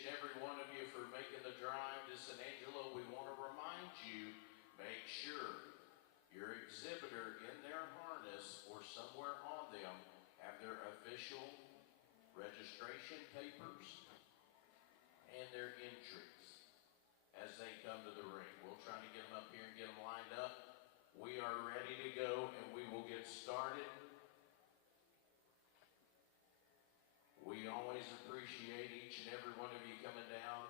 and every one of you for making the drive to San Angelo. We want to remind you, make sure your exhibitor in their harness or somewhere on them have their official registration papers and their entries as they come to the ring. We'll try to get them up here and get them lined up. We are ready to go and we will get started. We always appreciate each and every one of you coming down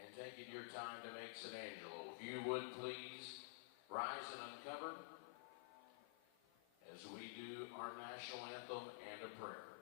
and taking your time to make San Angelo. If you would please rise and uncover as we do our national anthem and a prayer.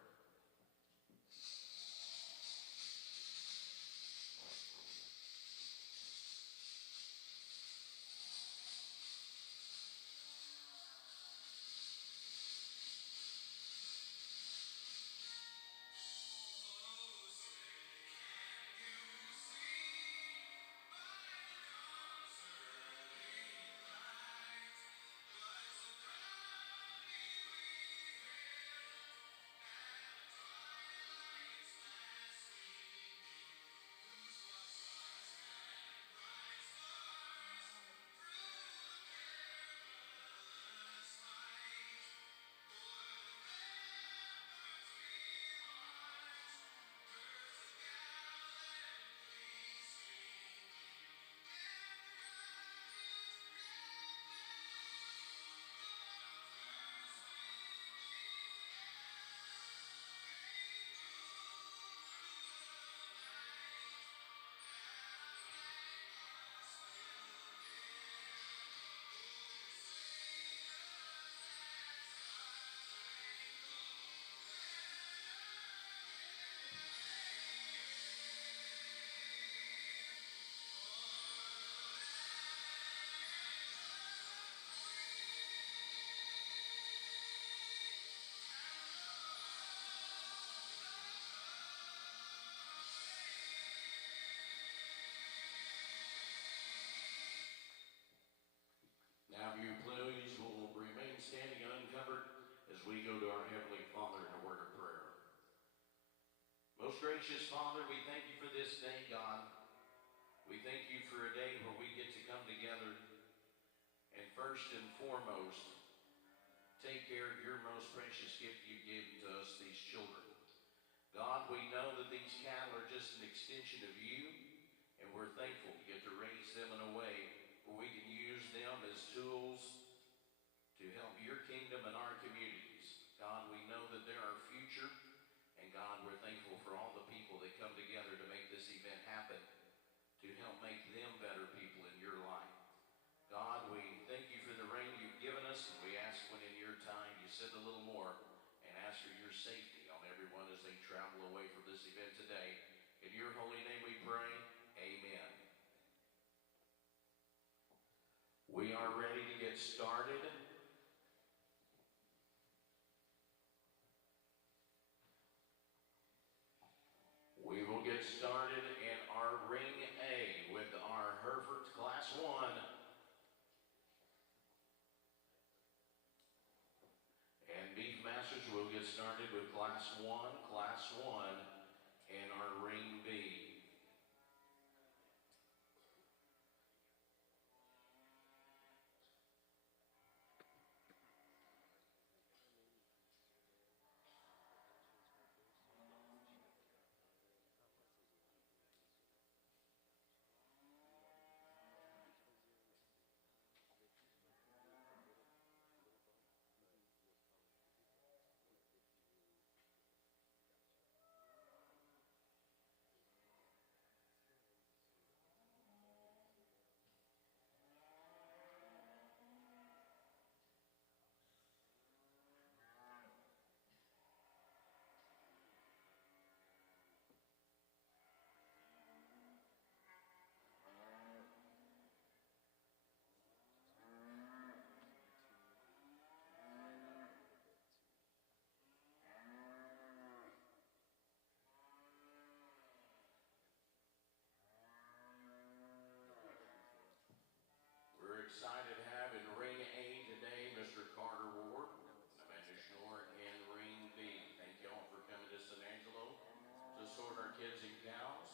Now, if you please will remain standing and uncovered as we go to our Heavenly Father in a word of prayer. Most gracious Father, we thank you for this day, God. We thank you for a day where we get to come together and first and foremost, take care of your most precious gift you've given to us, these children. God, we know that these cattle are just an extension of you, and we're thankful to get to raise them in a way where we can use them as tools to help your kingdom and our communities. God, we know that they're our future, and God, we're thankful for all the people that come together to make this event happen, to help make them better people in your life. God, we thank you for the rain you've given us, and we ask when in your time you send a little more, and ask for your safety on everyone as they travel away from this event today. In your holy name we pray, amen. We are ready to get started. We will get started in our Ring A with our Hereford Class 1. And Beefmasters will get started with Class 1, and our Ring B. sort our kids and cows.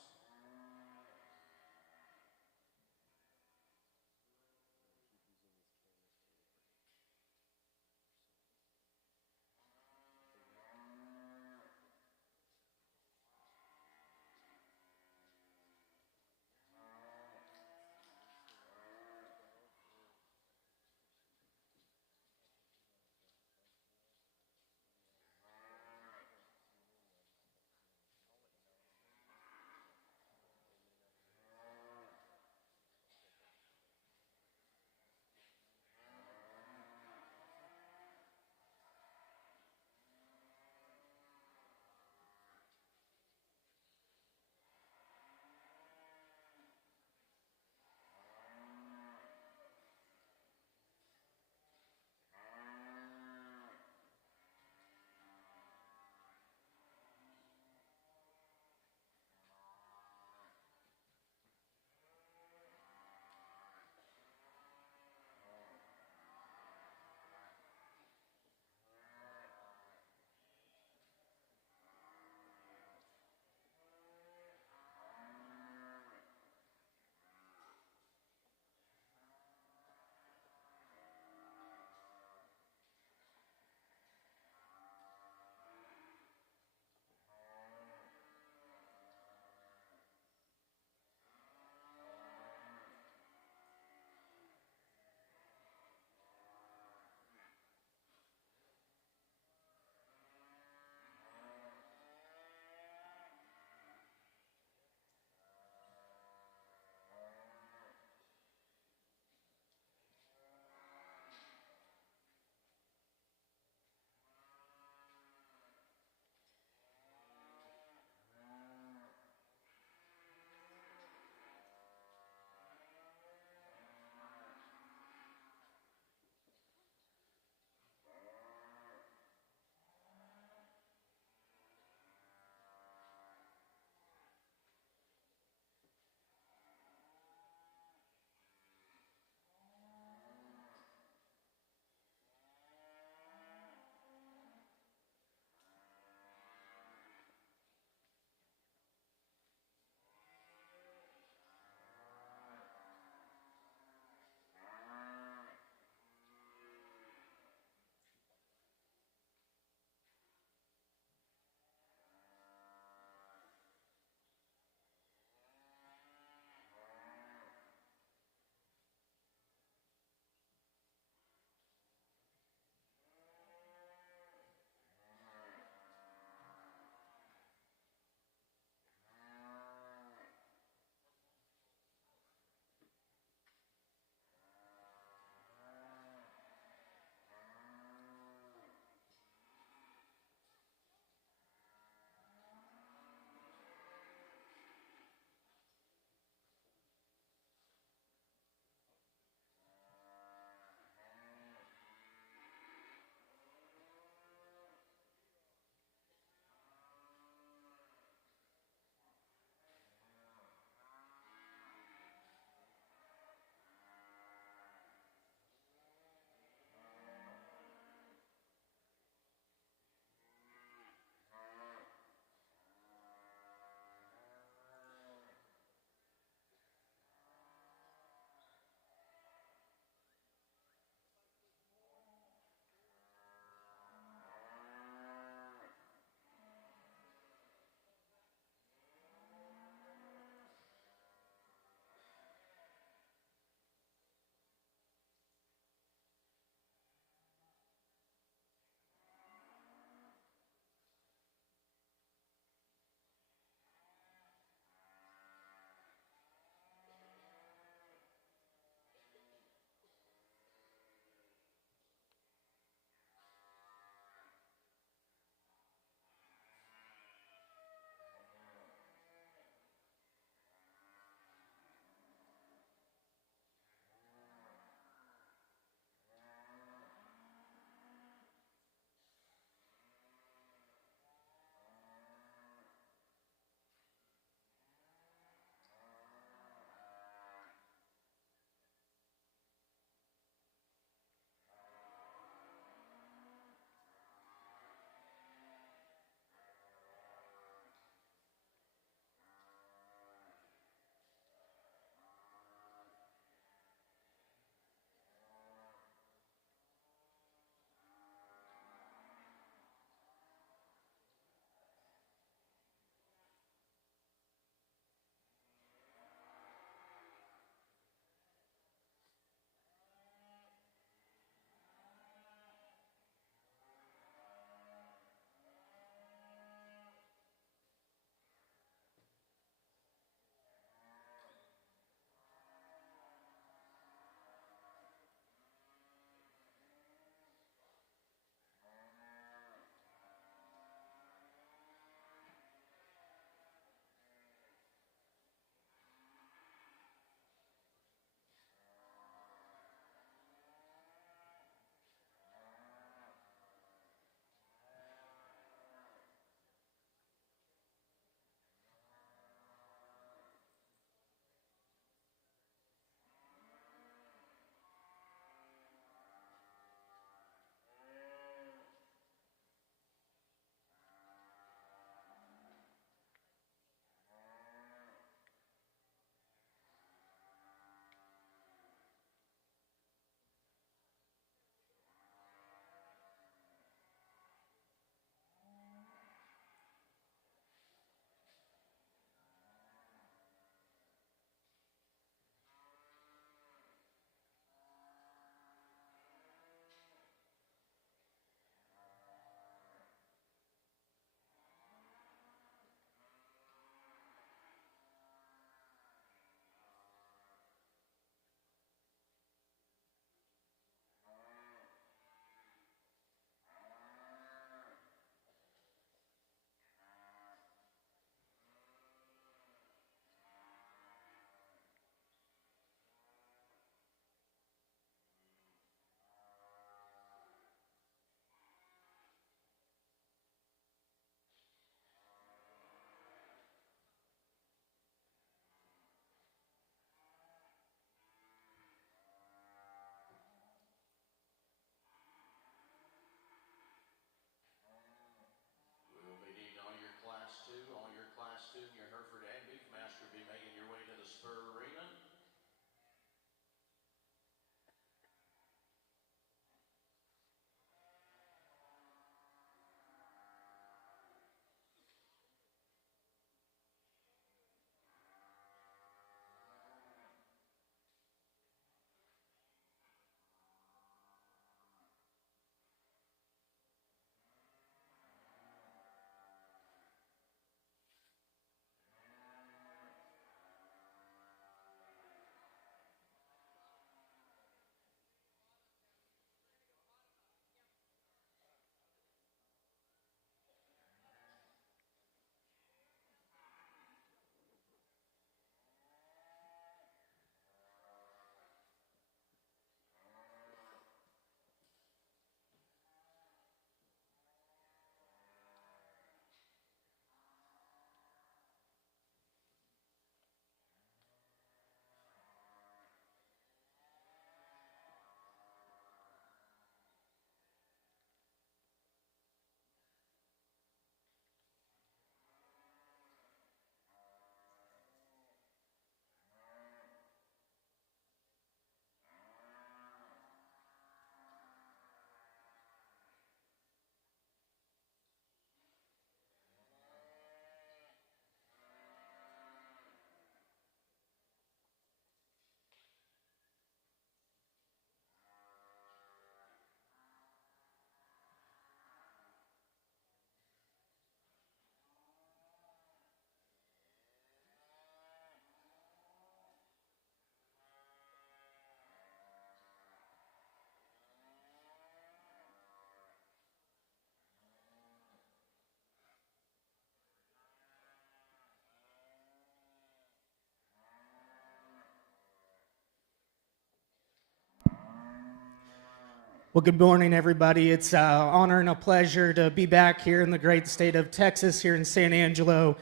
Well, good morning, everybody. It's an honor and a pleasure to be back here in the great state of Texas, here in San Angelo.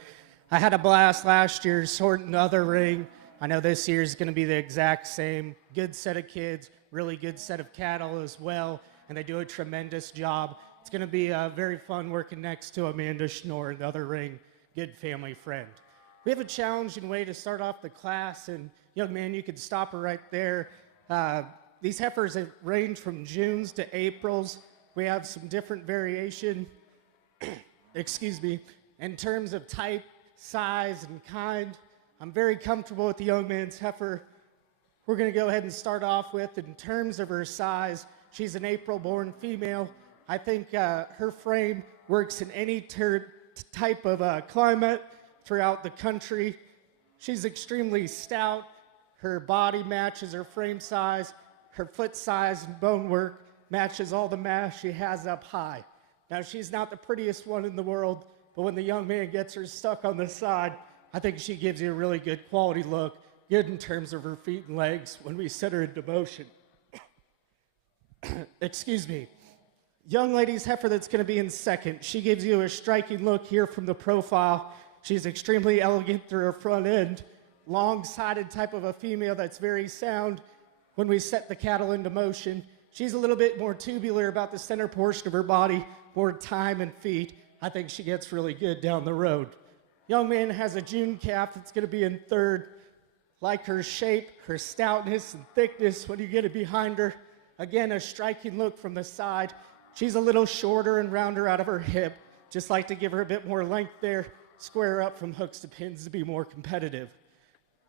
I had a blast last year sorting the other ring. I know this year is going to be the exact same. Good set of kids, really good set of cattle as well, and they do a tremendous job. It's going to be very fun working next to Amanda Schnorr in the other ring. Good family friend. We have a challenging way to start off the class, and young man, you could stop her right there. These heifers range from Junes to Aprils. We have some different variation, excuse me, in terms of type, size, and kind. I'm very comfortable with the young man's heifer. We're going to go ahead and start off with, in terms of her size, she's an April-born female. I think her frame works in any type of climate throughout the country. She's extremely stout. Her body matches her frame size. Her foot size and bone work matches all the mass she has up high. Now, she's not the prettiest one in the world, but when the young man gets her stuck on the side, I think she gives you a really good quality look, good in terms of her feet and legs when we set her into motion. Excuse me. Young lady's heifer that's going to be in second. She gives you a striking look here from the profile. She's extremely elegant through her front end. Long-sided type of a female that's very sound when we set the cattle into motion. She's a little bit more tubular about the center portion of her body, more time and feet. I think she gets really good down the road. Young man has a June calf that's going to be in third. Like her shape, her stoutness and thickness when you get it behind her. Again, a striking look from the side. She's a little shorter and rounder out of her hip. Just like to give her a bit more length there, square up from hooks to pins to be more competitive.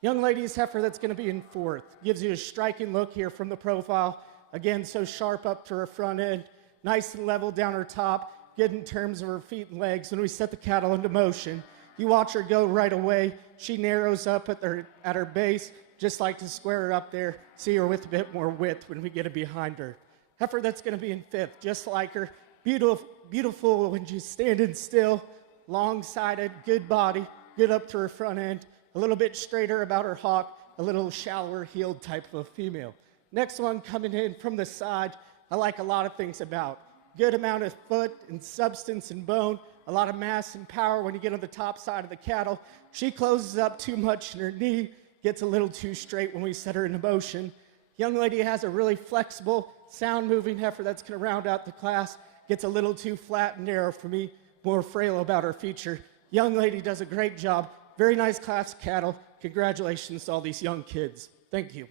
Young lady's heifer that's going to be in fourth. Gives you a striking look here from the profile. Again, so sharp up to her front end. Nice and level down her top. Good in terms of her feet and legs when we set the cattle into motion. You watch her go right away. She narrows up at her base. Just like to square her up there. See her with a bit more width when we get it behind her. Heifer that's going to be in fifth. Just like her. Beautiful when she's standing still. Long-sided. Good body. Good up to her front end. A little bit straighter about her hock, a little shallower heeled type of a female. Next one coming in from the side, I like a lot of things about. Good amount of foot and substance and bone, a lot of mass and power when you get on the top side of the cattle. She closes up too much in her knee, gets a little too straight when we set her into motion. Young lady has a really flexible, sound-moving heifer that's going to round out the class, gets a little too flat and narrow for me, more frail about her feature. Young lady does a great job. Very nice class of cattle. Congratulations to all these young kids. Thank you.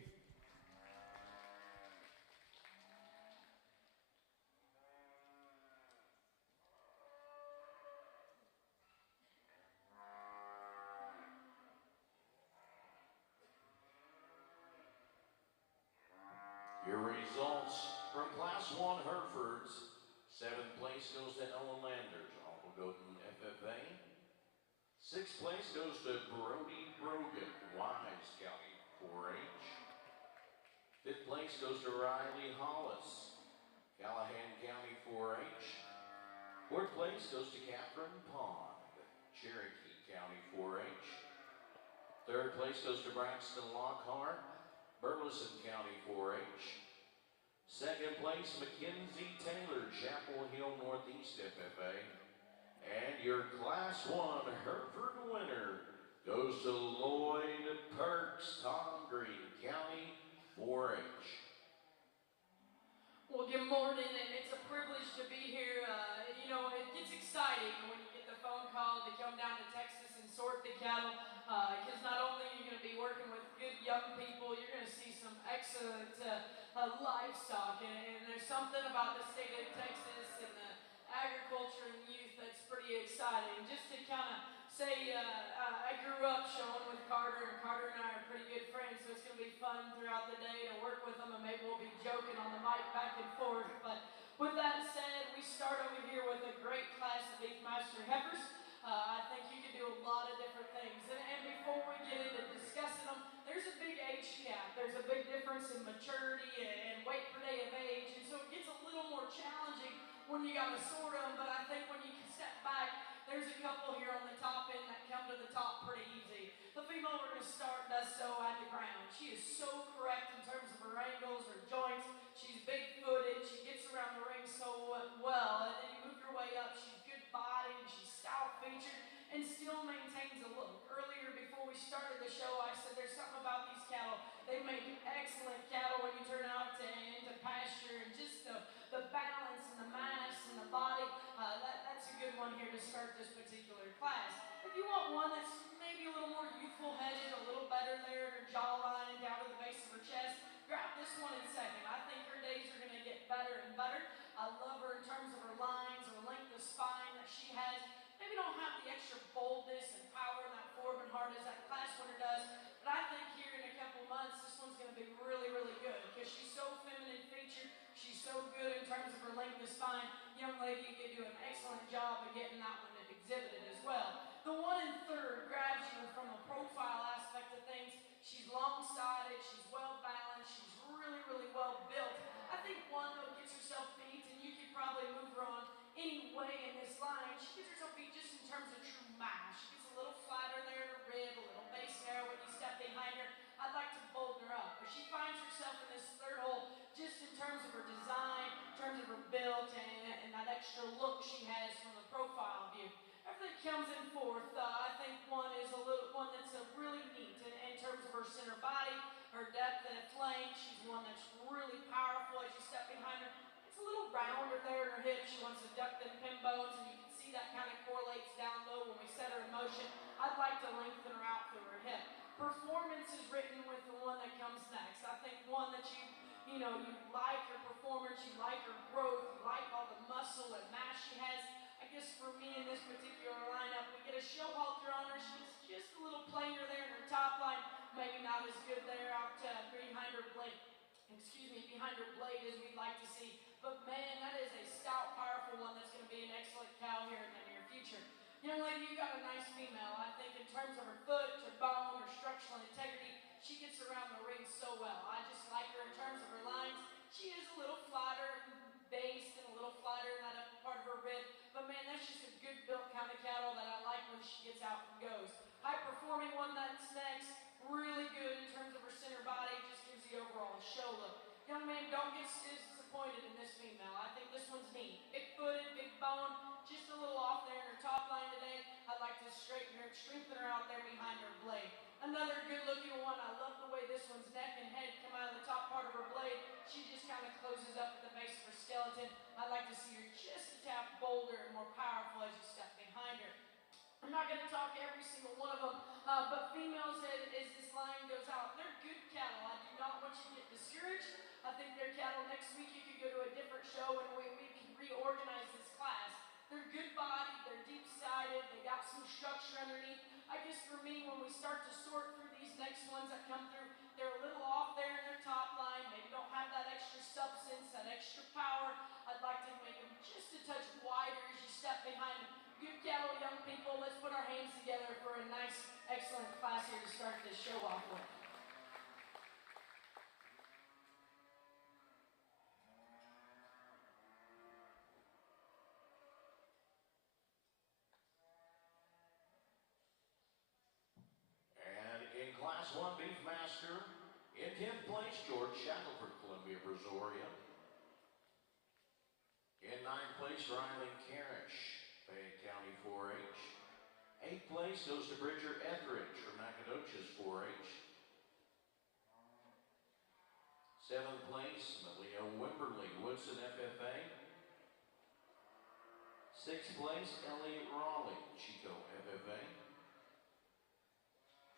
Your results from Class 1 Herefords. 7th place goes to Ellen Landers, Almagoten FFA. 6th place goes to Brody Brogan, Wise County 4-H. 5th place goes to Riley Hollis, Callahan County 4-H. 4th place goes to Catherine Pond, Cherokee County 4-H. 3rd place goes to Braxton Lockhart, Burleson County 4-H. 2nd place, Mackenzie Taylor, Chapel Hill Northeast FFA. And your Class 1 Hereford winner goes to Lloyd Perks, Tom Green County 4-H. Well, good morning, and it's a privilege to be here. It gets exciting when you get the phone call to come down to Texas and sort the cattle, because not only are you going to be working with good young people, you're going to see some excellent livestock, and there's something about the state of Texas and the agriculture and youth that's pretty exciting. Just to kind of say, I grew up showing with Carter, and Carter and I are pretty good friends, so it's going to be fun throughout the day to work with him, and maybe we'll be joking on the mic back and forth. But with that said, we start over here with a great class of Beefmaster heifers. I think you can do a lot of different things. And before we get into discussing them, there's a big age gap. There's a big difference in maturity and weight per day of age, and so it gets a little more challenging when you got to sort them. But I think when you step back, there's a couple here on the top end that come to the top pretty easy. The female we're going to start does so at the ground. She is so correct in terms of her angles, her joints. She's big-footed. She gets you like her performance, you like her growth, you like all the muscle and mass she has. I guess for me in this particular lineup, we get a show halter on her. She's just a little plainer there in her top line, maybe not as good there out behind her blade. Excuse me, behind her blade as we'd like to see. But man, that is a stout, powerful one that's going to be an excellent cow here in the near future. Young lady, you got a nice female. I think in terms of her foot, her bone, her structural integrity, she gets around the ring so well. I just like her in terms of her lines. She is a little flatter based and a little flatter in that upper part of her rib. But man, that's just a good built kind of cattle that I like when she gets out and goes. High performing one that's next. Really good in terms of her center body. Just gives the overall show look. Young man, don't get disappointed in this female. I think this one's neat. Big footed, big bone, just a little off there in her top line today. I'd like to strengthen her out there behind her blade. Another good looking one. I love the way this one's neck and head come out of the top part of her blade. She just kind of closes up at the base of her skeleton. I'd like to see her just a tap bolder and more powerful as you step behind her. I'm not going to talk every single one of them, but females, as this line goes out, they're good cattle. I do not want you to get discouraged. I think they're cattle. Next week you could go to a different show and we can reorganize this class. They're good bodied, they're deep-sided, they got some structure underneath. I guess for me, when we start to sort through these next ones that come through, they're a little off there in their top line, maybe don't have that extra substance, that extra power. I'd like to make them just a touch wider as you step behind them. Good cattle, young people. Let's put our hands together for a nice, excellent class here to start this show off with. And in Class 1 Beefmaster, in 10th place, George Shackelford, Columbia, Brazoria. In 9th place, Riley Carrish, Fayette County 4-H. 8th place goes to Bridger Etheridge from Nacogdoches 4-H. 7th place, Malia Wimberly, Woodson FFA. 6th place, Ellie Raleigh, Chico FFA.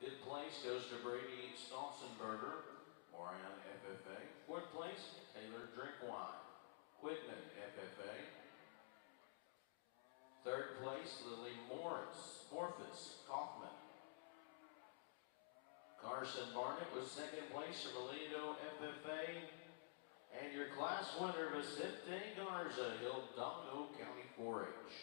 5th place goes to Brady Stolzenberger, Moran FFA. 4th place, Taylor Drinkwine, Quidman FFA. 3rd place, Lily Morphus, Kaufman. Carson Barnett was 2nd place from Aledo FFA. And your class winner, Vicente Garza, Hidalgo County 4-H.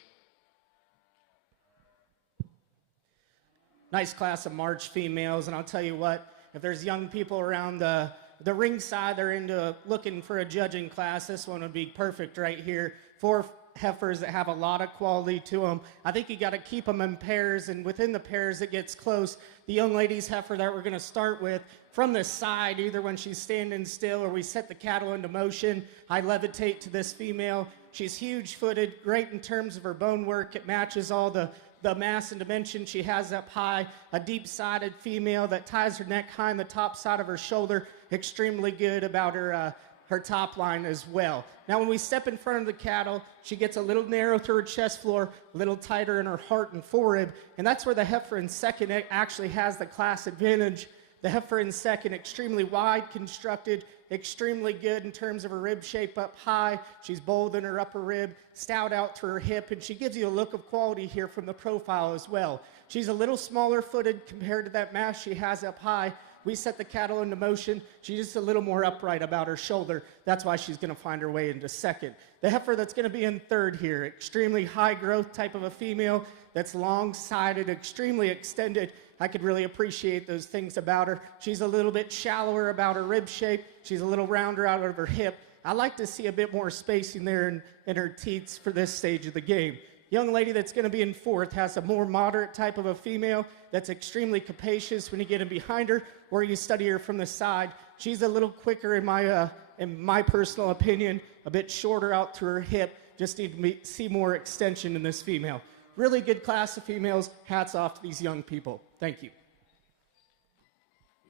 Nice class of March females, and I'll tell you what, if there's young people around the ringside, they're into looking for a judging class, this one would be perfect right here. 4 heifers that have a lot of quality to them. I think you got to keep them in pairs, and within the pairs it gets close. The young lady's heifer that we're going to start with, from the side, either when she's standing still or we set the cattle into motion, I levitate to this female. She's huge-footed, great in terms of her bone work. It matches all the mass and dimension she has up high. A deep-sided female that ties her neck high on the top side of her shoulder. Extremely good about her top line as well. Now when we step in front of the cattle, she gets a little narrow through her chest floor, a little tighter in her heart and forerib, and that's where the heifer in second actually has the class advantage. The heifer in second, extremely wide constructed, extremely good in terms of her rib shape up high. She's bold in her upper rib, stout out through her hip, and she gives you a look of quality here from the profile as well. She's a little smaller footed compared to that mass she has up high. We set the cattle into motion. She's just a little more upright about her shoulder. That's why she's going to find her way into second. The heifer that's going to be in third here, extremely high growth type of a female that's long-sided, extremely extended. I could really appreciate those things about her. She's a little bit shallower about her rib shape. She's a little rounder out of her hip. I like to see a bit more spacing there in her teats for this stage of the game. Young lady that's going to be in fourth has a more moderate type of a female that's extremely capacious when you get in behind her or you study her from the side. She's a little quicker in my personal opinion, a bit shorter out through her hip. Just need to see more extension in this female. Really good class of females. Hats off to these young people. Thank you.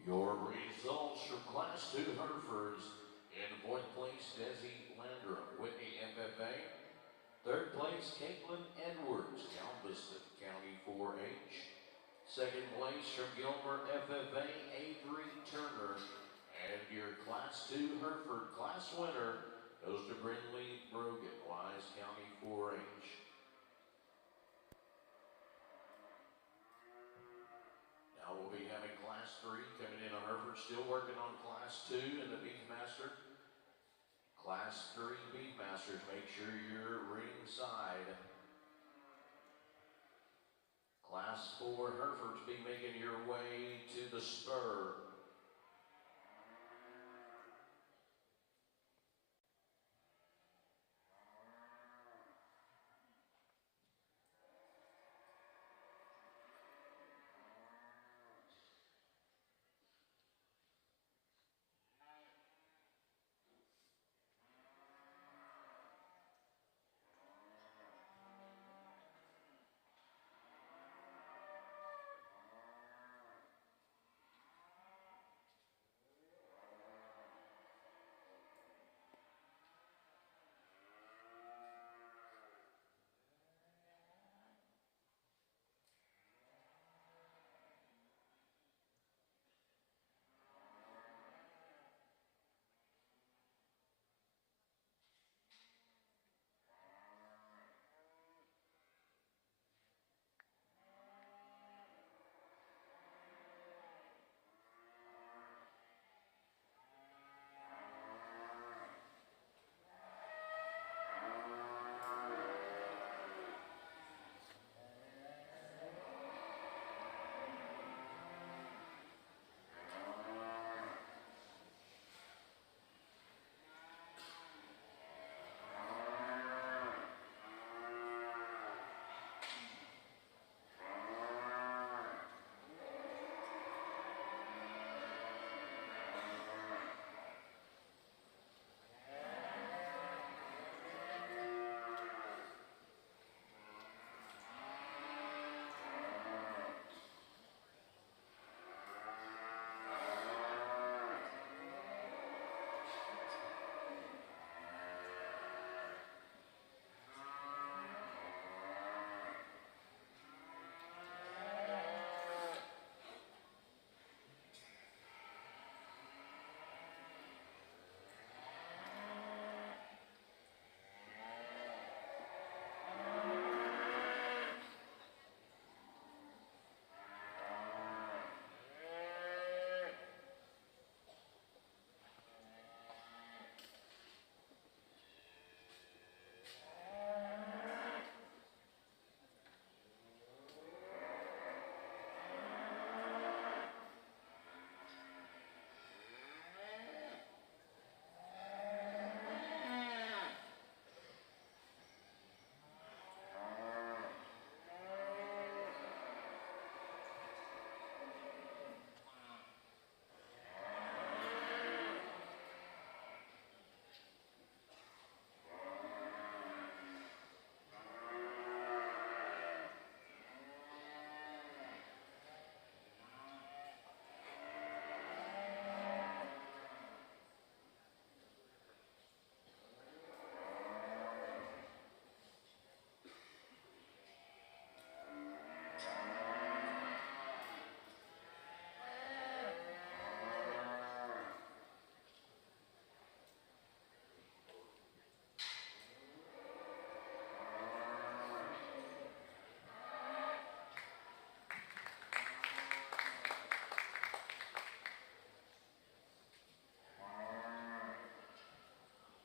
Your results from Class 2 Herefords. In 4th place, Desi Landrum, Whitney FFA. 3rd place, Caitlin Edwards, Galveston County 4-H. 2nd place from Gilmer FFA, Avery Turner. And your Class 2 Hereford class winner goes to Brindley Brogan, Wise County 4-H. Now we'll be having Class 3 coming in on Hereford, still working on Class 2 in the Beefmaster. Class 3 Beefmasters, make sure you're ringside. Class 4 Herefords be making your way to the spur.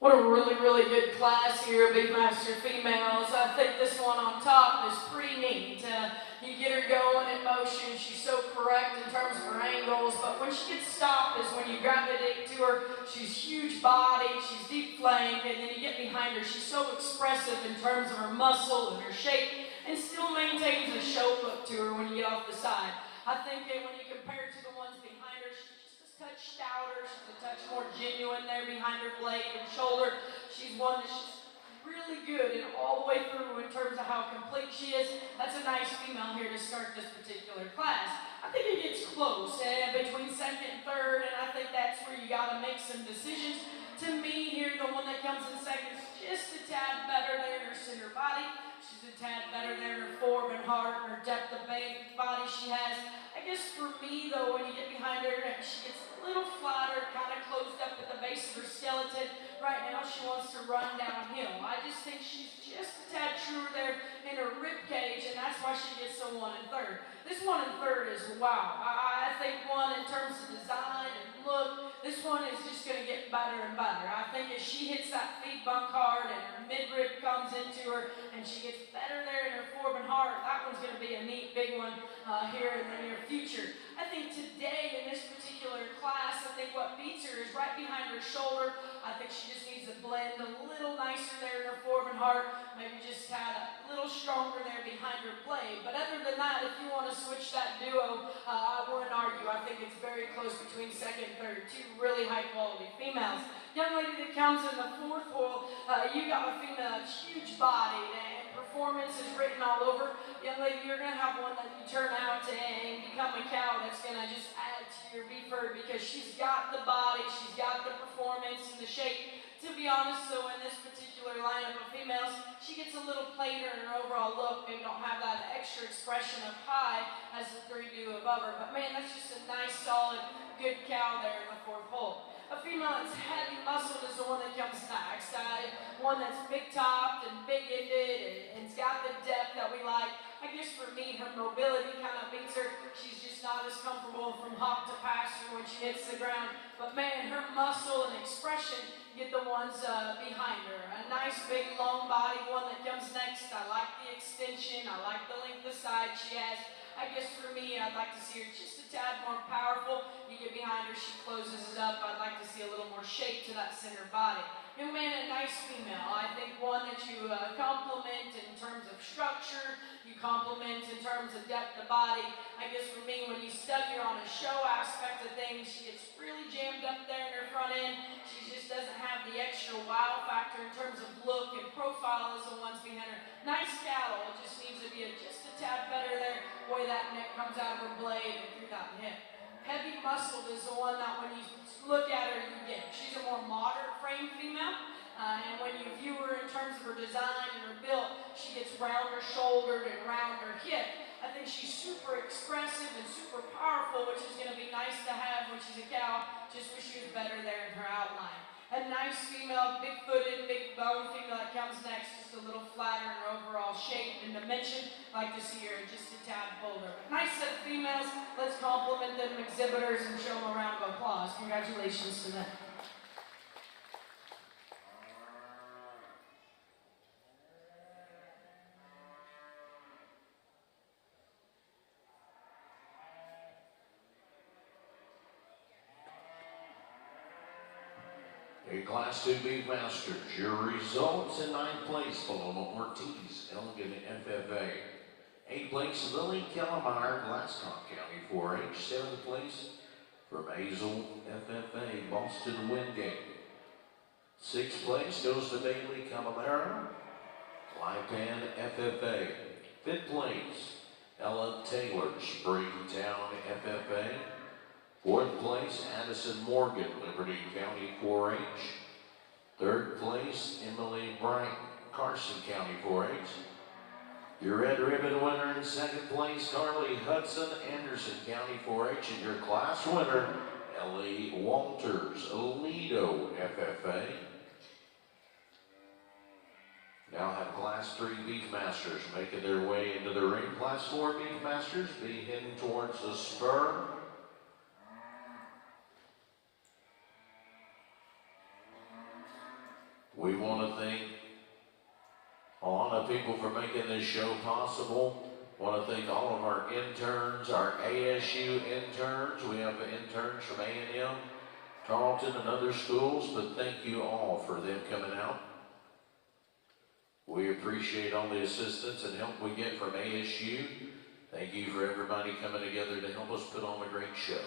What a really, really good class here, Beefmaster females. I think this one on top is pretty neat. You get her going in motion. She's so correct in terms of her angles, but when she gets stopped is when you gravitate to her. She's huge body, she's deep flank, and then you get behind her. She's so expressive in terms of her muscle and her shape, and still maintains a show look to her when you get off the side. I think that when you compare to the ones behind her, she's just a touch stouter. She's a touch more genuine there behind her blade and shoulder. She's one that's just really good and all the way through in terms of how complete she is. That's a nice female here to start this particular class. I think it gets close between second and third, and I think that's where you got to make some decisions. To me here, the one that comes in second is just a tad better there in her center body. She's a tad better there in her form and heart, her depth of body she has. I guess for me though, when you get behind her, she gets a little flatter, kind of closed up at the base of her skeleton, right is wow. I think one in terms of design and look, this one is just going to get better and better. I think as she hits that feed bunk hard and her midrib comes into her and she gets better there in her form and heart, that one's going to be a neat big one here in the near future. I think today in this particular class, I think what beats her is right behind her shoulder. I think she just needs to blend a little nicer there in her form and heart. Maybe just had a little stronger there behind her blade. But other than that, if you want to switch that duo, I wouldn't argue. I think it's very close between second and third. Two really high quality females. Young lady that comes in the fourth hole, you got a female that's huge bodied and performance is written all over. Young lady, you're going to have one that you turn out and become a cow that's going to just add to your beef herd because she's got the body, she's got the performance and the shape. To be honest, so in this particular lineup of females, she gets a little plainer in her overall look. Maybe don't have that extra expression of high as the three do above her. But man, that's just a nice, solid, good cow there in the fourth hole. A female that's heavy muscled is the one that comes next. One that's big-topped and big-ended and's got the depth that we like. I guess for me, her mobility kind of beats her. She's just not as comfortable from hop to pasture when she hits the ground. But man, her muscle and expression get the ones behind her. A nice, big, long body, one that comes next. I like the extension. I like the length of side she has. I guess for me, I'd like to see her just a tad more powerful. You get behind her, she closes it up. I'd like to see a little more shape to that center body. Young man, a nice female. I think one that you compliment in terms of structure, you compliment in terms of depth of body. I guess for me, when you study her on a show aspect of things, she gets really jammed up there in her front end. She just doesn't have the extra wow factor in terms of look and profile as the ones behind her. Nice cattle, it just needs to be just a tad better there. Boy, that neck comes out of her blade and through that hip. Heavy muscled is the one that when you look at her, you get. She's a more moderate frame female. And when you view her in terms of her design and her build, she gets rounder shouldered and rounder hip. I think she's super expressive and super powerful, which is going to be nice to have when she's a cow. Just wish she was better there in her outline. A nice female, big-footed, big-boned female that comes next, just a little flatter in her overall shape and dimension. Like to see her just a tad bolder. Nice set of females. Let's compliment them exhibitors and show them a round of applause. Congratulations to them. Class 2 Beefmasters, your results in 9th place, Paloma Ortiz, Elgin FFA. 8th place, Lily Kellemeyer, Glasscock County 4H. 7th place, from Hazel FFA, Boston Wingate. 6th place goes to Bailey Caballero, Lipan FFA. 5th place, Ella Taylor, Springtown FFA. 4th place, Addison Morgan, Liberty County 4H. 3rd place, Emily Bright, Carson County 4H. Your red ribbon winner in 2nd place, Carly Hudson, Anderson County 4H. And your class winner, Ellie Walters, Lido FFA. Now have Class 3 Beefmasters making their way into the ring. Class 4 Beefmasters be heading towards the spur. We want to thank a lot of people for making this show possible. Want to thank all of our interns, our ASU interns. We have interns from A&M, Tarleton, and other schools, but thank you all for them coming out. We appreciate all the assistance and help we get from ASU. Thank you for everybody coming together to help us put on a great show.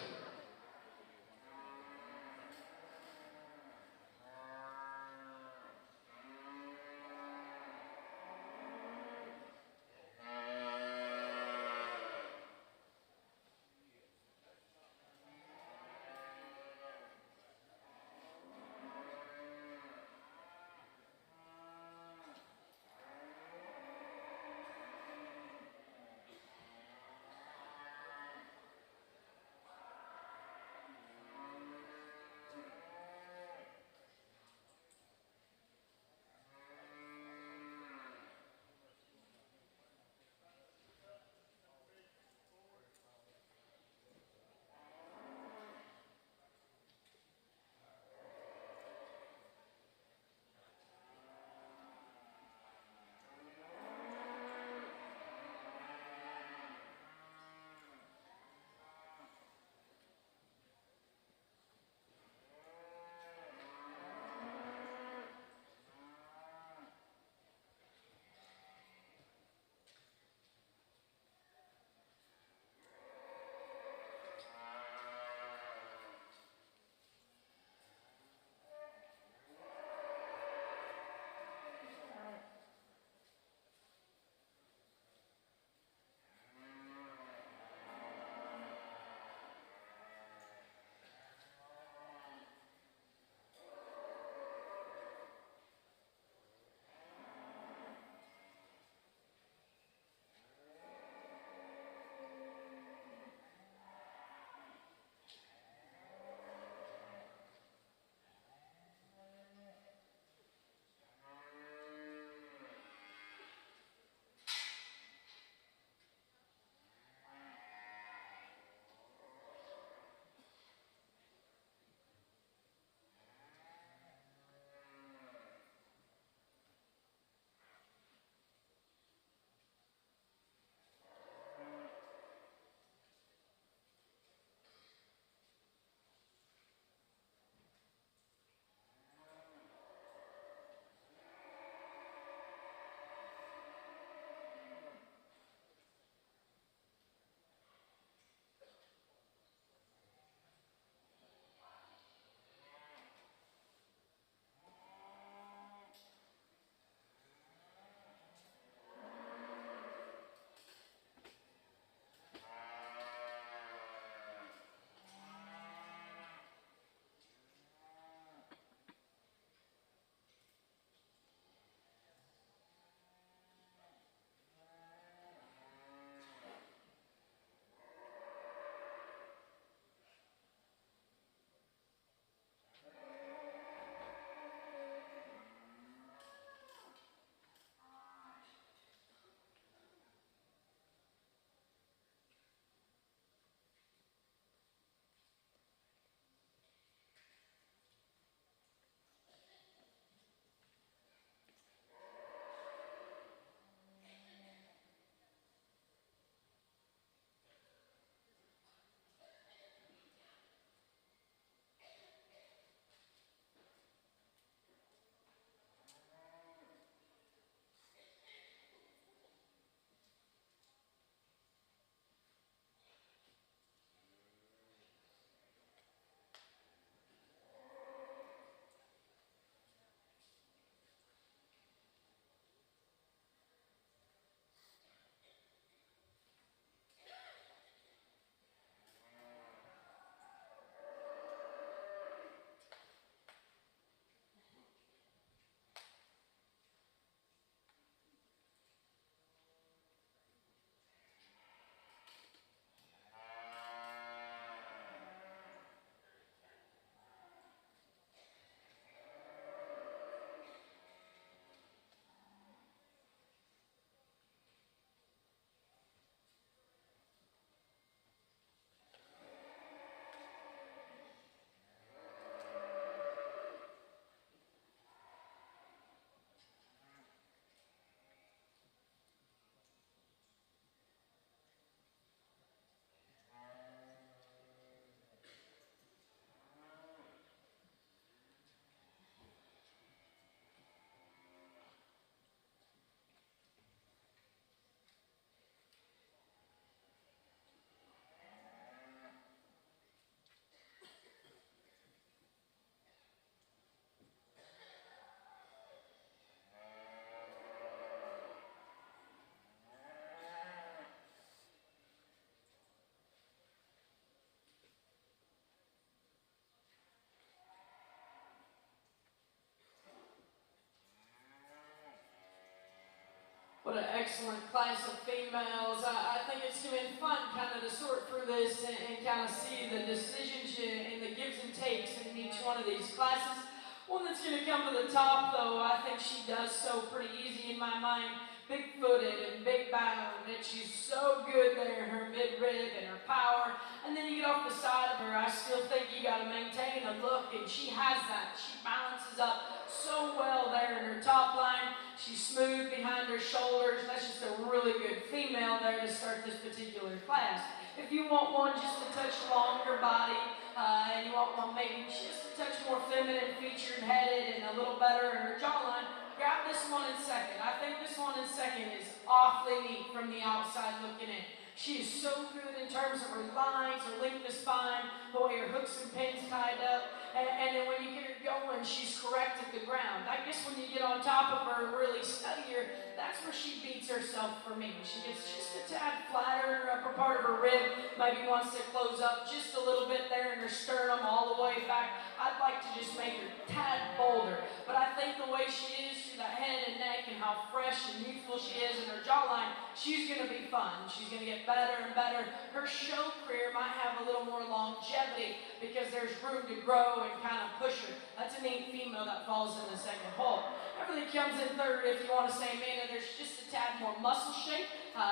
excellent class of females. I think it's been fun kind of to sort through this and kind of see the decisions and the gives and takes in each one of these classes. One that's going to come to the top, though, I think she does so pretty easy in my mind. Big-footed and big-bound, and she's so good there, her mid-rib and her power. And then you get off the side of her, I still think you got to maintain a look, and she has that. She balances up so well there in her top line. She's smooth behind her shoulders. That's just a really good female there to start this particular class. If you want one just a touch longer body, and you want one maybe just a touch more feminine featured, headed, and a little better in her jawline, grab this one in second. I think this one in second is awfully neat from the outside looking in. She is so good in terms of her lines, her length of spine, the way her hooks and pins tied up. And then when you get her going, she's correct at the ground. I guess when you get on top of her and really study her, that's where she beats herself for me. She gets just a tad flatter in her upper part of her rib, maybe wants to close up just a little bit there in her sternum all the way back. I'd like to just make her a tad bolder. But I think the way she is through that head and neck and how fresh and youthful she is in her jawline, she's going to be fun. She's going to get better and better. Her show career might have a little more longevity because there's room to grow and kind of push her. That's a neat female that falls in the second hole. Everything comes in third if you want to say, man, there's just a tad more muscle shape.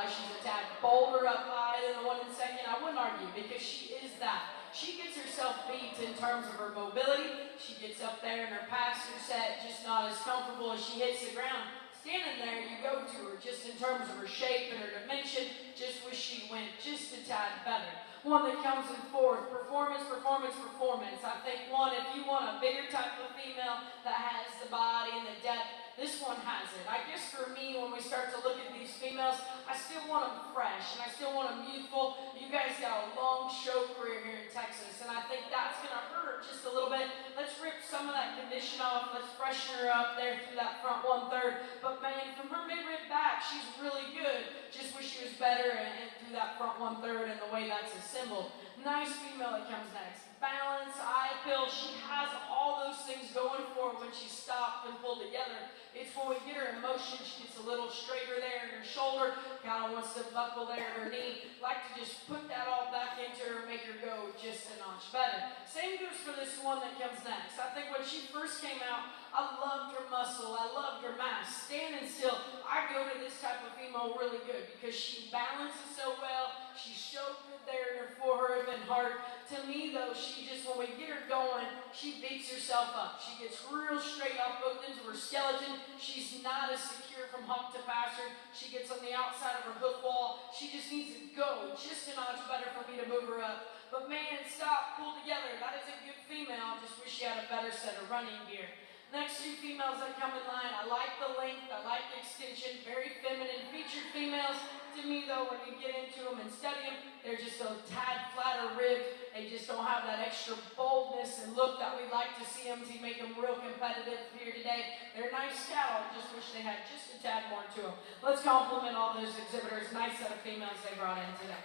She's a tad bolder up high than the one in second. I wouldn't argue because she is that. She gets herself beat in terms of her mobility. She gets up there in her passer set, just not as comfortable as she hits the ground. Standing there, you go to her just in terms of her shape and her dimension. Just wish she went just a tad better. One that comes in fourth, performance, performance, performance. I think one, if you want a bigger type of female that has the body and the depth, this one has it. I guess for me, when we start to look at these females, I still want them fresh and I still want them youthful. You guys got a long show career here in Texas, and I think that's going to hurt just a little bit. Let's rip some of that condition off. Let's freshen her up there through that front 1/3. But man, from her mid-rib back, she's really good. Just wish she was better and through that front 1/3 and the way that's assembled. Nice female that comes next. Balance, eye appeal. She has all those things going for her when she's stopped and pulled together. It's when we get her in motion, she gets a little straighter there in her shoulder, kind of wants to buckle there in her knee. Like to just put that all back into her, make her go just a notch better. Same goes for this one that comes next. I think when she first came out, I loved her muscle, I loved her mass. Standing still, I go to this type of female really good because she balances so well, she's so good there in her forehead and heart. To me though, she just, when we get her going, she beats herself up. She gets real straight off both ends of her skeleton. She's not as secure from hump to passer. She gets on the outside of her hoof wall. She just needs to go just a notch better for me to move her up. But man, stop, pull together. That is a good female. I just wish she had a better set of running gear. Next two females that come in line, I like the length, I like the extension, very feminine featured females. To me though, when you get into them and study them, they're just a tad flatter ribbed. They just don't have that extra boldness and look that we like to see them to make them real competitive here today. They're nice cattle, just wish they had just a tad more to them. Let's compliment all those exhibitors. Nice set of females they brought in today.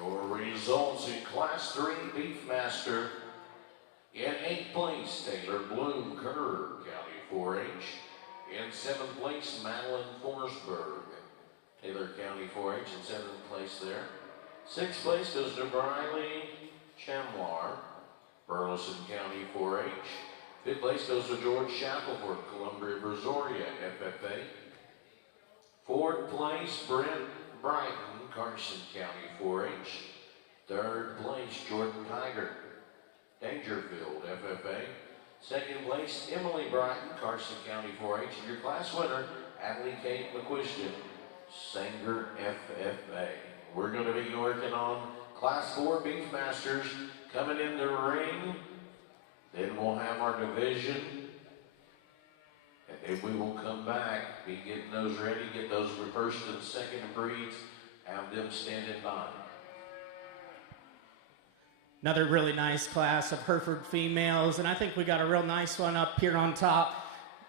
Your results in Class 3 Beefmaster. In 8th place, Taylor Bloom, Kerr, County 4-H. In 7th place, Madeline Forsberg, Taylor County 4-H in 7th place there. 6th place goes to Briley Chamlar, Burleson County 4-H. 5th place goes to George Shackelford, Columbia Brazoria, FFA. 4th place, Brent Brighton, Carson County 4-H. 3rd place, Jordan Tiger, Dangerfield, FFA. 2nd place, Emily Brighton, Carson County 4-H. And your class winner, Adley Kate McQuiston, Sanger, FFA. We're going to be working on Class 4 Beefmasters coming in the ring. Then we'll have our division. And then we will come back, be getting those ready, get those first and second breeds, have them standing by. Another really nice class of Hereford females, and I think we got a real nice one up here on top.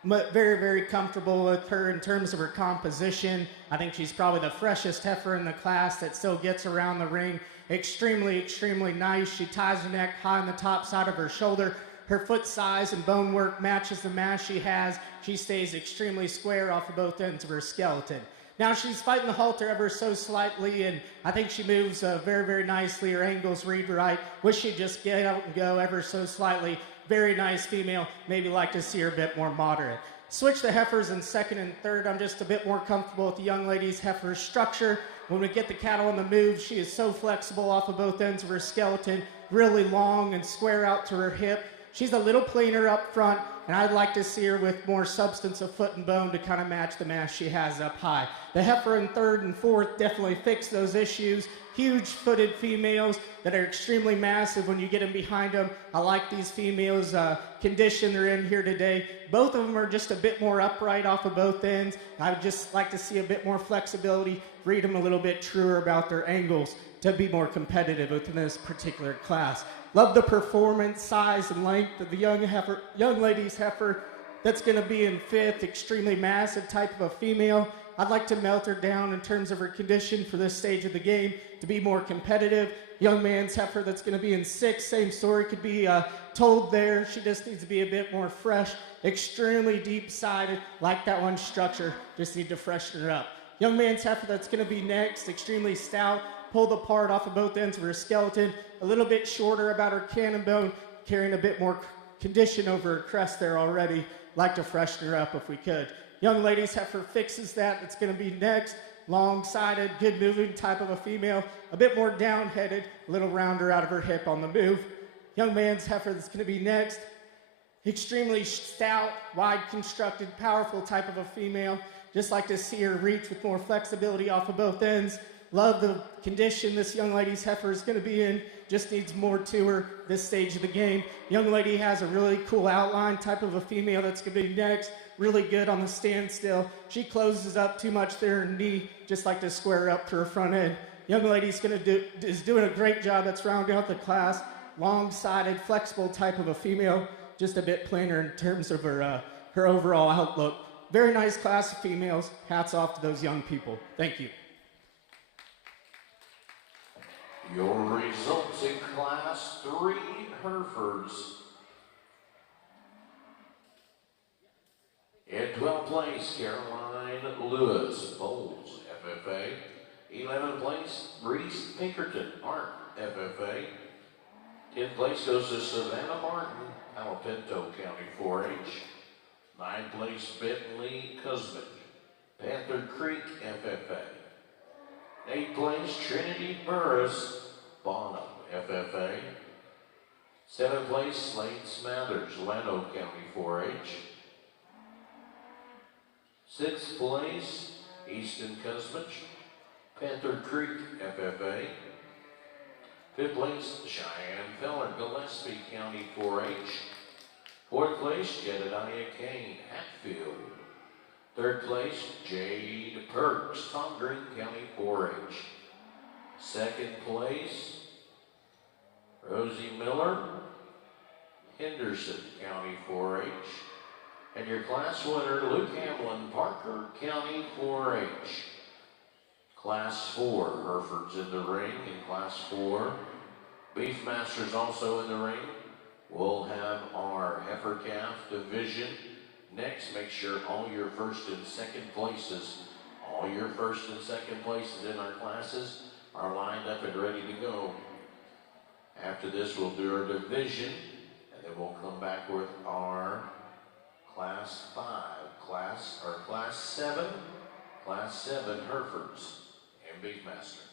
Very, very comfortable with her in terms of her composition. I think she's probably the freshest heifer in the class that still gets around the ring. Extremely, extremely nice. She ties her neck high on the top side of her shoulder. Her foot size and bone work matches the mass she has. She stays extremely square off of both ends of her skeleton. Now she's fighting the halter ever so slightly, and I think she moves very, very nicely. Her angles read right. Wish she'd just get out and go ever so slightly. Very nice female. Maybe like to see her a bit more moderate. Switch the heifers in second and third. I'm just a bit more comfortable with the young lady's heifer structure. When we get the cattle on the move, she is so flexible off of both ends of her skeleton, really long and square out to her hip. She's a little plainer up front, and I'd like to see her with more substance of foot and bone to kind of match the mass she has up high. The heifer in third and fourth definitely fix those issues. Huge-footed females that are extremely massive when you get them behind them. I like these females' condition they're in here today. Both of them are just a bit more upright off of both ends. I would just like to see a bit more flexibility, read them a little bit truer about their angles to be more competitive within this particular class. Love the performance, size, and length of the young lady's heifer that's going to be in fifth, extremely massive type of a female. I'd like to melt her down in terms of her condition for this stage of the game to be more competitive. Young man's heifer that's going to be in sixth, same story could be told there. She just needs to be a bit more fresh, extremely deep-sided, like that one structure. Just need to freshen her up. Young man's heifer that's going to be next, extremely stout, pulled apart off of both ends of her skeleton, a little bit shorter about her cannon bone, carrying a bit more condition over her crest there already. Like to freshen her up if we could. Young lady's heifer fixes that. It's going to be next. Long-sided, good moving type of a female. A bit more down-headed, a little rounder out of her hip on the move. Young man's heifer that's going to be next. Extremely stout, wide constructed, powerful type of a female. Just like to see her reach with more flexibility off of both ends. Love the condition this young lady's heifer is going to be in. Just needs more to her this stage of the game. Young lady has a really cool outline type of a female that's going to be next. Really good on the standstill. She closes up too much there in knee. Just like to square her up to her front end. Young lady's is doing a great job. That's rounding out the class. Long-sided, flexible type of a female. Just a bit plainer in terms of her overall outlook. Very nice class of females. Hats off to those young people. Thank you. Your results in Class 3 Herefords. In 12th place, Caroline Lewis, Bowles, FFA. 11th place, Reese Pinkerton, Art, FFA. 10th place goes to Savannah Martin, Palo Pinto County 4-H. 9th place, Bentley Cosmic, Panther Creek, FFA. 8th place, Trinity Burris, Bonham, FFA. 7th place, Slade Smathers, Llano County 4-H. 6th place, Easton Cosmich, Panther Creek, FFA. 5th place, Cheyenne Feller, Gillespie County 4-H. 4th place, Jedediah Kane, Hatfield. 3rd place, Jade Perks, Tom Green County 4-H. 2nd place, Rosie Miller, Henderson County 4-H. And your class winner, Luke Hamlin, Parker County 4-H. Class 4, Herefords in the ring. In Class 4, Beefmaster's also in the ring. We'll have our heifer calf division. Next, make sure all your first and second places in our classes are lined up and ready to go. After this, we'll do our division, and then we'll come back with our Class 5, Class 7 Herefords and Beefmaster.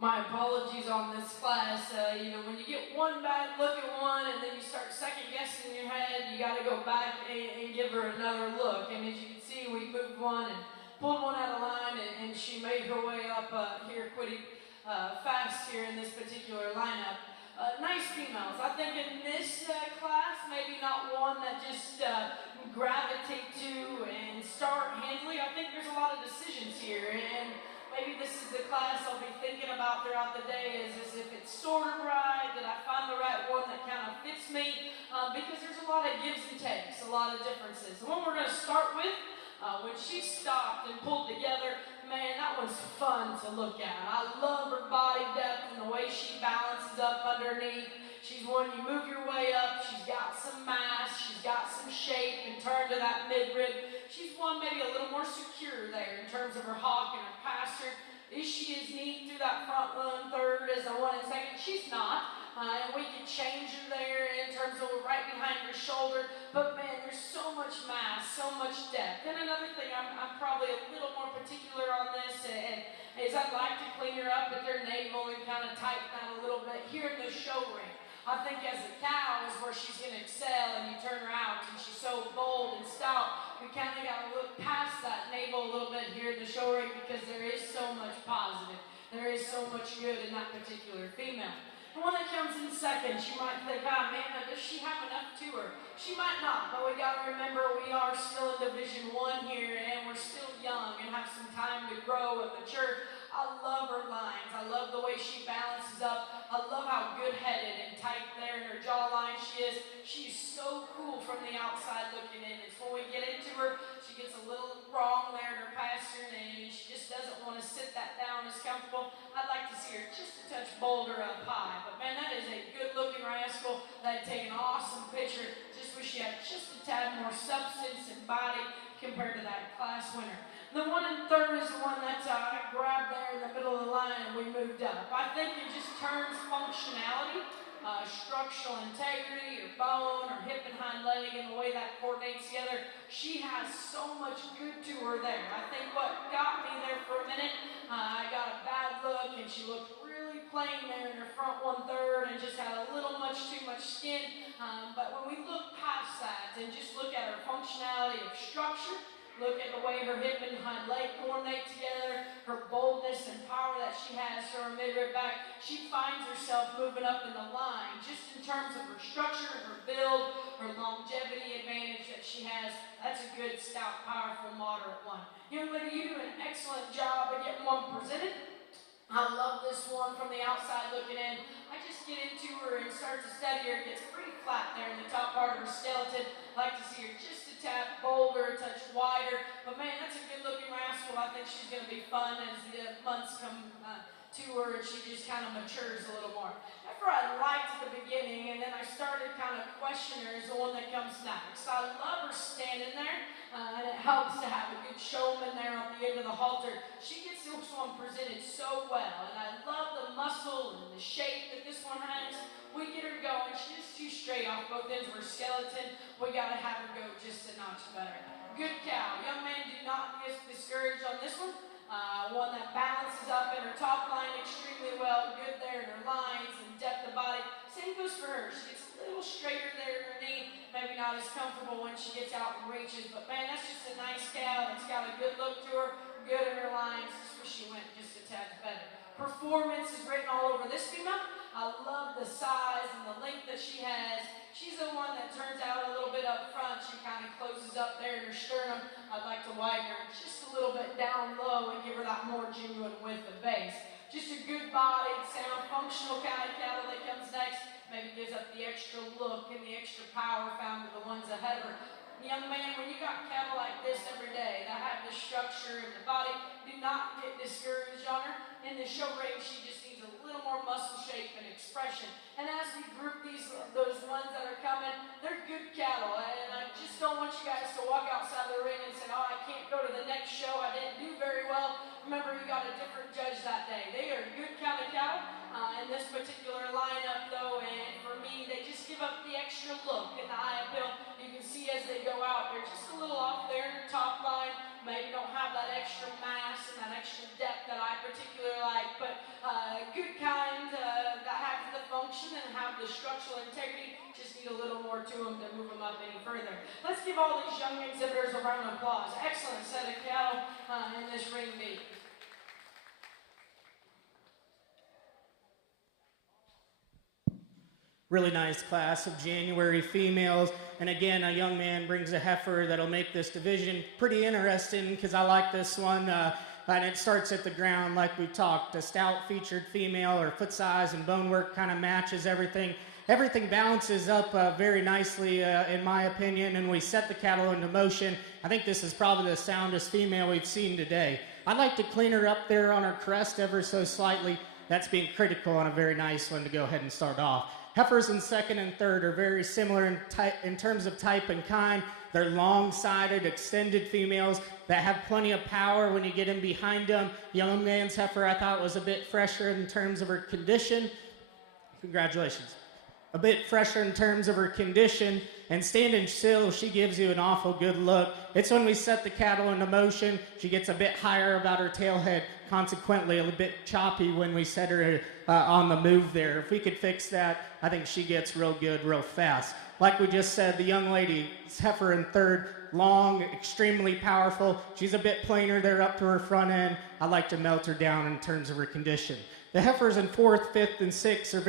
My apologies on this class. When you get one bad look at one and then you start second guessing in your head, you got to go back and give her another look. And as you can see, we moved one and pulled one out of line, and she made her way up here pretty fast here in this particular lineup. Nice females. I think in this class, maybe not one that just gravitate to and start handily. I think there's a lot of decisions here, and maybe this is the class I'll be thinking about throughout the day is if it's sort of right, that I find the right one that kind of fits me, because there's a lot of gives and takes, a lot of differences. The one we're going to start with, when she stopped and pulled together, man, that one's fun to look at. I love her body depth and the way she balances up underneath. She's one you move your way up, she's got some mass, she's got some shape and turn to that midrib. She's one maybe a little more secure there in terms of her hawk and her pasture. Is she as neat through that front one third as the one in second? She's not. And we can change her there in terms of right behind her shoulder. But man, there's so much mass, so much depth. And another thing, I'm probably a little more particular on this, and is I'd like to clean her up at their navel and kind of tighten that a little bit here in the show ring. I think as a cow is where she's going to excel, and you turn her out, and she's so bold and stout. We kind of got to look past that navel a little bit here in the show ring, because there is so much positive. There is so much good in that particular female. The one that comes in second, you might think, man, does she have enough to her? She might not, but we got to remember we are still in Division 1 here, and we're still young and have some time to grow and mature. I love her lines. I love the way she balances up. I love how good-headed and tight there in her jawline she is. She's so cool from the outside looking in. It's when we get into her, she gets a little wrong there in her pastern, and she just doesn't want to sit that down as comfortable. I'd like to see her just a touch bolder up high. But man, that is a good-looking rascal. That'd take an awesome picture. Just wish she had just a tad more substance and body compared to that class winner. The one in third is the one that I grabbed there in the middle of the line and we moved up. I think it just turns functionality, structural integrity, her bone, her hip and hind leg, and the way that coordinates together. She has so much good to her there. I think what got me there for a minute, I got a bad look and she looked really plain there in her front one third and just had a little too much skin. But when we look past that and just look at her functionality of structure, look at the way her hip and hind leg coordinate together, her boldness and power that she has for her midrib back, she finds herself moving up in the line just in terms of her structure, her build, her longevity advantage that she has. That's a good, stout, powerful, moderate one. Young lady, you do an excellent job of getting one presented. I love this one from the outside looking in. I just get into her and start to study her. It gets pretty flat there in the top part of her skeleton. I like to see her just a tad bolder, a touch wider. But man, that's a good looking rascal. I think she's going to be fun as the months come to her and she just kind of matures a little more. Heifer I liked at the beginning, and then I started kind of questioning her as the one that comes next. I love her standing there, and it helps to have a good showman there on the end of the halter. She gets this one presented so well, and I love the muscle and the shape that this one has. We get her going. She's too straight off both ends of her skeleton. We got to have her go just a notch better. Good cow. Young man, do not get discouraged on this one. One that balances up in her top line extremely well. Good there in her lines and depth of body. Same goes for her. She gets a little straighter there in her knee. Maybe not as comfortable when she gets out and reaches. But man, that's just a nice cow. It's got a good look to her. Good in her lines. Just wish she went just a tad better. Performance is written all over this female. I love the size and the length that she has. She's the one that turns out a little bit up front. She kind of closes up there in her sternum. I'd like to widen her just a little bit down low and give her that more genuine width of base. Just a good body, sound, functional kind of cattle that comes next. Maybe gives up the extra look and the extra power found with the ones ahead of her. Young man, when you got cattle like this every day that have the structure and the body, do not get discouraged on her. In the show ring, she just needs a little more muscle shape and expression. And as we group those ones that are coming, they're good cattle. And I just don't want you guys to walk outside the ring and say, oh, I can't go to the next show. I didn't do very well. Remember, you got a different judge that day. They are good kind of cattle in this particular lineup, though. And for me, they just give up the extra look in the eye appeal. You can see as they go out, they're just a little off there in their top line. Maybe don't have that extra mass and that extra depth that I particularly like. But good more to them to move them up any further. Let's give all these young exhibitors a round of applause. Excellent set of cattle in this ring meet. Really nice class of January females. And again, a young man brings a heifer that'll make this division pretty interesting because I like this one. And it starts at the ground like we talked. A stout featured female, her foot size and bone work kind of matches everything. Everything balances up very nicely, in my opinion, and we set the cattle into motion. I think this is probably the soundest female we've seen today. I'd like to clean her up there on her crest ever so slightly. That's being critical on a very nice one to go ahead and start off. Heifers in second and third are very similar in terms of type and kind. They're long-sided, extended females that have plenty of power when you get in behind them. Young man's heifer, I thought, was a bit fresher in terms of her condition. Congratulations. A bit fresher in terms of her condition, and standing still, she gives you an awful good look. It's when we set the cattle into motion, she gets a bit higher about her tail head, consequently a little bit choppy when we set her on the move there. If we could fix that, I think she gets real good real fast. Like we just said, the young lady, heifer in third, long, extremely powerful. She's a bit plainer there up to her front end. I like to melt her down in terms of her condition. The heifers in fourth, fifth, and sixth are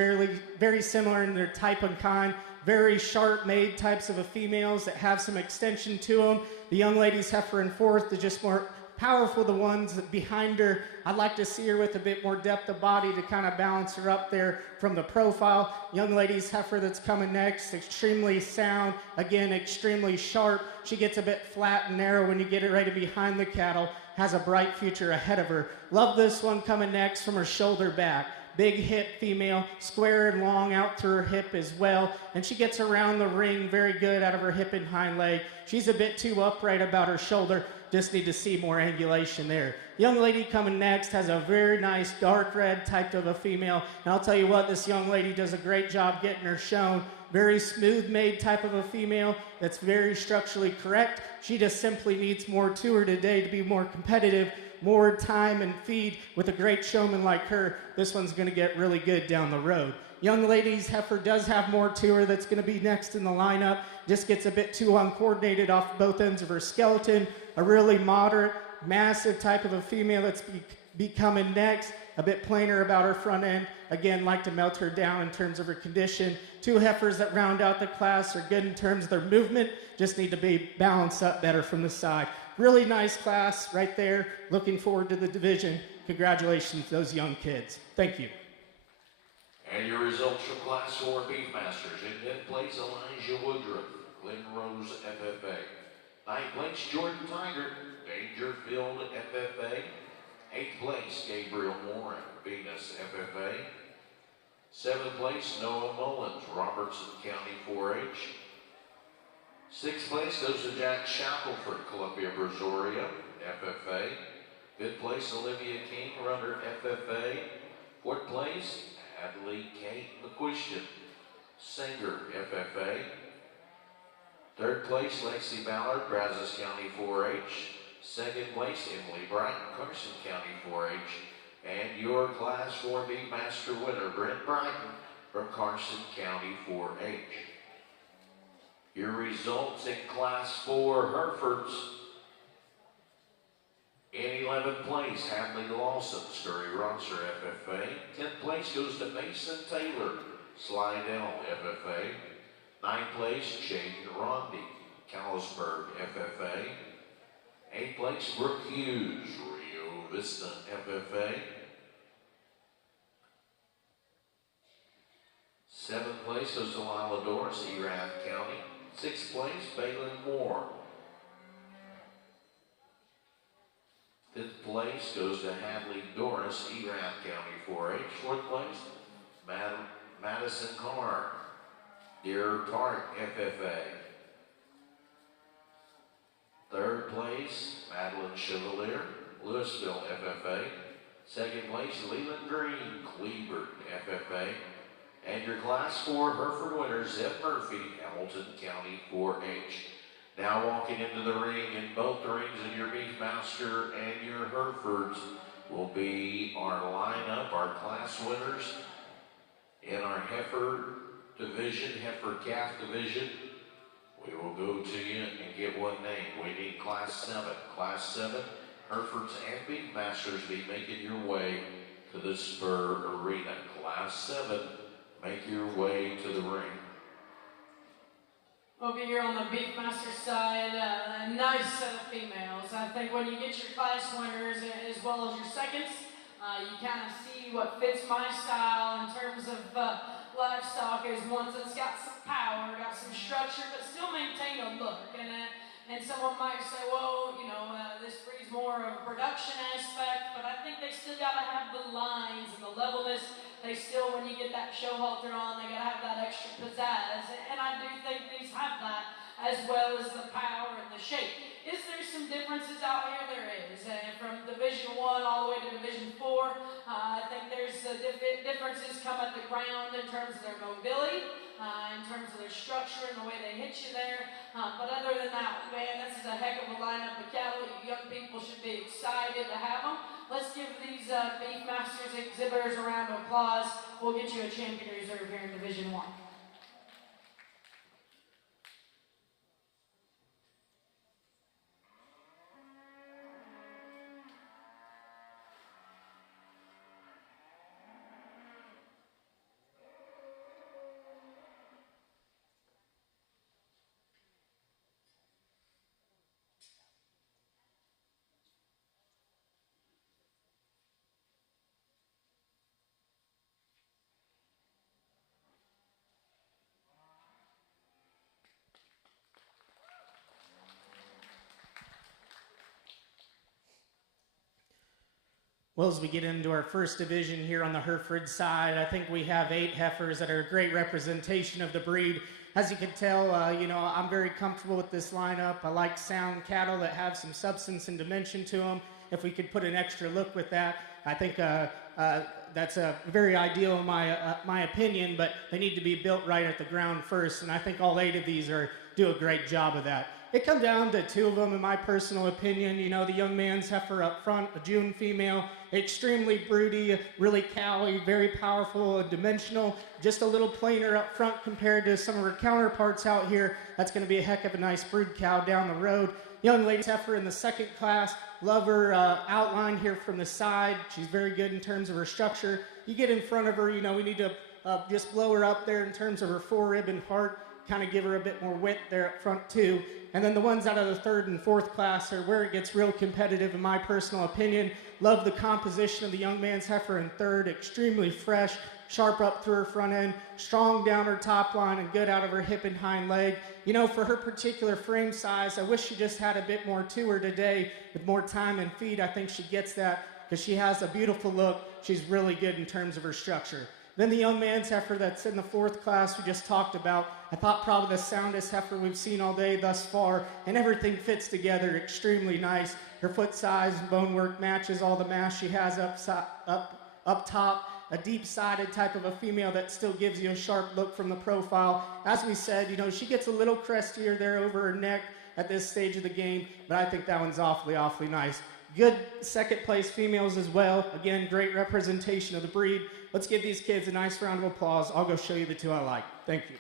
very similar in their type and kind. Very sharp-made types of females that have some extension to them. The young lady's heifer in fourth is just more powerful. The ones behind her, I'd like to see her with a bit more depth of body to kind of balance her up there from the profile. Young lady's heifer that's coming next, extremely sound, again, extremely sharp. She gets a bit flat and narrow when you get it right behind the cattle. Has a bright future ahead of her. Love this one coming next from her shoulder back. Big hip female, square and long out through her hip as well. And she gets around the ring very good out of her hip and hind leg. She's a bit too upright about her shoulder. Just need to see more angulation there. Young lady coming next has a very nice dark red type of a female. And I'll tell you what, this young lady does a great job getting her shown. Very smooth made type of a female that's very structurally correct. She just simply needs more to her today to be more competitive, more time and feed. With a great showman like her, this one's gonna get really good down the road. Young lady's heifer does have more to her that's gonna be next in the lineup. Just gets a bit too uncoordinated off both ends of her skeleton. A really moderate, massive type of a female that's becoming next. A bit plainer about her front end. Again, like to melt her down in terms of her condition. Two heifers that round out the class are good in terms of their movement. Just need to be balanced up better from the side. Really nice class right there. Looking forward to the division. Congratulations to those young kids. Thank you. And your results from Class 4 Beefmasters. In 10th place, Elijah Woodruff, Glen Rose FFA. 9th place, Jordan Tiger, Dangerfield FFA. 8th place, Gabriel Moore, Venus FFA. 7th place, Noah Mullins, Robertson County 4-H. 6th place goes to Jack Shackelford, Columbia Brazoria, FFA. 5th place, Olivia King, Runner FFA. 4th place, Adley Kate McQuistion, Singer FFA. 3rd place, Lexi Ballard, Brazos County 4-H. 2nd place, Emily Brighton, Carson County 4-H. And your Class 4 Beefmaster winner, Brent Brighton from Carson County 4-H. Your results in Class 4 Herefords. In 11th place, Hadley Lawson, Scurry Ronser FFA. 10th place goes to Mason Taylor, Slidell FFA. 9th place, Jaden Rondi, Callisburg FFA. 8th place, Brooke Hughes, Rio Vista FFA. 7th place goes to Lila Doris, Erath County. 6th place, Balin Moore. 5th place goes to Hadley Doris, Erath County 4-H. 4th place, Madison Carr, Deer Park FFA. 3rd place, Madeline Chevalier, Louisville FFA. 2nd place, Leland Green, Cleburne FFA. And your Class 4 Hereford winner, Zeb Murphy, Hamilton County 4-H. Now walking into the ring, in both the rings of your Beefmaster and your Herefords will be our lineup, our class winners. In our Heifer division, Heifer calf division, we will go to you and get one name. We need Class 7. Class 7, Herefords and Beefmasters be making your way to the Spur Arena. Class 7, make your way to the ring. Over here on the Beefmaster side, a nice set of females. I think when you get your class winners as well as your seconds, you kind of see what fits my style in terms of livestock is ones that's got some power, got some structure, but still maintain a look. And someone might say, well, you know, this breeds more of a production aspect, but I think they still got to have the lines and the levelness. They still, when you get that show halter on, they got to have that extra pizzazz. And I do think these have that, as well as the power and the shape. Is there some differences out here? There is. From Division 1 all the way to Division 4, I think there's differences come at the ground in terms of their mobility, in terms of their structure and the way they hit you there. But other than that, man, this is a heck of a lineup of cattle. You young people should be excited to have them. Let's give these Beefmasters exhibitors a round of applause. We'll get you a champion reserve here in Division 1. Well, as we get into our first division here on the Hereford side, I think we have 8 heifers that are a great representation of the breed. As you can tell, I'm very comfortable with this lineup. I like sound cattle that have some substance and dimension to them. If we could put an extra look with that, I think that's very ideal in my opinion, but they need to be built right at the ground first, and I think all 8 of these do a great job of that. It comes down to 2 of them, in my personal opinion. You know, the young man's heifer up front, a June female, extremely broody, really cowy, very powerful and dimensional, just a little plainer up front compared to some of her counterparts out here. That's going to be a heck of a nice brood cow down the road. Young lady's heifer in the second class. Love her outline here from the side. She's very good in terms of her structure. You get in front of her, you know, we need to just blow her up there in terms of her forerib and heart, kind of give her a bit more width there up front too. And then the ones out of the third and fourth class are where it gets real competitive in my personal opinion. Love the composition of the young man's heifer in third, extremely fresh, sharp up through her front end, strong down her top line, and good out of her hip and hind leg. You know, for her particular frame size, I wish she just had a bit more to her today with more time and feed. I think she gets that because she has a beautiful look. She's really good in terms of her structure. Then the young man's heifer that's in the fourth class we just talked about, I thought probably the soundest heifer we've seen all day thus far, and everything fits together extremely nice. Her foot size and bone work matches all the mass she has up top. A deep-sided type of a female that still gives you a sharp look from the profile. As we said, you know, she gets a little crestier there over her neck at this stage of the game, but I think that one's awfully, awfully nice. Good second place females as well. Again, great representation of the breed. Let's give these kids a nice round of applause. I'll go show you the 2 I like. Thank you.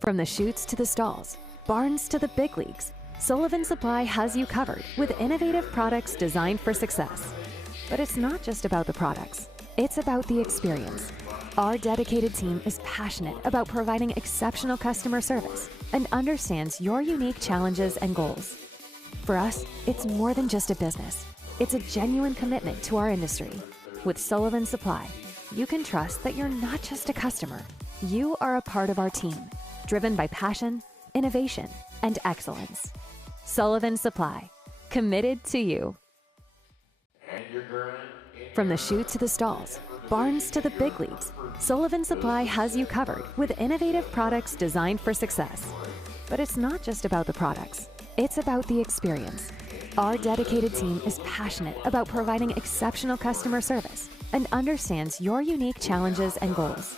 From the chutes to the stalls, barns to the big leagues, Sullivan Supply has you covered with innovative products designed for success. But it's not just about the products, it's about the experience. Our dedicated team is passionate about providing exceptional customer service and understands your unique challenges and goals. For us, it's more than just a business. It's a genuine commitment to our industry. With Sullivan Supply, you can trust that you're not just a customer. You are a part of our team, driven by passion, innovation, and excellence. Sullivan Supply, committed to you. And your current From the chute to the stalls, barns to the big leagues, Sullivan Supply has you covered with innovative products designed for success. But it's not just about the products, it's about the experience. Our dedicated team is passionate about providing exceptional customer service and understands your unique challenges and goals.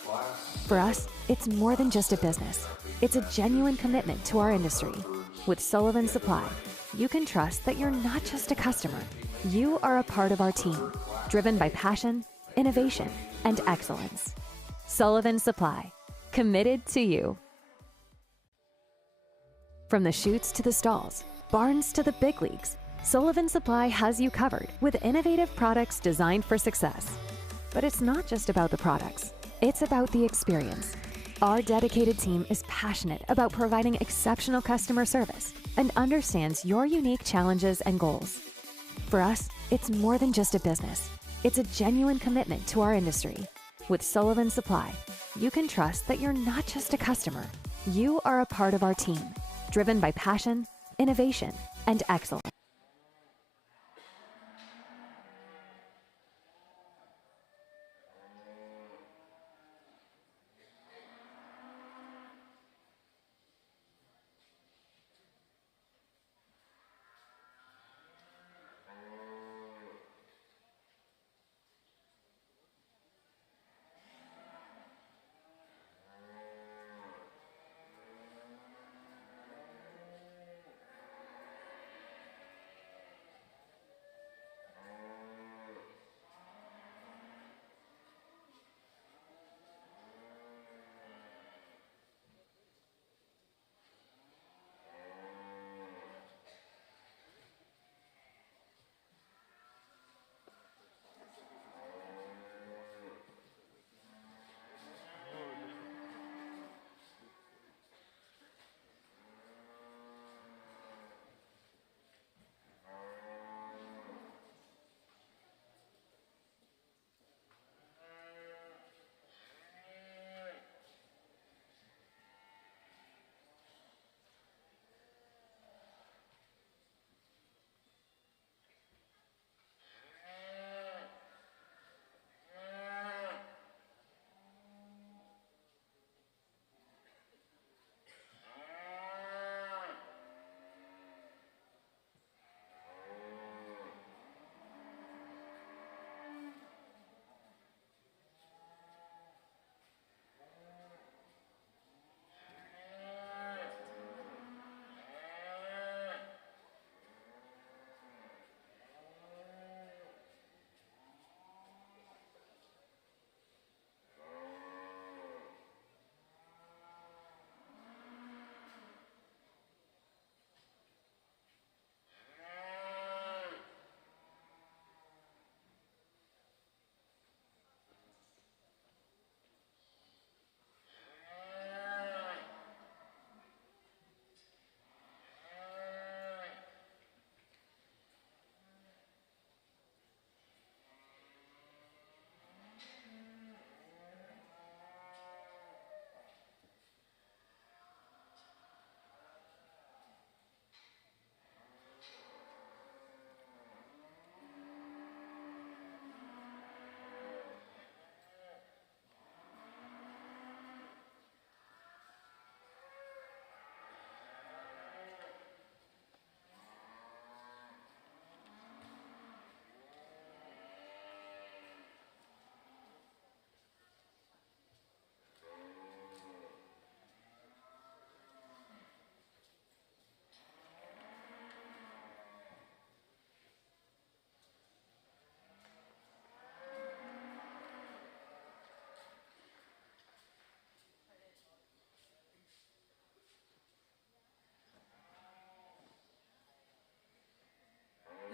For us, it's more than just a business. It's a genuine commitment to our industry. With Sullivan Supply, you can trust that you're not just a customer. You are a part of our team, driven by passion, innovation, and excellence. Sullivan Supply, committed to you. From the chutes to the stalls, barns to the big leagues, Sullivan Supply has you covered with innovative products designed for success. But it's not just about the products, it's about the experience. Our dedicated team is passionate about providing exceptional customer service and understands your unique challenges and goals. For us, it's more than just a business. It's a genuine commitment to our industry. With Sullivan Supply, you can trust that you're not just a customer. You are a part of our team, driven by passion, innovation, and excellence.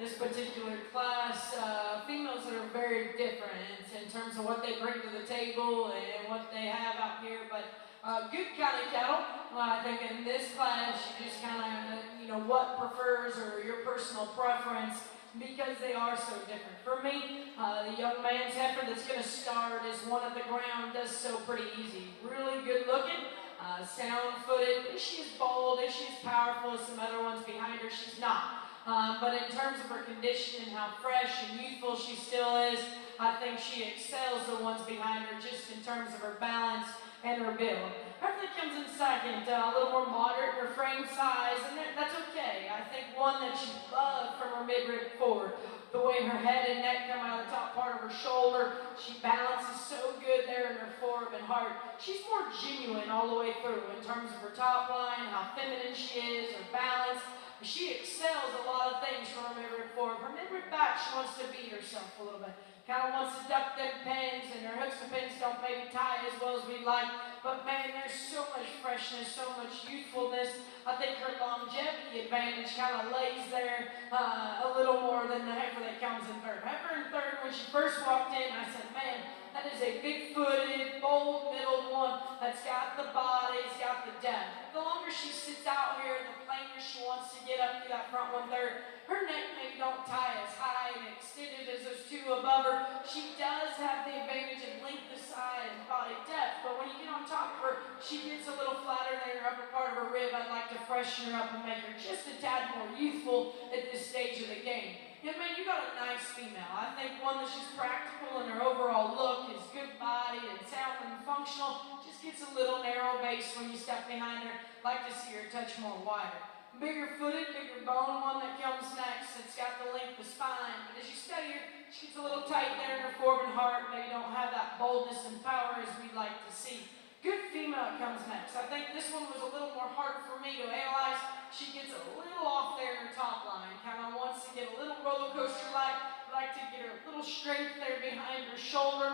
This particular class, females that are very different in terms of what they bring to the table and what they have out here, but good kind of cattle. I think in this class, you just kind of, what prefers or your personal preference because they are so different. For me, the young man's heifer that's going to start is one at the ground, does so pretty easy. Really good looking, sound-footed. She is bold, she is powerful. Some other ones behind her, she's not. But in terms of her condition and how fresh and youthful she still is, I think she excels the ones behind her just in terms of her balance and her build. Hereford comes in second, a little more moderate in her frame size, and that's okay. I think one that you love from her midrib forward, the way her head and neck come out of the top part of her shoulder, she balances so good there in her forearm and heart. She's more genuine all the way through in terms of her top line, how feminine she is, her balance. She excels a lot of things from her midrib forward. Her midrib back, she wants to beat herself a little bit. Kind of wants to duck them pins, and her hooks and pins don't maybe tie as well as we'd like. But man, there's so much freshness, so much youthfulness. I think her longevity advantage kind of lays there a little more than the heifer that comes in third. Heifer in third, when she first walked in, I said, man, that is a big-footed, bold-middled one that's got the body, it's got the depth. The longer she sits out here, the plainer she wants to get up to that front 1/3. Her neck maybe don't tie as high and extended as those two above her. She does have the advantage of length of side and body depth, but when you get on top of her, she gets a little flatter than her upper part of her rib. I'd like to freshen her up and make her just a tad more youthful at this stage of the game. Yeah, man, you got a nice female. I think one that she's practical and her overall look is good body and sound and functional. Just gets a little narrow base when you step behind her. Like to see her a touch more wider. Bigger footed, bigger bone one that comes next. It's got the length of spine. But as you study her, she gets a little tight there in her forearm and heart. Maybe don't have that boldness and power as we'd like to see. Good female comes next. I think this one was a little more harder for me to analyze. She gets a little off there in her top line. Kind of wants to get a little roller coaster like to get her a little strength there behind her shoulder.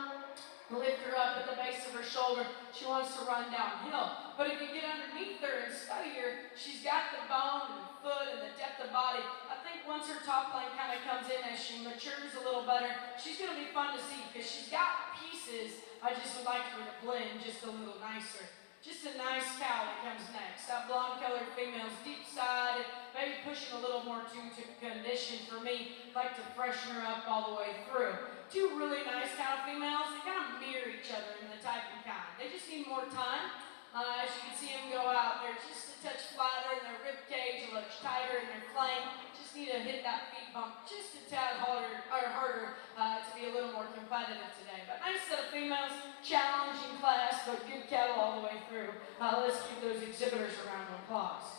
Lift her up at the base of her shoulder. She wants to run downhill. But if you get underneath her and study her, she's got the bone and the foot and the depth of body. I think once her top line kind of comes in as she matures a little better, she's going to be fun to see because she's got pieces. I just would like her to blend just a little nicer. Just a nice cow that comes next. That blonde-colored female's deep-sided, maybe pushing a little more to condition for me. Like to freshen her up all the way through. Two really nice cow females. They kind of mirror each other in the type and kind. They just need more time. As you can see them go out, they're just a touch flatter in their rib cage, a little tighter in their flank. Just need to hit that feet bump just a tad harder to be a little more competitive today. But nice set of females, challenging class, but good cattle all the way through. Let's give those exhibitors a round of applause.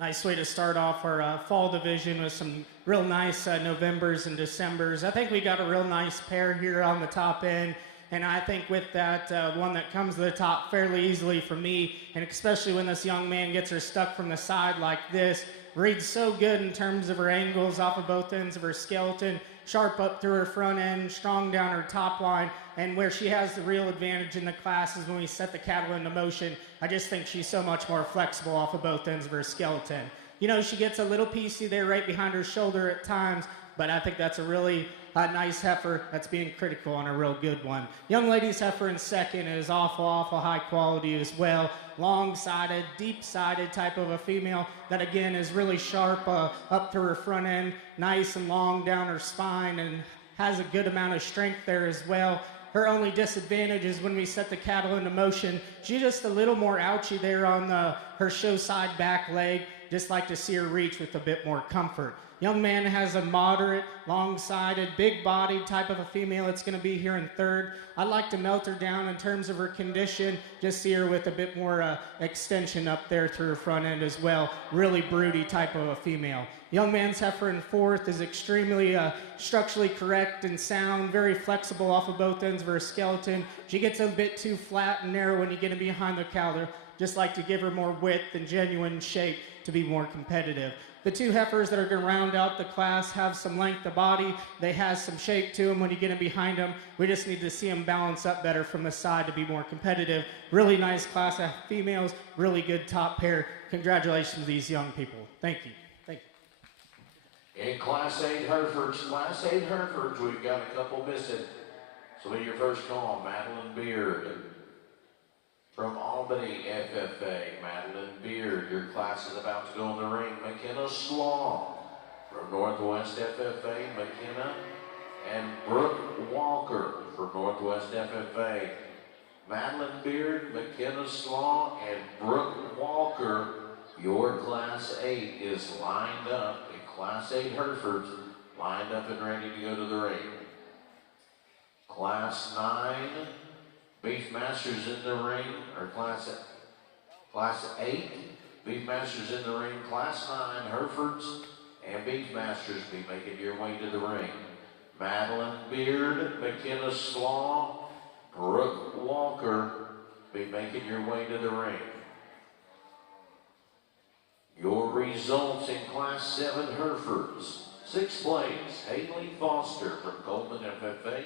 Nice way to start off our fall division with some real nice Novembers and Decembers. I think we got a real nice pair here on the top end. And I think with that one that comes to the top fairly easily for me, and especially when this young man gets her stuck from the side like this, reads so good in terms of her angles off of both ends of her skeleton, sharp up through her front end, strong down her top line, and where she has the real advantage in the class is when we set the cattle into motion. I just think she's so much more flexible off of both ends of her skeleton. You know, she gets a little piecey there right behind her shoulder at times, but I think that's a really nice heifer that's being critical on a real good one. Young lady's heifer in second is awful high quality as well. Long-sided, deep-sided type of a female that again is really sharp up to her front end, nice and long down her spine, and has a good amount of strength there as well. Her only disadvantage is when we set the cattle into motion, she's just a little more ouchy there on her show side back leg. Just like to see her reach with a bit more comfort. Young man has a moderate, long-sided, big-bodied type of a female that's going to be here in third. I'd like to melt her down in terms of her condition, just see her with a bit more extension up there through her front end as well. Really broody type of a female. Young man's heifer in fourth is extremely structurally correct and sound, very flexible off of both ends of her skeleton. She gets a bit too flat and narrow when you get her behind the cow. Just like to give her more width and genuine shape to be more competitive. The two heifers that are going to round out the class have some length of body. They have some shape to them when you get them behind them. We just need to see them balance up better from the side to be more competitive. Really nice class of females, really good top pair. Congratulations to these young people. Thank you. Thank you. In Class 8 Herefords, we've got a couple missing. So be your first call, Madeline Beard. From Albany FFA, Madeline Beard, your class is about to go in the ring. McKenna Slaw. From Northwest FFA, McKenna and Brooke Walker. From Northwest FFA, Madeline Beard, McKenna Slaw, and Brooke Walker. Your Class 8 is lined up. In Class 8 Hereford, lined up and ready to go to the ring. Class 9, Beefmasters in the ring, or Class 8, Beefmasters in the ring. Class 9, Herefords and Beefmasters be making your way to the ring. Madeline Beard, McKenna Slaw, Brooke Walker be making your way to the ring. Your results in Class 7 Herefords. 6th place, Haley Foster from Coleman FFA.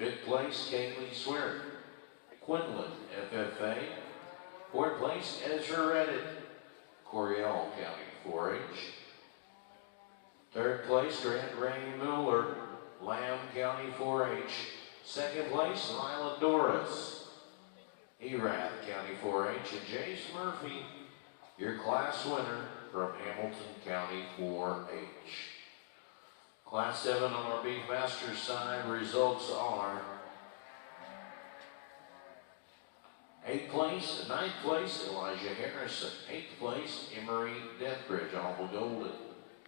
5th place, Kaylee Swear, Quinlan FFA. 4th place, Ezra Reddit, Coryell County 4-H. 3rd place, Grant Ray Mueller, Lamb County 4-H. 2nd place, Lila Doris, Erath County 4-H. And Jace Murphy, your class winner from Hamilton County 4-H. Class 7 on our Beefmaster side, results are 8th place, 9th place, Elijah Harrison. 8th place, Emery Deathbridge, Honorable Golden,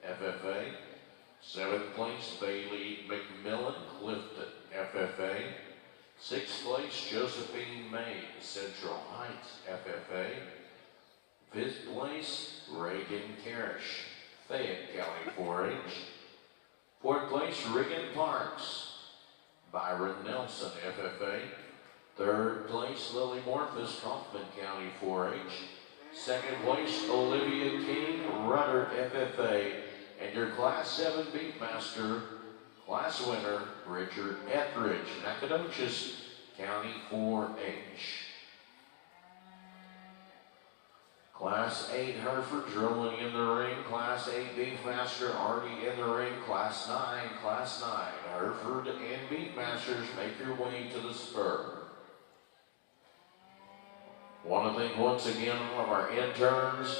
FFA. 7th place, Bailey McMillan, Clifton, FFA. 6th place, Josephine May, Central Heights, FFA. 5th place, Reagan Karish, Fayette County 4-H. 4th place, Regan Parks, Byron Nelson, FFA. 3rd place, Lily Morphus, Kaufman County 4-H. 2nd place, Olivia King, Rudder, FFA. And your Class 7 Beefmaster, class winner, Richard Etheridge, Nacogdoches County 4-H. Class 8 Herefords rolling in the ring. Class 8 Beefmaster already in the ring. Class 9, Hereford and Beefmasters, make your way to the spur. Want to thank once again all of our interns.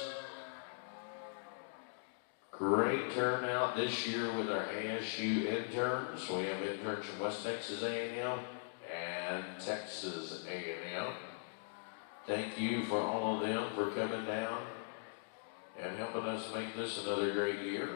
Great turnout this year with our ASU interns. We have interns from West Texas A&M and Texas A&M. Thank you for all of them for coming down and helping us make this another great year.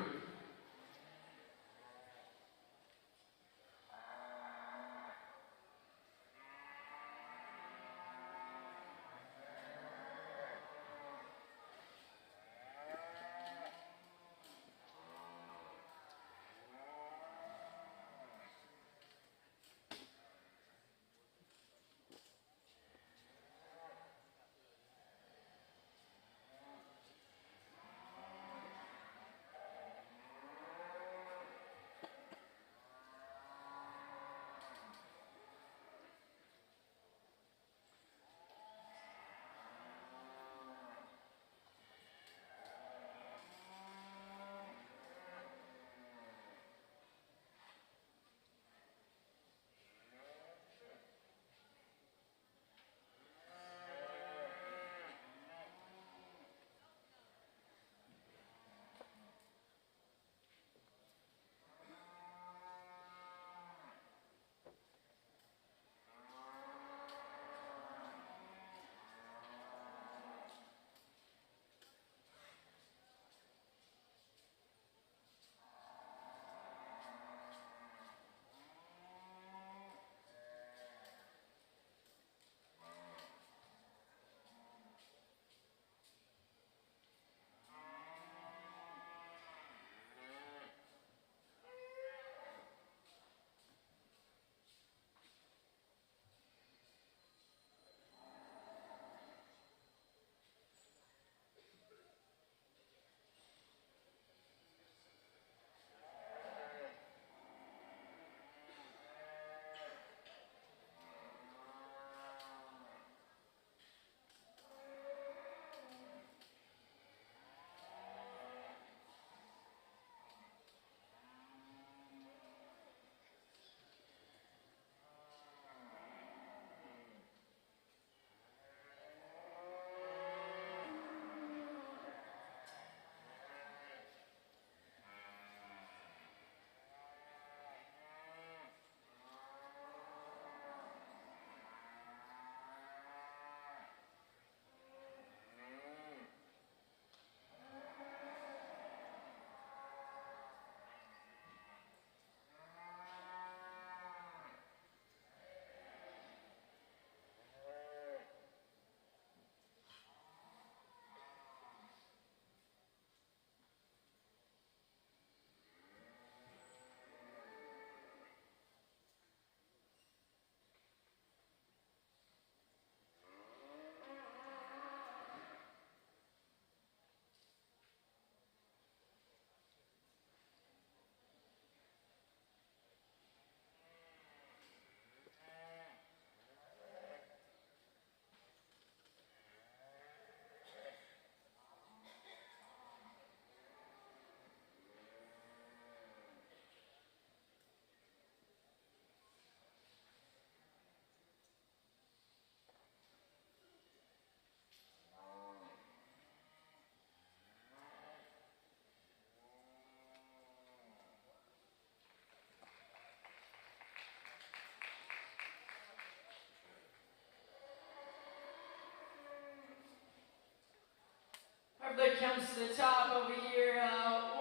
Everybody comes to the top over here.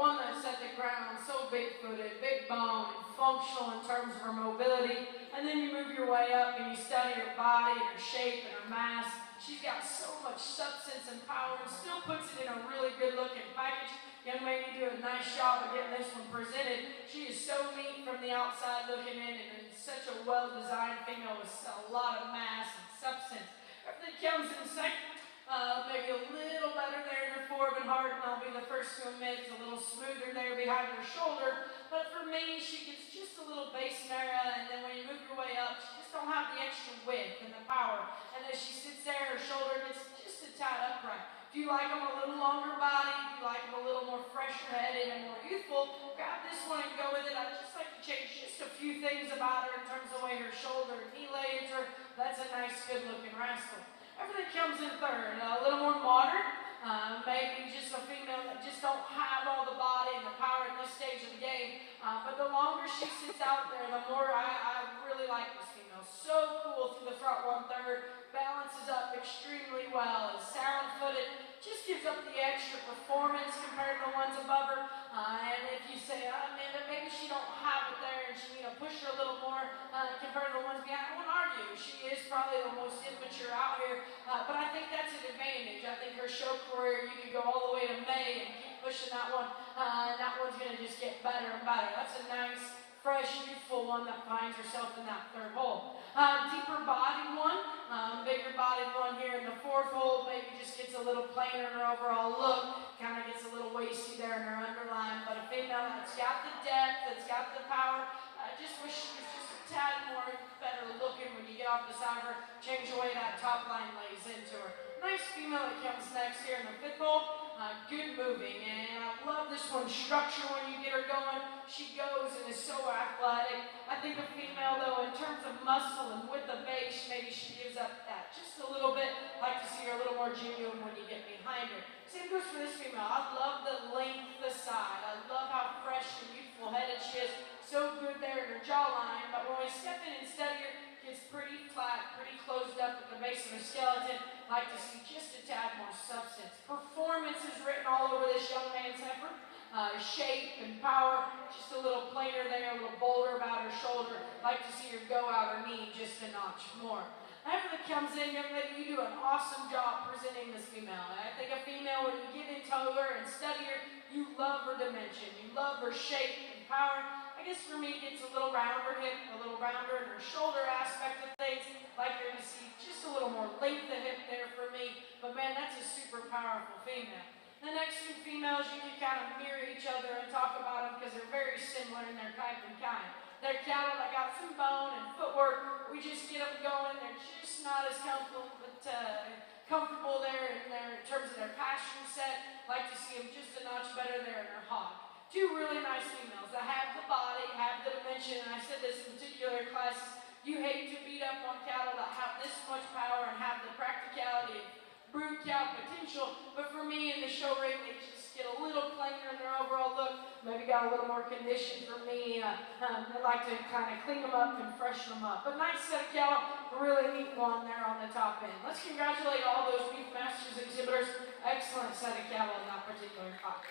One that's at the ground, so big-footed, big bone, and functional in terms of her mobility. And then you move your way up and you study her body, her shape, and her mass. She's got so much substance and power and still puts it in a really good-looking package. Young lady, you do a nice job of getting this one presented. She is so neat from the outside looking in, and such a well-designed female with a lot of mass and substance. Everything comes in second. Maybe a little better there in her form and heart, and I'll be the first to admit it's a little smoother there behind her shoulder. But for me, she gets just a little base area, and then when you move your way up, she just don't have the extra width and the power. And as she sits there, her shoulder gets just a tad upright. If you like them a little longer body, if you like them a little more fresher headed and more youthful, grab this one and go with it. I'd just like to change just a few things about her in terms of the way her shoulder and knee lay into her. That's a nice, good-looking rascal. Everything comes in third, a little more modern, maybe just a female that just don't have all the body and the power at this stage of the game. But the longer she sits out there, the more I really like this female. So cool through the front 1/3, balances up extremely well, is sound-footed, just gives up the extra performance compared to the ones above her. And if you say, man, maybe she don't have it there and she need to push her a little more compared to the ones behind, I wouldn't argue. She is probably the most immature out here, but I think that's an advantage. I think her show career, you can go all the way to May and keep pushing that one, and that one's going to just get better and better. That's a nice, fresh, youthful one that finds herself in that third hole. Deeper bodied one, bigger bodied one here in the fourth hole, maybe just gets a little plainer in her overall look, kind of gets a little wasty there in her underline, but a female that's got the depth, that's got the power. I just wish she was just a tad more better looking when you get off the side of her, change the way that top line lays into her. Nice female that comes next here in the fifth hole. Good moving, and I love this one structure when you get her going. She goes and is so athletic. I think a female, though, in terms of muscle and width of base, maybe she gives up that just a little bit. Like to see her a little more genuine when you get behind her. Same goes for this female. I love the length, the side. I love how fresh and youthful headed she is. So good there in her jawline, but when we step in and study her, gets pretty flat, pretty closed up at the base of her skeleton. Like to see just a tad more substance. Performance is written all over this young man's heifer. Shape and power, just a little plainer there, a little bolder about her shoulder. Like to see her go out her knee just a notch more. However that comes in, young lady, you do an awesome job presenting this female. I think a female, when you get into her and study her, you love her dimension, you love her shape and power. I guess for me, it gets a little rounder hip, a little rounder in her shoulder aspect of things. Like her to see just a little more length of hip there for me. But man, that's a super powerful female. The next two females, you can kind of mirror each other and talk about them because they're very similar in their type and kind. They're cattle that got some bone and footwork. We just get them going. They're just not as comfortable there in terms of their pasture set. Like to see them just a notch better there in their hog. Two really nice females that have the body, have the dimension, and I said this in particular classes, you hate to beat up on cattle that have this much power and have the practicality of brood cow potential, but for me in the show ring, they just get a little plainer in their overall look, maybe got a little more condition for me. I like to kind of clean them up and freshen them up. But nice set of cattle, a really neat one there on the top end. Let's congratulate all those Beefmasters exhibitors. Excellent set of cattle in that particular box.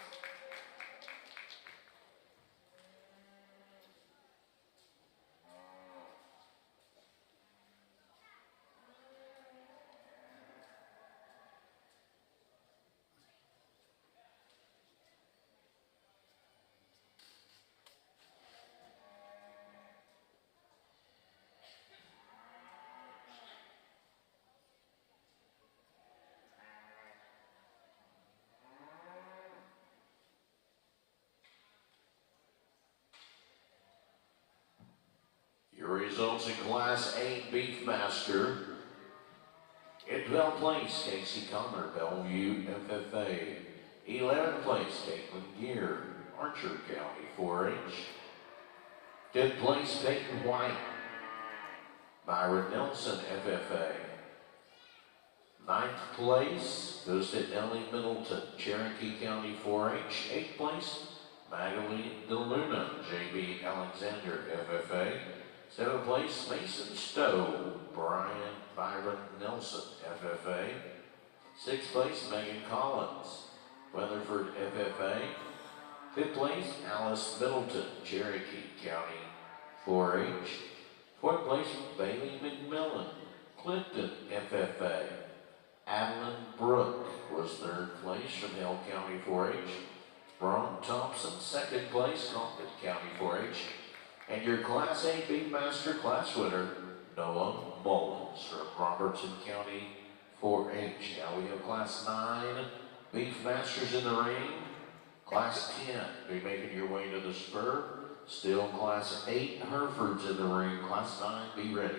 Your results in Class 8 Beefmaster. In 12th place, Casey Connor, Bellevue FFA. 11th place, Caitlin Gear, Archer County 4-H. 10th place, Peyton White, Byron Nelson FFA. 9th place goes to Ellie Middleton, Cherokee County 4-H. 8th place, Magdalene DeLuna, JB Alexander FFA. 7th place, Mason Stowe, Byron Nelson, FFA. 6th place, Megan Collins, Weatherford FFA. Fifth place, Alice Middleton, Cherokee County 4-H. Fourth place, Bailey McMillan, Clinton FFA. Adeline Brooke was third place from Hill County 4-H. Ron Thompson, second place, Concord County 4-H. And your Class A Beefmaster class winner, Noah Mullins from Robertson County 4-H. Now we have Class 9 Beefmasters in the ring. Class 10, be making your way to the spur. Still Class 8 Herefords in the ring. Class 9, be ready.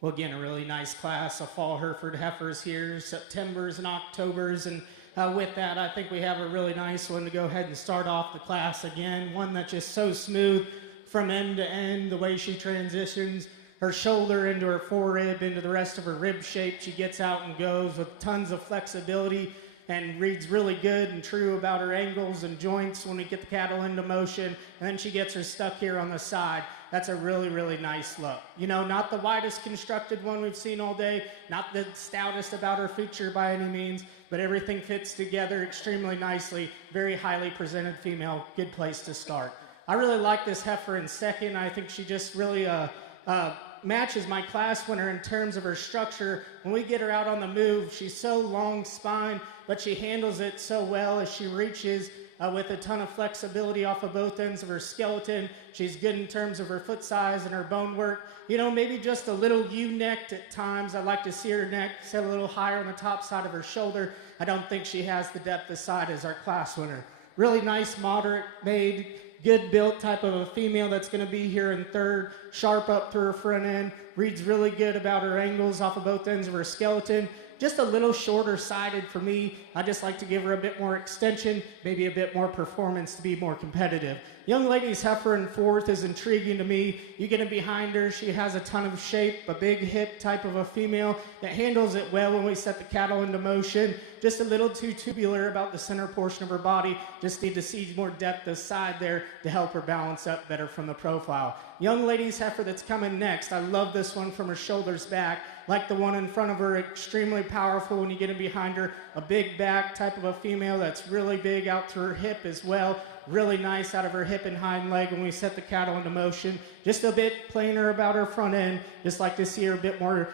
Well, again, a really nice class of fall Hereford heifers here, Septembers and Octobers, and with that, I think we have a really nice one to go ahead and start off the class again. One that's just so smooth from end to end, the way she transitions her shoulder into her forerib, into the rest of her rib shape. She gets out and goes with tons of flexibility and reads really good and true about her angles and joints when we get the cattle into motion. And then she gets her stuck here on the side. That's a really, really nice look. You know, not the widest constructed one we've seen all day, not the stoutest about her feature by any means, but everything fits together extremely nicely. Very highly presented female, good place to start. I really like this heifer in second. I think she just really matches my class winner in terms of her structure. When we get her out on the move, she's so long spine, but she handles it so well as she reaches with a ton of flexibility off of both ends of her skeleton. She's good in terms of her foot size and her bone work. You know, maybe just a little U-necked at times. I'd like to see her neck set a little higher on the top side of her shoulder. I don't think she has the depth of side as our class winner. Really nice, moderate made, good built type of a female that's going to be here in third, sharp up through her front end, reads really good about her angles off of both ends of her skeleton. Just a little shorter sided for me. I just like to give her a bit more extension, maybe a bit more performance to be more competitive. Young lady's heifer in fourth is intriguing to me. You get in behind her, she has a ton of shape, a big hip type of a female that handles it well when we set the cattle into motion. Just a little too tubular about the center portion of her body. Just need to see more depth of side there to help her balance up better from the profile. Young lady's heifer that's coming next. I love this one from her shoulders back. Like the one in front of her, extremely powerful when you get in behind her. A big back type of a female that's really big out to her hip as well. Really nice out of her hip and hind leg when we set the cattle into motion. Just a bit plainer about her front end. Just like to see her a bit more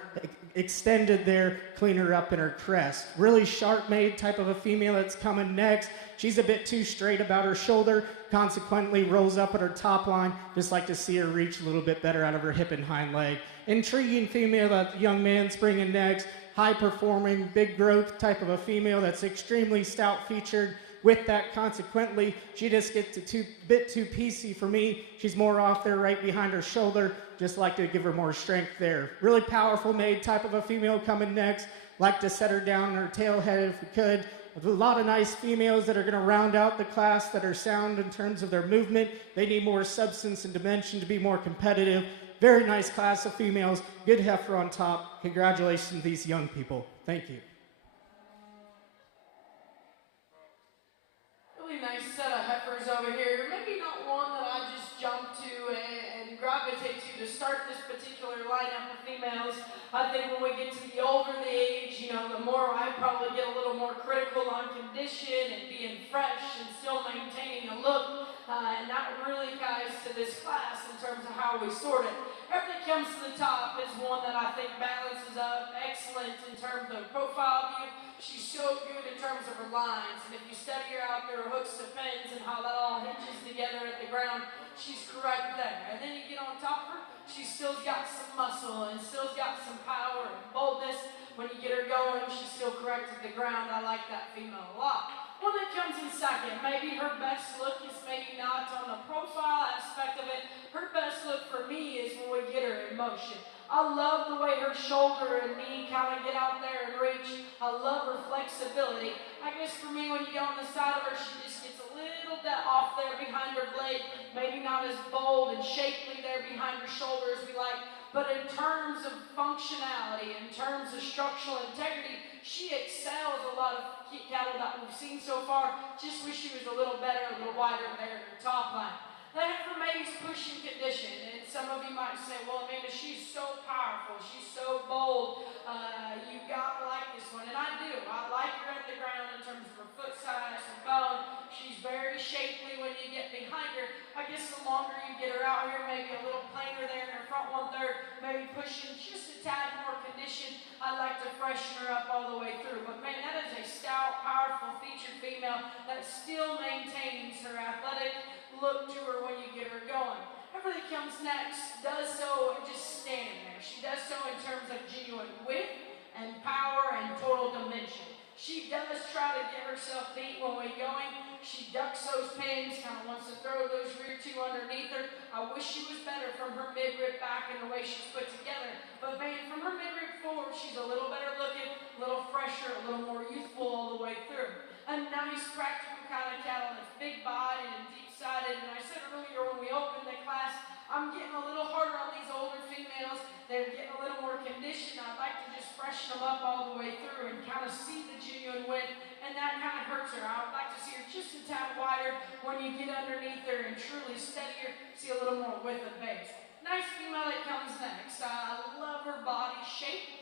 extended there, cleaner up in her crest. Really sharp made type of a female that's coming next. She's a bit too straight about her shoulder, consequently rolls up at her top line. Just like to see her reach a little bit better out of her hip and hind leg. Intriguing female that the young man's bringing next. high-performing, big growth type of a female that's extremely stout featured. With that, consequently, she just gets a bit too piecey for me. She's more off there right behind her shoulder. Just like to give her more strength there. Really powerful made type of a female coming next. Like to set her down on her tail head if we could. With a lot of nice females that are going to round out the class that are sound in terms of their movement. They need more substance and dimension to be more competitive. Very nice class of females. Good heifer on top. Congratulations to these young people. Thank you. Really nice set of heifers over here. Maybe not one that I just jump to and gravitate to start this particular lineup of females. I think when we get to the older the age, the more I probably get a little more critical on condition and being fresh and still maintaining a look. And that really ties to this class in terms of how we sort it. Everything comes to the top is one that I think balances up excellent in terms of profile view. She's so good in terms of her lines, and if you study her out there, hooks to pins, and how that all hinges together at the ground, she's correct there. And then you get on top of her, she's still got some muscle, and still got some power and boldness. When you get her going, she's still correct at the ground. I like that female a lot. One that comes in second, maybe her best look is maybe not on the profile aspect of it. Her best look for me is when we get her in motion. I love the way her shoulder and knee kind of get out there and reach. I love her flexibility. I guess for me, when you get on the side of her, she just gets a little bit off there behind her blade. Maybe not as bold and shapely there behind her shoulder as we like. But in terms of functionality, in terms of structural integrity, she excels a lot of cattle that we've seen so far. Just wish she was a little better, a little wider there in her top line. The heifer maybe's pushing condition, and some of you might say, well, Amanda, she's so powerful, she's so bold, you gotta like this one, and I do. I like her at the ground in terms of her foot size, her bone. She's very shapely when you get behind her. I guess the longer you get her out here, maybe a little plainer there in her front 1/3, maybe pushing just a tad more condition. I like to freshen her up all the way through, but man, that is a stout, powerful, featured female that still maintains her athletic look to her when you get her going. Everything comes next does so just standing there. She does so in terms of genuine width and power and total dimension. She does try to get herself beat when we're going. She ducks those pins, kind of wants to throw those rear two underneath her. I wish she was better from her midrib back and the way she's put together. But man, from her midrib forward, she's a little better looking, a little fresher, a little more youthful all the way through. A nice practical kind of cattle that's big-bodied and deep-sided. And I said earlier when we opened the class, I'm getting a little harder on these older females. They're getting a little more conditioned. I'd like to just freshen them up all the way through and kind of see the genuine width, and that kind of hurts her. I would like to see her just a tad wider when you get underneath her and truly steady her, see a little more width of base. Nice female that comes next. I love her body shape.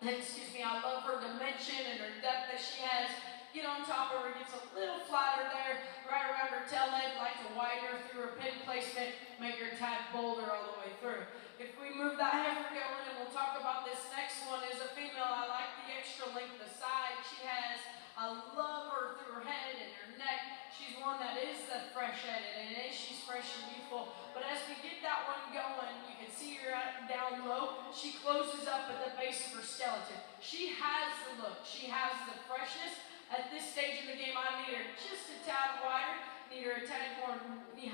I love her dimension and her depth that she has. Get on top of her, gets a little flatter there, right around her tail head, like to widen her through her pin placement, make her a tad bolder all the way through. If we move that heifer going, and we'll talk about this next one, is a female. I like the extra length of side she has. I love her through her head and her neck. She's one that is the fresh-headed, and she's fresh and youthful. But as we get that one going, you can see her down low. She closes up at the base of her skeleton. She has the look. She has the freshness. At this stage in the game, I need her just a tad wider, need her a tad more,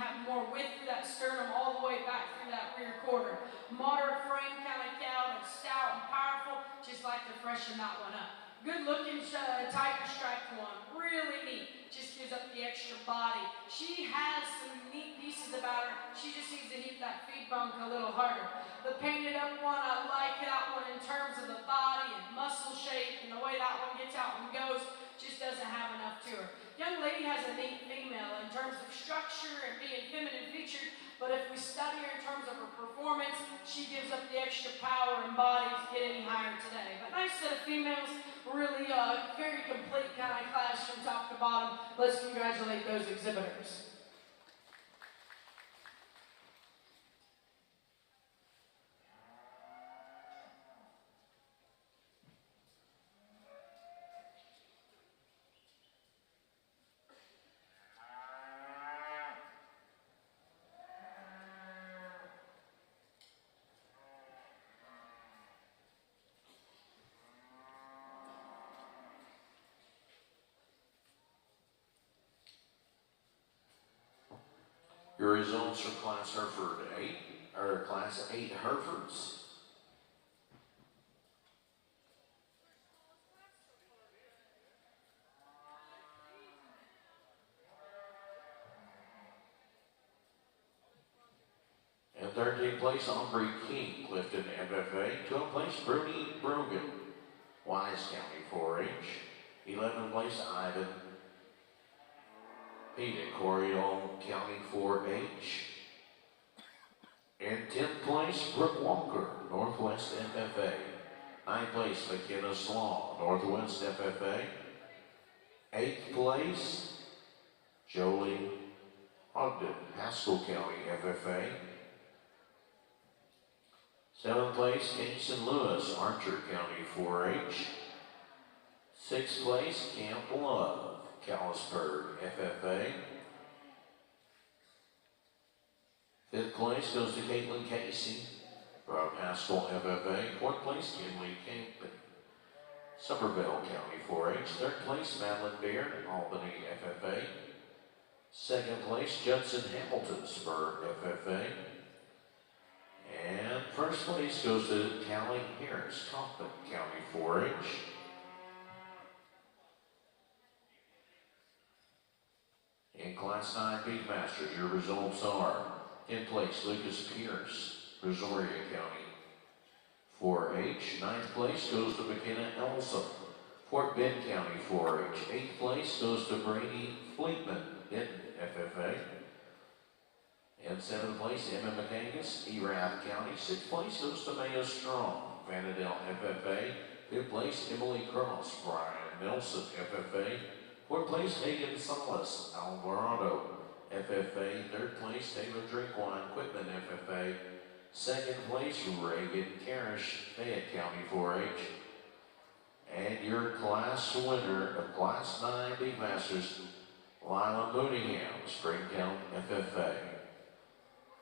have more width through that sternum all the way back through that rear quarter. Moderate frame kind of cow that's stout and powerful, just like to freshen that one up. Good looking tiger striped one, really neat, just gives up the extra body. She has some neat pieces about her, she just needs to hit that feed bunk a little harder. The painted up one, I like that one in terms of the body and muscle shape and the way that one gets out and goes. Just doesn't have enough to her. Young lady has a neat female in terms of structure and being feminine featured, but if we study her in terms of her performance, she gives up the extra power and body to get any higher today. But nice set of females, really very complete kind of class from top to bottom. Let's congratulate those exhibitors. Your results from Class Hereford 8, or Class 8 Herefords. In 13th place, Aubrey King, Clifton FFA. 12th place, Bruni Brogan, Wise County 4-H. 11th place, Ivan Pete, Coriol County 4-H. In 10th place, Brooke Walker, Northwest FFA. 9th place, McKenna Slaw, Northwest FFA. 8th place, Jolie Ogden, Haskell County FFA. 7th place, Kingston Lewis, Archer County 4-H. 6th place, Camp Love, Callisburg FFA. 5th place goes to Caitlin Casey from Haskell FFA. 4th place, Kinley Kingpin, Somerville County 4-H. 3rd place, Madeline Beard, Albany FFA. 2nd place, Judson Hamilton, Spur FFA. And 1st place goes to Callie Harris, Kaufman County 4-H. In Class 9 Beefmasters, your results are: in place, Lucas Pierce, Brazoria County 4-H. 9th place goes to McKenna Elson, Fort Bend County 4-H. 8th place goes to Brady Fleetman, Denton FFA. In 7th place, Emma McAngus, Erath County. 6th place goes to Maya Strong, Vanadel FFA. 5th place, Emily Cross, Brian Nelson FFA. 4th place, Hagan Salas, Alvarado FFA. 3rd place, Taylor Drinkwine, Quitman FFA. 2nd place, Reagan Carish, Fayette County 4-H. And your class winner of Class 9 Beefmasters, Lila Mooneyham, Springtown FFA.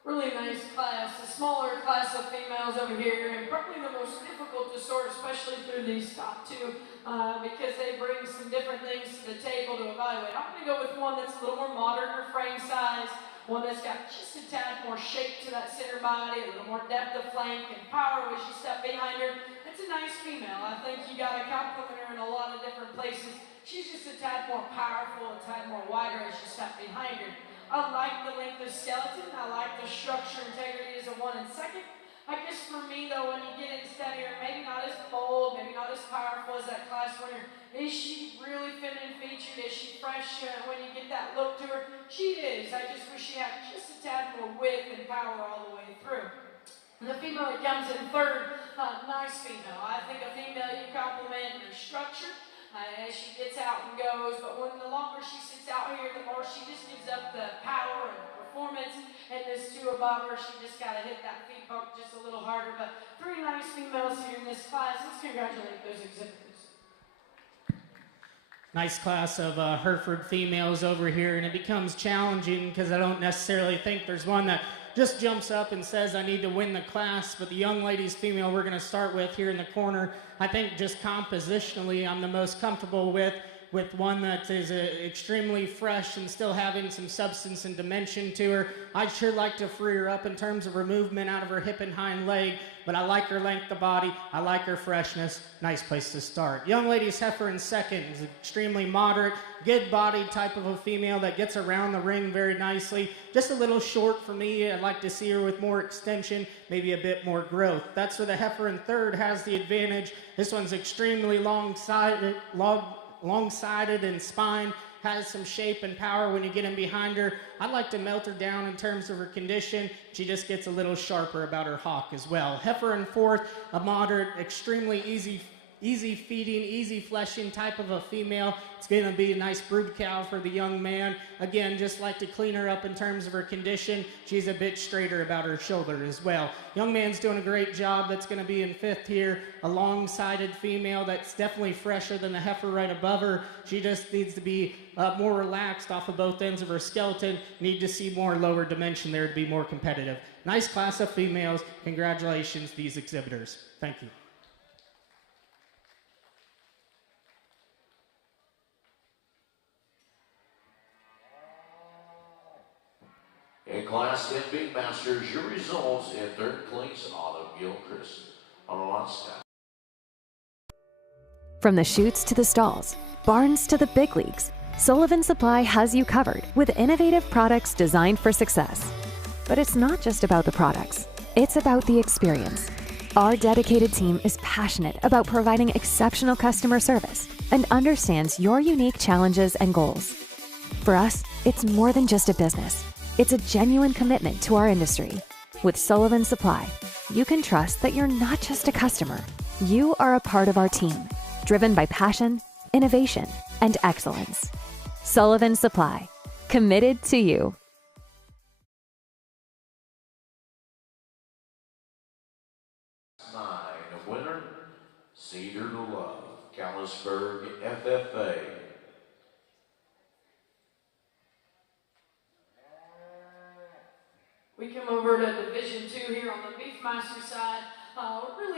Really nice class, a smaller class of females over here, and probably the most difficult to sort, especially through these top two, because they bring some different things to the table to evaluate. I'm going to go with one that's a little more modern or frame size, one that's got just a tad more shape to that center body, a little more depth of flank and power as you step behind her. It's a nice female. I think you got to compliment her in a lot of different places. She's just a tad more powerful, a tad more wider as you step behind her. I like the length of skeleton. I like the structure integrity as a 1 and 2nd. I guess for me though, when you get in steadier, maybe not as bold, maybe not as powerful as that class winner. Is she really feminine featured? Is she fresh when you get that look to her? She is. I just wish she had just a tad more width and power all the way through. And the female that comes in 3rd, nice female. I think a female you compliment her structure as she gets out and goes, but when the longer she sits out here, the more she just gives up the power and performance. And this 2 above her, she just got to hit that feet bump just a little harder. But 3 nice females here in this class. Let's congratulate those exhibitors. Nice class of Hereford females over here, and it becomes challenging because I don't necessarily think there's one that just jumps up and says, I need to win the class. But the young ladies female we're going to start with here in the corner, I think just compositionally I'm the most comfortable with one that is extremely fresh and still having some substance and dimension to her. I'd sure like to free her up in terms of her movement out of her hip and hind leg, but I like her length of body. I like her freshness. Nice place to start. Young ladies Heifer in 2nd is extremely moderate, good body type of a female that gets around the ring very nicely. Just a little short for me. I'd like to see her with more extension, maybe a bit more growth. That's where the Heifer in 3rd has the advantage. This one's extremely long-sided and spine, has some shape and power when you get in behind her. I'd like to melt her down in terms of her condition. She just gets a little sharper about her hock as well. Heifer in 4th, a moderate, extremely easy feeding, easy fleshing type of a female. It's going to be a nice brood cow for the young man. Again, just like to clean her up in terms of her condition. She's a bit straighter about her shoulder as well. Young man's doing a great job. That's going to be in 5th here. A long-sided female that's definitely fresher than the Heifer right above her. She just needs to be more relaxed off of both ends of her skeleton. Need to see more lower dimension there to be more competitive. Nice class of females. Congratulations, these exhibitors. Thank you. In In Class 10 Beefmasters, your results in third place, Autumn Gilchrist, Alaska. From the chutes to the stalls, barns to the big leagues, Sullivan Supply has you covered with innovative products designed for success. But it's not just about the products, it's about the experience. Our dedicated team is passionate about providing exceptional customer service and understands your unique challenges and goals. For us, it's more than just a business. It's a genuine commitment to our industry. With Sullivan Supply, you can trust that you're not just a customer. You are a part of our team, driven by passion, innovation, and excellence. Sullivan Supply, committed to you. Winner, Cedar to Love, Callisburg FFA. We come over to Division II here on the Beefmaster side.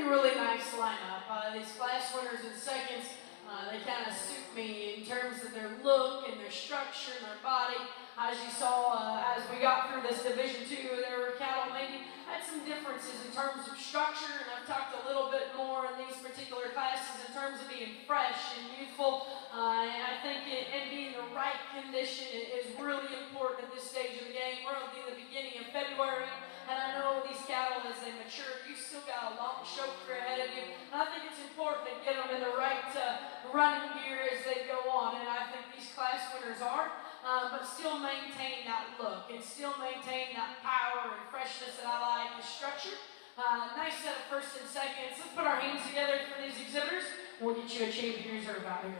Really nice lineup. These class winners and seconds, they kind of suit me in terms of their look and their structure and their body. As you saw, as we got through this Division II, there were cattle maybe had some differences in terms of structure, and I've talked a little bit more in these particular classes in terms of being fresh and youthful. And I think and being in the right condition is really important at this stage of the game. We're at the beginning of February, and I know these cattle, as they mature, you still got a long show career ahead of you. And I think it's important to get them in the right running gear as they go on, and I think these class winners are. But still maintain that look and still maintain that power and freshness that I like, the structure. Nice set of first and seconds. Let's put our hands together for these exhibitors. We'll get you a champion reserve out here.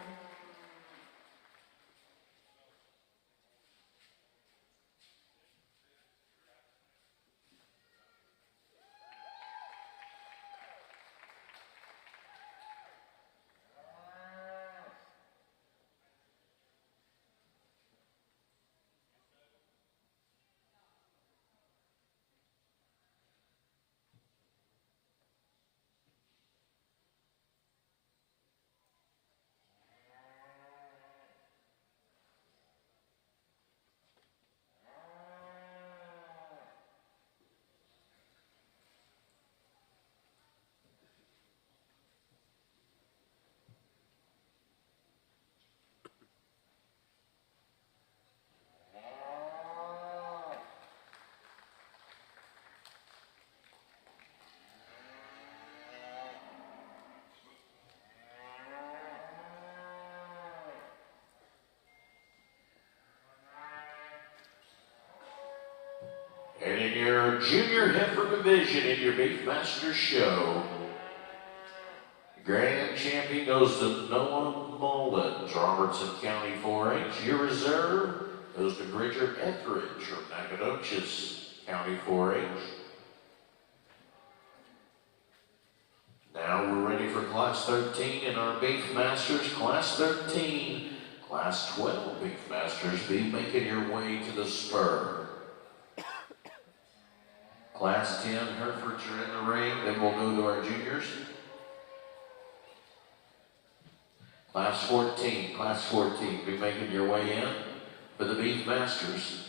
And in your junior heifer division in your Beefmaster show, grand champion goes to Noah Mullins, Robertson County 4-H. Your reserve goes to Bridger Etheridge from Nacogdoches County 4-H. Now we're ready for Class 13 in our Beefmasters. Class 13, Class 12 Beefmasters, be making your way to the spur. Class 10 Herefords are in the ring, then we'll go to our juniors. Class 14, be making your way in for the Beefmasters.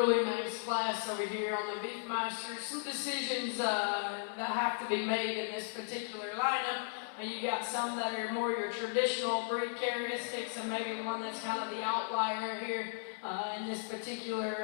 really nice class over here on the Beefmaster. Some decisions that have to be made in this particular lineup. And you got some that are more your traditional breed characteristics, and maybe one that's kind of the outlier here in this particular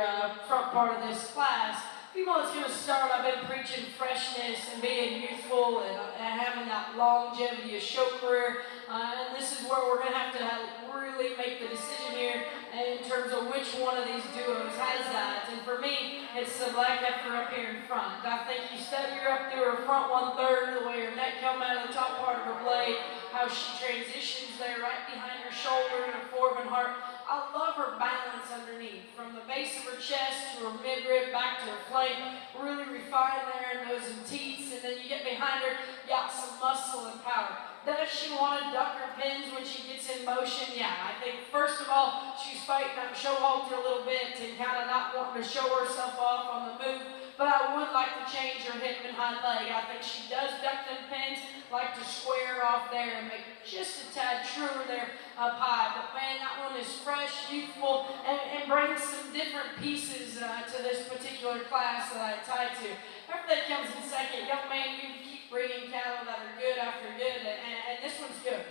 front part of this class. People that's going to start, I've been preaching freshness and being youthful and having that longevity of show career. And this is where we're going to have really make the decision here in terms of which one of these duos has that. And for me, it's the black heifer up here in front. I think you study her up through her front 1/3, the way her neck come out of the top part of her blade, how she transitions there right behind her shoulder and her forearm and heart. I love her balance underneath, from the base of her chest to her midrib back to her flank, really refined there in those teats, and then you get behind her, got some muscle and power. Does she want to duck her pins when she gets in motion? Yeah, I think first of all, she's fighting that show halter a little bit and kind of not wanting to show herself off on the move, but I would like to change her hip and hind leg. I think she does duck them pins, like to square off there and make just a tad truer there up high. But man, that one is fresh, youthful, and brings some different pieces to this particular class that I tie to. After that comes in second, young man, you keep bringing cattle that are good after good, and this one's good.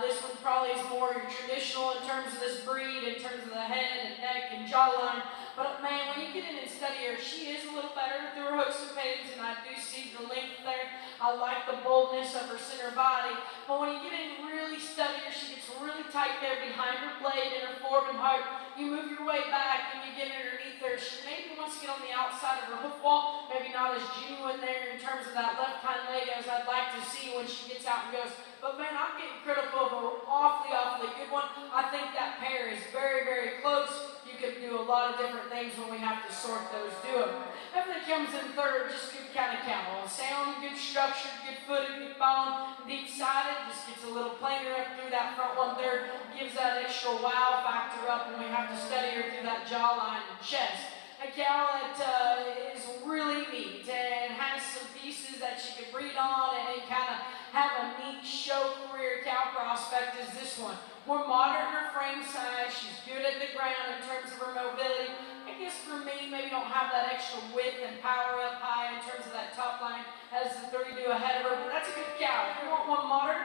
This one probably is more your traditional in terms of this breed, in terms of the head and neck and jawline. But man, when you get in and study her, she is a little better through her hooks and pins, and I do see the length there. I like the boldness of her center body. But when you get in and really study her, she gets really tight there behind her blade and her forearm and heart. You move your way back and you get underneath her. She maybe wants to get on the outside of her hoof wall, maybe not as genuine there in terms of that left hind leg as I'd like to see when she gets out and goes. But man, I'm getting critical of an awfully good one. I think that pair is very close. You can do a lot of different things when we have to sort those duos. Everything comes in third, just good kind of cattle. Sound, good structure, good footed, good bone, deep sided, just gets a little plainer up through that front 1/3, gives that extra wow factor up when we have to study her through that jawline and chest. A cow that is really neat and has some pieces that she can breed on and kind of have a neat show career cow prospect is this one. More modern in her frame size, she's good at the ground in terms of her mobility. I guess for me, maybe don't have that extra width and power up high in terms of that top line as the 30 do ahead of her, but that's a good cow. If you want one modern,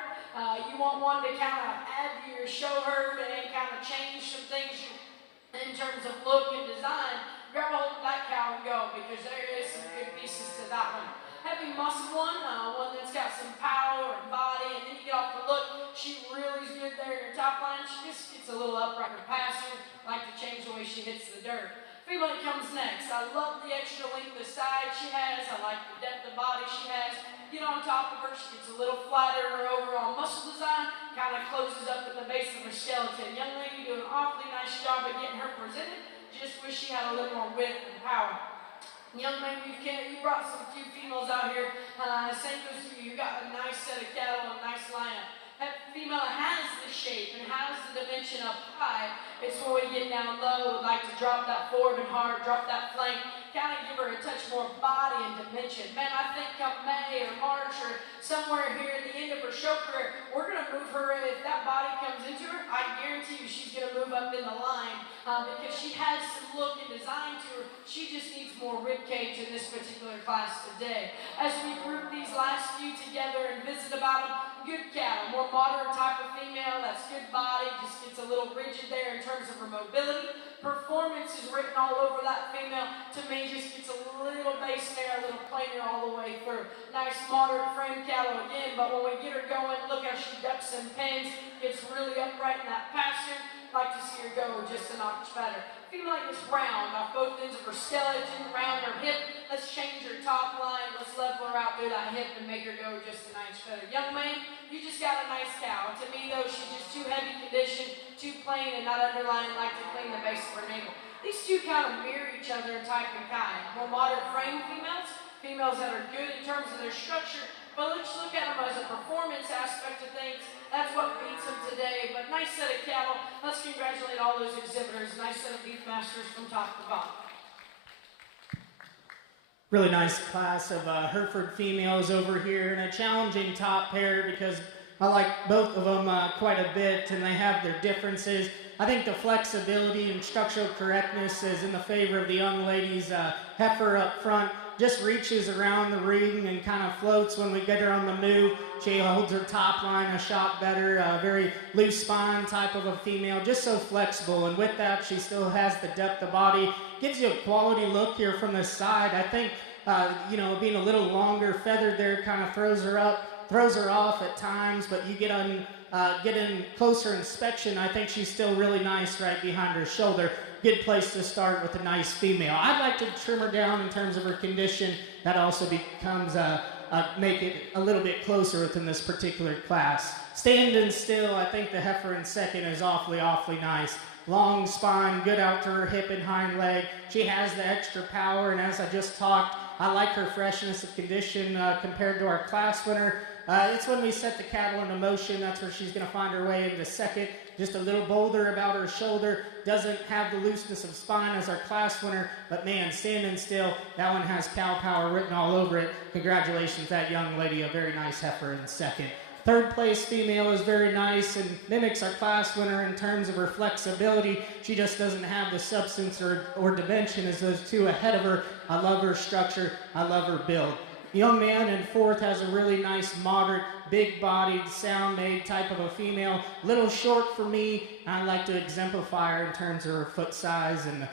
you want one to kind of add to your show herd and kind of change some things in terms of look and design, grab a hold of that cow and go, because there is some good pieces to that one. Heavy muscle one that's got some power and body, and then you get off the look, she really is good there in her top line. She just gets a little upright in her passing, like to change the way she hits the dirt. Female comes next. I love the extra length of side she has. I like the depth of body she has. Get on top of her, she gets a little flatter in her overall muscle design, kind of closes up at the base of her skeleton. Young lady doing an awfully nice job of getting her presented. Just wish she had a little more width and power. Young man, you brought some few females out here. Same goes to you. You got a nice set of cattle and a nice lineup. That female has the shape and has the dimension up high. It's when we get down low, like to drop that forward and hard, drop that flank, kind of give her a touch more body and dimension. Man, I think come May or March or somewhere here at the end of her show career, we're going to move her. If that body comes into her, I guarantee you she's going to move up in the line because she has some look and design to her. She just needs more rib cage in this particular class today. As we group these last few together and visit about them, good cattle, more modern type of female, that's good body, just gets a little rigid there in terms of her mobility. Performance is written all over that female. To me, just gets a little base there, a little plainer all the way through. Nice moderate frame cattle again, but when we get her going, look how she ducks and pins, gets really upright in that pasture. Like to see her go just a notch better. Female gets round off both ends of her skeleton, round her hip. Let's change her top line. Let's level her out through that hip and make her go just a nice better. Young man, you just got a nice cow. To me, though, she's just too heavy conditioned, too plain, and not underlying like to clean the base of her navel. These two kind of mirror each other in type and kind. More modern frame females, females that are good in terms of their structure, but let's look at them as a performance aspect of things. That's what beats them today. But nice set of cattle. Let's congratulate all those exhibitors. Nice set of Beefmasters from top to bottom. Really nice class of Hereford females over here, and a challenging top pair because I like both of them quite a bit, and they have their differences. I think the flexibility and structural correctness is in the favor of the young ladies. Heifer up front just reaches around the ring and kind of floats when we get her on the move. She holds her top line a shot better, very loose spine type of a female, just so flexible. And with that, she still has the depth of body. Gives you a quality look here from the side. I think, being a little longer feathered there kind of throws her off at times, but you get in closer inspection, I think she's still really nice right behind her shoulder. Good place to start with a nice female. I'd like to trim her down in terms of her condition. That also becomes make it a little bit closer within this particular class. Standing still, I think the heifer in second is awfully nice. Long spine, good out to her hip and hind leg. She has the extra power, and as I just talked, I like her freshness of condition compared to our class winner. It's when we set the cattle into motion, that's where she's going to find her way into second. Just a little bolder about her shoulder. Doesn't have the looseness of spine as our class winner, but man, standing still, that one has cow power written all over it. Congratulations, that young lady, a very nice heifer in second. Third place female is very nice and mimics our class winner in terms of her flexibility. She just doesn't have the substance or dimension as those two ahead of her. I love her structure. I love her build. The young man in fourth has a really nice, moderate, big-bodied, sound-made type of a female. Little short for me. I like to exemplify her in terms of her foot size and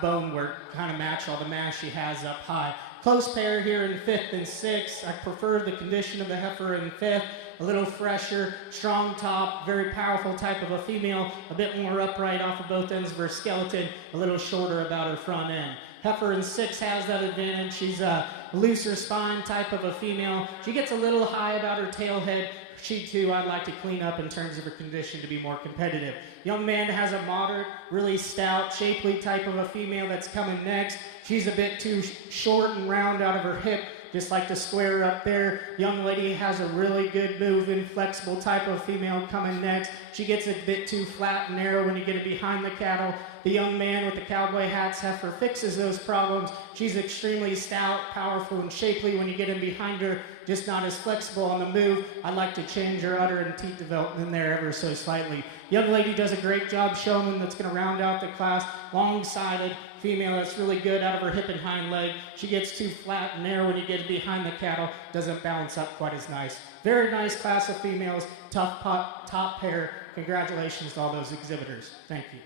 bone work, kind of match all the mass she has up high. Close pair here in fifth and sixth. I prefer the condition of the heifer in fifth. A little fresher, strong top, very powerful type of a female, a bit more upright off of both ends of her skeleton, a little shorter about her front end. Heifer in six has that advantage. She's a looser spine type of a female. She gets a little high about her tail head. She too, I'd like to clean up in terms of her condition to be more competitive. Young man has a moderate, really stout, shapely type of a female that's coming next. She's a bit too short and round out of her hip. Just like the square up there. Young lady has a really good moving, flexible type of female coming next. She gets a bit too flat and narrow when you get it behind the cattle. The young man with the cowboy hat's heifer fixes those problems. She's extremely stout, powerful, and shapely when you get in behind her, just not as flexible on the move. I like to change her udder and teat development in there ever so slightly. Young lady does a great job showman that's going to round out the class. Long-sided female that's really good out of her hip and hind leg. She gets too flat and narrow when you get behind the cattle. Doesn't balance up quite as nice. Very nice class of females. Tough top pair. Congratulations to all those exhibitors. Thank you.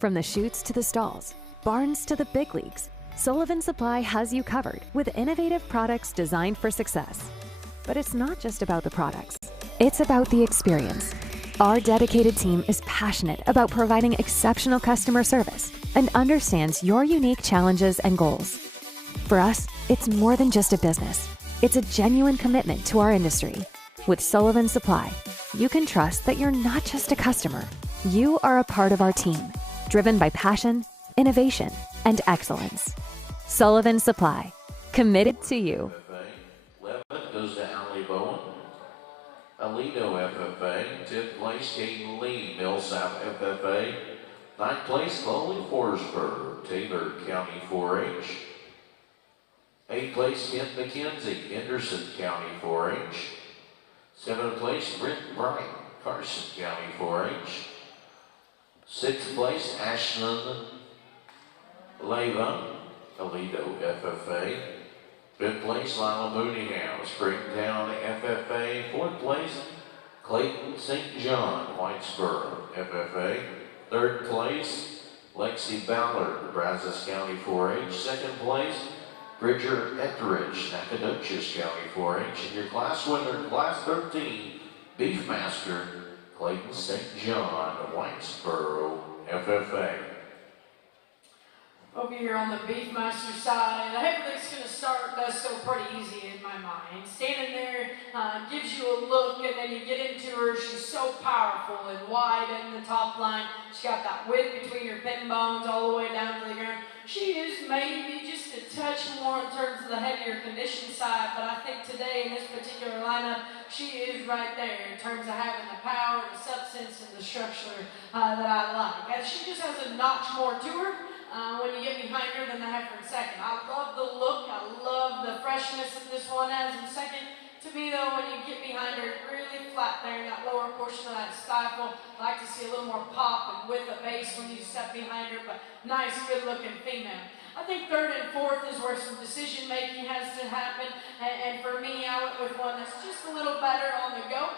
From the chutes to the stalls, barns to the big leagues, Sullivan Supply has you covered with innovative products designed for success. But it's not just about the products, it's about the experience. Our dedicated team is passionate about providing exceptional customer service and understands your unique challenges and goals. For us, it's more than just a business. It's a genuine commitment to our industry. With Sullivan Supply, you can trust that you're not just a customer. You are a part of our team, driven by passion, innovation, and excellence. Sullivan Supply, committed to you. FFA. 11 goes to Allie Bowen. Alito FFA. 10th place, Kate Lee, Millsap FFA. 9th place, Chloe Forsberg, Taylor County 4-H. 8th place, Kent McKenzie, Henderson County 4-H. 7th place, Brent Bright, Carson County 4-H. 6th place, Ashland Leva, Aledo FFA. 5th place, Lila Mooneyhouse, Springtown FFA. 4th place, Clayton St. John, Whitesboro FFA. 3rd place, Lexi Ballard, Brazos County 4-H. 2nd place, Bridger Etheridge, Nacogdoches County 4-H. And your class winner, class 13, Beefmaster, Clayton St. John, Whitesboro, FFA. Over here on the Beefmaster side, everything's going to start best so pretty easy in my mind. Standing there gives you a look, and then you get into her. She's so powerful and wide in the top line. She's got that width between her pin bones all the way down to the ground. She is maybe just a touch more in terms of the heavier condition side, but I think today in this particular lineup, she is right there in terms of having the power, the substance, and the structure that I like. And she just has a notch more to her when you get behind her than the Heifer in second. I love the look, I love the freshness that this one has in second. To me though, when you get behind her, really flat there in that lower portion of that stifle. I like to see a little more pop and width of base when you step behind her, but nice, good looking female. I think third and fourth is where some decision making has to happen, and for me, I went with one that's just a little better on the go.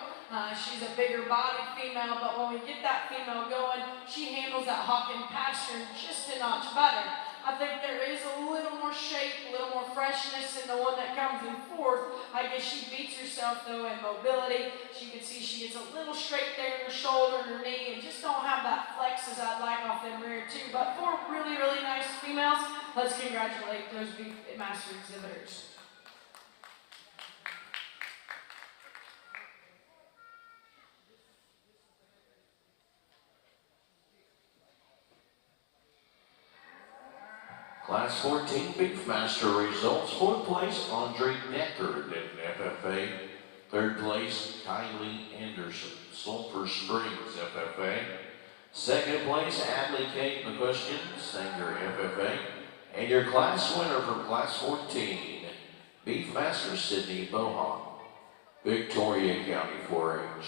She's a bigger bodied female, but when we get that female going, she handles that hawking pasture just a notch better. I think there is a little more shape, a little more freshness in the one that comes in fourth. I guess she beats herself though in mobility. You can see she gets a little straight there in her shoulder and her knee, and just don't have that flex as I'd like off them rear too. But four really, really nice females. Let's congratulate those Beefmaster exhibitors. Class 14 Beefmaster results. Fourth place, Andre Deckard in FFA. Third place, Kylie Anderson, Sulphur Springs, FFA. Second place, Adley Kate McCushkin, Sanger, FFA. And your class winner from Class 14, Beefmaster Sydney Bohan, Victoria County 4-H.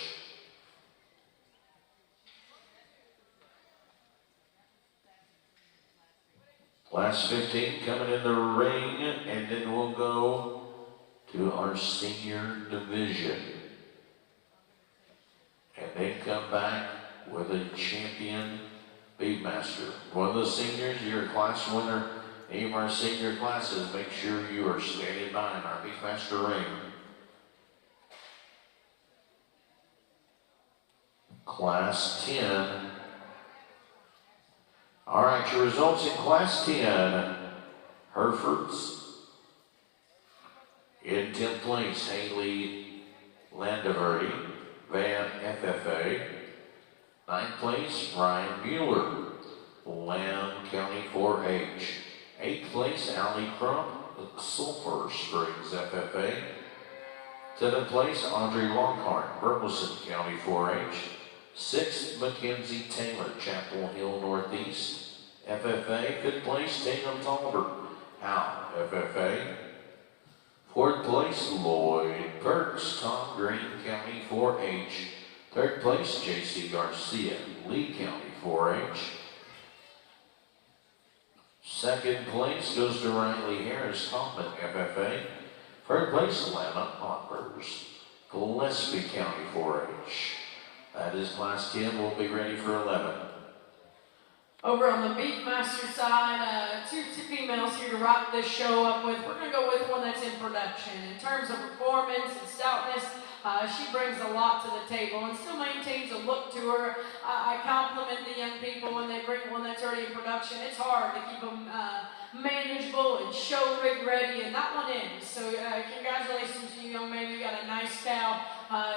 Class 15 coming in the ring, and then we'll go to our senior division. And then come back with a champion Beefmaster. One of the seniors, your class winner, any of our senior classes, make sure you are standing by in our Beefmaster ring. Class 10. All right, your results in Class 10. Hereford's in 10th place, Haley Landaverty, Van FFA. 9th place, Ryan Mueller, Lamb County 4-H. 8th place, Allie Crump, Sulphur Springs FFA. 7th place, Audrey Lockhart, Burleson County 4-H. 6th, Mackenzie Taylor, Chapel Hill Northeast, FFA. 5th place, Tatum Talbert, Howe, FFA. 4th place, Lloyd Perks, Tom Green County 4-H. 3rd place, J.C. Garcia, Lee County 4-H. 2nd place goes to Riley Harris, Hoffman, FFA. 3rd place, Lana Hoppers, Gillespie County 4-H. That is Class 10. We'll be ready for 11. Over on the Beefmaster side, two females here to rock this show up with. We're going to go with one that's in production. In terms of performance and stoutness, she brings a lot to the table and still maintains a look to her. I compliment the young people when they bring one that's already in production. It's hard to keep them manageable and show rig ready, and that one is. So congratulations to you, young man. You got a nice cow.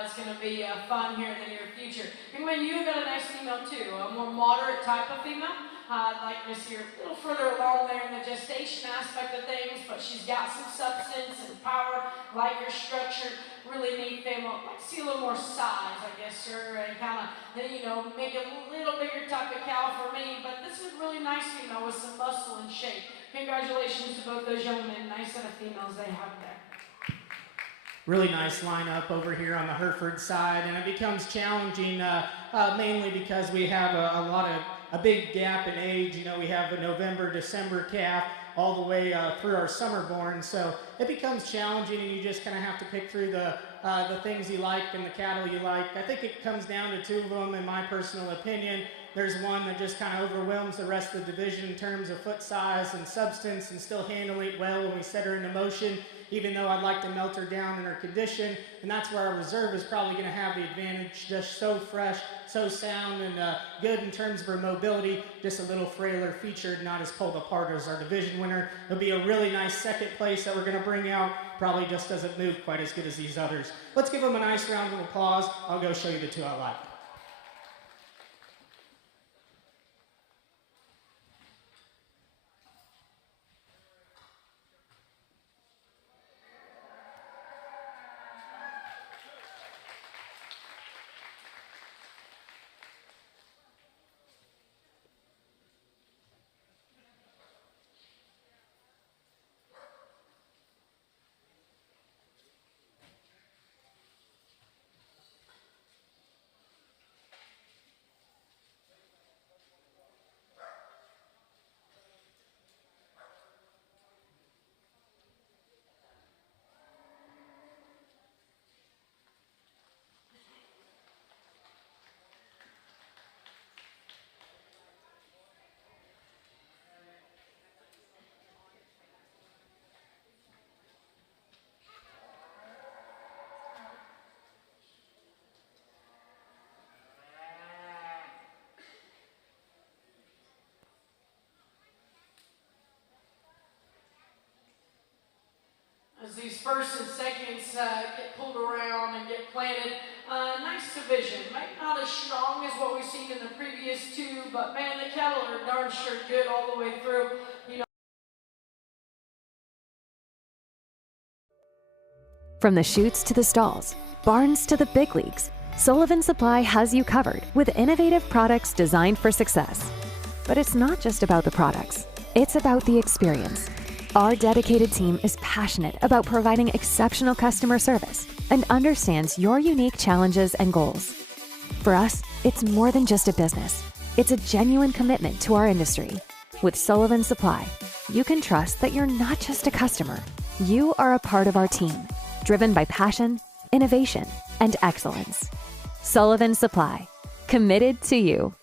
It's going to be fun here in the near future. And when you got a nice female too, a more moderate type of female. I'd like to see her a little further along there in the gestation aspect of things, but she's got some substance and power, like her structure. Really neat female. I'd like to see a little more size, I guess, sir, and kind of, make a little bigger type of cow for me. But this is a really nice female with some muscle and shape. Congratulations to both those young men. Nice set of females they have there. Really nice lineup over here on the Hereford side, and it becomes challenging mainly because we have a big gap in age. We have a November, December calf all the way through our summer born, so it becomes challenging, and you just kind of have to pick through the things you like and the cattle you like. I think it comes down to two of them, in my personal opinion. There's one that just kind of overwhelms the rest of the division in terms of foot size and substance, and still handling it well when we set her into motion, even though I'd like to melt her down in her condition. And that's where our reserve is probably going to have the advantage. Just so fresh, so sound, and good in terms of her mobility. Just a little frailer featured, not as pulled apart as our division winner. It'll be a really nice second place that we're going to bring out. Probably just doesn't move quite as good as these others. Let's give them a nice round of applause. I'll go show you the two I like. as these firsts and seconds get pulled around and get planted. Nice division. Maybe not as strong as what we've seen in the previous two, but man, the cattle are darn sure good all the way through. You know. From the chutes to the stalls, barns to the big leagues, Sullivan Supply has you covered with innovative products designed for success. But it's not just about the products, it's about the experience. Our dedicated team is passionate about providing exceptional customer service and understands your unique challenges and goals. For us, it's more than just a business. It's a genuine commitment to our industry. With Sullivan Supply, you can trust that you're not just a customer. You are a part of our team, driven by passion, innovation, and excellence. Sullivan Supply, committed to you.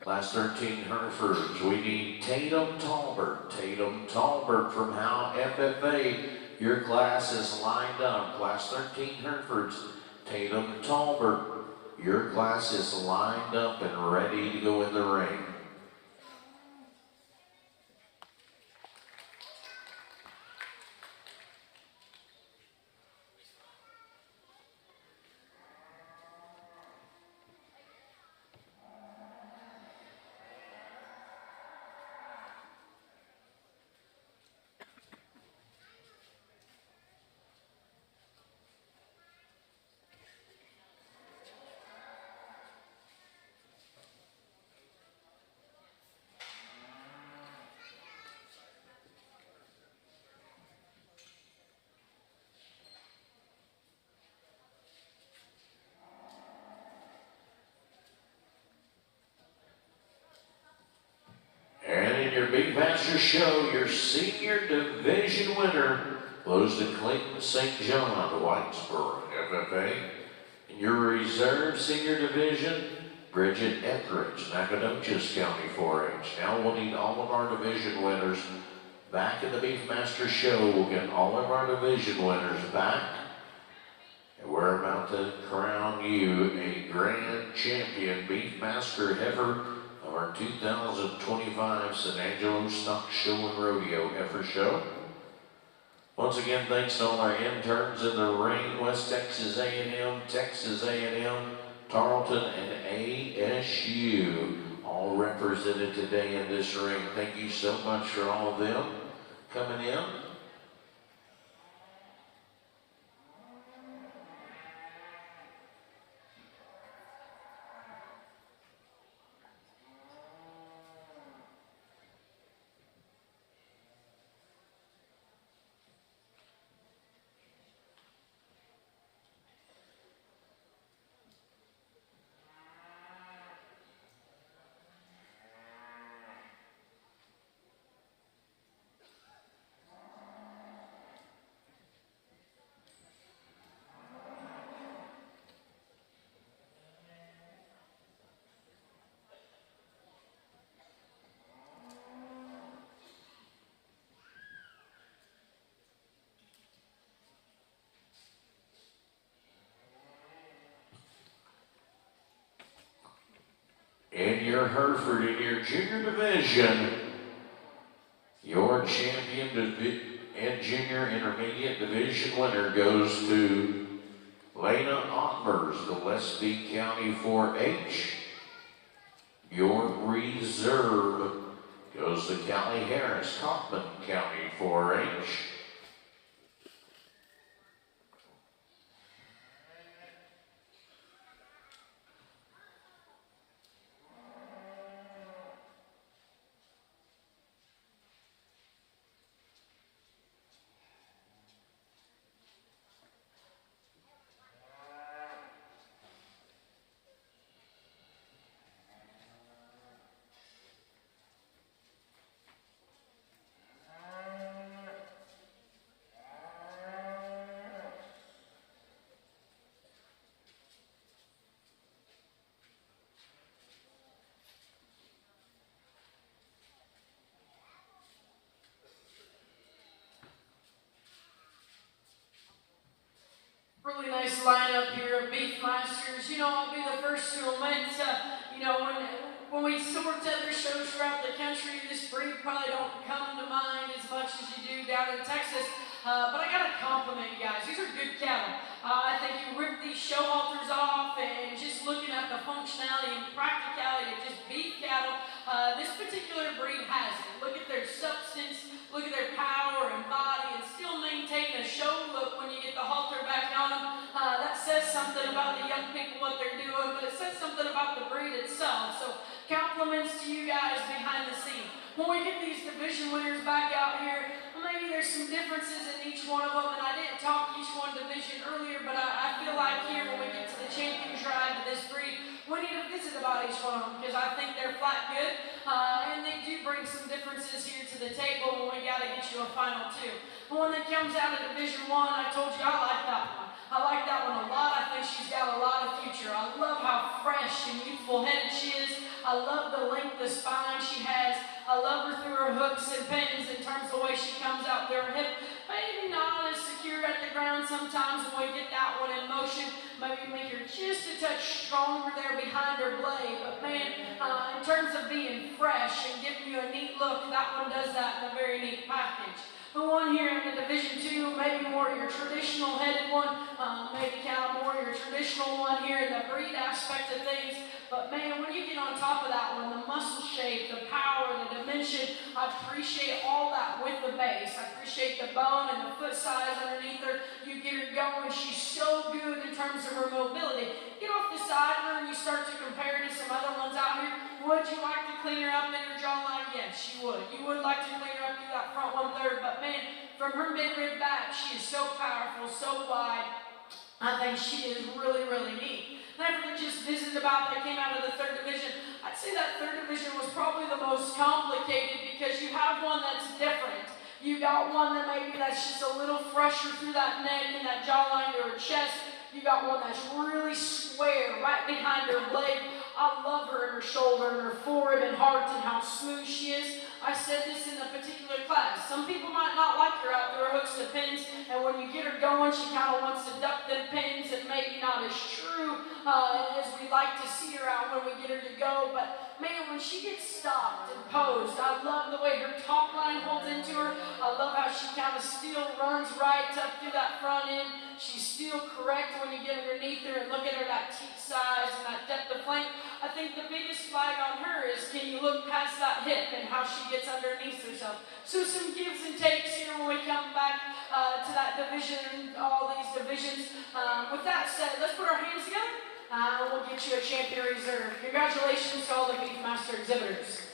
Class 13 Herefords, we need Tatum Talbert. Tatum Talbert from Howe FFA. Your class is lined up. Class 13 Herefords, Tatum Talbert. Your class is lined up and ready to go in the ring. And in your Beefmaster show, your senior division winner goes to Clayton St. John of Whitesboro FFA. In your reserve senior division, Bridget Etheridge, Nacogdoches County 4-H. Now we'll need all of our division winners back in the Beefmaster show. We'll get all of our division winners back. And we're about to crown you a grand champion Beefmaster Heifer of our 2025 San Angelo Stock Show and Rodeo Heifer Show. Once again, thanks to all our interns in the ring, West Texas A&M, Texas A&M, Tarleton, and ASU, all represented today in this ring. Thank you so much for all of them coming in. In your Hereford, in your junior division, your champion and junior intermediate division winner goes to Lena Otmers, Gillespie County 4-H. Your reserve goes to Callie Harris, Kaufman County 4-H. really nice lineup here of Beefmasters. You know, I'll be the first to admit, when we sort other shows throughout the country, this breed probably don't come to mind as much as you do down in Texas. But I gotta compliment you guys. These are good cattle. I think you rip these show halters off, and just looking at the functionality and practicality of just beef cattle, this particular breed has it. Look at their substance, look at their power and body, and still maintain a show look when you get the halter back on them. That says something about the young people, what they're doing, but it says something about the breed itself. So compliments to you guys behind the scene. When we get these division winners back out here, maybe there's some differences in each one of them, and I didn't talk each one division earlier, but I feel like here when we get to the champion drive of this breed, we need to visit about each one of them, because I think they're flat good, and they do bring some differences here to the table when we got to get you a final two. The one that comes out of Division 1, I told you I like that one. I like that one a lot. I think she's got a lot of future. I love how fresh and youthful headed she is. I love the length of spine she has. I love her through her hooks and pins in terms of the way she comes out through her hip. Maybe not as secure at the ground sometimes when we get that one in motion. Maybe make her just a touch stronger there behind her blade. But man, in terms of being fresh and giving you a neat look, that one does that in a very neat package. The one here in the Division 2, maybe more your traditional headed one, maybe kind of more your traditional one here in the breed aspect of things. But man, when you get on top of that one, the muscle shape, the power, the dimension, I appreciate all that with the base. I appreciate the bone and the foot size underneath her. You get her going, she's so good in terms of her mobility. Get off the side of her and you start to compare her to some other ones out here. Would you like to clean her up in her jawline? Yes, you would. You would like to clean her up through that front 1/3, but man, from her midrib back, she is so powerful, so wide. I think she is really, really neat. Never just visited about that came out of the 3rd division. I'd say that 3rd division was probably the most complicated because you have one that's different. You got one that maybe that's just a little fresher through that neck and that jawline to her chest. You got one that's really square right behind her blade. I love her in her shoulder and her forward and heart and how smooth she is. I said this in a particular class. Some people might not like her out through her hooks and pins, and when you get her going, she kind of wants to duck them pins and maybe not as true as we like to see her out when we get her to go. But man, when she gets stopped and posed, I love the way her top line holds into her. I love how she kind of still runs right up through that front end. She's still correct when you get underneath her and look at her, that teeth size and that depth of flank. I think the biggest flag on her is can you look past that hip and how she gets underneath herself. So some gives and takes here when we come back to that division, all these divisions. With that said, let's put our hands together and we'll get you a champion reserve. Congratulations to all the Beefmaster exhibitors.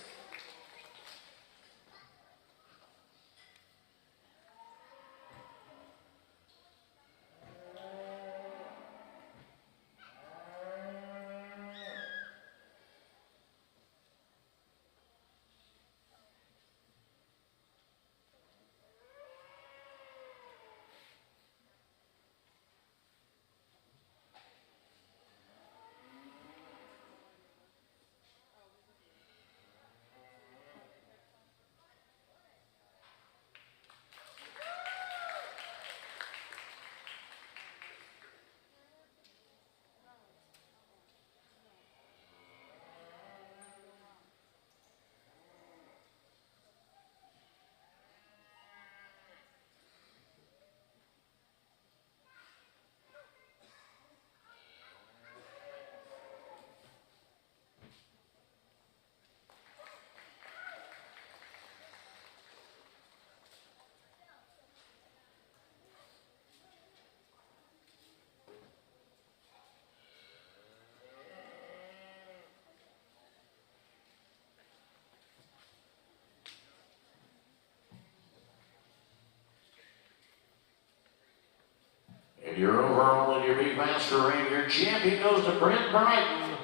And your overall and your Beefmaster ring, your champion goes to Brent Brighton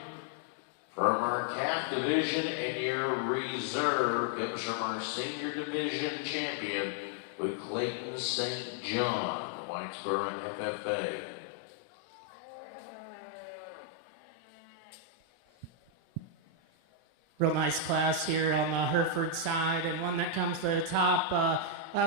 from our calf division, and your reserve comes from our senior division champion with Clayton St. John, Whitesboro and FFA. Real nice class here on the Hereford side, and one that comes to the top.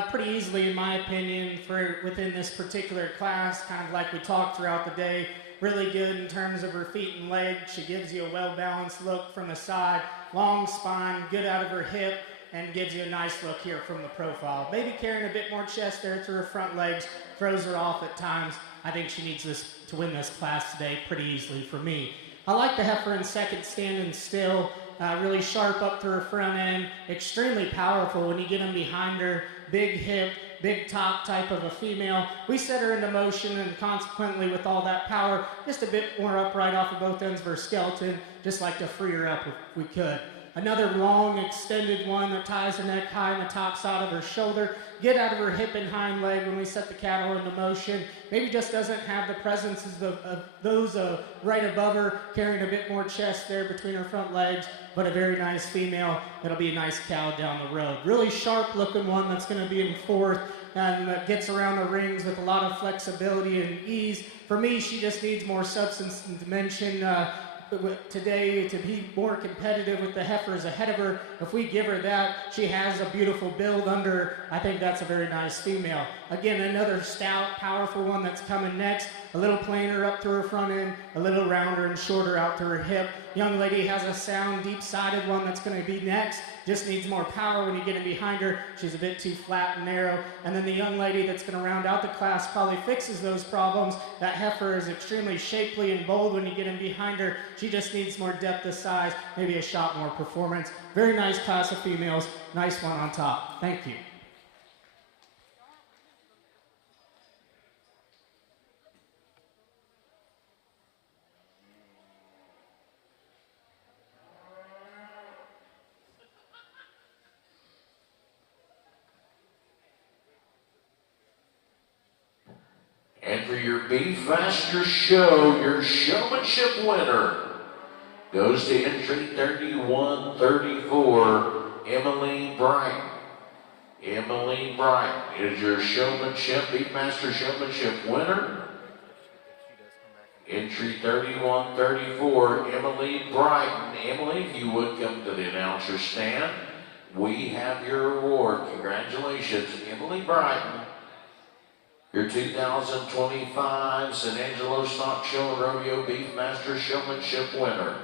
pretty easily, in my opinion, for within this particular class, kind of like we talked throughout the day. Really good in terms of her feet and legs. She gives you a well-balanced look from the side, long spine, good out of her hip, and gives you a nice look here from the profile. Maybe carrying a bit more chest there through her front legs throws her off at times. I think she needs this to win this class today pretty easily for me. I like the heifer in second, standing still, really sharp up through her front end, extremely powerful when you get them behind her, big hip, big top type of a female. We set her into motion, and consequently with all that power, just a bit more upright off of both ends of her skeleton, just like to free her up if we could. Another long extended one that ties the neck high on the top side of her shoulder. Get out of her hip and hind leg when we set the cattle into motion. Maybe just doesn't have the presence of those right above her, carrying a bit more chest there between her front legs, but a very nice female. That'll be a nice cow down the road. Really sharp looking one that's going to be in fourth and gets around the rings with a lot of flexibility and ease. For me, she just needs more substance and dimension today to be more competitive with the heifers ahead of her. If we give her that, she has a beautiful build under her. I think that's a very nice female. Again, another stout, powerful one that's coming next. A little plainer up to her front end, a little rounder and shorter out to her hip. Young lady has a sound, deep-sided one that's going to be next. Just needs more power when you get in behind her. She's a bit too flat and narrow. And then the young lady that's going to round out the class probably fixes those problems. That heifer is extremely shapely and bold when you get in behind her. She just needs more depth of size, maybe a shot more performance. Very nice class of females. Nice one on top. Thank you. And for your Beefmaster show, your showmanship winner goes to entry 3134, Emily Bright. Emily Bright is your showmanship, Beefmaster showmanship winner. Entry 3134, Emily Brighton. Emily, if you would come to the announcer stand, we have your award. Congratulations, Emily Brighton. Your 2025 San Angelo Stock Show and Rodeo Beefmaster Showmanship winner.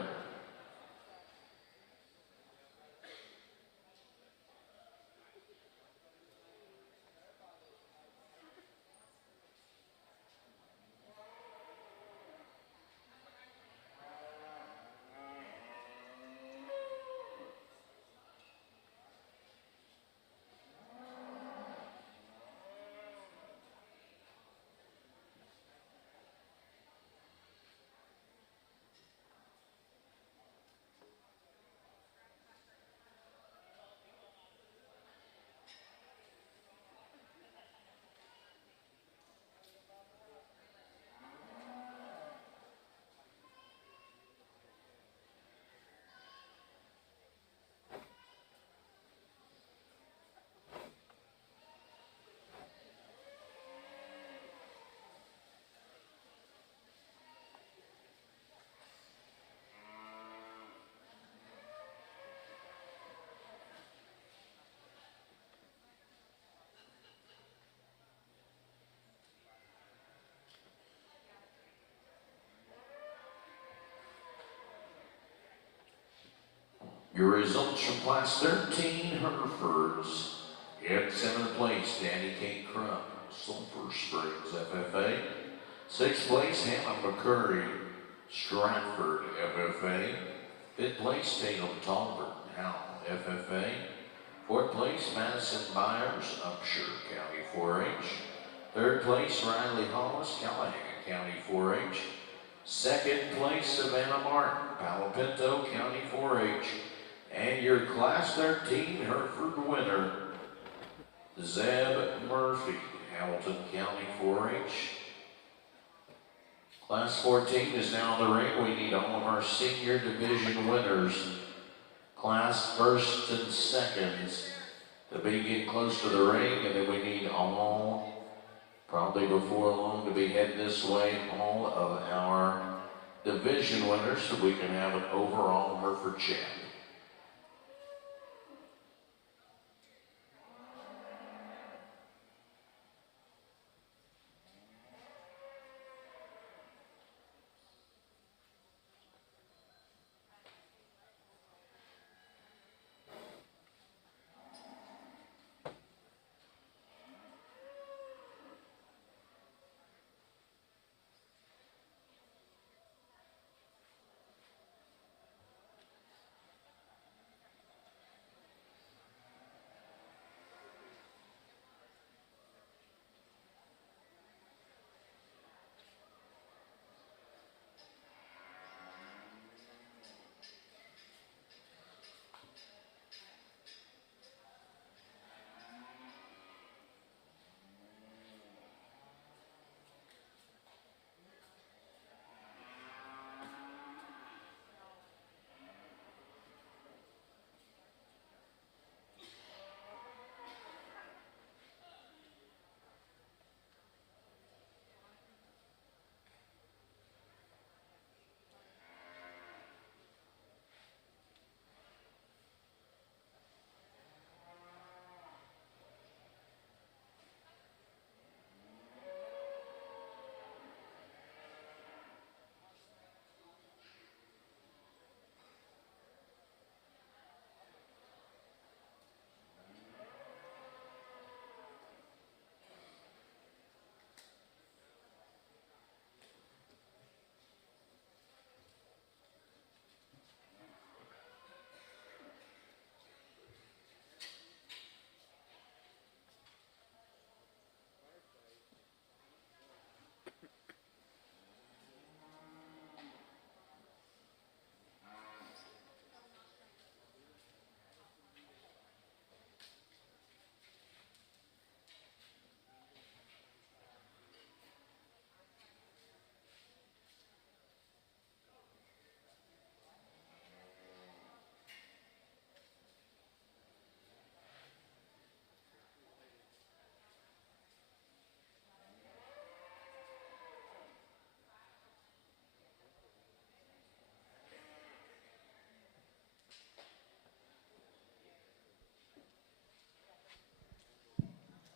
Your results from Class 13, Herefords. In 7th place, Danny K. Crump, Sulphur Springs, FFA. 6th place, Hannah McCurry, Stratford, FFA. 5th place, Tatum Tolbert, Howell, FFA. 4th place, Madison Byers, Upshur County 4-H. 3rd place, Riley Hollis, Callahan County 4-H. 2nd place, Savannah Martin, Palo Pinto County 4-H. And your Class 13 Hereford winner, Zeb Murphy, Hamilton County 4-H. Class 14 is now in the ring. We need all of our senior division winners, class firsts and seconds, to be getting close to the ring, and then we need all, probably before long, to be heading this way, all of our division winners, so we can have an overall Hereford champ.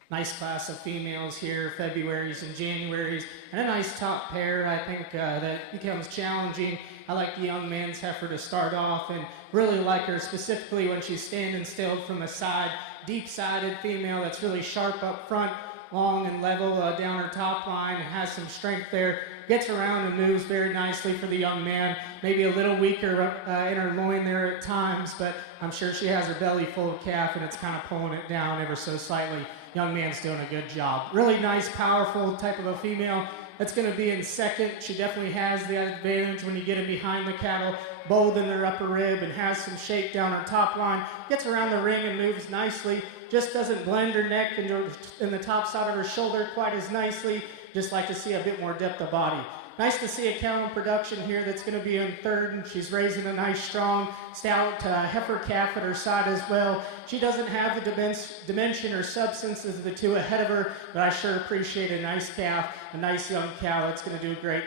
Nice class of females here, Februaries and Januaries, and a nice top pair. I think that becomes challenging. I like the young man's heifer to start off, and really like her specifically when she's standing still from the side. Deep-sided female that's really sharp up front, long and level down her top line, and has some strength there. Gets around and moves very nicely for the young man. Maybe a little weaker in her loin there at times, but I'm sure she has her belly full of calf, and it's kind of pulling it down ever so slightly. Young man's doing a good job. Really nice, powerful type of a female that's going to be in second. She definitely has the advantage when you get in behind the cattle, bold in her upper rib, and has some shape down her top line. Gets around the ring and moves nicely. Just doesn't blend her neck in the top side of her shoulder quite as nicely. Just like to see a bit more depth of body. Nice to see a cow in production here that's going to be in third, and she's raising a nice, strong, stout heifer calf at her side as well. She doesn't have the dimension or substance as the two ahead of her, but I sure appreciate a nice calf, a nice young cow that's going to do a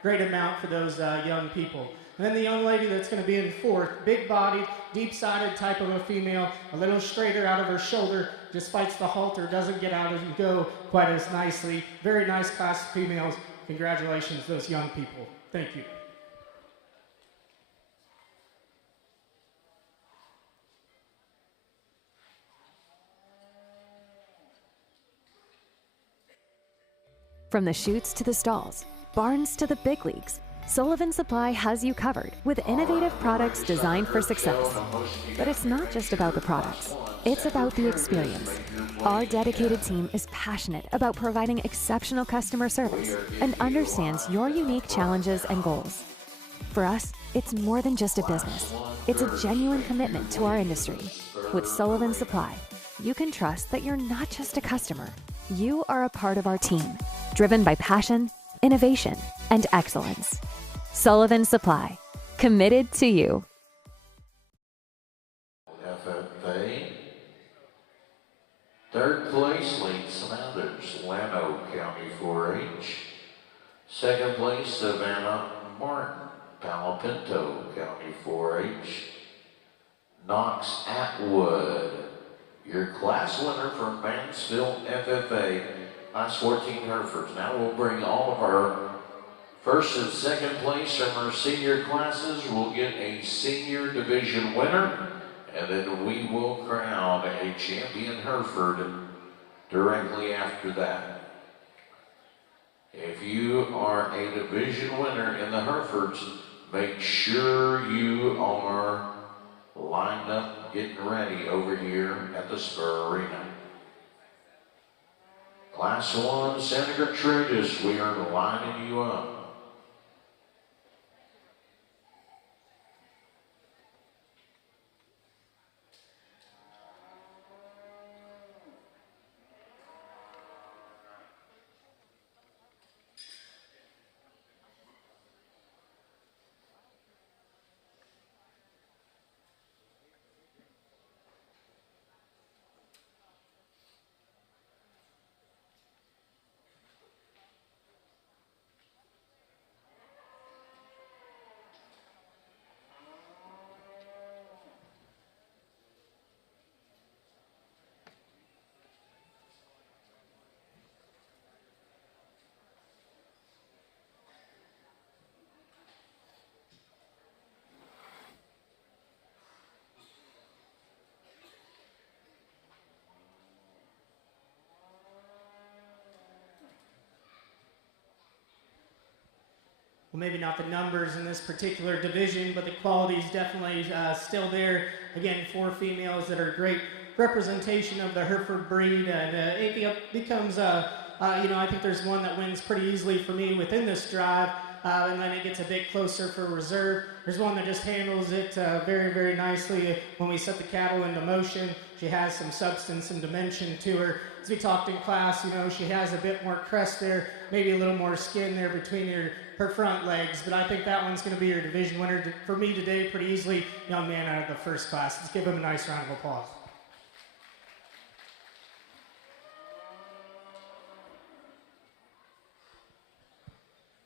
great amount for those young people. And then the young lady that's going to be in fourth, big-bodied, deep-sided type of a female, a little straighter out of her shoulder, just fights the halter, doesn't get out and go quite as nicely. Very nice class of females. Congratulations to those young people. Thank you. From the chutes to the stalls, barns to the big leagues, Sullivan Supply has you covered with innovative products designed for success. But it's not just about the products, it's about the experience. Our dedicated team is passionate about providing exceptional customer service and understands your unique challenges and goals. For us, it's more than just a business. It's a genuine commitment to our industry. With Sullivan Supply, you can trust that you're not just a customer. You are a part of our team, driven by passion, innovation, and excellence. Sullivan Supply, committed to you. FFA. Third place, Lake Smathers, Llano County 4-H. Second place, Savannah Martin, Palo Pinto County 4-H. Knox Atwood, your class winner from Mansfield FFA, Class 14 Herefords. Now we'll bring all of our first and second place from our senior classes. We'll get a senior division winner, and then we will crown a champion Hereford directly after that. If you are a division winner in the Herefords, make sure you are lined up, getting ready over here at the Spur Arena. Class 1, Santa Gertrudis, we are lining you up. Well, maybe not the numbers in this particular division, but the quality is definitely still there. Again, 4 females that are great representation of the Hereford breed, and it becomes, I think there's one that wins pretty easily for me within this drive, and then it gets a bit closer for reserve. There's one that just handles it very, very nicely when we set the cattle into motion. She has some substance and dimension to her. As we talked in class, she has a bit more crest there, maybe a little more skin there between her front legs, but I think that one's going to be your division winner for me today pretty easily. Young man out of the first class. Let's give him a nice round of applause.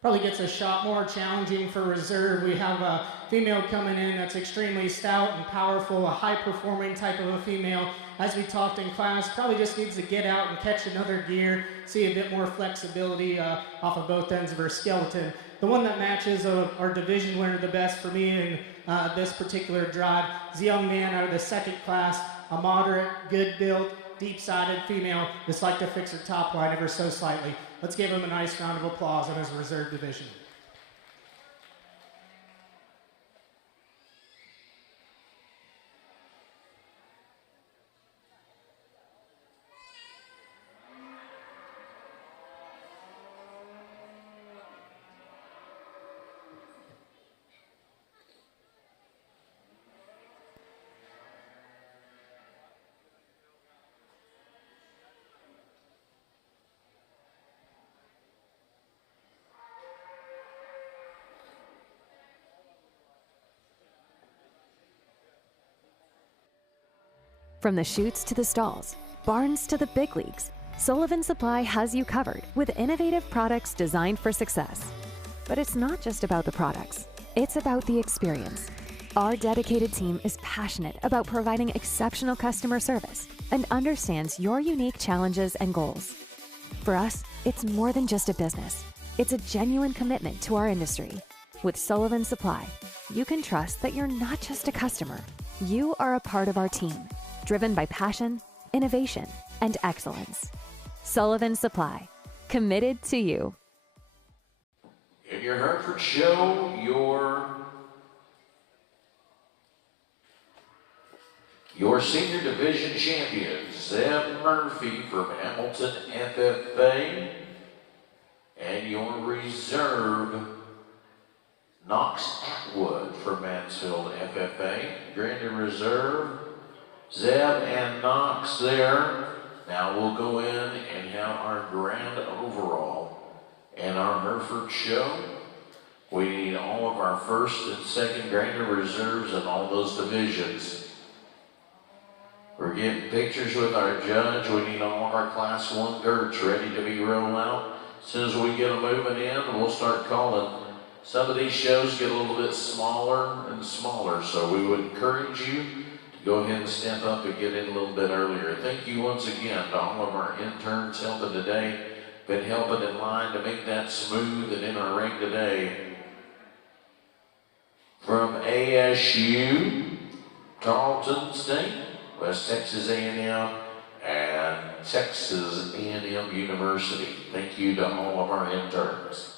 probably gets a shot more challenging for reserve. We have a female coming in that's extremely stout and powerful, a high-performing type of a female. As we talked in class, probably just needs to get out and catch another gear, see a bit more flexibility off of both ends of her skeleton. The one that matches our division winner the best for me in this particular drive is a young man out of the second class, a moderate, good-built, deep-sided female that's like to fix her top line ever so slightly. Let's give him a nice round of applause in his reserve division. From the chutes to the stalls, barns to the big leagues, Sullivan Supply has you covered with innovative products designed for success. But it's not just about the products, it's about the experience. Our dedicated team is passionate about providing exceptional customer service and understands your unique challenges and goals. For us, it's more than just a business. It's a genuine commitment to our industry. With Sullivan Supply, you can trust that you're not just a customer. You are a part of our team, driven by passion, innovation, and excellence. Sullivan Supply, committed to you. In your Hereford show, your senior division champion, Zeb Murphy from Hamilton FFA, and your reserve, Knox Atwood from Mansfield FFA. Grand in reserve, Zeb and Knox there. Now we'll go in and have our grand overall and our Hereford show. We need all of our first and second grander reserves in all those divisions. We're getting pictures with our judge. We need all of our Class 1 girts ready to be rolled out. As soon as we get them moving in, we'll start calling. Some of these shows get a little bit smaller and smaller, so we would encourage you to go ahead and step up and get in a little bit earlier. Thank you once again to all of our interns helping today, been helping in line to make that smooth and in our ring today. From ASU, Tarleton State, West Texas A&M, and Texas A&M University. Thank you to all of our interns.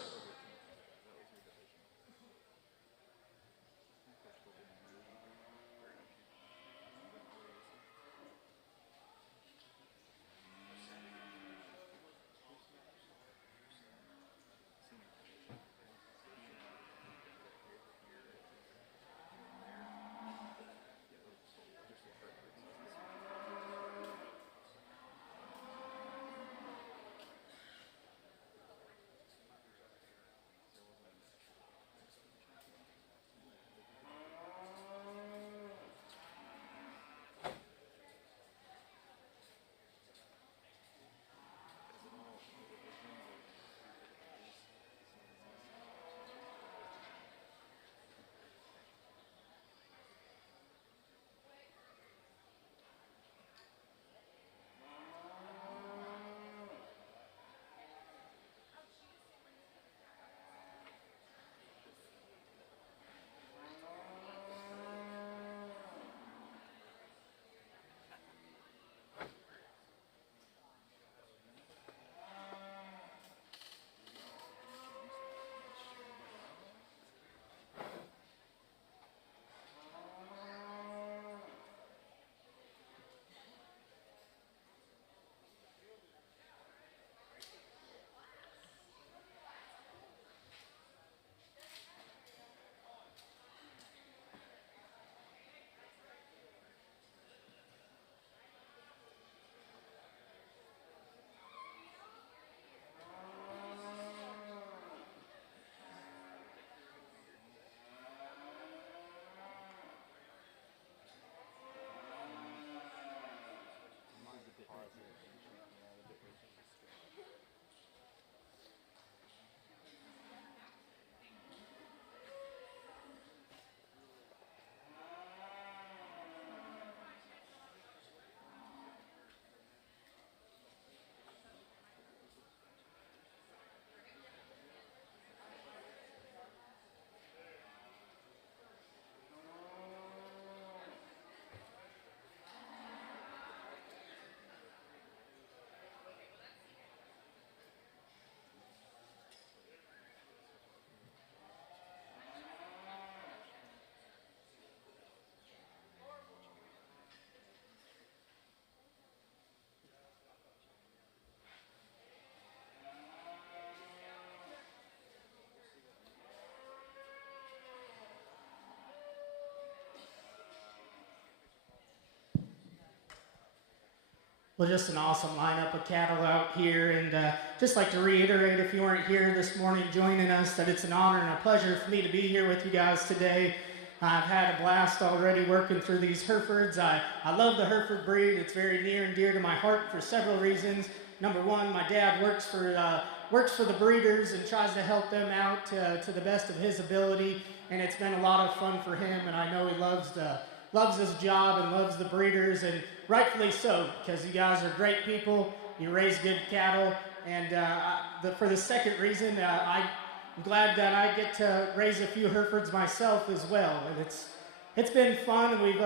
Well, just an awesome lineup of cattle out here, and just like to reiterate, if you weren't here this morning joining us, that it's an honor and a pleasure for me to be here with you guys today. I've had a blast already working through these Herefords. I love the Hereford breed. It's very near and dear to my heart for several reasons. Number one, my dad works for the breeders and tries to help them out to the best of his ability, and it's been a lot of fun for him, and I know he loves his job and loves the breeders, and rightfully so, because you guys are great people, you raise good cattle, and for the second reason, I'm glad that I get to raise a few Herefords myself as well, and it's been fun, and we've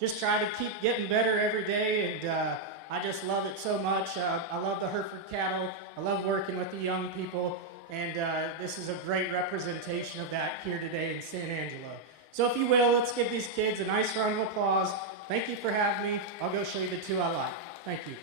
just tried to keep getting better every day, and I just love it so much. I love the Hereford cattle, I love working with the young people, and this is a great representation of that here today in San Angelo. So if you will, let's give these kids a nice round of applause. Thank you for having me. I'll go show you the two I like. Thank you.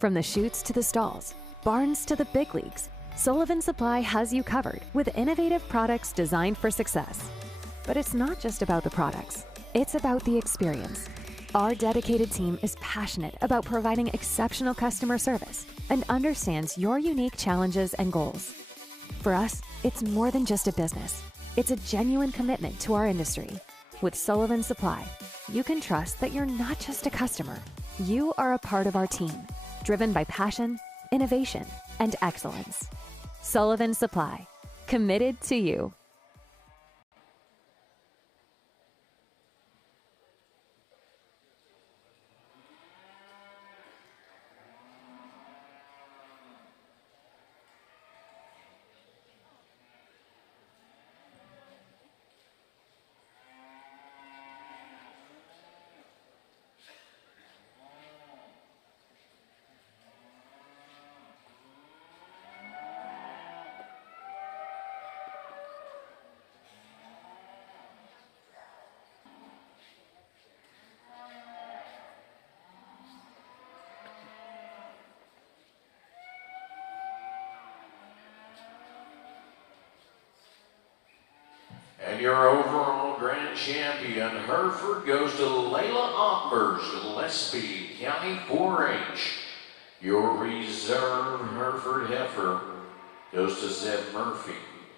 From the chutes to the stalls, barns to the big leagues, Sullivan Supply has you covered with innovative products designed for success. But it's not just about the products, it's about the experience. Our dedicated team is passionate about providing exceptional customer service and understands your unique challenges and goals. For us, it's more than just a business. It's a genuine commitment to our industry. With Sullivan Supply, you can trust that you're not just a customer. You are a part of our team, driven by passion, innovation, and excellence. Sullivan Supply, committed to you. your overall grand champion, Hereford, goes to Layla Ombers, Gillespie County 4-H. Your reserve, Hereford Heifer, goes to Zeb Murphy,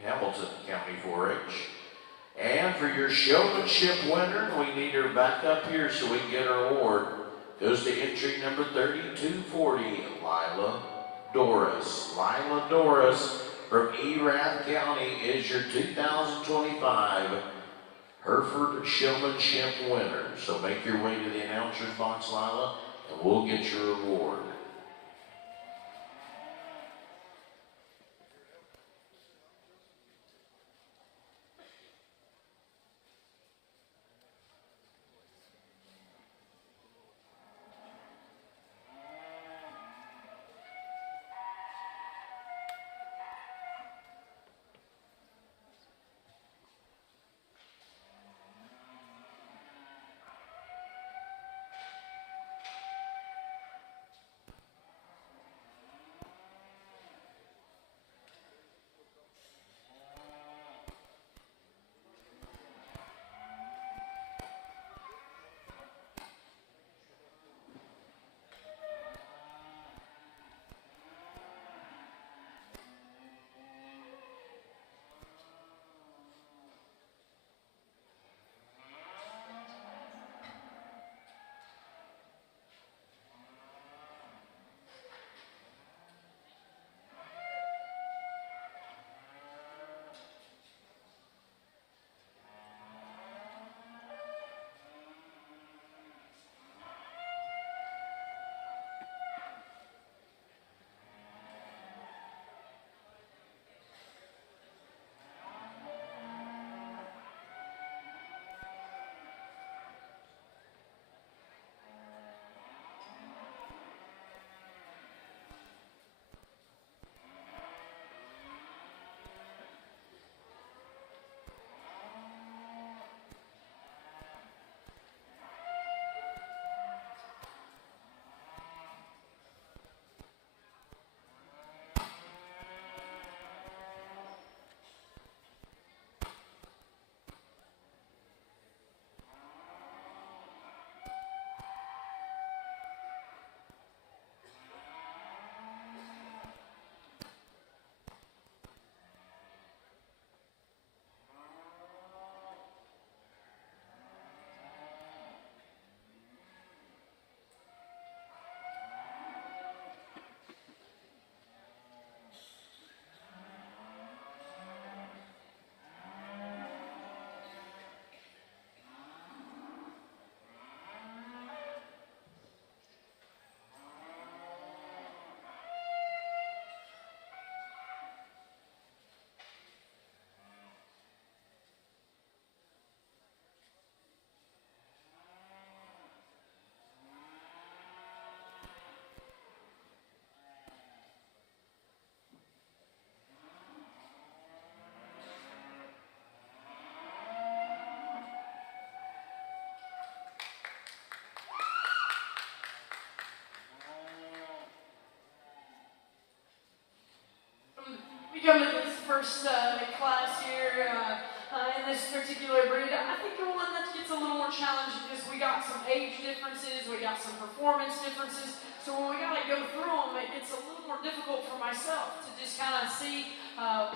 Hamilton County 4-H. And for your showmanship winner, we need her back up here so we can get her award, goes to entry number 3240, Lila Doris. Lila Doris from Erath County is your 2025 Hereford Showmanship winner. So make your way to the announcer's box, Lila, and we'll get your award. Come to this first class here in this particular breed. I think the one that gets a little more challenging is we got some age differences, we got some performance differences. So when we gotta go through them, it gets a little more difficult for myself to just kind of see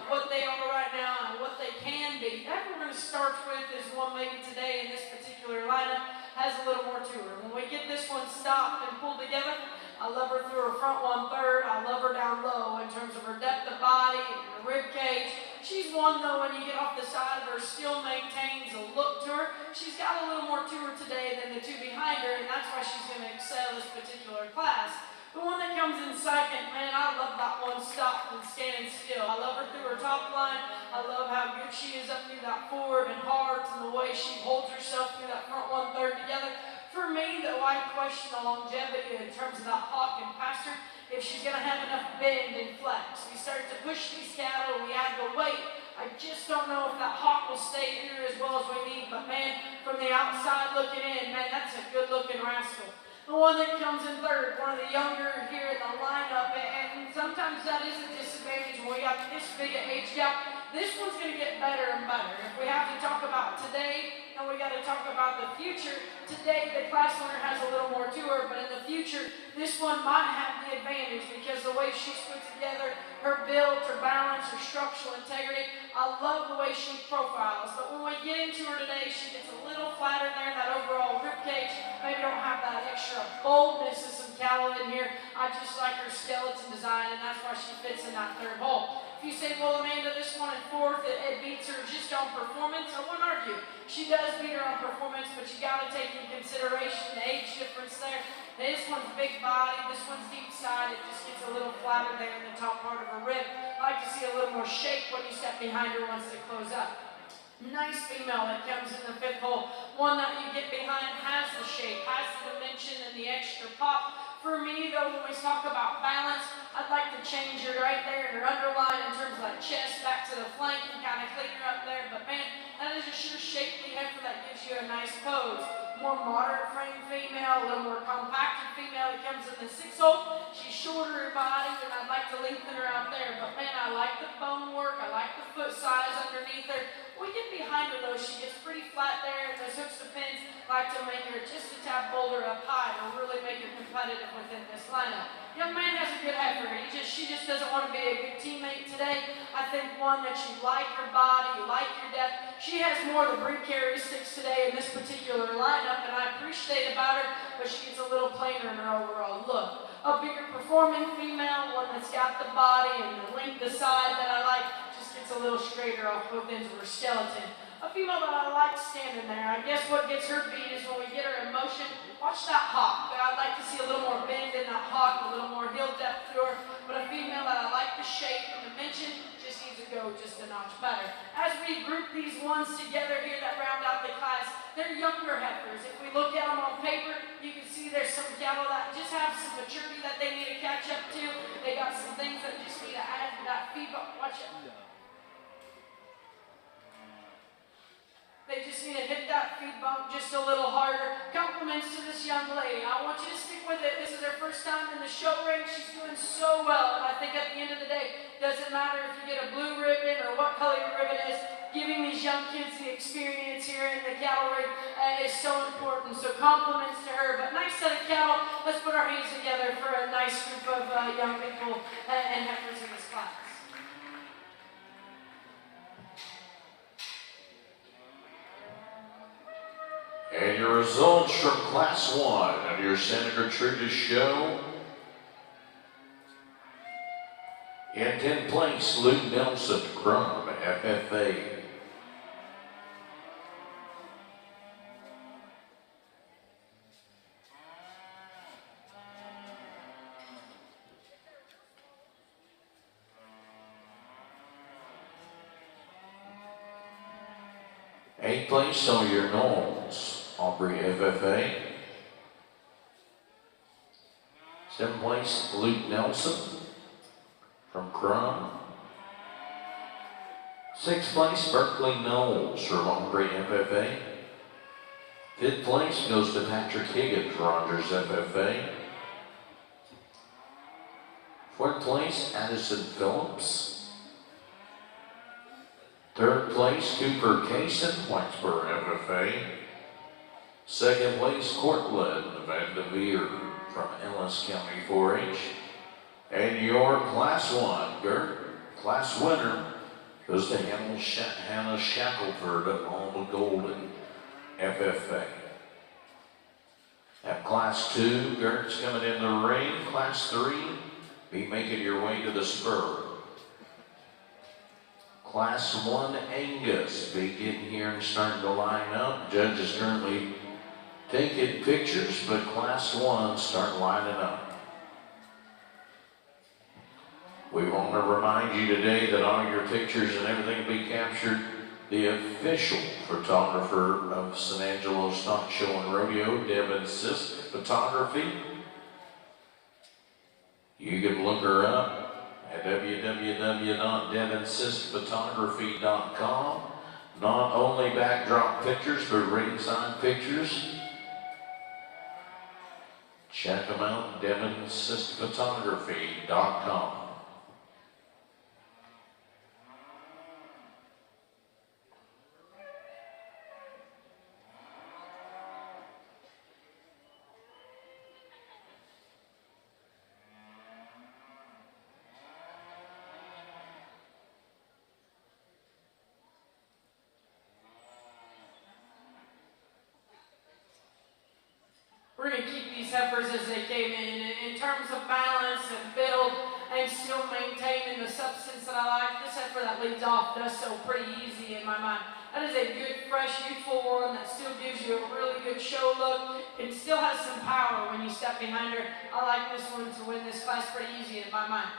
what they are right now and what they can be. That we're going to start with is one maybe today in this particular lineup has a little more to her. When we get this one stopped and pulled together, I love her through her front 1/3. I love her down low in terms of her depth of body and her rib cage. She's one though, when you get off the side of her, still maintains a look to her. She's got a little more to her today than the two behind her, and that's why she's going to excel this particular class. The one that comes in second, man, I love that one stopped and standing still. I love her through her top line. I love how good she is up through that forward and heart and the way she holds herself through that front 1/3 together. For me, though, I question the longevity in terms of that hawk and pasture, if she's going to have enough bend and flex. We start to push these cattle, we add the weight. I just don't know if that hawk will stay in her as well as we need. But, man, from the outside looking in, man, that's a good-looking rascal. The one that comes in third, one of the younger here in the lineup, and sometimes that is a disadvantage when we got this big an age gap. This one's going to get better and better. If we have to talk about today, and we got to talk about the future, today the class winner has a little more to her, but in the future, this one might have the advantage because the way she's put together, her build, her balance, her structural integrity, I love the way she profiles. But when we get into her today, she gets a little flatter there, that overall rib cage. Maybe don't have that extra boldness and some callow in here. I just like her skeleton design, and that's why she fits in that third hole. If you say, well, Amanda, this one in fourth, it beats her just on performance, I wouldn't argue. She does beat her on performance, but you got to take in consideration the age difference there. This one's big body, this one's deep side. It just gets a little flatter there in the top part of her rib. I like to see a little more shape when you step behind her once they close up. Nice female that comes in the fifth hole. One that you get behind has the shape, has the dimension, and the extra pop. For me, though, when we talk about balance, I'd like to change her right there in her underline in terms of that chest back to the flank and kind of clean her up there. But man, that is a sure shapely heifer that gives you a nice pose. More moderate frame female, a little more compacted female that comes in the sixth hole. She's shorter in body, and I'd like to lengthen her out there. But man, I like the bone work. I like the foot size underneath her. When we get behind her, though, she gets pretty flat there, and those hooks to pins like to make her just a tad bolder up high to really make her competitive within this lineup. Young man has a good heifer. She just doesn't want to be a good teammate today. I think one that you like her body, you like your depth. She has more of the breed characteristics today in this particular lineup, and I appreciate about her, but she gets a little plainer in her overall look. A bigger performing female, one that's got the body and the length, the side that I like, just gets a little straighter off both ends of her skeleton. A female that I like standing there. I guess what gets her beat is when we get her in motion. Watch that hawk. I'd like to see a little more bend in that hawk, a little more heel depth to her. But a female that I like the shape and dimension just needs to go just a notch better. As we group these ones together here that round out the class, they're younger heifers. If we look at them on paper, you can see there's some cattle that just have some maturity that they need to catch up to. They got some things that just need to add to that feed. But watch it. They just need to hit that feed bump just a little harder. Compliments to this young lady. I want you to stick with it. This is her first time in the show ring. She's doing so well. And I think at the end of the day, doesn't matter if you get a blue ribbon or what color your ribbon is, giving these young kids the experience here in the cattle ring is so important. So compliments to her. But nice set of cattle. Let's put our hands together for a nice group of young people and heifers in this class. And your results from Class 1 of your Santa Gertrudis show. In 10th place, Luke Nelson, Crum, FFA. Eighth place, Sawyer Knowles, Aubrey, FFA. 7th place, Luke Nelson from Crum. 6th place, Berkeley Knowles from Aubrey, FFA. 5th place goes to Patrick Higgins, Rogers, FFA. 4th place, Addison Phillips. 3rd place, Cooper Kaysen, Whitesboro, FFA. 2nd place, Cortland Van de Veer from Ellis County 4-H. And your Class 1, class winner, goes to Hannah Shackelford of Alma Golden, FFA. At Class 2, Gert's coming in the ring. Class 3, be making your way to the spur. Class 1, Angus, be getting here and starting to line up. Judge is currently taking pictures, but Class 1 start lining up. We want to remind you today that all your pictures and everything will be captured. The official photographer of San Angelo Stock Show and Rodeo, Devin Sisk Photography. You can look her up at www.devinsiskphotography.com. Not only backdrop pictures, but ringside pictures. Check them out, devinsiskphotography.com. we're going to keep these heifers as they came in terms of balance and build and still maintaining the substance that I like. This heifer that leads off does so pretty easy in my mind. That is a good, fresh, youthful one that still gives you a really good show look and still has some power when you step behind her. I like this one to win this class pretty easy in my mind.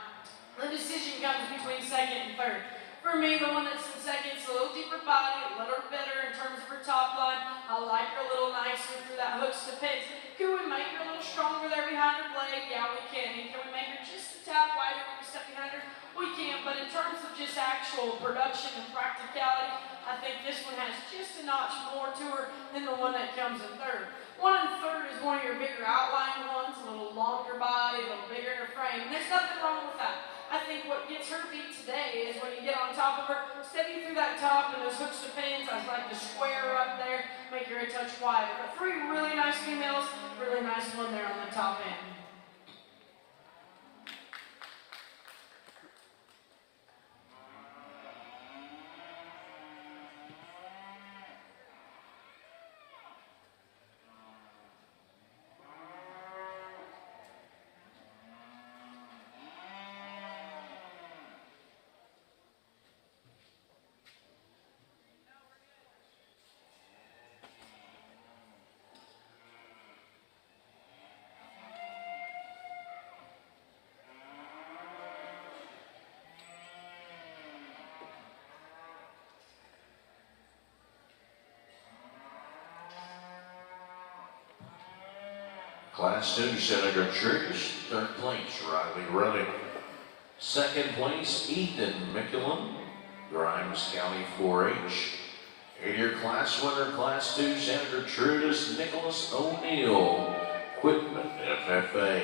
The decision comes between second and third. For me, the one that's in second is a little deeper body, a little better in terms of her top line. I like her a little nicer through that hooks to pins. Can we make her a little stronger there behind her blade? Yeah, we can. And can we make her just a tad wider when we step behind her? We can, but in terms of just actual production and practicality, I think this one has just a notch more to her than the one that comes in third. One in third is one of your bigger outline ones, a little longer body, a little bigger in her frame, and there's nothing wrong with that. I think what gets her beat today is when you get on top of her, steady through that top and those hooks to pins. I like to square her up there, make her a touch wider. But three really nice females, really nice one there on the top end. Class 2, Senator Trish. Third place, Riley Ruddick. Second place, Ethan Mickelin, Grimes County 4-H. And your class winner, Class 2, Senator Trudis Nicholas O'Neill, Quitman FFA.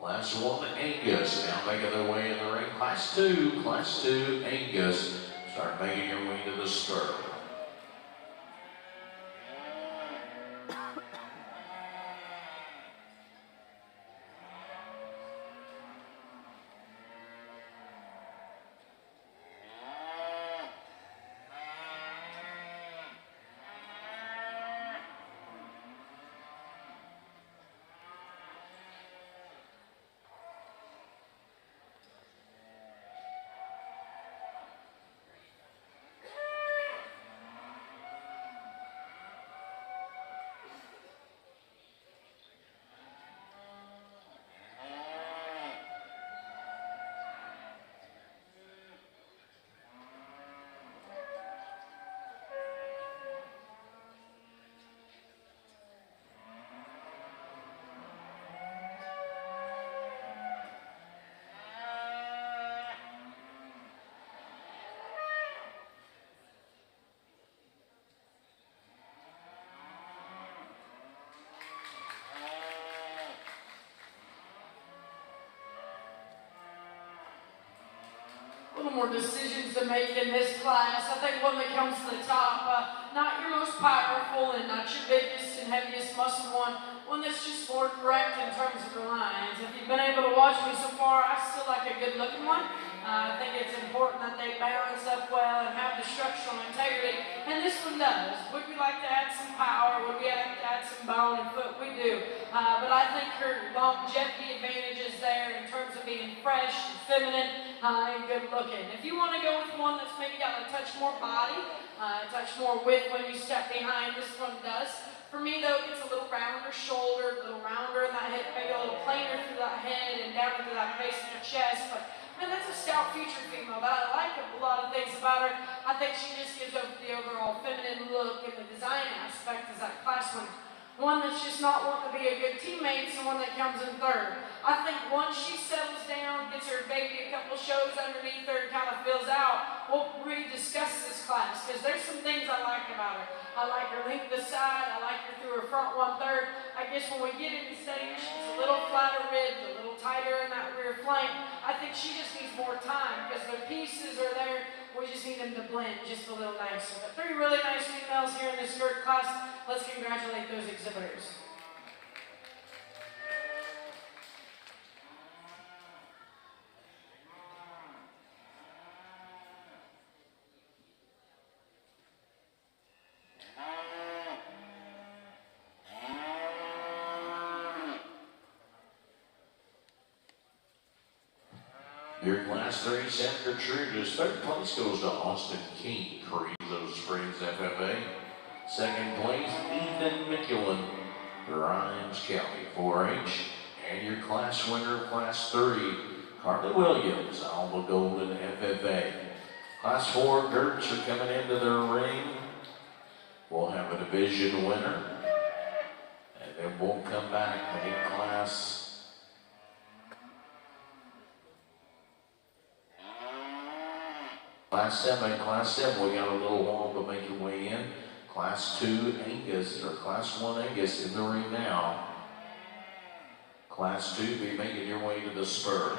Class 1, Angus, now making their way in the ring. Class 2, Angus, start making your way to the start. Little more decisions to make in this class. I think one that comes to the top, not your most powerful and not your biggest and heaviest muscle one that's just more correct in terms of the lines. If you've been able to watch me so far, I still like a good looking one. I think it's important that they balance up well and have the structural integrity, and this one does. Would we like to add some power? Would we like to add some bone and foot? We do. But I think her longevity advantage is there in terms of being fresh and feminine and good looking. If you want to go with one that's maybe got a touch more body, a touch more width when you step behind, this one does. For me, though, it gets a little rounder shoulder, a little rounder in that hip, maybe a little plainer through that head and down into that face and the chest. But man, that's a stout featured female. That I like a lot of things about her. I think she just gives up the overall feminine look and the design aspect as that class winner. One that's just not wanting to be a good teammate, someone that comes in third. I think once she settles down, gets her baby a couple shows underneath her, and kind of fills out, we'll rediscuss this class, because there's some things I like about her. I like her length of side, I like her through her front 1/3. I guess when we get into steadier, she's a little flatter ribbed, a little tighter in that rear flank. I think she just needs more time, because the pieces are there. We just need them to blend just a little nicer. But 3 really nice females here in this skirt class. Let's congratulate those exhibitors. Your Class 3 Senator Trudeau's third place goes to Austin King for Those Springs FFA. Second place, Ethan McKillen, Grimes County 4-H. And your class winner of Class 3, Carly Williams, Alba Golden FFA. Class 4 Gerts are coming into their ring. We'll have a division winner. And then we'll come back in Class Class 7, we got a little while to make your way in. Class 2 Angus, or Class 1 Angus in the ring now. Class 2 be making your way to the spur.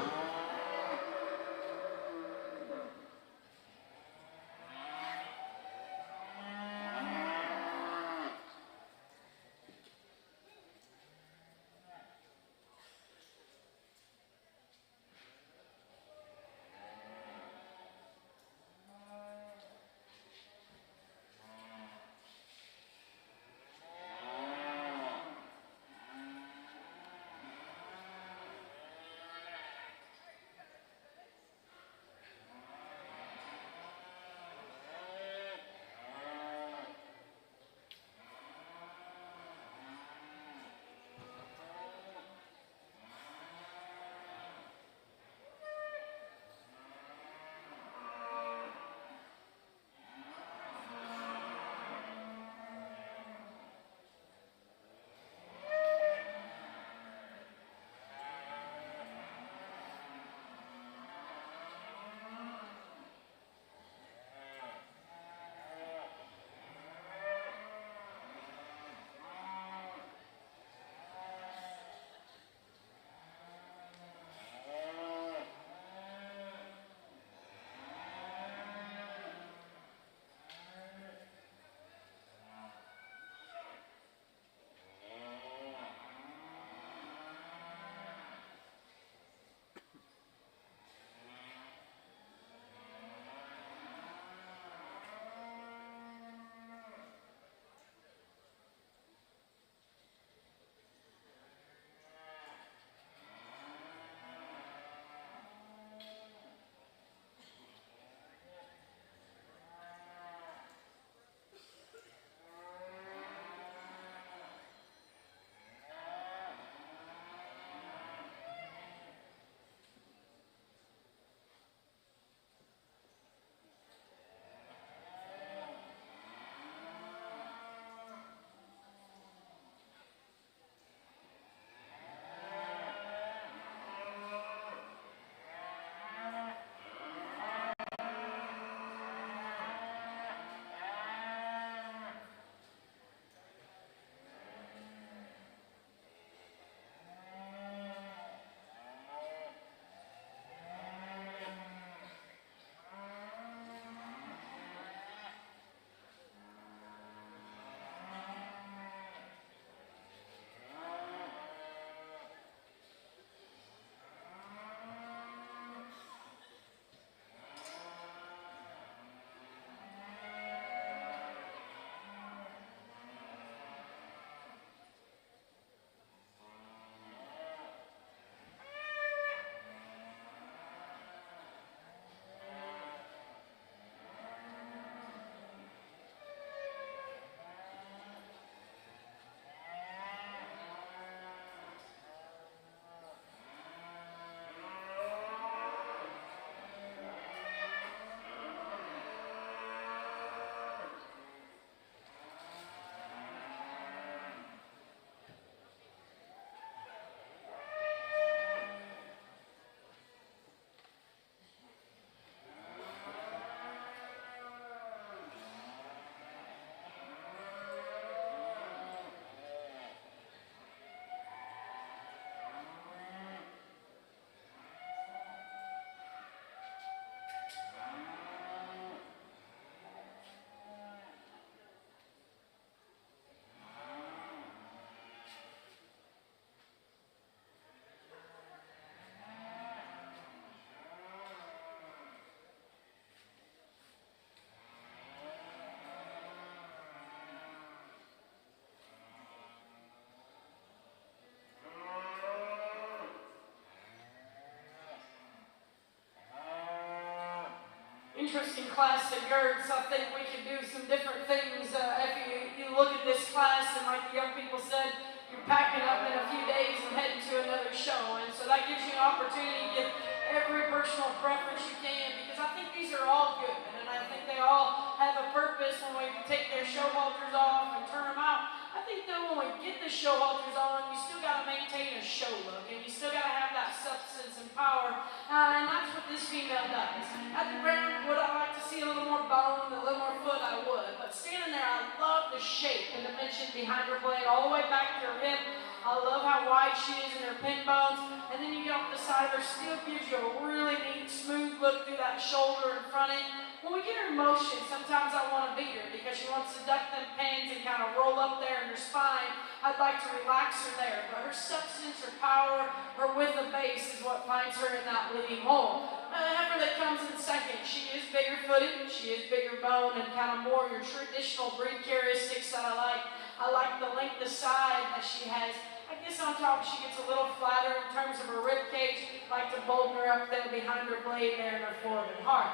interesting class of girls. I think we can do some different things. If you look at this class, and like the young people said, you're packing up in a few days and heading to another show. And so that gives you an opportunity to get every personal preference you can, because I think these are all good. And I think they all have a purpose when we take their show halters off and turn them out. I think that when we get the show halters on, you still got to maintain a show look, and you still got to have that substance and power, and that's what this female does. At the ground, would I like to see a little more bone, a little more foot? I would. But standing there, I love the shape and dimension behind her blade, all the way back to her hip. I love how wide she is in her pin bones, and then you get off the side of her, still gives you a really neat, smooth look through that shoulder and front end. When we get her in motion, sometimes I want to beat her because she wants to duck them pins and kind of roll up there in her spine. I'd like to relax her there, but her substance, her power, her width of base is what finds her in that leading hole. Heifer that comes in second, she is bigger footed, she is bigger bone, and kind of more your traditional breed characteristics that I like. I like the length of side that she has. I guess on top she gets a little flatter in terms of her rib cage. I like to bolden her up there behind her blade there in her forehead heart.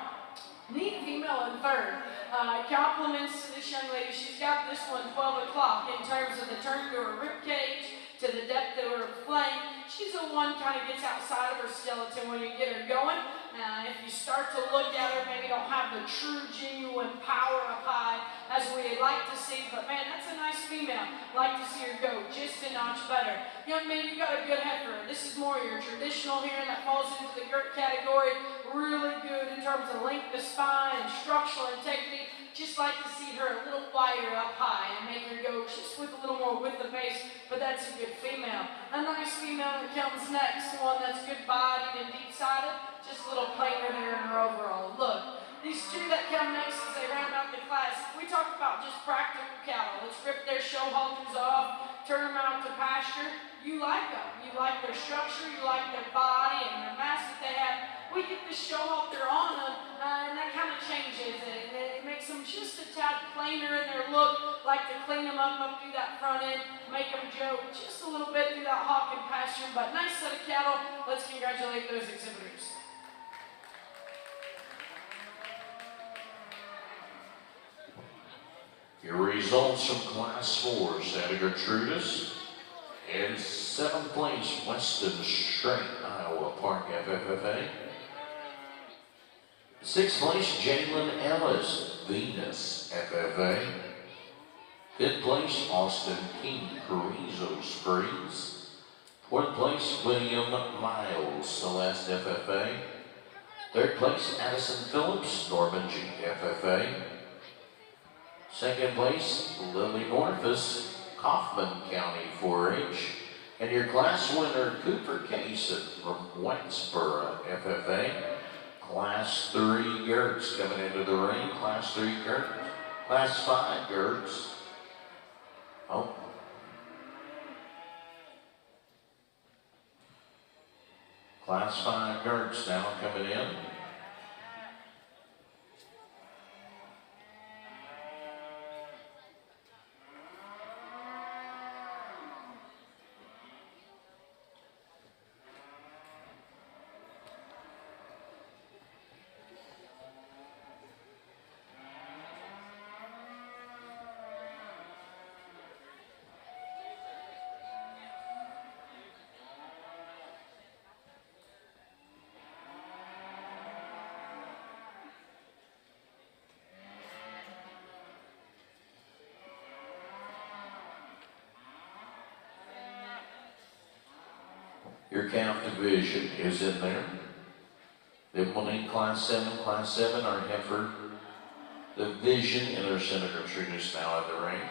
Neat female in third. Compliments to this young lady. She's got this one 12 o'clock in terms of the turn to her rib cage, to the depth of her flank. She's the one kind of gets outside of her skeleton when you get her going. If you start to look at her, maybe don't have the true, genuine power up high as we'd like to see, but man, that's a nice female. Like to see her go just a notch better. Young man, you got a good heifer. This is more your traditional here that falls into the girt category. Really good in terms of length of spine and structural integrity. Just like to see her a little wider up high and make her go just with a little more width of base, but that's a good female. A nice female that comes next, one that's good bodied and deep-sided, just a little plainer there in her overall look. These two that come next as they round out the class, we talk about just practical cattle. Let's rip their show halters off, turn them out to pasture. You like them. You like their structure, you like their body and their mass that they have. We get the show halter on them, and that kind of changes it. It makes them just a tad plainer in their look, like to clean them up through that front end, make them joke just a little bit through that hawk and pasture. But nice set of cattle. Let's congratulate those exhibitors. Your results from Class 4, Santa Gertrudis. In 7th place, Weston Strait, Iowa Park FFFA. 6th place, Jalen Ellis, Venus FFA. 5th place, Austin King, Carrizo Springs. 4th place, William Miles, Celeste FFA. 3rd place, Addison Phillips, Norman G FFA. 2nd place, Lily Norfus, Kaufman County 4-H. And your class winner, Cooper Cason from Whitesboro FFA. Class 3 Gertz coming into the ring. Class 3 Gertz. Class 5 Gertz. Oh. Class 5 Gertz now coming in. Your calf division is in there. Then we'll need Class 7. Class 7 are Hereford. The Vision and their Santa Gertrudis now in the ring.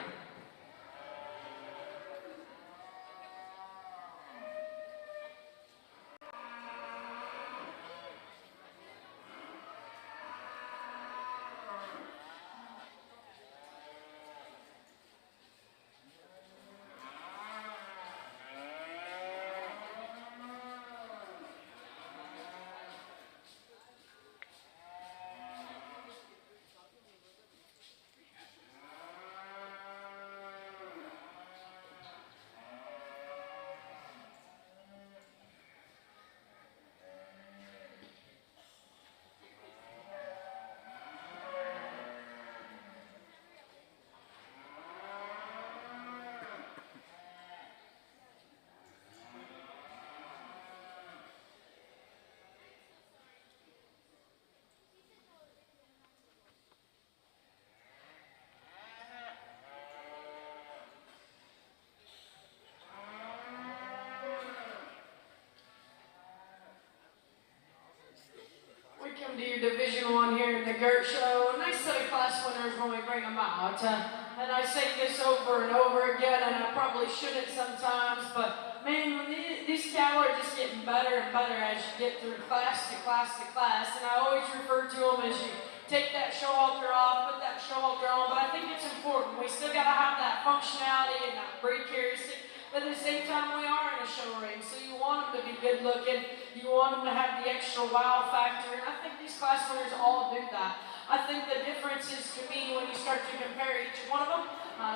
Division I here in the GERT show. A nice set of class winners when we bring them out. And I say this over and over again, and I probably shouldn't sometimes, but man, these cattle are just getting better and better as you get through class to class to class. And I always refer to them as you take that show halter off, put that show halter on, but I think it's important. We still got to have that functionality and that breed characteristic, but at the same time, we are in a show ring, so you want them to be good looking, you want them to have the extra wow factor, and I think these class winners all do that. I think the difference is, to me, when you start to compare each one of them,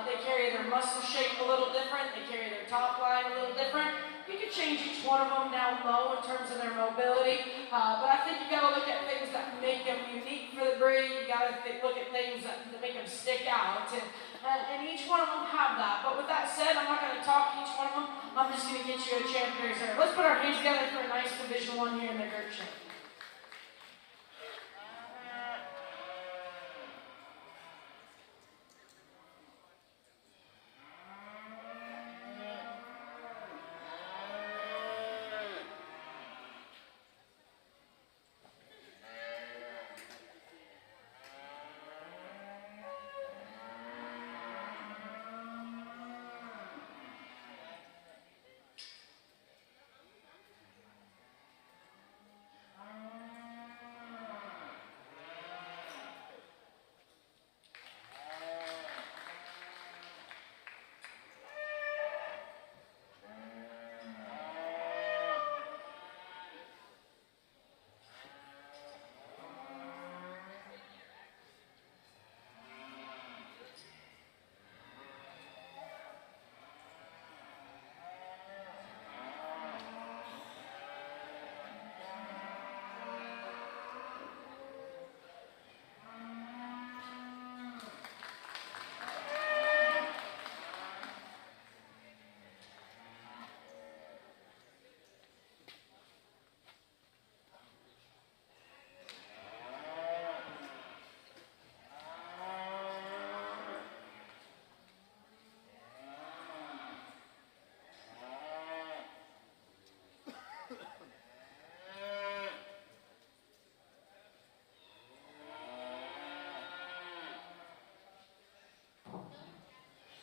they carry their muscle shape a little different, they carry their top line a little different. You can change each one of them down low in terms of their mobility, but I think you got to look at things that make them unique for the breed. You got to look at things that make them stick out, and each one of them have that. But with that said, I'm not going to talk each one of them. I'm just going to get you a champion reserve. Let's put our hands together for a nice Division I here in the GERT show.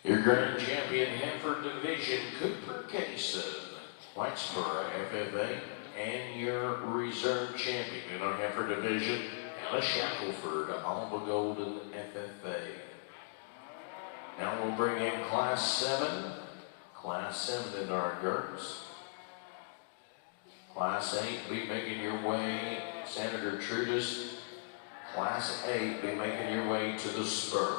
Your grand champion, Heifer Division, Cooper Cason, Whitesboro FFA, and your reserve champion in our Heifer Division, Alice Shackelford, Alba Golden FFA. Now we'll bring in Class 7 in our GERTs. Class 8 be making your way, Senator Trudas. Class 8 be making your way to the spur.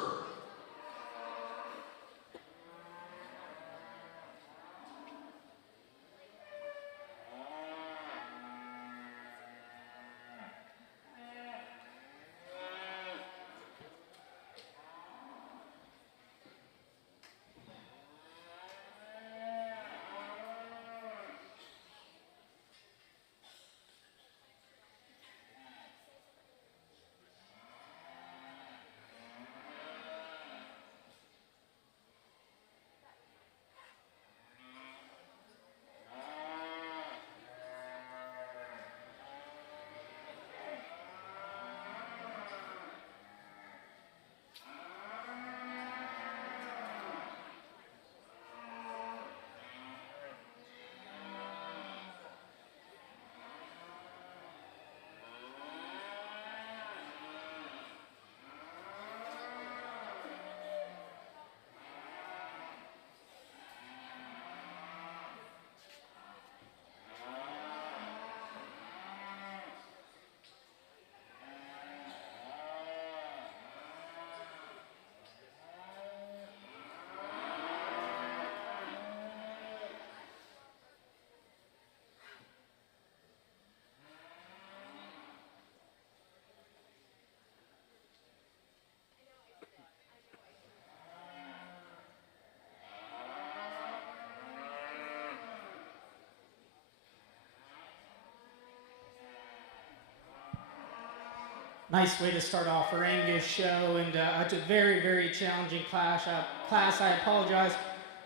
Nice way to start off our Angus show, and it's a very, very challenging class. I apologize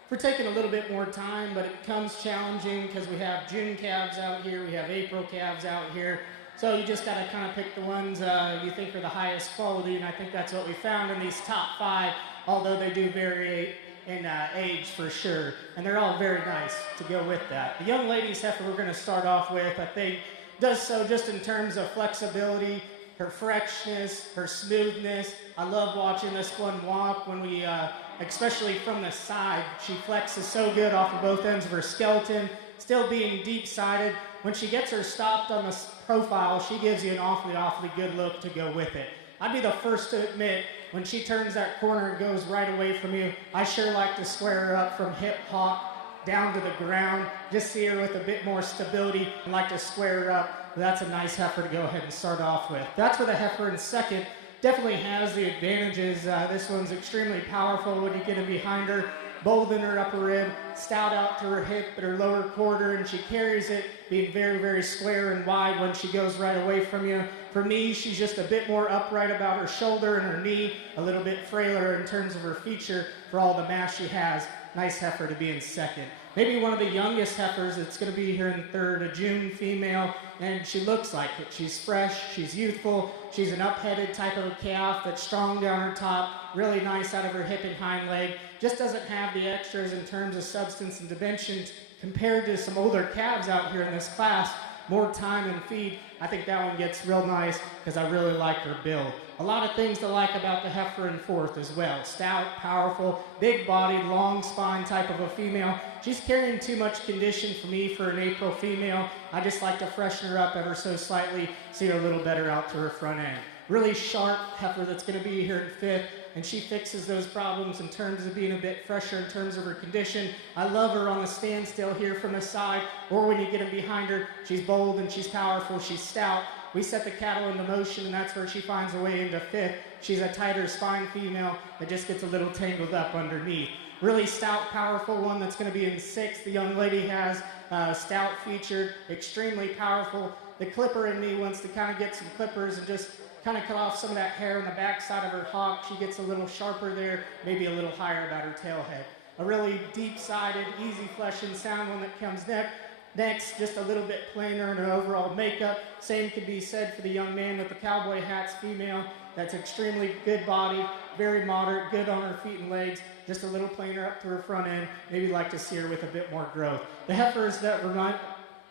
for taking a little bit more time, but it becomes challenging because we have June calves out here, we have April calves out here. So you just got to kind of pick the ones you think are the highest quality, and I think that's what we found in these top 5, although they do vary in age for sure, and they're all very nice to go with that. The young lady's heifer we're going to start off with, I think, does so just in terms of flexibility, her freshness, her smoothness. I love watching this one walk when we, especially from the side, she flexes so good off of both ends of her skeleton, still being deep-sided. When she gets her stopped on the profile, she gives you an awfully good look to go with it. I'd be the first to admit, when she turns that corner and goes right away from you, I sure like to square her up from hip hop down to the ground, just see her with a bit more stability, and like to square her up. That's a nice heifer to go ahead and start off with. That's for the heifer in second. Definitely has the advantages. This one's extremely powerful when you get in behind her, bold in her upper rib, stout out to her hip at her lower quarter, and she carries it being very square and wide when she goes right away from you. For me, she's just a bit more upright about her shoulder and her knee, a little bit frailer in terms of her feature for all the mass she has. Nice heifer to be in second. Maybe one of the youngest heifers that's going to be here in third, a June female, and she looks like it. She's fresh, she's youthful, she's an up-headed type of a calf that's strong down her top, really nice out of her hip and hind leg, just doesn't have the extras in terms of substance and dimensions compared to some older calves out here in this class. More time and feed. I think that one gets real nice because I really like her build. A lot of things to like about the heifer in fourth as well. Stout, powerful, big-bodied, long spine type of a female. She's carrying too much condition for me for an April female. I just like to freshen her up ever so slightly, see her a little better out to her front end. Really sharp heifer that's going to be here in fifth, and she fixes those problems in terms of being a bit fresher in terms of her condition. I love her on the standstill here from the side, or when you get in behind her, she's bold and she's powerful, she's stout. We set the cattle into motion, and that's where she finds her way into fifth. She's a tighter spine female that just gets a little tangled up underneath. Really stout, powerful one that's going to be in sixth. The young lady has stout featured, extremely powerful. The clipper in me wants to kind of get some clippers and just kind of cut off some of that hair on the backside of her hock. She gets a little sharper there, maybe a little higher about her tail head. A really deep-sided, easy flesh and sound one that comes next, just a little bit plainer in her overall makeup. Same could be said for the young man with the cowboy hats female. That's extremely good body, very moderate, good on her feet and legs, just a little plainer up to her front end. Maybe like to see her with a bit more growth. The heifers that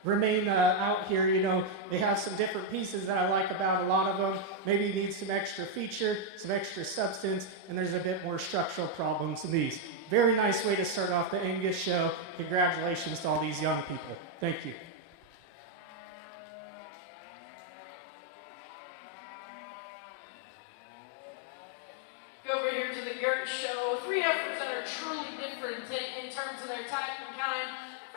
remain out here, you know, they have some different pieces that I like about a lot of them. Maybe you need some extra feature, some extra substance, and there's a bit more structural problems in these. Very nice way to start off the Angus show. Congratulations to all these young people. Thank you. Go over here to the Gert show. 3 heifers that are truly different in terms of their type and kind.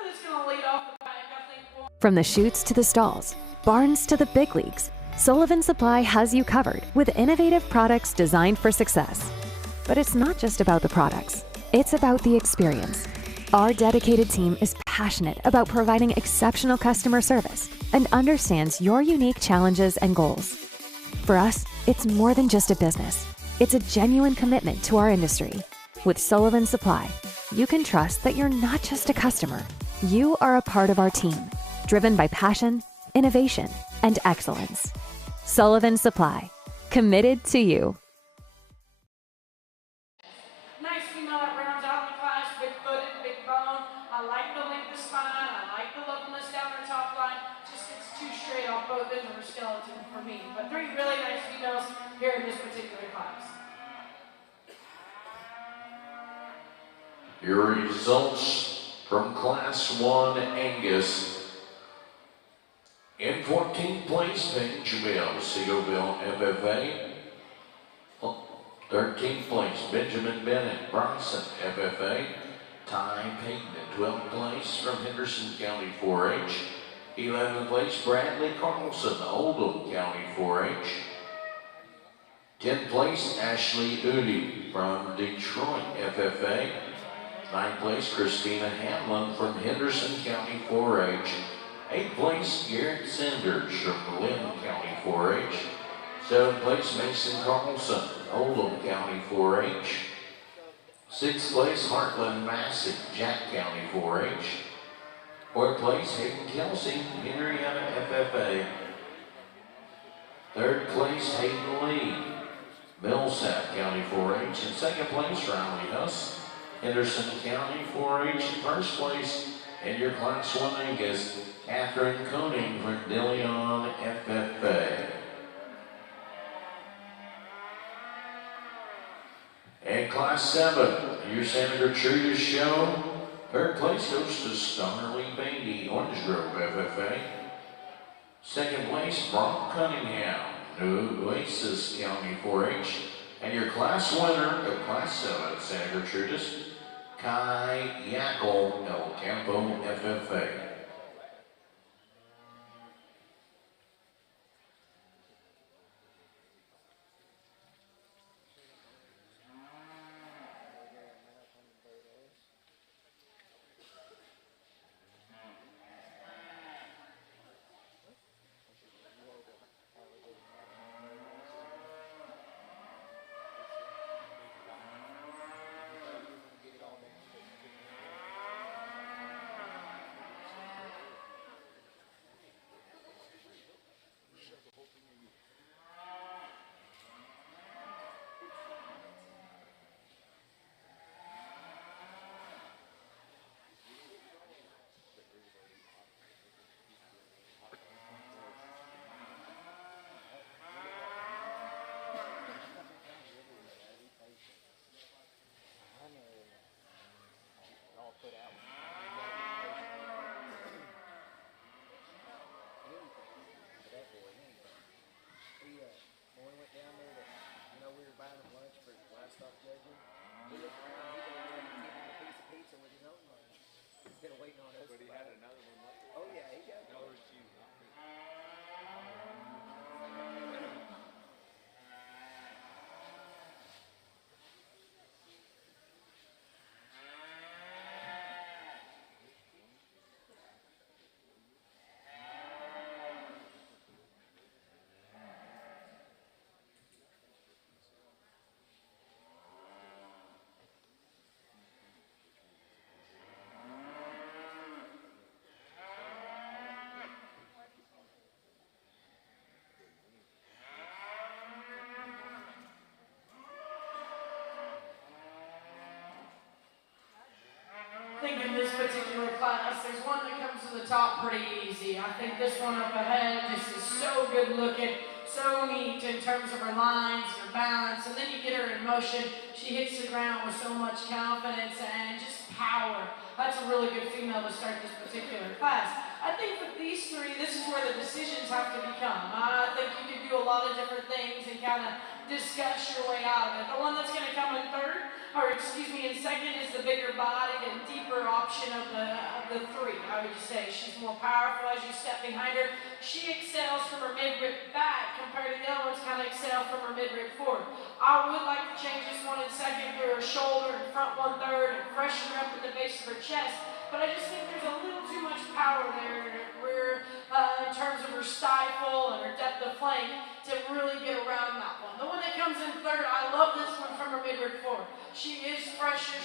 That's going to lead off the pack, I think. From the chutes to the stalls, barns to the big leagues, Sullivan Supply has you covered with innovative products designed for success. But it's not just about the products. It's about the experience. Our dedicated team is passionate about providing exceptional customer service and understands your unique challenges and goals. For us, it's more than just a business. It's a genuine commitment to our industry. With Sullivan Supply, you can trust that you're not just a customer. You are a part of our team, driven by passion, innovation, and excellence. Sullivan Supply, committed to you. Nice female that rounds out the class, big-footed, big bone. I like the length of spine. I like the loveliness down her top line. Just gets too straight off both ends of her skeleton for me. But 3 really nice females here in this particular class. Your results from Class 1 Angus. In 14th place, Benjamin Segoville, FFA. 13th place, Benjamin Bennett Bronson, FFA. Ty Payton in 12th place from Henderson County 4-H. 11th place, Bradley Carlson, Oldham County 4-H. 10th place, Ashley Udi from Detroit, FFA. 9th place, Christina Hamlin from Henderson County 4-H. 8th place, Garrett Sanders from Lynn County 4-H. 7th place, Mason Carlson, Oldham County 4-H. 6th place, Heartland Massey, Jack County 4-H. 4th place, Hayden Kelsey, Henrietta FFA. Third place, Hayden Lee, Millsap County 4-H. In second place, Riley Huss, Henderson County 4-H. In first place, in your class winning is Catherine Koenig from DeLeon FFA. And class 7, your Santa Gertrudis show. Third place goes to Starly Beatty, Orange Grove FFA. Second place, Brock Cunningham, New Oasis County 4-H. And your class winner of class 7, Santa Gertrudis, Kai Yackel, El Campo FFA. I think in this particular class, there's one that comes to the top pretty easy. I think this one up ahead, this is so good looking, so neat in terms of her lines, her balance, and then you get her in motion. She hits the ground with so much confidence and just power. That's a really good female to start this particular class. I think with these three, this is where the decisions have to become. I think you can do a lot of different things and kind of discuss your way out of it. The one that's going to come in in second is the bigger bodied and deeper option of the three. I would just say she's more powerful as you step behind her. She excels from her mid-rib back compared to the other ones kind of excel from her mid-rib forward. I would like to change this one in second through her shoulder and front 1/3 and freshen her up at the base of her chest. But I just think there's a little too much power there in her rear in terms of her stifle and her depth of flank to really get around that one. The one that comes in third, I love this one from her mid-rib forward. She is fresher,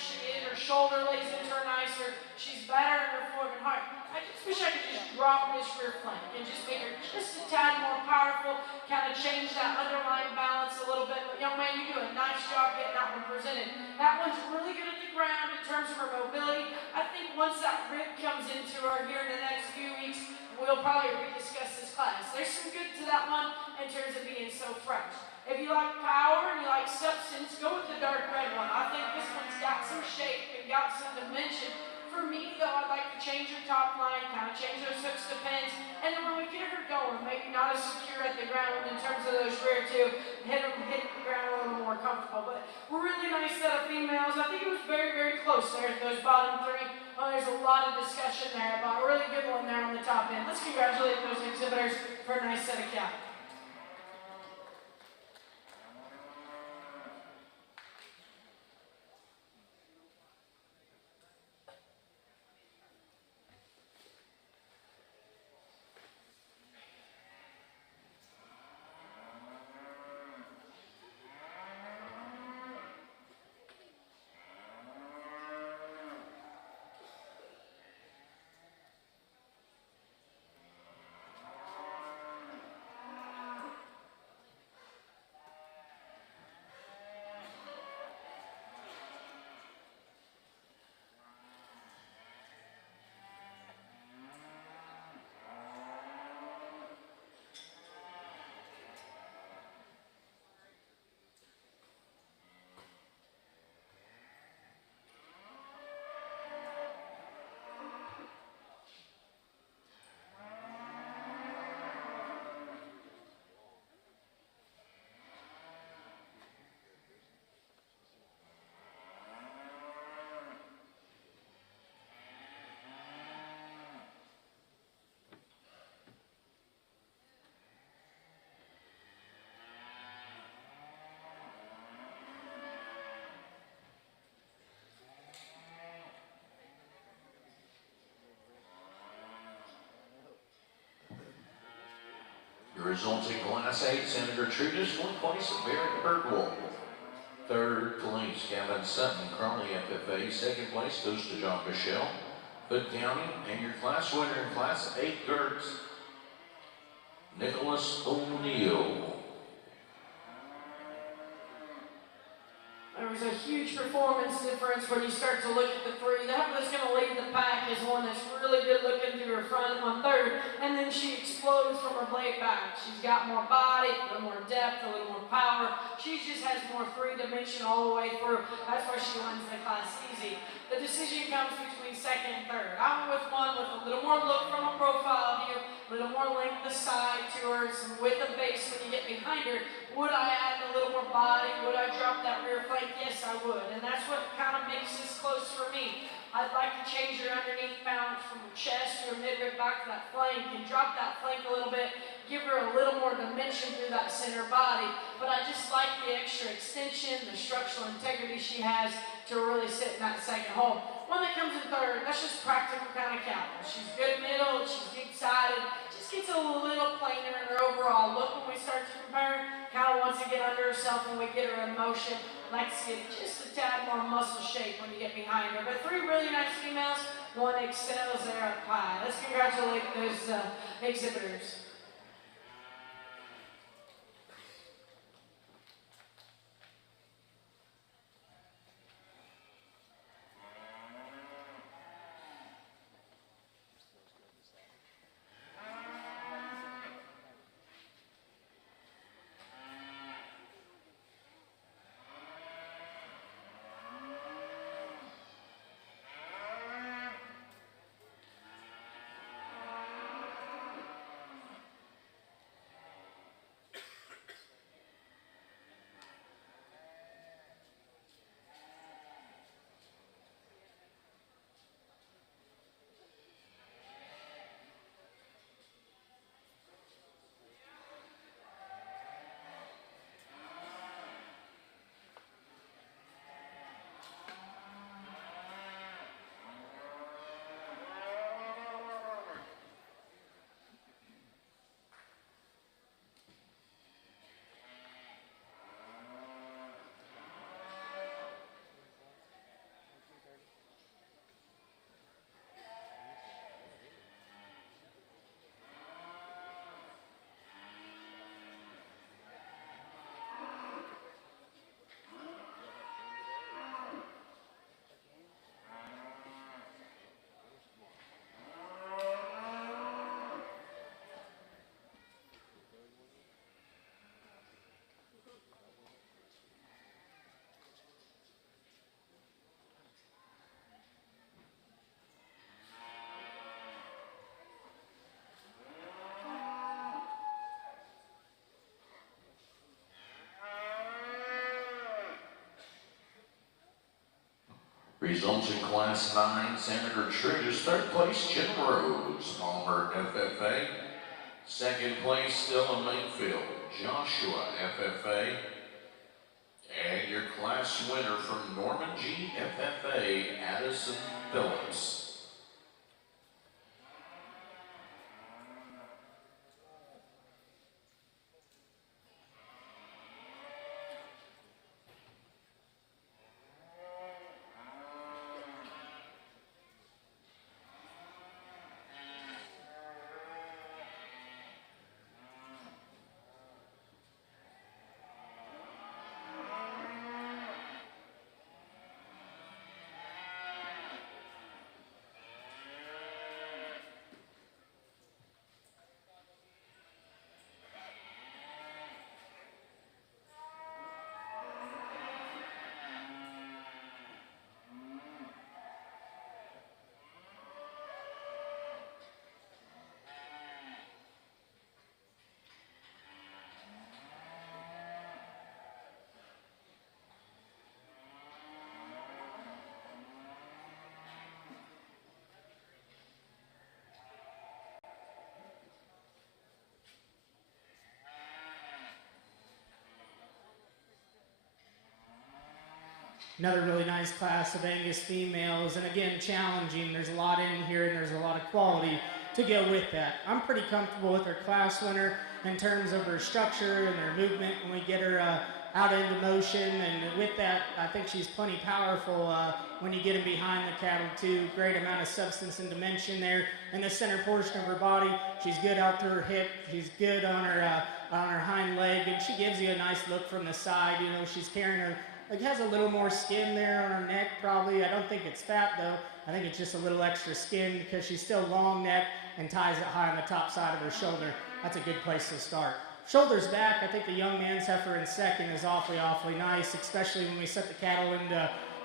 her shoulder lays into her nicer, she's better in her forward and heart. I just wish I could just drop this rear flank and just make her just a tad more powerful, kind of change that underlying balance a little bit. But young man, you do a nice job getting that one presented. That one's really good at the ground in terms of her mobility. I think once that rib comes into her here in the next few weeks, we'll probably rediscuss this class. There's some good to that one in terms of being so fresh. If you like power and you like substance, go with the dark red one. I think this one's got some shape and got some dimension. For me, though, I'd like to change her top line, kind of change those hooks to pins, and then when we get her going, maybe not as secure at the ground in terms of those rear two, hit the ground a little more comfortable. But really nice set of females. I think it was very, very close there at those bottom three. Oh, there's a lot of discussion there, but a really good one there on the top end. Let's congratulate those exhibitors for a nice set of cattle. Results in Class 8, Senator Trudis, 1st place, Hereford. 3rd place, Kevin Sutton, Crawley FFA. 2nd place goes to John Michelle, Hood County. And your class winner in Class 8 Gertz, Nicholas O'Neill. There was a huge performance difference when you start to look at the three. The heifer that's going to lead the pack is one that's really good looking through her front on 3rd, and then she explodes from her blade back. She's got more body, a little more depth, a little more power. She just has more 3-dimension all the way through. That's why she wins the class easy. The decision comes between 2nd and 3rd. I went with one with a little more look from a profile view, a little more length aside to her, some width of base when you get behind her. Would I add a little more body? Would I drop that rear flank? Yes, I would. And that's what kind of makes this close for me. I'd like to change her underneath balance from her chest to her midrib back to that flank and drop that flank a little bit, give her a little more dimension through that center body. But I just like the extra extension, the structural integrity she has to really sit in that 2nd hole. One that comes in 3rd, that's just practical kind of cattle. She's good middle, she's deep-sided, just gets a little plainer in her overall look when we start to compare. Kind of wants to get under herself when we get her in motion. Like to see just a tad more muscle shape when you get behind her. But 3 really nice females, 1 excels there up high. Let's congratulate those exhibitors. Results in Class 9, Senator Trudis. 3rd place, Jim Rose, Palmer FFA. 2nd place, Stella Mayfield, Joshua FFA. And your class winner from Norman G FFA, Addison Phillips. Another really nice class of Angus females, and again, challenging. There's a lot in here, and there's a lot of quality to go with that. I'm pretty comfortable with our class winner. in terms of her structure and her movement when we get her out into motion. And with that, I think she's plenty powerful when you get in behind the cattle too. Great amount of substance and dimension there in the center portion of her body. She's good out through her hip. She's good on her hind leg, and she gives you a nice look from the side. You know, she's carrying her, like, has a little more skin there on her neck probably. I don't think it's fat though. I think it's just a little extra skin because she's still long neck and ties it high on the top side of her shoulder. That's a good place to start. Shoulders back, I think the young man's heifer in second is awfully nice, especially when we set the cattle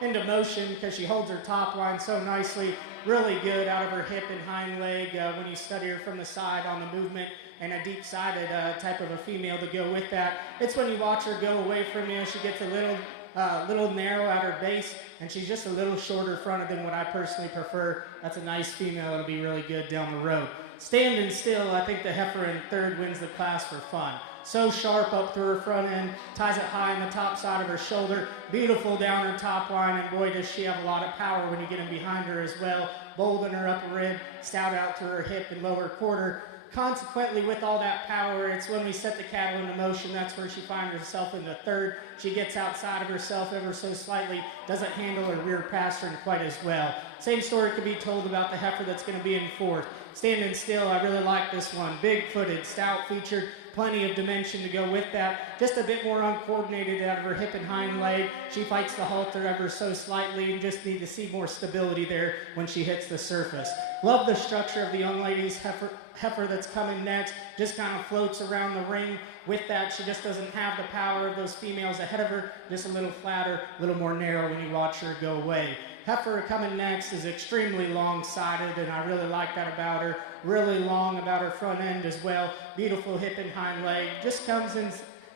into motion because she holds her top line so nicely. Really good out of her hip and hind leg when you study her from the side on the movement, and a deep-sided type of a female to go with that. It's when you watch her go away from you, she gets a little narrow at her base, and she's just a little shorter fronted than what I personally prefer. That's a nice female that'll be really good down the road. Standing still, I think the heifer in third wins the class for fun. So sharp up through her front end, ties it high on the top side of her shoulder, beautiful down her top line, and boy does she have a lot of power when you get in behind her as well. Bold in her upper rib, stout out through her hip and lower quarter. Consequently, with all that power, it's when we set the cattle into motion, that's where she finds herself in the third. She gets outside of herself ever so slightly, doesn't handle her rear pastern quite as well. Same story could be told about the heifer that's going to be in fourth. Standing still, I really like this one. Big-footed, stout-featured, plenty of dimension to go with that. Just a bit more uncoordinated out of her hip and hind leg. She fights the halter ever so slightly and just need to see more stability there when she hits the surface. Love the structure of the young lady's heifer that's coming next. Just kind of floats around the ring. With that, she just doesn't have the power of those females ahead of her. Just a little flatter, a little more narrow when you watch her go away. Heifer coming next is extremely long-sided, and I really like that about her. Really long about her front end as well. Beautiful hip and hind leg. Just comes in,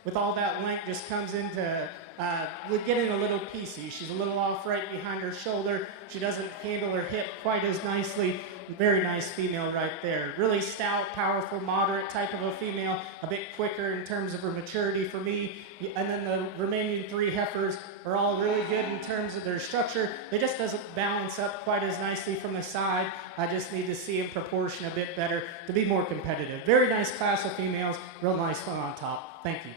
with all that length, just comes into getting a little piecey. She's a little off right behind her shoulder. She doesn't handle her hip quite as nicely. Very nice female right there. Really stout, powerful, moderate type of a female. A bit quicker in terms of her maturity for me. And then the remaining three heifers are all really good in terms of their structure. They just doesn't balance up quite as nicely from the side. I just need to see in proportion a bit better to be more competitive. Very nice class of females. Real nice one on top. Thank you.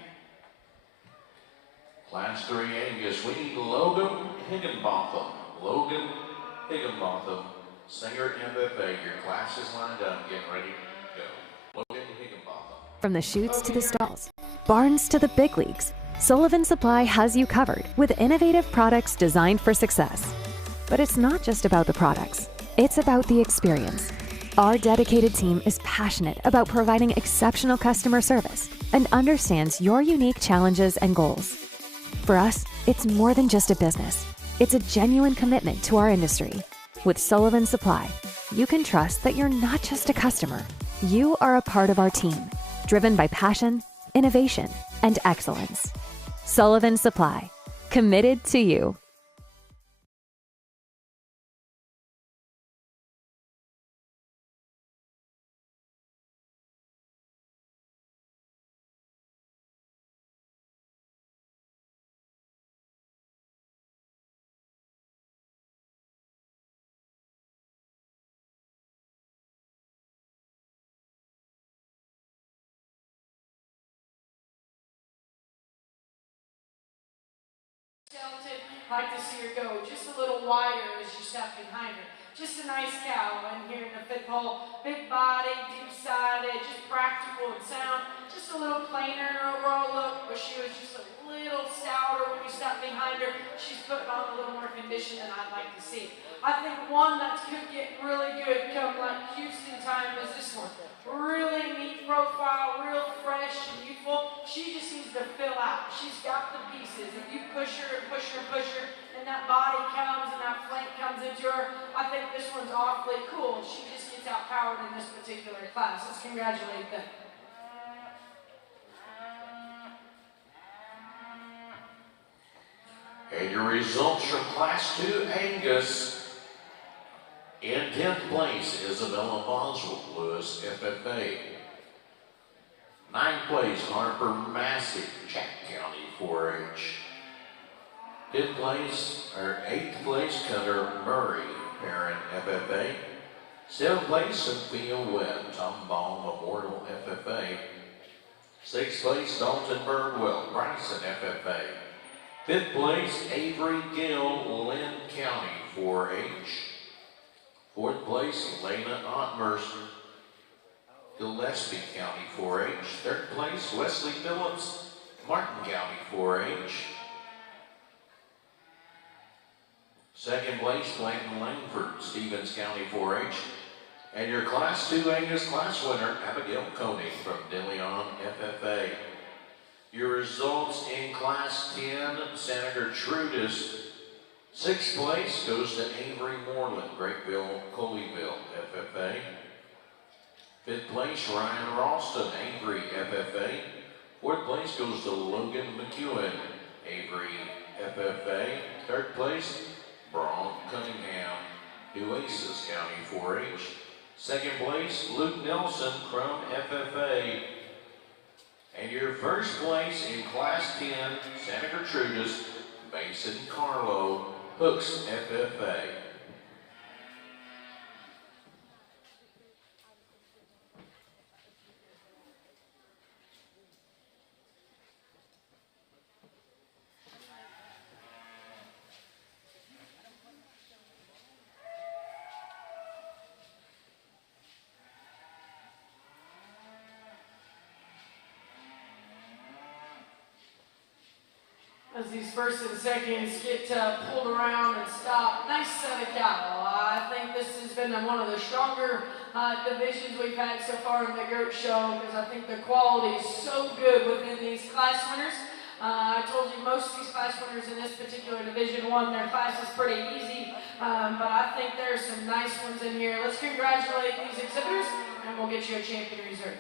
Class 3 Angus, we need Logan Higginbotham. Logan Higginbotham, Singer MFA. Your class is lined up. Get ready to go. Logan Higginbotham. From the chutes to the stalls, barns to the big leagues, Sullivan Supply has you covered with innovative products designed for success. But it's not just about the products, it's about the experience. Our dedicated team is passionate about providing exceptional customer service and understands your unique challenges and goals. For us, it's more than just a business. It's a genuine commitment to our industry. With Sullivan Supply, you can trust that you're not just a customer. You are a part of our team, driven by passion, innovation, and excellence. Sullivan Supply, committed to you. Like to see her go just a little wider as you step behind her. Just a nice cow in here in the fifth hole. Big body, deep sided, just practical and sound. Just a little plainer in her overall look, but she was just a little stouter when you step behind her. She's putting on a little more condition than I'd like to see. I think one that could get really good come like Houston time is this one. Really neat profile, real fresh and youthful. She just needs to fill out. She's got the pieces. If you push her and push her and push her, and that body comes and that flank comes into her, I think this one's awfully cool. She just gets outpowered in this particular class. Let's congratulate them. And your results from Class 2 Angus. In 10th place, Isabella Boswell, Lewis FFA. 9th place, Harper Massey, Jack County 4-H. 5th place, or 8th place, Cutter Murray, Parent FFA. 7th place, Sophia Webb, Tom Ball Memorial FFA. Sixth place, Dalton Birdwell, Bryson FFA. Fifth place, Avery Gill, Lynn County 4-H. Fourth place, Lena Ottmerster, Gillespie County 4-H. Third place, Wesley Phillips, Martin County 4-H. Second place, Blanton Langford, Stevens County 4-H. And your Class 2 Angus class winner, Abigail Coney from De Leon FFA. Your results in Class 10, Santa Gertrudis. Sixth place goes to Avery Moreland, Grapeville, Coleyville FFA. Fifth place, Ryan Ralston, Avery FFA. Fourth place goes to Logan McEwen, Avery FFA. Third place, Braun Cunningham, Nueces County 4-H. Second place, Luke Nelson, Crum FFA. And your first place in Class 10, Santa Gertrudis, Mason Carlo, Hooks FFA. As these first and seconds get pulled around and stopped, nice set of cattle. I think this has been one of the stronger divisions we've had so far in the goat show because I think the quality is so good within these class winners. I told you most of these class winners in this particular Division 1, their class is pretty easy, but I think there's some nice ones in here. Let's congratulate these exhibitors and we'll get you a champion reserve.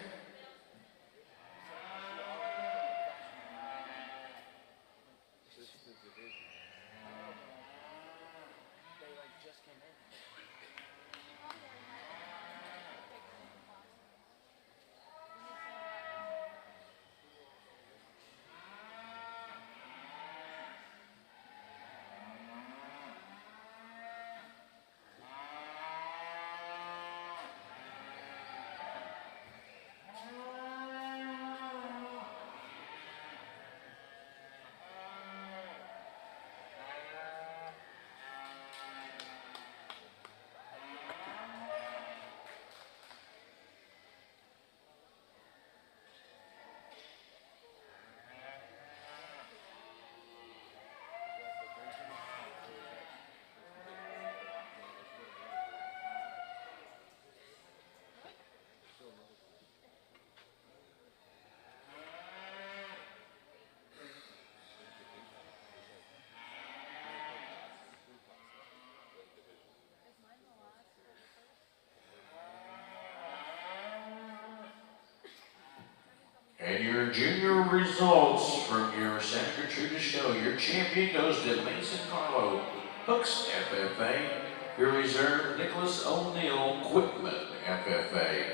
And your junior results from your Santa Gertrudis show. Your champion goes to Mason Carlo, Hooks FFA. Your reserve, Nicholas O'Neill, Quitman FFA.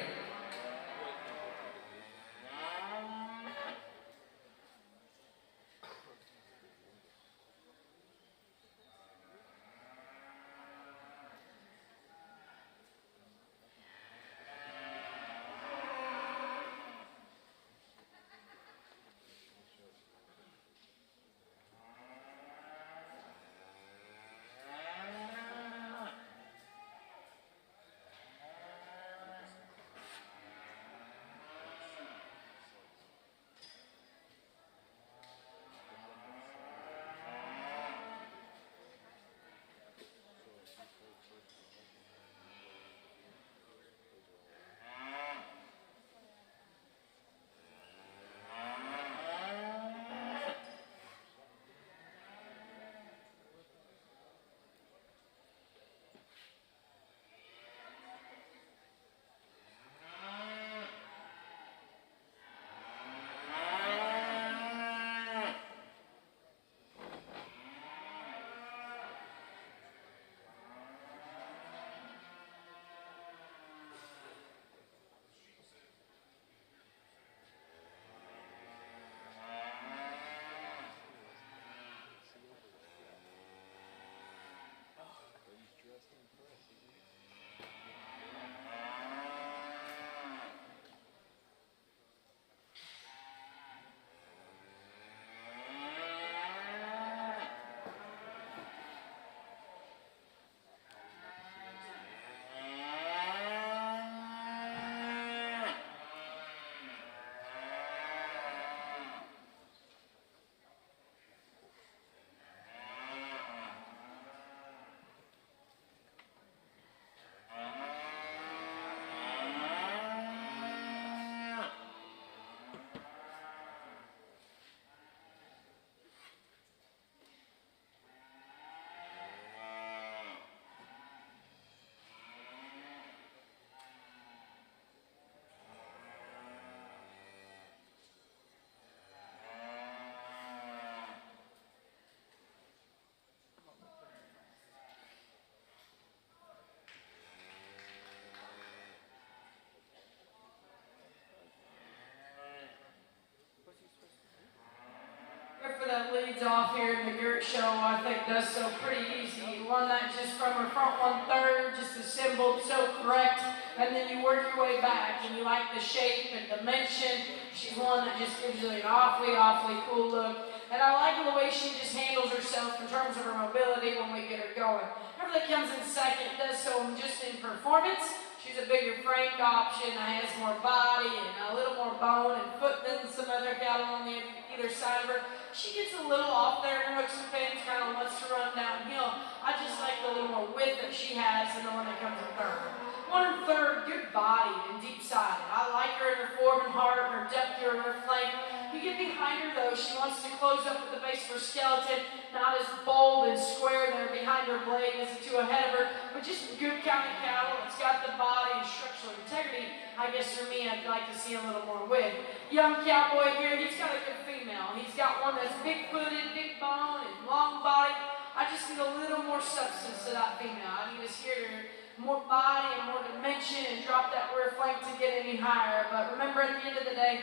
leads off here in the Gert show, I think does so pretty easy. One that just from her front 1/3, just assembled so correct, and then you work your way back, and you like the shape and dimension. She's one that just gives you an awfully, awfully cool look. And I like the way she just handles herself in terms of her mobility when we get her going. Whoever that comes in second does so just in performance. She's a bigger framed option, has more body and a little more bone and foot than some other cattle on the either side of her. She gets a little off there in her hooks and pins, kind of wants to run downhill. I just like the little more width that she has than the one that comes in third. 1/3, good body and deep sided. I like her in her form and heart, her depth to her flank. You get behind her though, she wants to close up at the base of her skeleton, not as bold and square there behind her blade as the two ahead of her, but just good county cattle. It's got the body and structural integrity. I guess for me, I'd like to see a little more width. Young cowboy here, he's got a good female. He's got one that's big-footed, big bone, and long body. I just need a little more substance to that female. I need to see her more body and more dimension and drop that rear flank to get any higher. But remember, at the end of the day,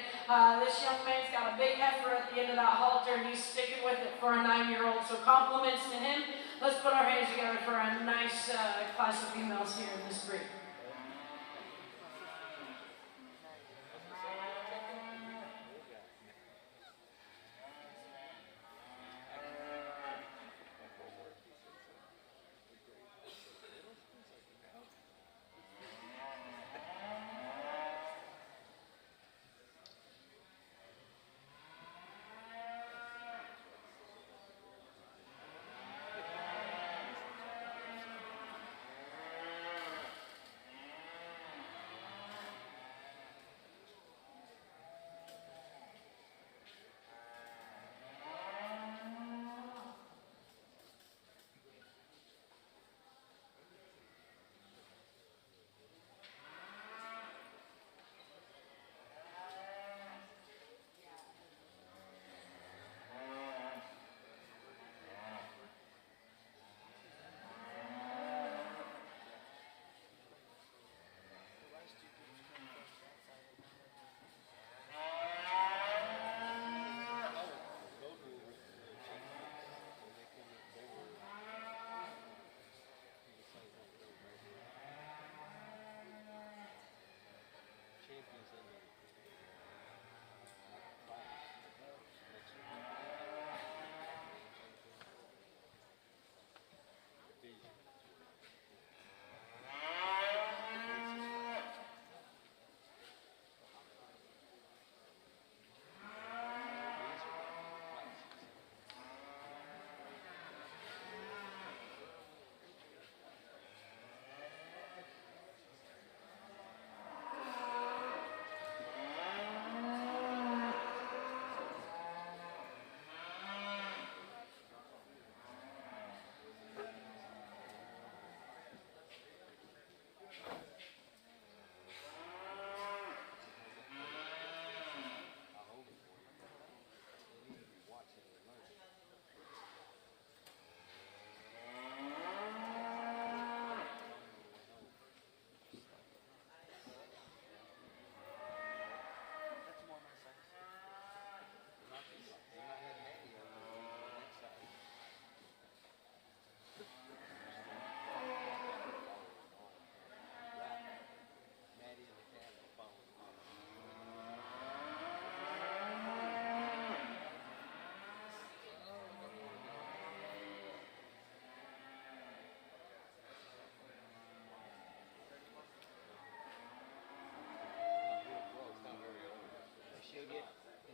this young man's got a big heifer at the end of that halter, and he's sticking with it for a 9-year-old. So compliments to him. Let's put our hands together for a nice class of females here in this breed.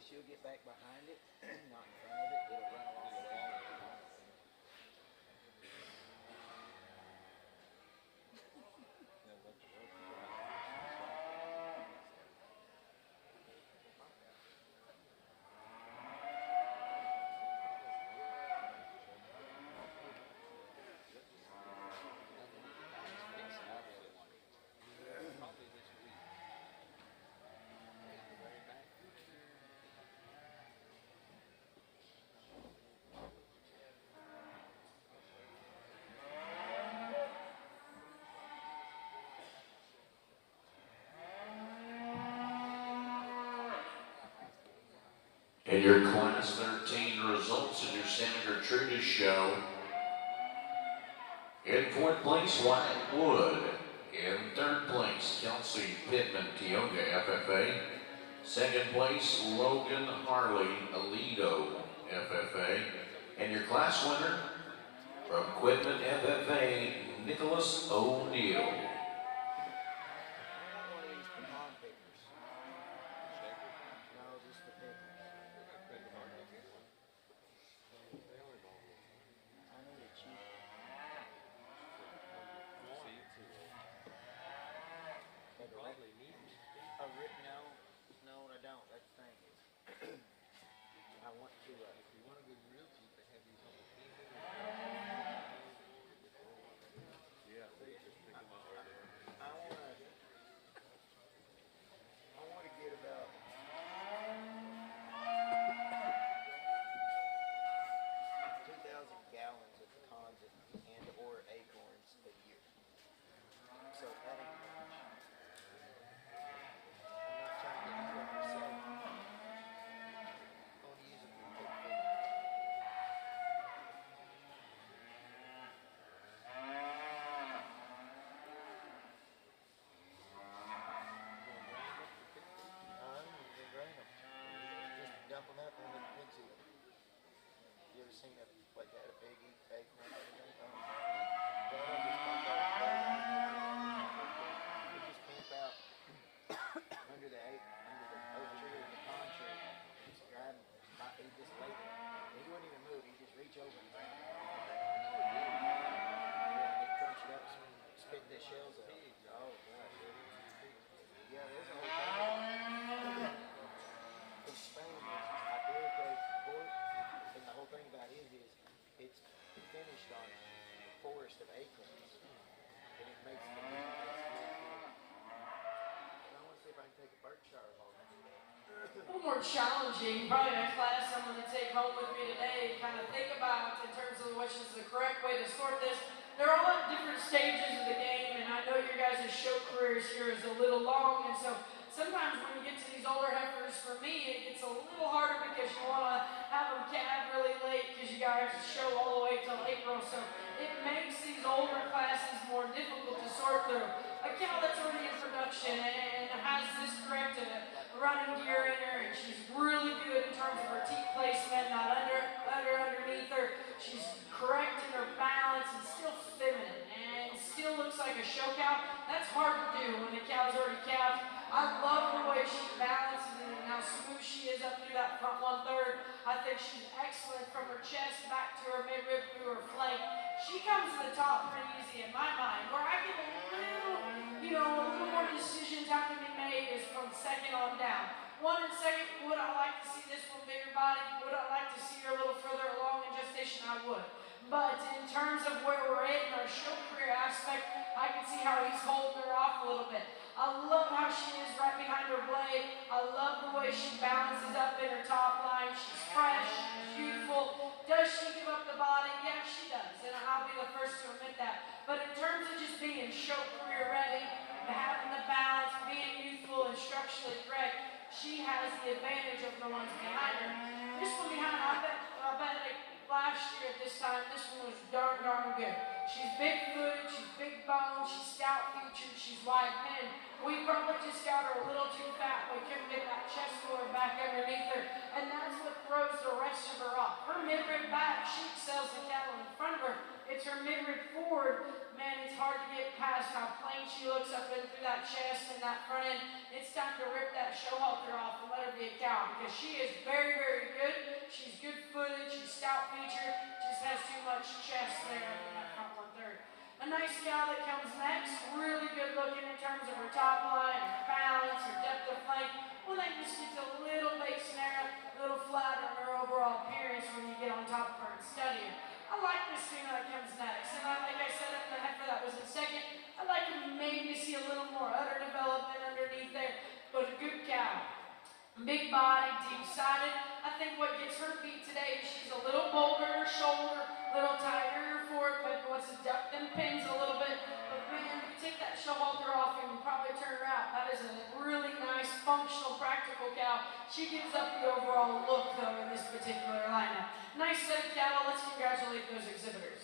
She'll get back behind it, not in front of it. It'll run along the wall. And your Class 13 results in your fourth place, Wyatt Wood. In third place, Kelsey Pittman Tioga FFA. Second place, Logan Harley Alido FFA. And your class winner from Quitman FFA, Nicholas O'Neill. More challenging, probably a class I'm going to take home with me today and kind of think about in terms of which is the correct way to sort this. They're all at different stages of the game, and I know your guys' show careers here is a little long, and so sometimes when you get to these older heifers, for me, it gets a little harder because you want to have them calve really late because you guys show all the way till April, so it makes these older classes more difficult to sort through. A cow that's already in production and has this correct running gear in her, and she's really good in terms of her teat placement, not underneath her. She's correct in her balance and still feminine and still looks like a show cow. That's hard to do when the cow's already calved. I love the way she balances and how smooth she is up through that front 1/3. I think she's excellent from her chest back to her midrib through her flank. She comes to the top pretty easy in my mind. Where I get a little more decisions have to be made is from second on down. 1 and 2nd, would I like to see this one bigger body? Would I like to see her a little further along in gestation? I would. But in terms of where we're at in our show career aspect, I can see how he's holding her off a little bit. I love how she is right behind her blade. I love the way she balances up in her top line. She's fresh, she's youthful. Does she give up the body? Yeah, she does, and I'll be the first to admit that. But in terms of just being show career ready, having the balance, being youthful and structurally correct, she has the advantage of the ones behind her. This one behind, I bet last year at this time, this one was darn good. She's big-footed, she's big boned, she's stout-featured, she's wide-pinned. We probably just got her a little too fat. We couldn't get that chest lower back underneath her, and that's what throws the rest of her off. Her midrib back, she excels the cattle in front of her. It's her midrib forward. Man, it's hard to get past how plain she looks up in through that chest and that front end. It's time to rip that show halter off and let her be a cow because she is very, very good. She's good-footed, she's stout-featured, just has too much chest there in that front 1/3. A nice cow that comes next, really good looking in terms of her top line, her balance, her depth of flank. Well, then just gets a little base narrow, a little flatter in her overall appearance when you get on top of her and study her. I like this female that comes next, and like I said, in the heifer that was in 2nd, I'd like to maybe see a little more udder development underneath there, but a good cow. Big body, deep-sided. I think what gets her beat today is she's a little bolder in her shoulder, a little tighter in her fork, but wants to duck them pins a little bit. But man, if you take that show halter off and probably turn her out, that is a really nice, functional, practical cow. She gives up the overall look, though, in this particular lineup. Nice set of cattle. Let's congratulate those exhibitors.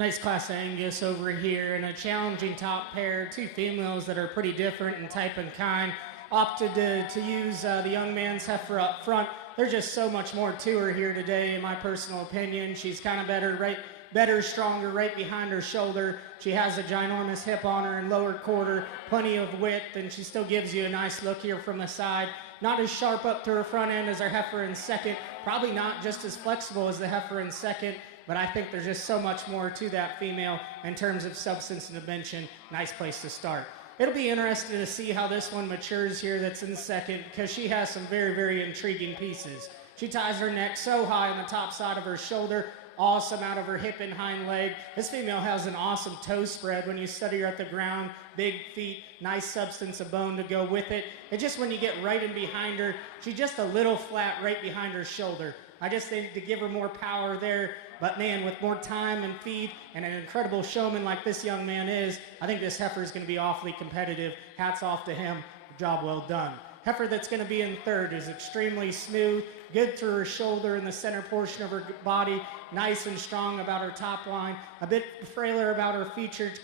Nice class Angus over here, and a challenging top pair, two females that are pretty different in type and kind. Opted to use the young man's heifer up front. There's just so much more to her here today, in my personal opinion. She's kind of better, stronger, right behind her shoulder. She has a ginormous hip on her and lower quarter, plenty of width, and she still gives you a nice look here from the side. Not as sharp up to her front end as our heifer in second. Probably not just as flexible as the heifer in second, but I think there's just so much more to that female in terms of substance and dimension. Nice place to start. It'll be interesting to see how this one matures here that's in second, because she has some very, very intriguing pieces. She ties her neck so high on the top side of her shoulder, awesome out of her hip and hind leg. This female has an awesome toe spread when you study her at the ground, big feet, nice substance of bone to go with it. It's just when you get right in behind her, she's just a little flat right behind her shoulder. I just think to give her more power there. But man, with more time and feed and an incredible showman like this young man is, I think this heifer is going to be awfully competitive. Hats off to him. Job well done. Heifer that's going to be in third is extremely smooth, good through her shoulder and the center portion of her body, nice and strong about her top line, a bit frailer about her features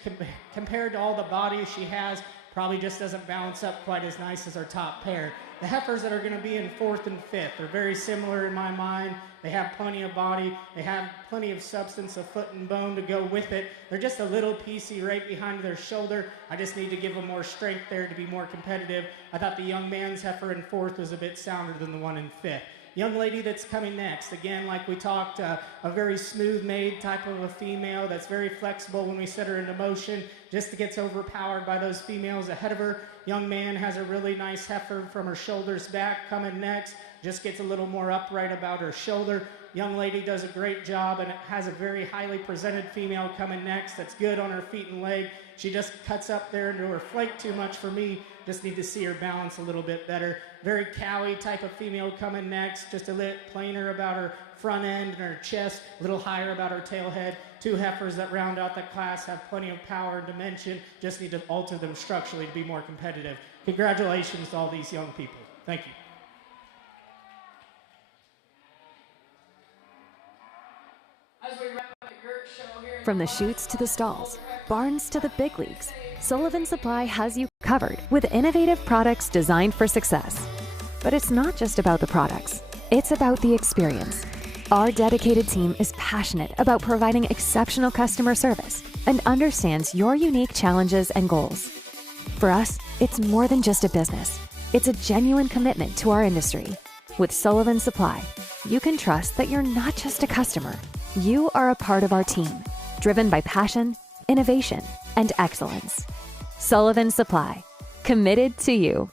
compared to all the body she has. Probably just doesn't balance up quite as nice as our top pair. The heifers that are going to be in fourth and fifth are very similar in my mind. They have plenty of body. They have plenty of substance of foot and bone to go with it. They're just a little piecey right behind their shoulder. I just need to give them more strength there to be more competitive. I thought the young man's heifer in fourth was a bit sounder than the one in fifth. Young lady that's coming next, again, like we talked, a very smooth-made type of a female that's very flexible when we set her into motion, just gets overpowered by those females ahead of her. Young man has a really nice heifer from her shoulders back coming next, just gets a little more upright about her shoulder. Young lady does a great job and has a very highly presented female coming next that's good on her feet and leg. She just cuts up there into her flank too much for me. Just need to see her balance a little bit better. Very cowy type of female coming next, just a little plainer about her front end and her chest, a little higher about her tail head. Two heifers that round out the class have plenty of power and dimension, just need to alter them structurally to be more competitive. Congratulations to all these young people. Thank you. As we wrap up the Gert show here. From the chutes to the stalls, barns to the big leagues, Sullivan Supply has you covered with innovative products designed for success. But it's not just about the products, it's about the experience. Our dedicated team is passionate about providing exceptional customer service and understands your unique challenges and goals. For us, it's more than just a business. It's a genuine commitment to our industry. With Sullivan Supply, you can trust that you're not just a customer. You are a part of our team, driven by passion, innovation, and excellence. Sullivan Supply, committed to you.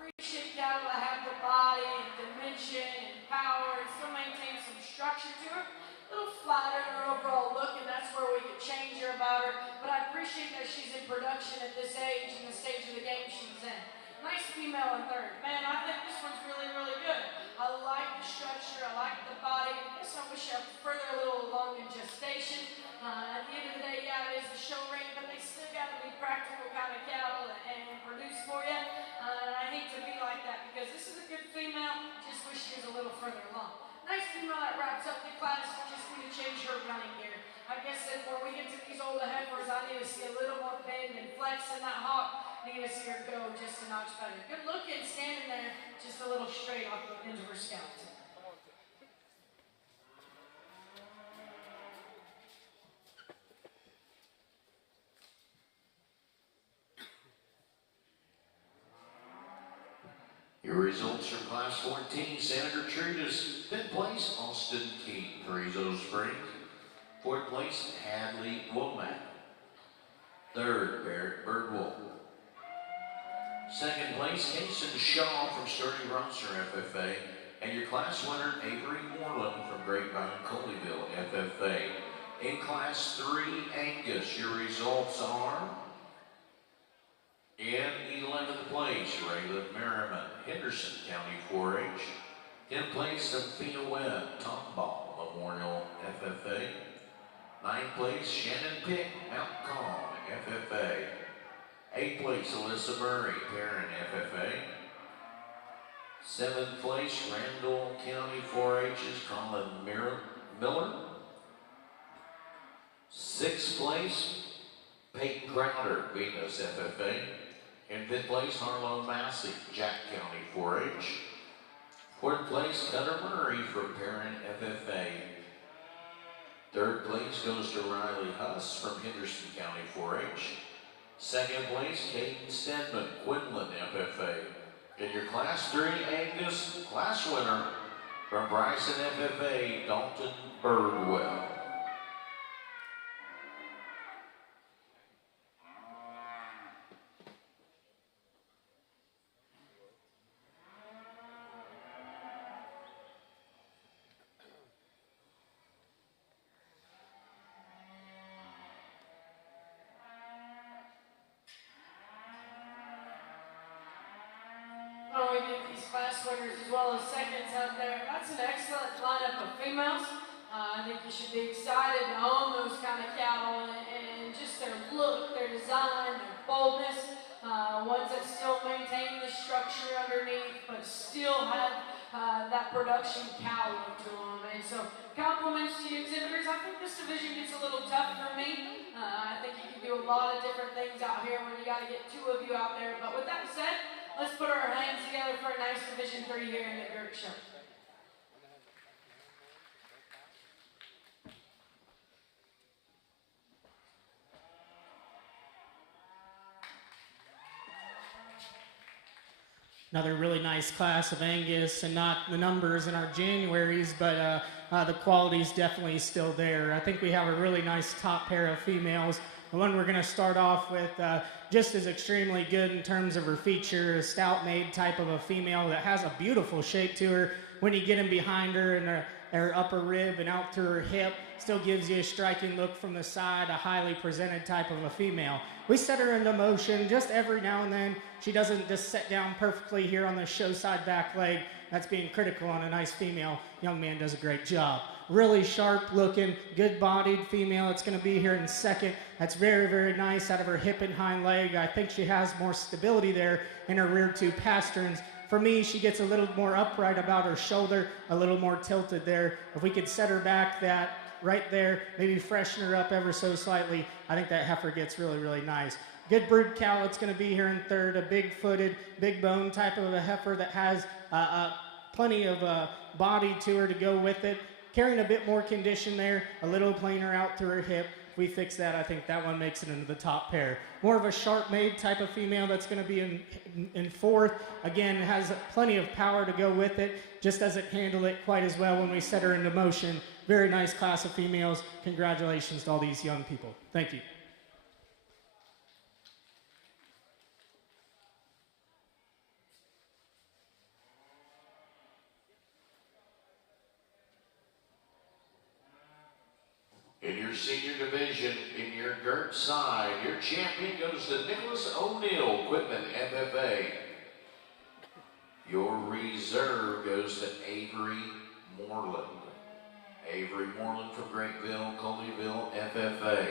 Appreciate cattle that have the body and dimension and power and still maintain some structure to her. A little flatter in her overall look, and that's where we could change her about her. But I appreciate that she's in production at this age and the stage of the game she's in. Nice female in third. Man, I think this one's really, really good. I like the structure. I like the body. I guess I wish I further a little along in gestation. At the end of the day, yeah, it is the show ring, but they still got to be practical kind of cattle and produce for you. And I hate to be like that because this is a good female. Just wish she was a little further along. Nice female that wraps up the class. Just need to change her running gear. I guess that when we get to these older heifers, I need to see a little more bend and flex in that hawk. I need to see her go just a notch better. Good looking, standing there, just a little straight off the end of her scalp. Your results from Class 14, Senator Trude's 5th place, Austin King, Carrizo Springs. 4th place, Hadley Womack. 3rd, Barrett Birdwolf. 2nd place, Kason Shaw from Sturdy Rosser FFA. And your class winner, Avery Moreland from Grapevine Coleyville FFA. In Class 3, Angus, your results are... In 11th place, Raylan Merriman, Henderson County 4-H. 10th place, Sophia Webb, Tomball Memorial FFA. 9th place, Shannon Pick, Mount Kong FFA. 8th place, Alyssa Murray, Perrin FFA. 7th place, Randall County 4-H's, Colin Miller. Sixth place, Peyton Crowder, Venus FFA. In fifth place, Harlow Massey, Jack County 4-H. Fourth place, Cutter Murray from Perrin FFA. Third place goes to Riley Huss from Henderson County 4-H. Second place, Caden Stedman, Quinlan FFA. In your Class 3 Angus class winner from Bryson FFA, Dalton Birdwell. Oh, we get these class winners as well as seconds out there. That's an excellent lineup of females. I think you should be excited to own those kind of cattle and just their look, their design, their boldness. Ones that still maintain the structure underneath, but still have that production cow look to them. And so, compliments to you exhibitors. I think this division gets a little tough for me. I think you can do a lot of different things out here when you got to get two of you out there. But with that said, let's put our hands together for a nice Division 3 here in the Dirt Show. Another really nice class of Angus, and not the numbers in our Januaries, but the quality's definitely still there. I think we have a really nice top pair of females. The one we're going to start off with just is extremely good in terms of her feature, a stout-made type of a female that has a beautiful shape to her. When you get in behind her and her upper rib and out through her hip, still gives you a striking look from the side, a highly presented type of a female. We set her into motion just every now and then. She doesn't just set down perfectly here on the show side back leg. That's being critical on a nice female. Young man does a great job. Really sharp looking, good bodied female. It's going to be here in second. That's very, very nice out of her hip and hind leg. I think she has more stability there in her rear two pasterns. For me, she gets a little more upright about her shoulder, a little more tilted there. If we could set her back that right there, maybe freshen her up ever so slightly, I think that heifer gets really, really nice. Good brood cow that's going to be here in third, a big-footed, big-bone type of a heifer that has plenty of body to her to go with it. Carrying a bit more condition there, a little plainer out through her hip. If we fix that, I think that one makes it into the top pair. More of a sharp-made type of female that's going to be in fourth. Again, has plenty of power to go with it, just doesn't handle it quite as well when we set her into motion. Very nice class of females. Congratulations to all these young people. Thank you. In your senior division, in your dirt side, your champion goes to Nicholas O'Neill, Quitman FFA. Your reserve goes to Avery Moreland. Avery Moreland from Greenville, Coleyville FFA.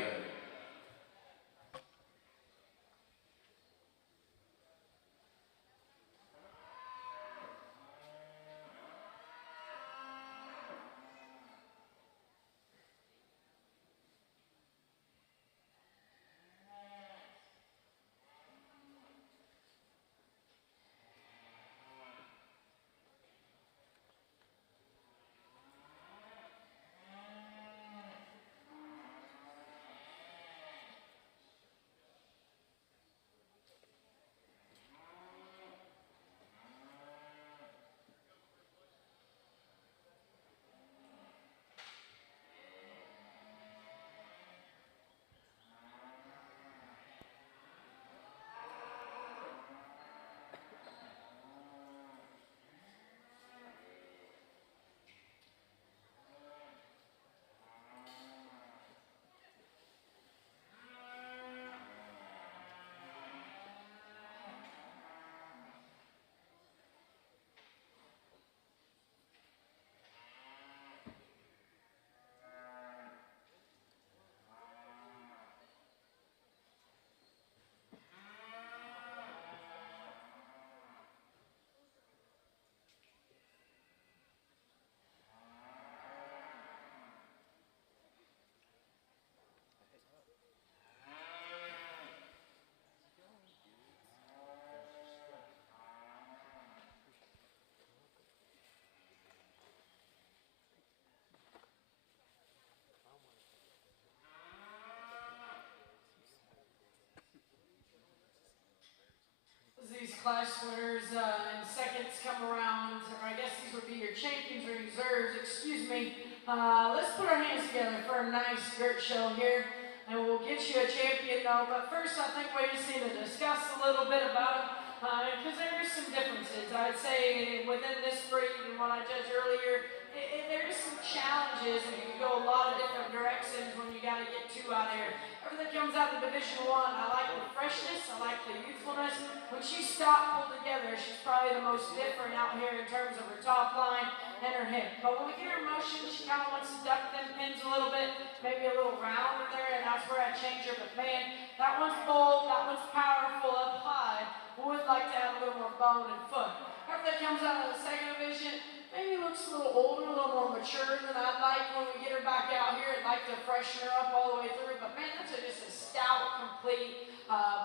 class winners and seconds come around, or I guess these would be your champions or reserves, excuse me. Let's put our hands together for a nice dirt show here, and we'll get you a champion though. But first, I think we just need to discuss a little bit about them, because there is some differences. I'd say within this breed and what I judged earlier, there is some challenges, and you can go a lot of different directions when you got to get two out here. Everything comes out of Division I. I like the freshness, I like the youthfulness. When she's stopped, pulled together, she's probably the most different out here in terms of her top line and her hip. But when we get her motion, she kind of wants to duck them pins a little bit, maybe a little rounder there, and that's where I change her. But man, that one's bold, that one's powerful up high. Would like to have a little more bone and foot. Everything comes out of the second division. Maybe looks a little older, a little more mature than I'd like when we get her back out here. I'd like to freshen her up all the way through. But man, that's just a stout, complete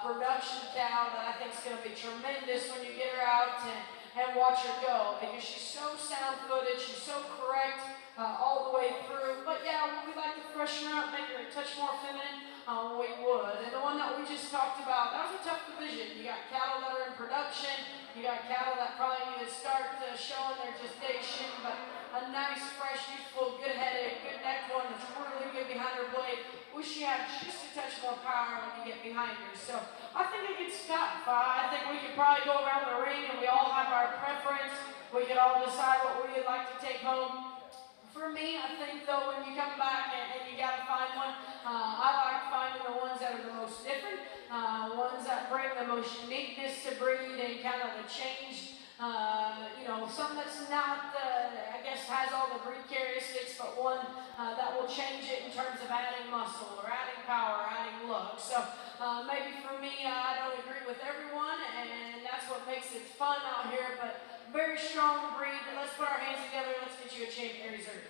production cow that I think is going to be tremendous when you get her out and watch her go. Because she's so sound-footed, she's so correct all the way through. But yeah, we'd like to freshen her up, make her a touch more feminine. We would. And the one that we just talked about, that was a tough division. You got cattle that are in production. You got cattle that probably need to start showing their gestation, but a nice, fresh, youthful, good-headed, good neck one that's really good behind her blade. Wish she had just a touch more power when you get behind her. So I think it gets tough. I think we could probably go around the ring and we all have our preference. We could all decide what we would like to take home. For me, I think though, when you come back and you gotta find one, I like finding the ones that are the most different, ones that bring the most uniqueness to breed and kind of the change. Something that's not, I guess, has all the breed characteristics, but one that will change it in terms of adding muscle or adding power, or adding look. So maybe for me, I don't agree with everyone, and that's what makes it fun out here, but very strong breed. Let's put our hands together. Let's get you a champion reserve.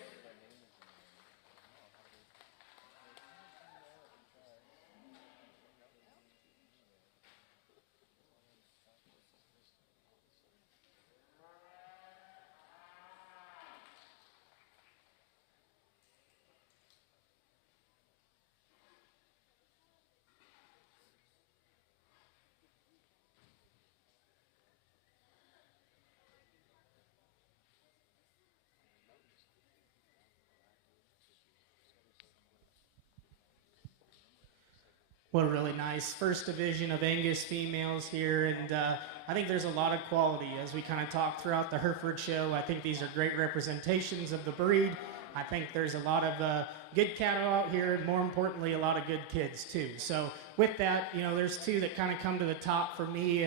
What a really nice first division of Angus females here, and I think there's a lot of quality as we kind of talk throughout the Hereford show. I think these are great representations of the breed. I think there's a lot of good cattle out here, and more importantly, a lot of good kids too. So with that, there's two that kind of come to the top for me.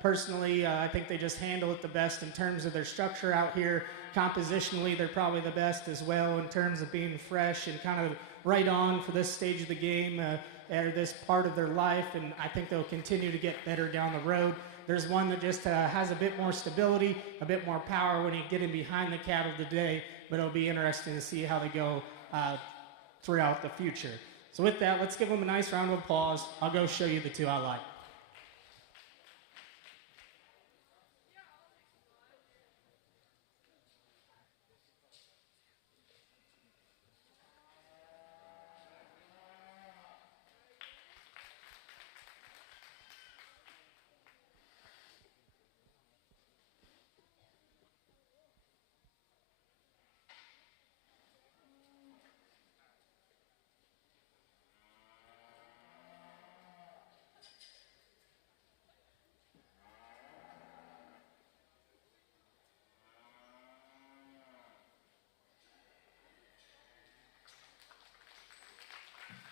Personally, I think they just handle it the best in terms of their structure out here. Compositionally, they're probably the best as well in terms of being fresh and kind of right on for this stage of the game. Or this part of their life, and I think they'll continue to get better down the road. There's one that just has a bit more stability, a bit more power when you get in behind the cattle today, but it'll be interesting to see how they go throughout the future. So with that, let's give them a nice round of applause. I'll go show you the two I like.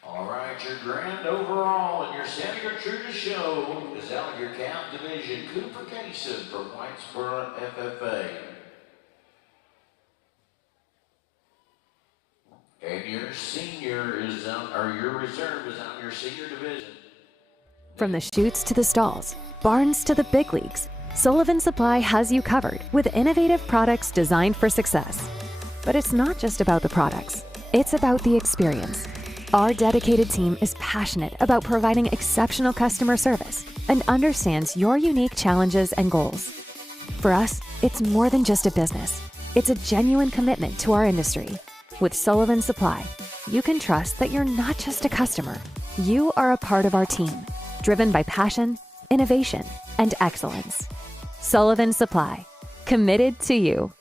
All right, your grand overall and your standing true to show is out of your calf division, Cooper Cason from Whitesboro FFA. And your senior is out, or your reserve is out in your senior division. From the chutes to the stalls, barns to the big leagues, Sullivan Supply has you covered with innovative products designed for success. But it's not just about the products, it's about the experience. Our dedicated team is passionate about providing exceptional customer service and understands your unique challenges and goals. For us, it's more than just a business. It's a genuine commitment to our industry. With Sullivan Supply, you can trust that you're not just a customer. You are a part of our team, driven by passion, innovation, and excellence. Sullivan Supply, committed to you.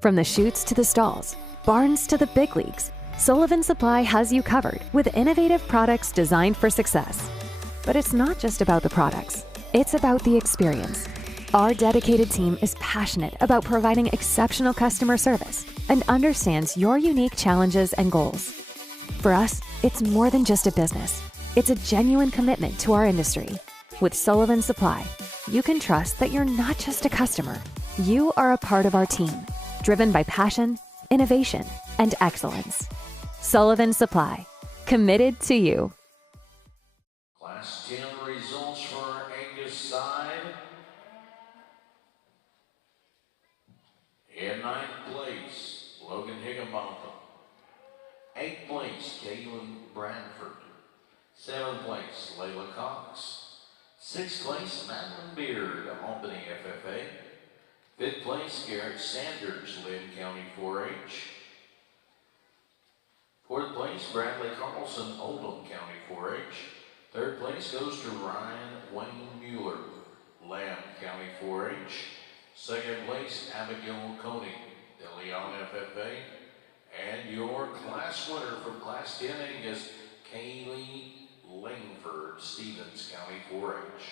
From the chutes to the stalls, barns to the big leagues, Sullivan Supply has you covered with innovative products designed for success. But it's not just about the products, it's about the experience. Our dedicated team is passionate about providing exceptional customer service and understands your unique challenges and goals. For us, it's more than just a business. It's a genuine commitment to our industry. With Sullivan Supply, you can trust that you're not just a customer. You are a part of our team, driven by passion, innovation, and excellence. Sullivan Supply, committed to you. Class 10 results for our Angus side. In 9th place, Logan Higginbotham. 8th place, Kaylin Bradford. 7th place, Layla Cox. 6th place, Madeline Beard, Albany FFA. 5th place, Garrett Sanders, Lynn County 4-H. 4th place, Bradley Carlson, Oldham County 4-H. 3rd place goes to Ryan Wayne Mueller, Lamb County 4-H. 2nd place, Abigail Coney, De Leon FFA. And your class winner from Class 10 Angus, Kaylee Langford, Stevens County 4-H.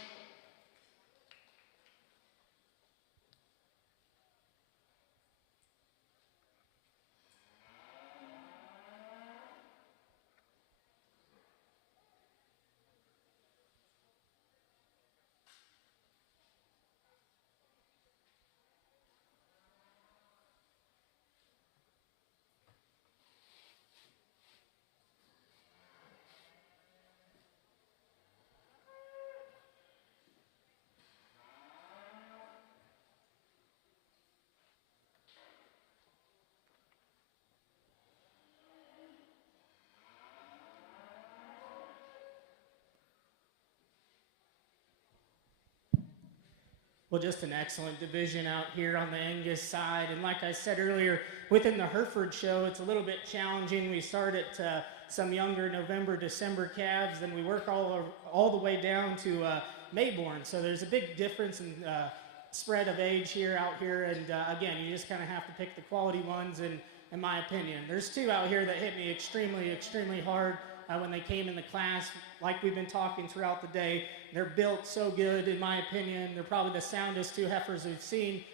Well, just an excellent division out here on the Angus side. And like I said earlier, within the Hereford show, it's a little bit challenging. We start at some younger November, December calves, then we work all the way down to Mayborn. So there's a big difference in spread of age out here. And again, you just kind of have to pick the quality ones, in my opinion. There's two out here that hit me extremely, extremely hard when they came in the class. Like we've been talking throughout the day, they're built so good, in my opinion. They're probably the soundest two heifers we've seen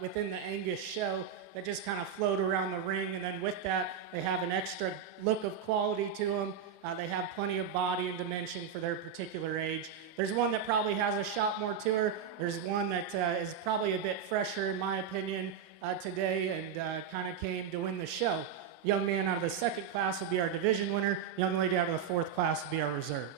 within the Angus show, that just kind of float around the ring. And then with that, they have an extra look of quality to them. They have plenty of body and dimension for their particular age. There's one that probably has a shot more to her. There's one that is probably a bit fresher, in my opinion, today, and kind of came to win the show. Young man out of the second class will be our division winner. Young lady out of the fourth class will be our reserve.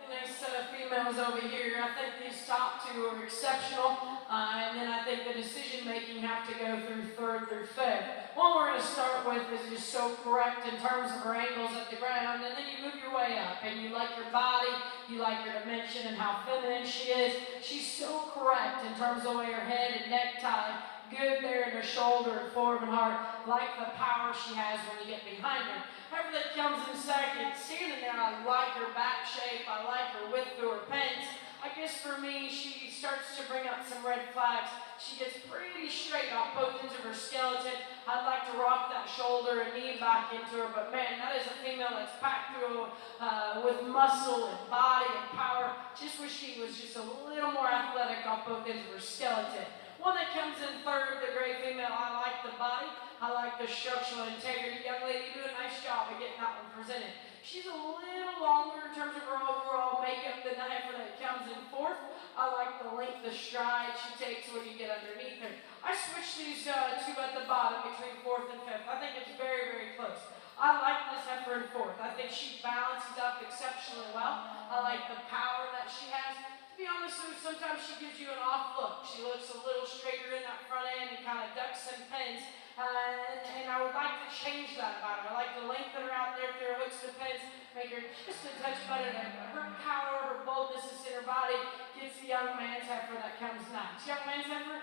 The next set of females over here, I think these top two are exceptional. And then I think the decision-making have to go through third through fifth. One we're going to start with is just so correct in terms of her angles at the ground, and then you move your way up, and you like her body, you like her dimension and how feminine she is. She's so correct in terms of the way her head and neck tie, good there in her shoulder and form and heart, like the power she has when you get behind her. Heifer that comes in second, standing there, I like her back shape, I like her width through her pens. I guess for me, she starts to bring up some red flags. She gets pretty straight off both ends of her skeleton. I'd like to rock that shoulder and knee back into her, but man, that is a female that's packed through with muscle and body and power. Just wish she was just a little more athletic off both ends of her skeleton. One that comes in third, the gray female, I like the body. I like the structural integrity. Young lady, you do a nice job of getting that one presented. She's a little longer in terms of her overall makeup than the heifer that comes in fourth. I like the length of stride she takes when you get underneath her. I switched these two at the bottom between fourth and fifth. I think it's very, very close. I like this heifer in fourth. I think she balances up exceptionally well. I like the power that she has. To be honest with you, sometimes she gives you an off look. She looks a little straighter in that front end and kind of ducks and pins. And I would like to change that about her. I like to lengthen her out there through her hooks and pins, make her just a touch better than her power, her boldness is in her body, gets the young man's heifer that comes next. Young man's heifer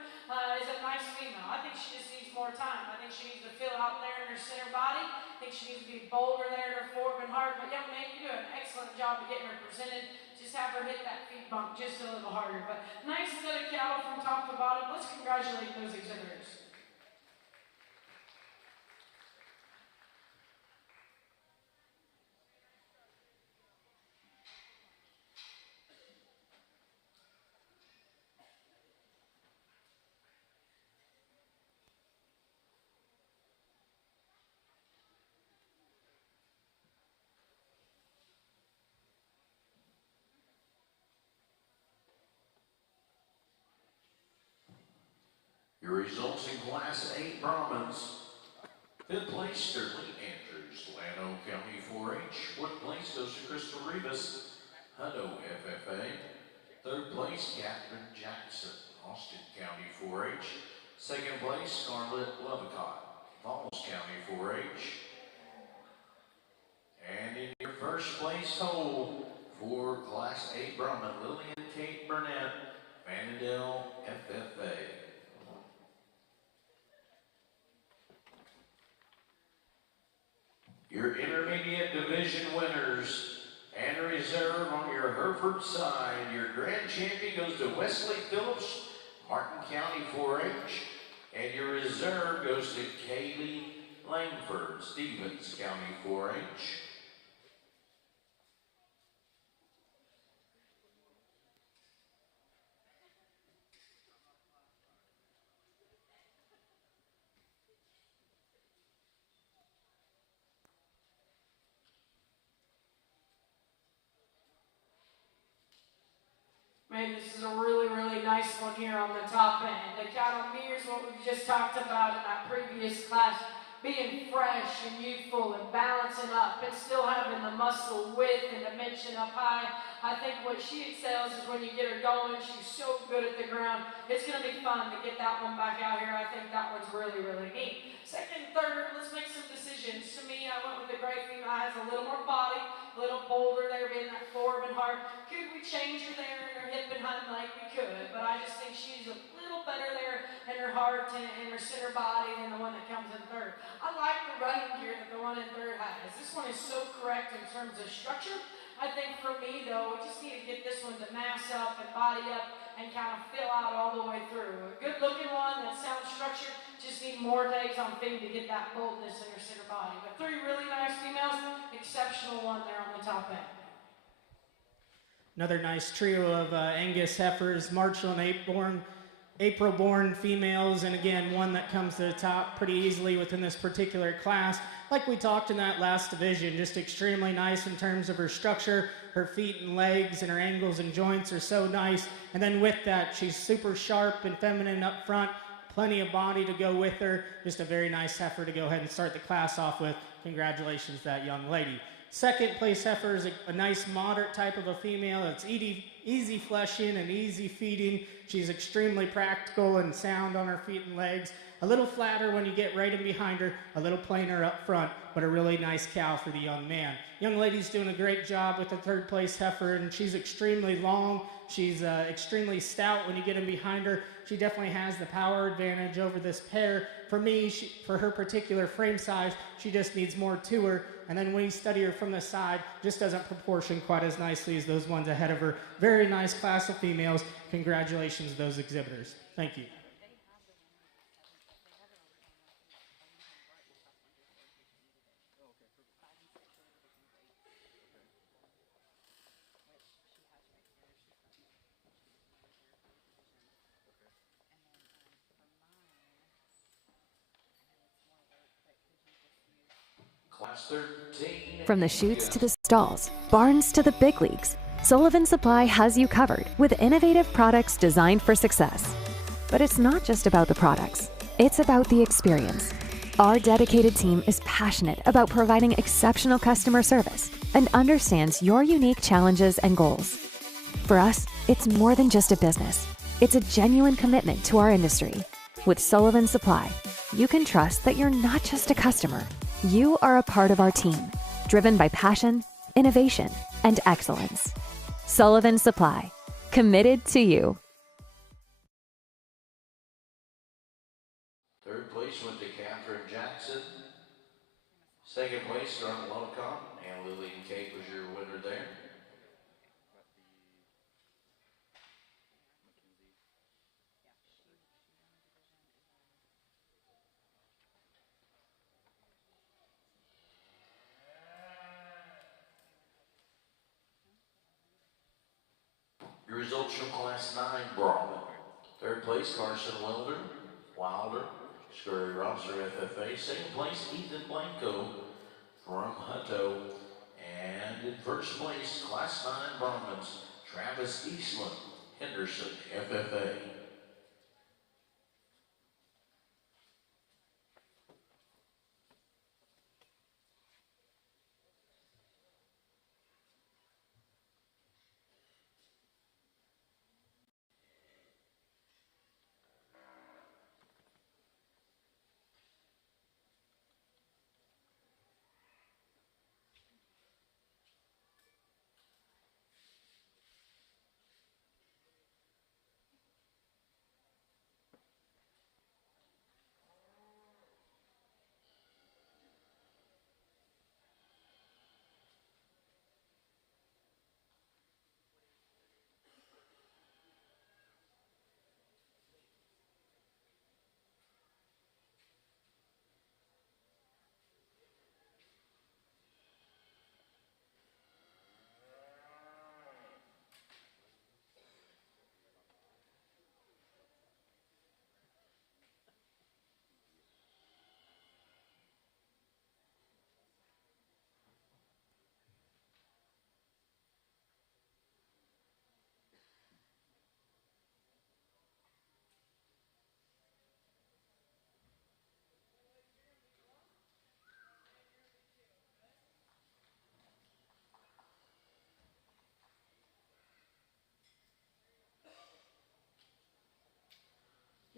is a nice female. I think she just needs more time. I think she needs to feel out there in her center body. I think she needs to be bolder there in her form and heart. But young man, you do an excellent job of getting her presented. Just have her hit that feet bump just a little harder. But nice set of cattle from top to bottom. Let's congratulate those exhibitors. Your results in Class 8 Brahmins. 5th place, Sterling Andrews, Llano County 4-H. 4th place goes to Crystal Rivas, Hutto FFA. 3rd place, Catherine Jackson, Austin County 4-H. 2nd place, Scarlett Lovecott, Falls County 4-H. And in your first place hole for Class 8 Brahmin, Lillian Kate Burnett, Vanadel FFA. Your intermediate division winners and reserve on your Hereford side. Your grand champion goes to Wesley Phillips, Martin County 4-H, and your reserve goes to Kaylee Langford, Stevens County 4-H. Man, this is a really, really nice one here on the top end. The cattle mirrors what we've just talked about in that previous class, being fresh and youthful and balancing up and still having the muscle width and dimension up high. I think what she excels is when you get her going. She's so good at the ground. It's going to be fun to get that one back out here. I think that one's really, really neat. Second, third, let's make some decisions. To me, I went with the gray female. Has a little more body, a little bolder there, being that forward and hard. Could we change her there in her hip and hind leg? We could, but I just think she's a little better there in her heart and her center body than the one that comes in third. I like the running gear that the one in third has. This one is so correct in terms of structure. I think for me, though, we just need to get this one to mass up and body up and kind of fill out all the way through. A good-looking one that sounds structured, just need more days on feed to get that boldness in her center body. But 3 really nice females, exceptional one there on the top end. Another nice trio of Angus heifers, Marshall and April-born females, and again, one that comes to the top pretty easily within this particular class. Like we talked in that last division, just extremely nice in terms of her structure. Her feet and legs and her angles and joints are so nice. And then with that, she's super sharp and feminine up front, plenty of body to go with her. Just a very nice heifer to go ahead and start the class off with. Congratulations to that young lady. Second place heifer is a nice moderate type of a female. It's easy fleshing and easy feeding. She's extremely practical and sound on her feet and legs. A little flatter when you get right in behind her, a little plainer up front, but a really nice cow for the young man. Young lady's doing a great job with the third place heifer, and she's extremely long. She's extremely stout when you get in behind her. She definitely has the power advantage over this pair. For me, for her particular frame size, she just needs more to her. And then when you study her from the side, just doesn't proportion quite as nicely as those ones ahead of her. Very nice class of females. Congratulations to those exhibitors. Thank you. Class 13. From the chutes to the stalls, barns to the big leagues, Sullivan Supply has you covered with innovative products designed for success. But it's not just about the products, it's about the experience. Our dedicated team is passionate about providing exceptional customer service and understands your unique challenges and goals. For us, it's more than just a business. It's a genuine commitment to our industry. With Sullivan Supply, you can trust that you're not just a customer. You are a part of our team, driven by passion, innovation, and excellence. Sullivan Supply, committed to you. Third place went to Catherine Jackson. Second place, Scarlett Lovecott, and Lillian Kate was your winner there. Your results from Class 9 Brawling. Third place, Carson Wilder, Scurry Rosser FFA. Second place, Ethan Blanco from Hutto. And in first place, Class 9 Brahmins, Travis Eastman, Henderson FFA.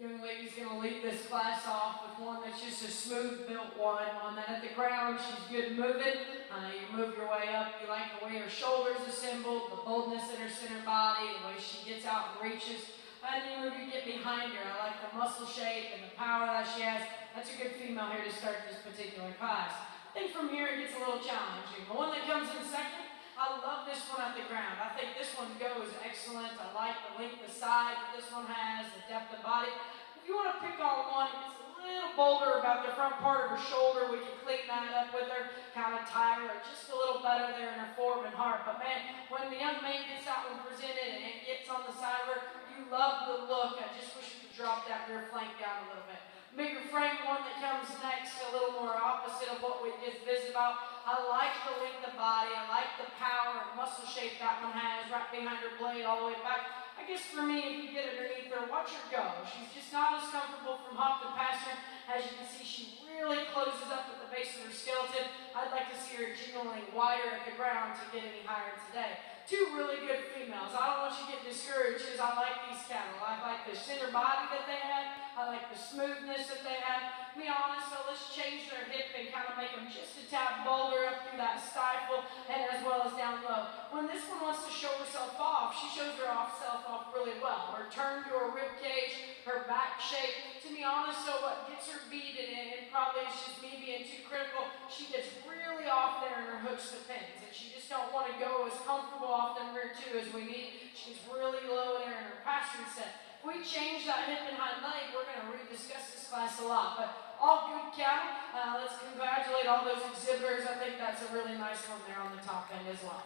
Young lady's going to lead this class off with one that's just a smooth built one that at the ground she's good moving. You move your way up. You like the way her shoulders assembled, the boldness in her center body, the way she gets out and reaches. And you move, you get behind her. I like the muscle shape and the power that she has. That's a good female here to start this particular class. I think from here it gets a little challenging. The one that comes in second, I love this one at the ground. I think this one goes excellent. I like the length of side that this one has, the depth of body. If you want to pick on one, it's a little bolder about the front part of her shoulder. We can clean that up with her, kind of tie her just a little better there in her form and heart. But man, when the young man gets out and presented and it gets on the side of her, you love the look. I just wish you could drop that rear flank down a little bit. Bigger frame one that comes next, a little more opposite of what we just visited about. I like the length of body. I like the power and muscle shape that one has right behind her blade all the way back. I guess for me, if you get underneath her, watch her go. She's just not as comfortable from hop to passer. As you can see, she really closes up at the base of her skeleton. I'd like to see her genuinely wider at the ground to get any higher today. Two really good females. I don't want you to get discouraged because I like these cattle. I like the center body that they had. I like the smoothness that they had. To be honest, so let's change their hip and kind of make them just a tad bolder up through that stifle and as well as down low. When this one wants to show herself off, she shows her self off really well. Her turn to her rib cage, her back shape. To be honest, so what gets her beat and probably it's just me being too critical, she gets really off there in her hooks to pins. And she just don't want to go as comfortable off them rear two as we need. She gets really low there in her passing set. If we change that hip and hind leg, we're going to rediscuss this class a lot. But all good cattle. Let's congratulate all those exhibitors. I think that's a really nice one there on the top end as well.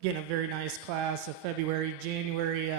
Again, a very nice class of February, January.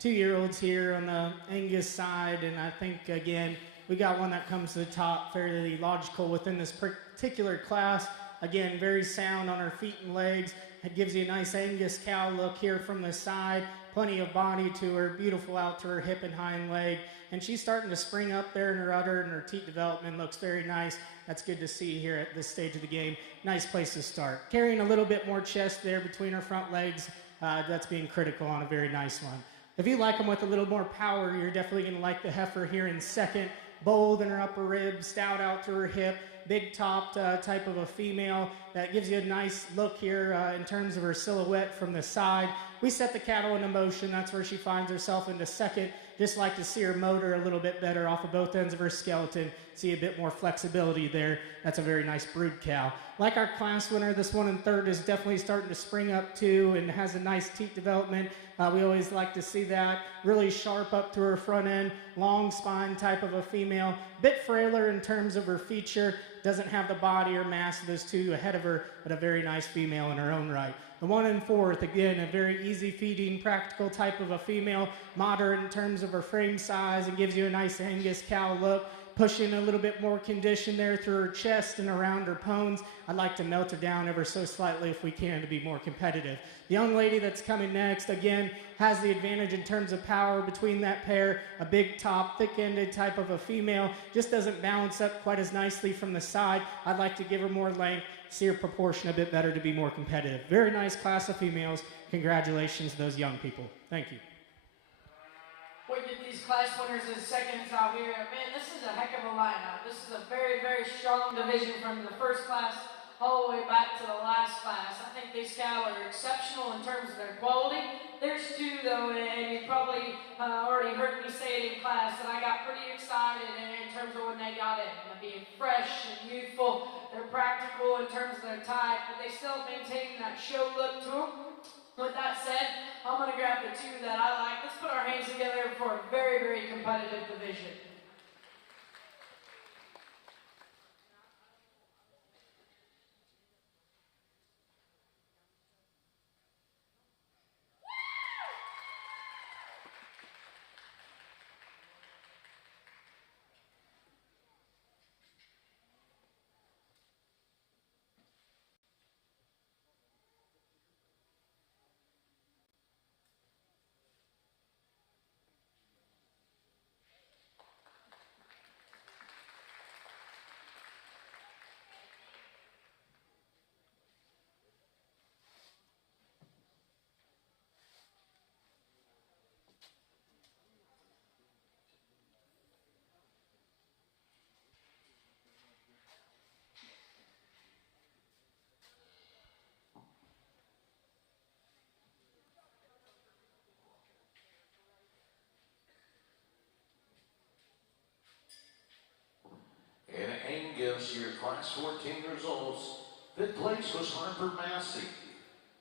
2-year-olds here on the Angus side, and I think, again, we got one that comes to the top fairly logical within this particular class. Again, very sound on her feet and legs. It gives you a nice Angus cow look here from the side. Plenty of body to her, beautiful out to her hip and hind leg. And she's starting to spring up there in her udder, and her teat development looks very nice. That's good to see here at this stage of the game. Nice place to start. Carrying a little bit more chest there between her front legs. That's being critical on a very nice one. If you like them with a little more power, you're definitely going to like the Heifer here in second. Bold in her upper rib, stout out to her hip, big topped type of a female. That gives you a nice look here in terms of her silhouette from the side. We set the cattle into motion. That's where she finds herself into second. Just like to see her motor a little bit better off of both ends of her skeleton. See a bit more flexibility there. That's a very nice brood cow. Like our class winner, this one in third is definitely starting to spring up too and has a nice teat development. We always like to see that. Really sharp up to her front end, long spine type of a female. Bit frailer in terms of her feature. Doesn't have the body or mass of those two ahead of her, but a very nice female in her own right. The one in fourth, again, a very easy feeding, practical type of a female, moderate in terms of her frame size, and gives you a nice Angus cow look, pushing a little bit more condition there through her chest and around her pones. I'd like to melt her down ever so slightly if we can to be more competitive. The young lady that's coming next, again, has the advantage in terms of power between that pair. A big top, thick-ended type of a female, just doesn't balance up quite as nicely from the side. I'd like to give her more length, see her proportion a bit better to be more competitive. Very nice class of females. Congratulations to those young people. Thank you. We get these class winners as seconds out here. Man, this is a heck of a lineup. This is a very, very strong division from the first class all the way back to the last class. I think these cows are exceptional in terms of their quality. There's two, though, and you probably already heard me say it in class, that I got pretty excited in terms of when they got in. Being fresh and youthful, they're practical in terms of their type, but they still maintain that show look to them. With that said, I'm going to grab the two that I like. Let's put our hands together for a very, very competitive division. And Angus, your class 14 results. Fifth place was Harper Massey.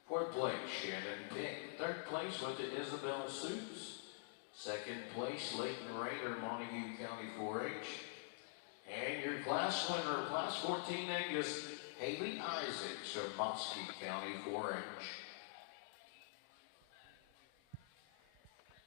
Fourth place, Shannon Pick. Third place went to Isabel Suits. Second place, Leighton Rayner, Montague County 4-H. And your class winner, class 14 Angus, Haley Isaacs of Muskie County 4-H.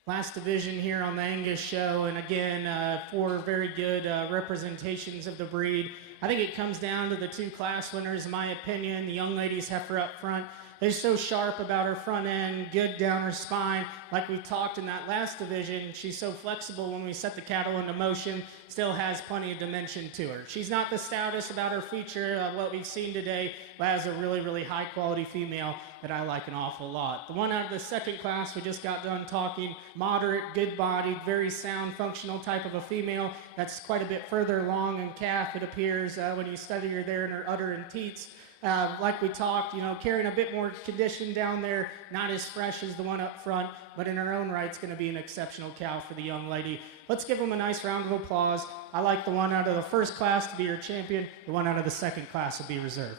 Last division here on the Angus show, and again, four very good representations of the breed. I think it comes down to the two class winners, in my opinion. The young lady's Heifer up front. They're so sharp about her front end, good down her spine. Like we talked in that last division, she's so flexible when we set the cattle into motion, still has plenty of dimension to her. She's not the stoutest about her feature, what we've seen today, but has a really, really high quality female that I like an awful lot. The one out of the second class we just got done talking, moderate, good bodied, very sound, functional type of a female. That's quite a bit further along in calf, it appears, when you study her there in her udder and teats. Like we talked, carrying a bit more condition down there, not as fresh as the one up front, but in her own right, it's going to be an exceptional cow for the young lady. Let's give them a nice round of applause. I like the one out of the first class to be your champion. The one out of the second class will be reserved.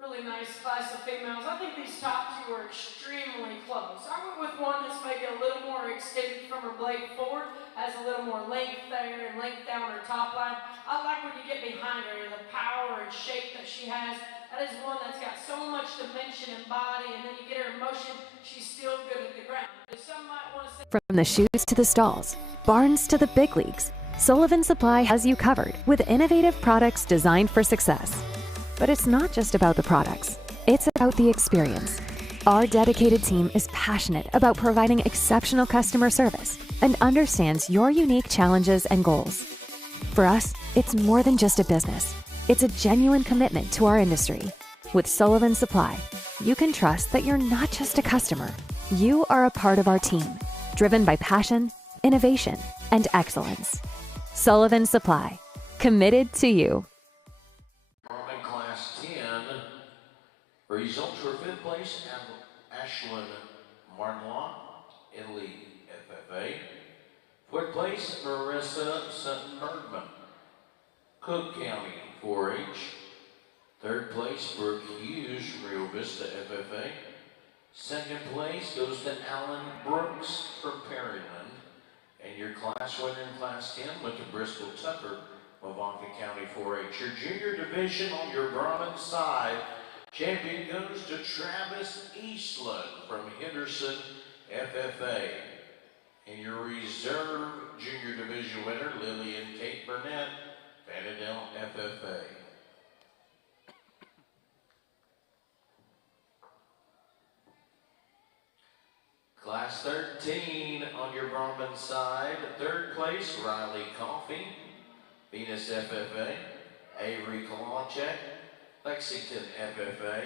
Really nice class of females. I think these top two are extremely close. I went with one that's maybe a little more extended from her blade forward, has a little more length there and length down her top line. I like when you get behind her, the power and shape that she has. that is one that's got so much dimension and body, and then you get her in motion, she's still good at the ground. Some might want to say From the chutes to the stalls, barns to the big leagues, Sullivan Supply has you covered with innovative products designed for success. But it's not just about the products, it's about the experience. Our dedicated team is passionate about providing exceptional customer service and understands your unique challenges and goals. For us, it's more than just a business. It's a genuine commitment to our industry. With Sullivan Supply, you can trust that you're not just a customer. You are a part of our team, driven by passion, innovation, and excellence. Sullivan Supply, committed to you. In Class 10, results for 5th place, Ashlyn Marnlaw in League FFA. 4th place, Marissa Sutton Bergman, Cook County 4-H. 3rd place, Brooke Hughes from Rio Vista FFA. 2nd place goes to Alan Brooks from Perryland. And your class winner in Class 10 went to Bristol Tucker, Wavanka County 4-H. Your junior division on your Brahmin side, champion goes to Travis Eastland from Henderson FFA. And your reserve junior division winner, Lillian Kate Burnett, Vanadel FFA. Class 13 on your Brahmin side, 3rd place, Riley Coffey, Venus FFA, Avery Kalonchek, Lexington FFA,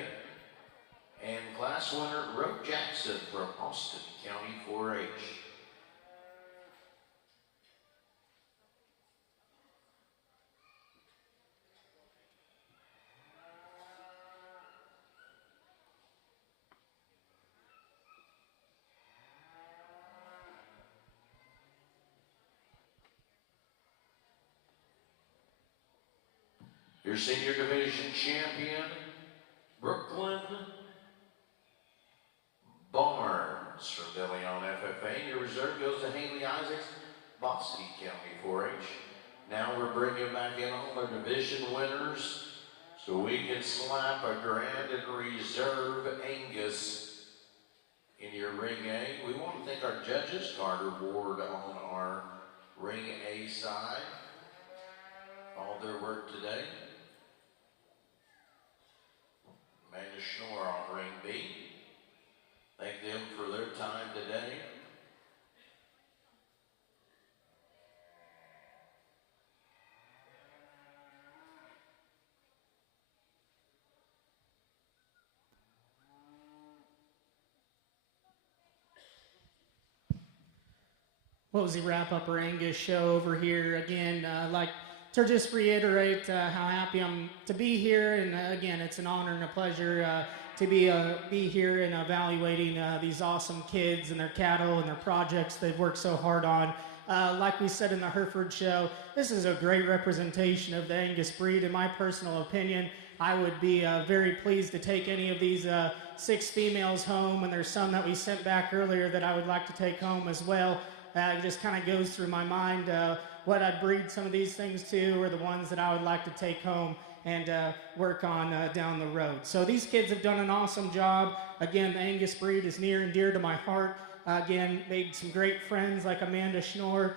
and class winner, Roke Jackson from Austin County 4-H. Your senior division champion, Brooklyn Barnes from De Leon FFA. Your reserve goes to Haley Isaacs, Bosque County 4-H. Now we're bringing back in all our division winners so we can slap a grand and reserve Angus in your ring A. We want to thank our judges, Carter Ward on our ring A side, all their work today. Amanda Schnorr on ring B. Thank them for their time today. Well, as we wrap up our Angus show over here, again, I'd like to just reiterate how happy I'm to be here. And again, it's an honor and a pleasure to be here and evaluating these awesome kids and their cattle and their projects they've worked so hard on. Like we said in the Hereford show, this is a great representation of the Angus breed. In my personal opinion, I would be very pleased to take any of these 6 females home, and there's some that we sent back earlier that I would like to take home as well. It just kind of goes through my mind what I'd breed some of these things to, or the ones that I would like to take home and work on down the road. So these kids have done an awesome job. Again, the Angus breed is near and dear to my heart. Again, made some great friends like Amanda Schnorr,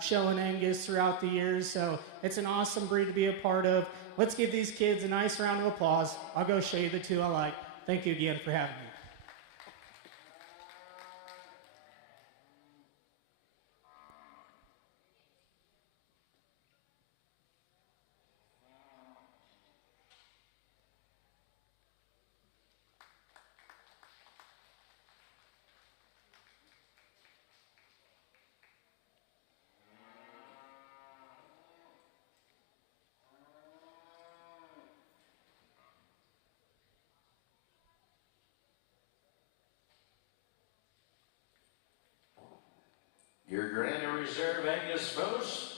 showing Angus throughout the years. So it's an awesome breed to be a part of. Let's give these kids a nice round of applause. I'll go show you the 2 I like. Thank you again for having me. Your Grand and Reserve Angus folks,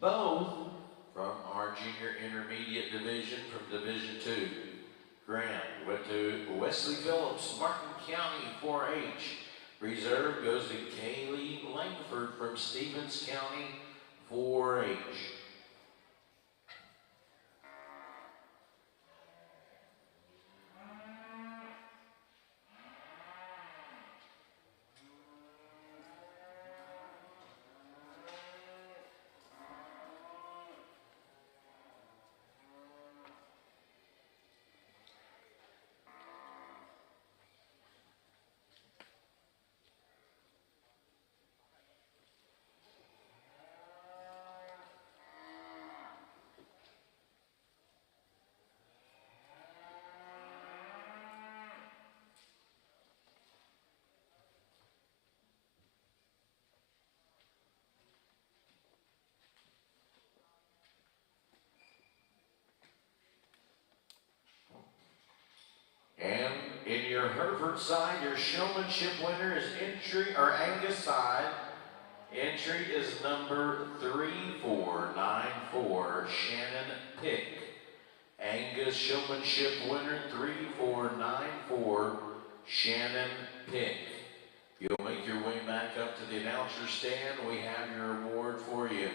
both from our junior intermediate division from Division 2. Grand went to Wesley Phillips, Martin County 4-H. Reserve goes to Kaylee Langford from Stevens County 4-H. your Hereford side, your Showmanship winner is Angus side. Entry is number 3494, Shannon Pick. Angus Showmanship winner 3494, Shannon Pick. You'll make your way back up to the announcer stand. We have your award for you.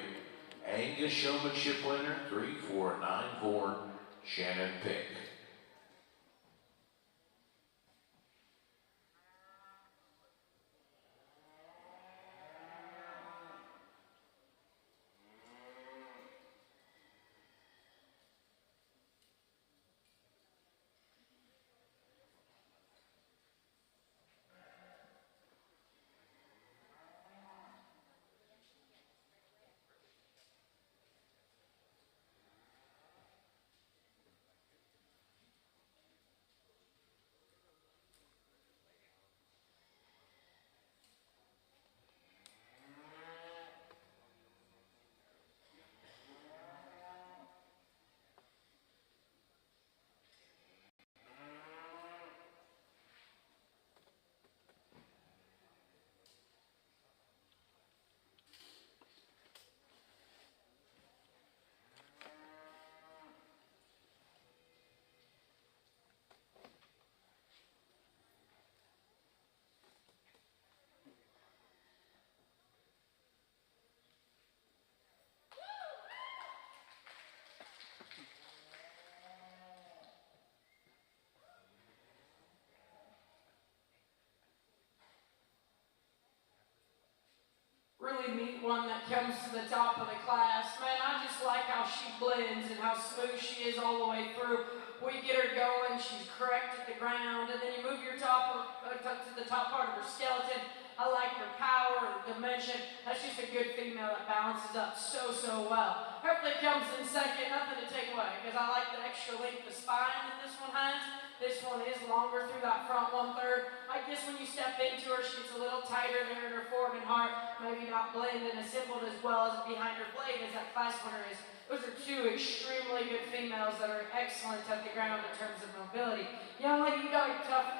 Angus Showmanship winner 3494, Shannon Pick. Really neat one that comes to the top of the class. Man, I just like how she blends and how smooth she is all the way through. We get her going, she's correct at the ground, and then you move your top to the top part of her skeleton. I like her power, her dimension. That's just a good female that balances up so well. Hereford comes in second, nothing to take away, because I like the extra length of spine that this one has. This one is longer through that front 1/3. I guess when you step into her, she gets a little tighter there in her form and heart. Maybe not blend and assembled as well as behind her blade as that class winner is. Those are two extremely good females that are excellent at the ground in terms of mobility. Young lady, you got a tough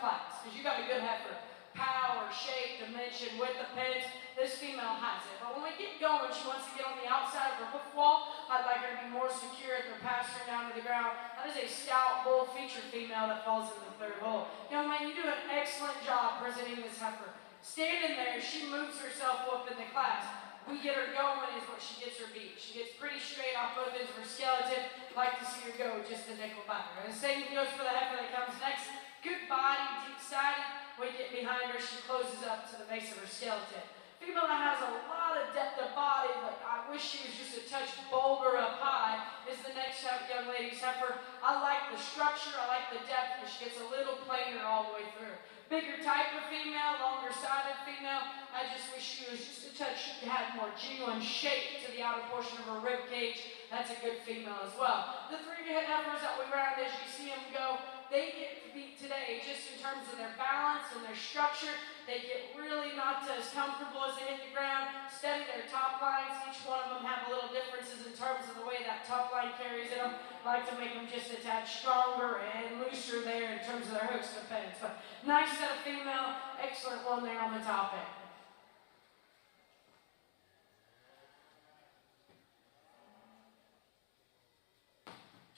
class, because you got a good heifer. Power, shape, dimension, width of pins, this female has it. But when we get going, she wants to get on the outside of her hoof wall. I'd like her to be more secure at her pass her down to the ground. That is a stout, bold featured female that falls in the 3rd hole. Young man, you do an excellent job presenting this heifer. Standing there, she moves herself up in the class. We get her going is what she gets her beat. She gets pretty straight off both ends of her skeleton. Like to see her go just a nickel back. And the same goes for the heifer that comes next. Good body, deep sided. We get behind her, she closes up to the base of her skeleton. Female that has a lot of depth of body, but I wish she was just a touch bolder up high, is the next young lady's heifer. I like the structure, I like the depth, but she gets a little plainer all the way through. Bigger type of female, longer sided female. I just wish she was just a touch, she had more genuine shape to the outer portion of her rib cage. That's a good female as well. The 3 heifers that we round as you see them go, they get to beat today just in terms of their balance and their structure. They get really not as comfortable as they hit the ground. Steady their top lines. Each one of them have a little differences in terms of the way that top line carries in them. I like to make them just a tad stronger and looser there in terms of their hooks and pins. But nice set of female, excellent one there on the top end.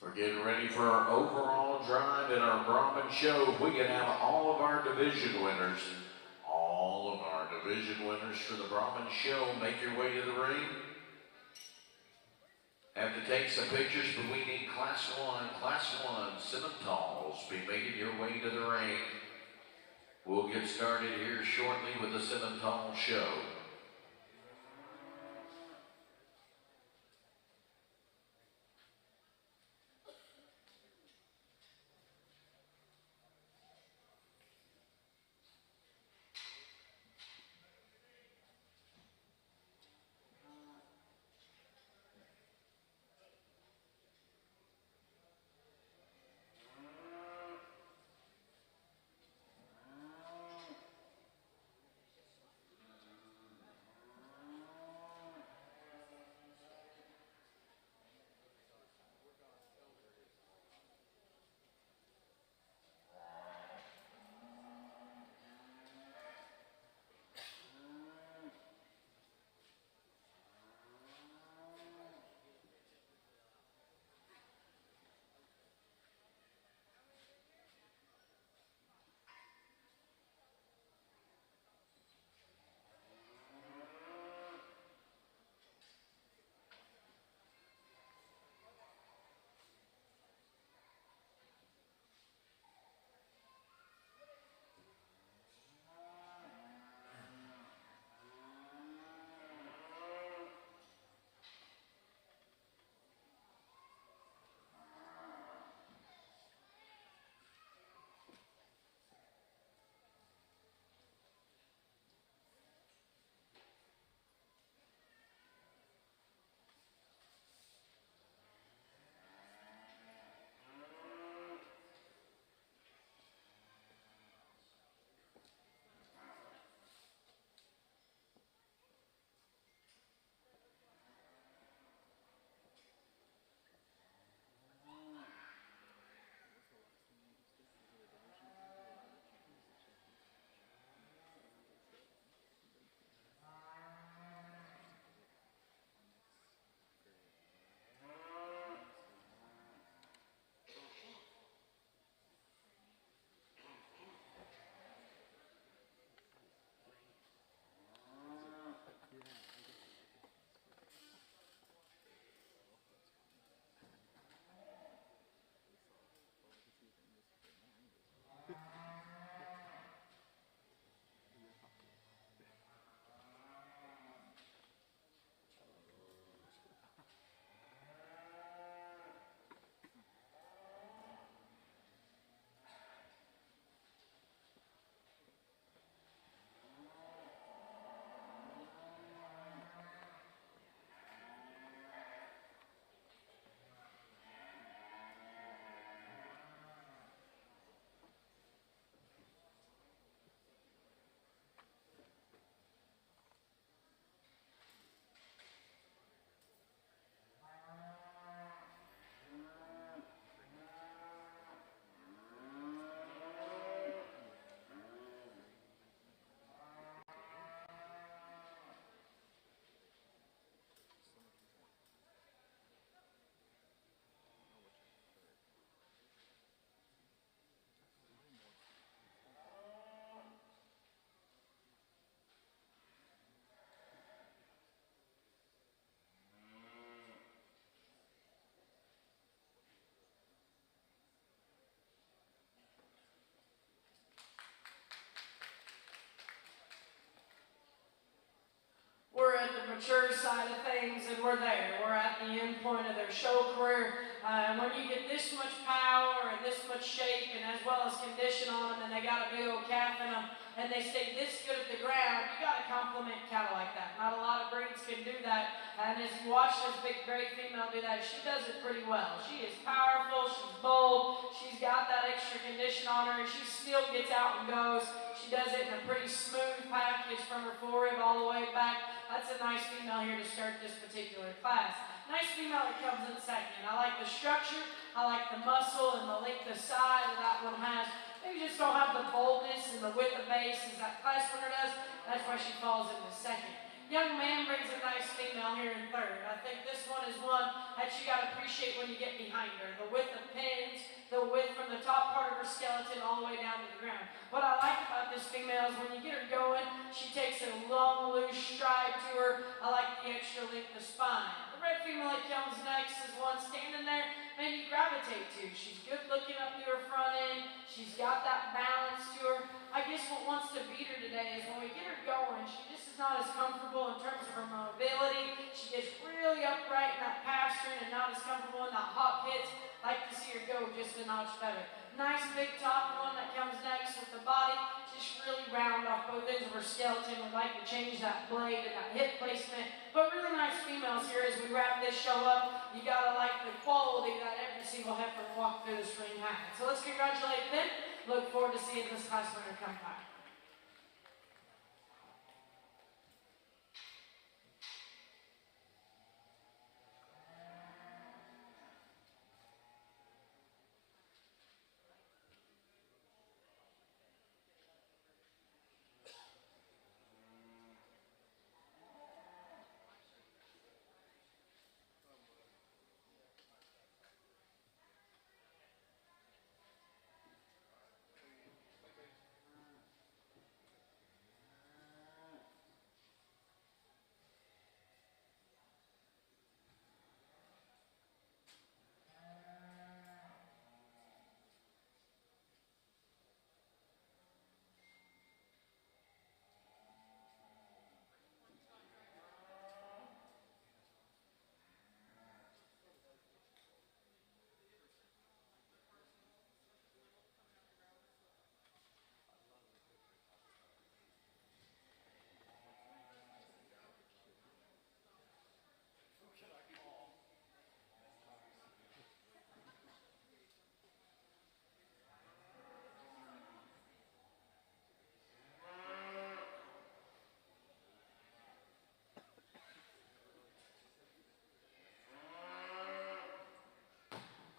We're getting ready for our overall drive in our Brahman show. We can have all of our division winners. All of our division winners for the Brahman show. Make your way to the ring. Have to take some pictures, but we need Class 1 Simmentals. Be making your way to the ring. We'll get started here shortly with the Simmental show. mature side of things, and we're there. We're at the end point of their show career. And when you get this much power and this much shape, and as well as condition on them, and they got a big old calf in them, and they stay this good at the ground, you got to compliment cattle like that. Not a lot of breeds can do that. And as you watch this big, great female do that, she does it pretty well. She is powerful, she's bold, she's got that extra condition on her, and she still gets out and goes. She does it in a pretty smooth package from her forerib all the way back. That's a nice female here to start this particular class. Nice female that comes in second. I like the structure, I like the muscle and the length of side that that one has. Maybe just don't have the boldness and the width of base as that class winner does. That's why she falls into second. Young man brings a nice female here in third. I think this one is one that you got to appreciate when you get behind her. The width of pins, the width from the top part of her skeleton all the way down to the ground. What I like about this female is when you get her going, she takes a long, loose stride to her. I like the extra length of spine. The red female that comes next is one standing there, maybe gravitate to. She's good looking up to her front end. She's got that balance to her. I guess what wants to beat her today is when we get her going, she just is not as comfortable in terms of her mobility. She gets really upright in that pastern and not as comfortable in that hop hits. Like to see her go just a notch better. Nice big top one that comes next with the body. Just really round off both ends of her skeleton. Would like to change that blade and that hip placement. But really nice females here as we wrap this show up. You gotta like the quality that every single heifer walked through this ring had. So let's congratulate them. Look forward to seeing this class winner come back.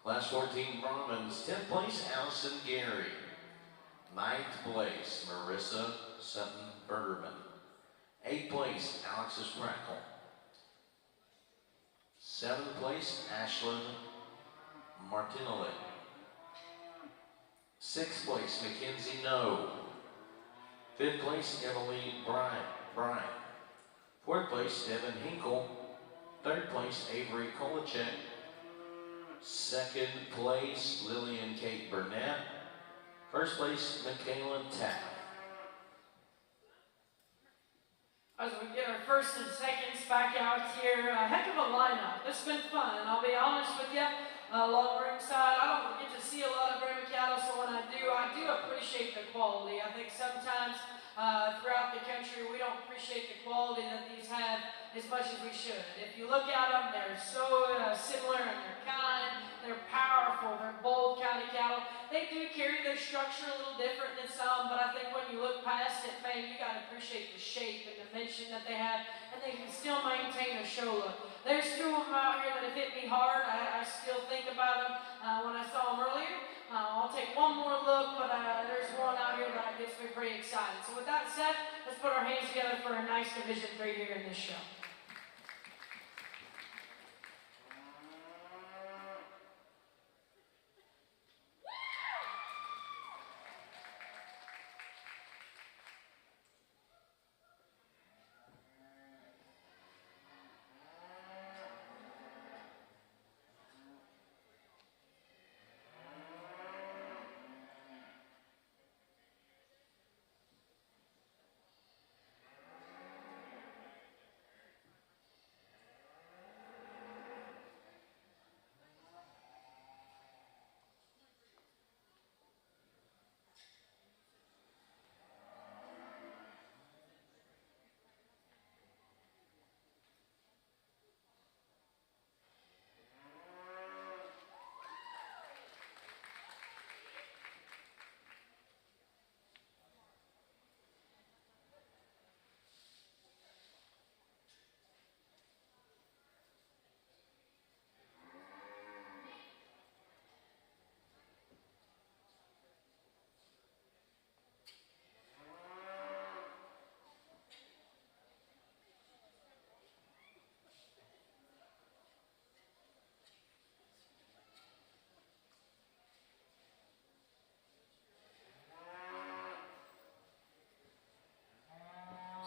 Class 14 Brahmins, 10th place, Allison Gary. 9th place, Marissa Sutton Bergerman. 8th place, Alexis Crackle. 7th place, Ashlyn Martinelli. 6th place, Mackenzie No. 5th place, Emily Bryant. 4th place, Devin Hinkle. 3rd place, Avery Kolacek. 2nd place, Lillian Kate Burnett. 1st place, Michaela Taff. As we get our first and seconds back out here, a heck of a lineup. It's been fun, and I'll be honest with you, along ringside, I don't get to see a lot of Brahma cattle, so when I do appreciate the quality. I think sometimes throughout the country, we don't appreciate the quality that these have as much as we should. If you look at them, they're so similar in their kind, they're powerful, they're bold kind of cattle. They do carry their structure a little different than some, but I think when you look past it, man, you got to appreciate the shape and dimension that they have, and they can still maintain a show look. There's 2 of them out here that have hit me hard. I still think about them when I saw them earlier. I'll take one more look, but there's one out here that gets me pretty excited. So with that said, let's put our hands together for a nice Division 3 here in this show.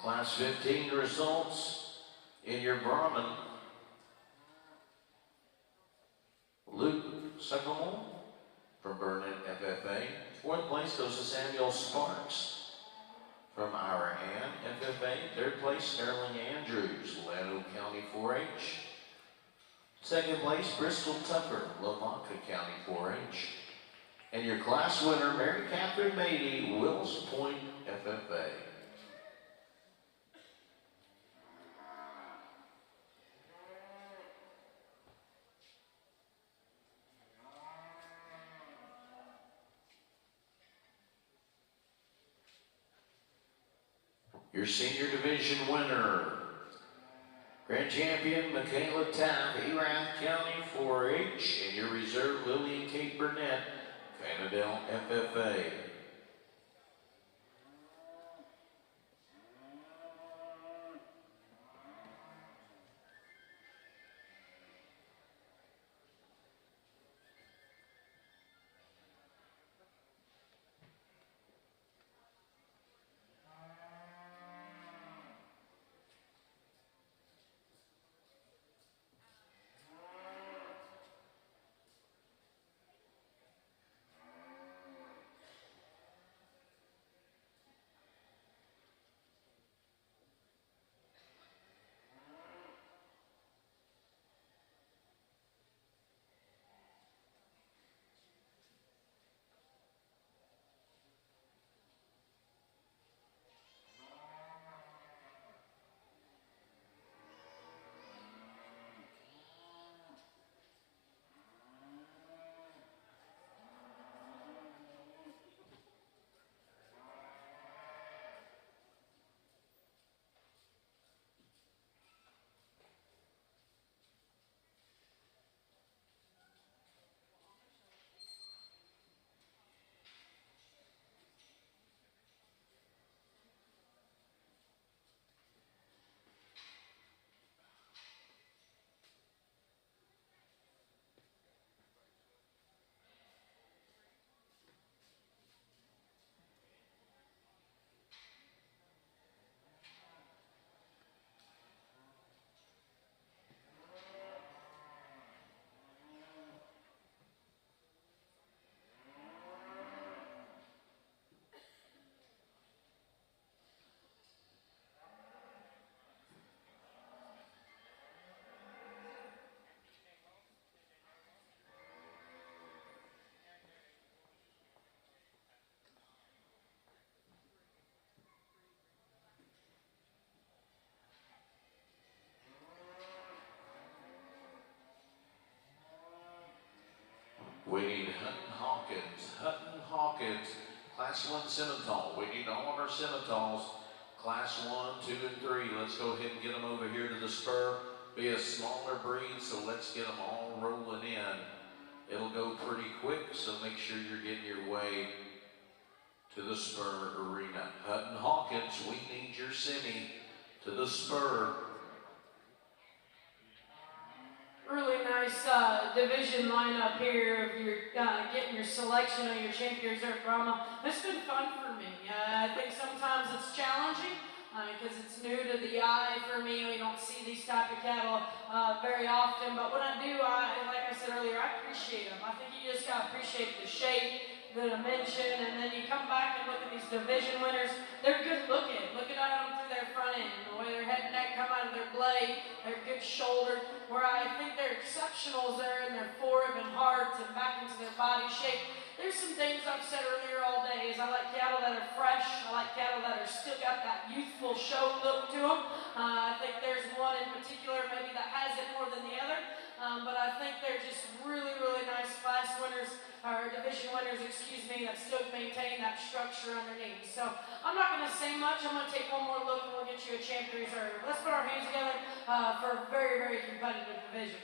Class 15 results in your Brahman. Luke Sycamore from Burnett FFA. Fourth place goes to Samuel Sparks from our Ann FFA. Third place, Sterling Andrews, Llano County 4-H. Second place, Bristol Tucker, Lavaca County 4-H. And your class winner, Mary Catherine Mady, Wills Point FFA. Your senior division winner, grand champion Michaela Tapp, Erath County 4-H, and your reserve Lillian Kate Burnett, Vanadel FFA. We need Hutton Hawkins, Class 1 Simmental. We need all of our Simmentals, Class 1, 2, and 3. Let's go ahead and get them over here to the spur. Be a smaller breed, so let's get them all rolling in. It'll go pretty quick, so make sure you're getting your way to the spur arena. Hutton Hawkins, we need your semi to the spur. Really nice division lineup here. If you're getting your selection of your champion reserve Brahma, it's been fun for me. I think sometimes it's challenging because it's new to the eye for me. We don't see these type of cattle very often, but when I do, like I said earlier, I appreciate them. I think you just gotta appreciate the shape, the dimension, and then you come back and look at these division winners. They're good looking. Looking at them through their front end, the way their head and neck come out of their blade, they're good shouldered. Where I think they're exceptional is they're in their forehip and heart and back into their body shape. There's some things I've said earlier all day is I like cattle that are fresh. I like cattle that are still got that youthful show look to them. I think there's one in particular maybe that has it more than the other. But I think they're just really, really nice class winners, or division winners, excuse me, that still maintain that structure underneath. So I'm not going to say much. I'm going to take one more look and we'll get you a champion reserve. Let's put our hands together for a very, very competitive division.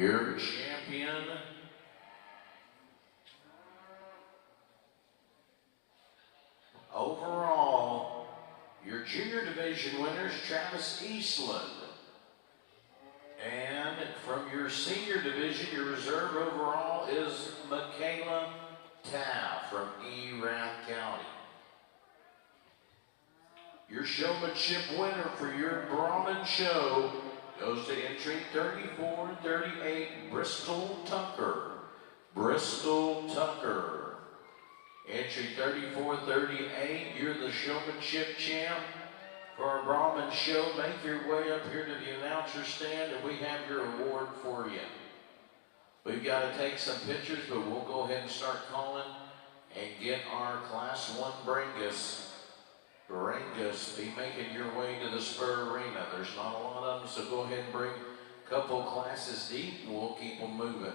your champion, overall, your junior division winners, Travis Eastland. And from your senior division, your reserve overall is Michaela Taff from Erath County. Your showmanship winner for your Brahmin show goes to entry 3438, Bristol Tucker. Bristol Tucker. Entry 3438, you're the showmanship champ. For our Brahmin show, make your way up here to the announcer stand and we have your award for you. We've got to take some pictures, but we'll go ahead and start calling and get our Class 1 Brangus. Be making your way to the Spur Arena. There's not a lot of them, so go ahead and bring a couple classes deep and we'll keep them moving.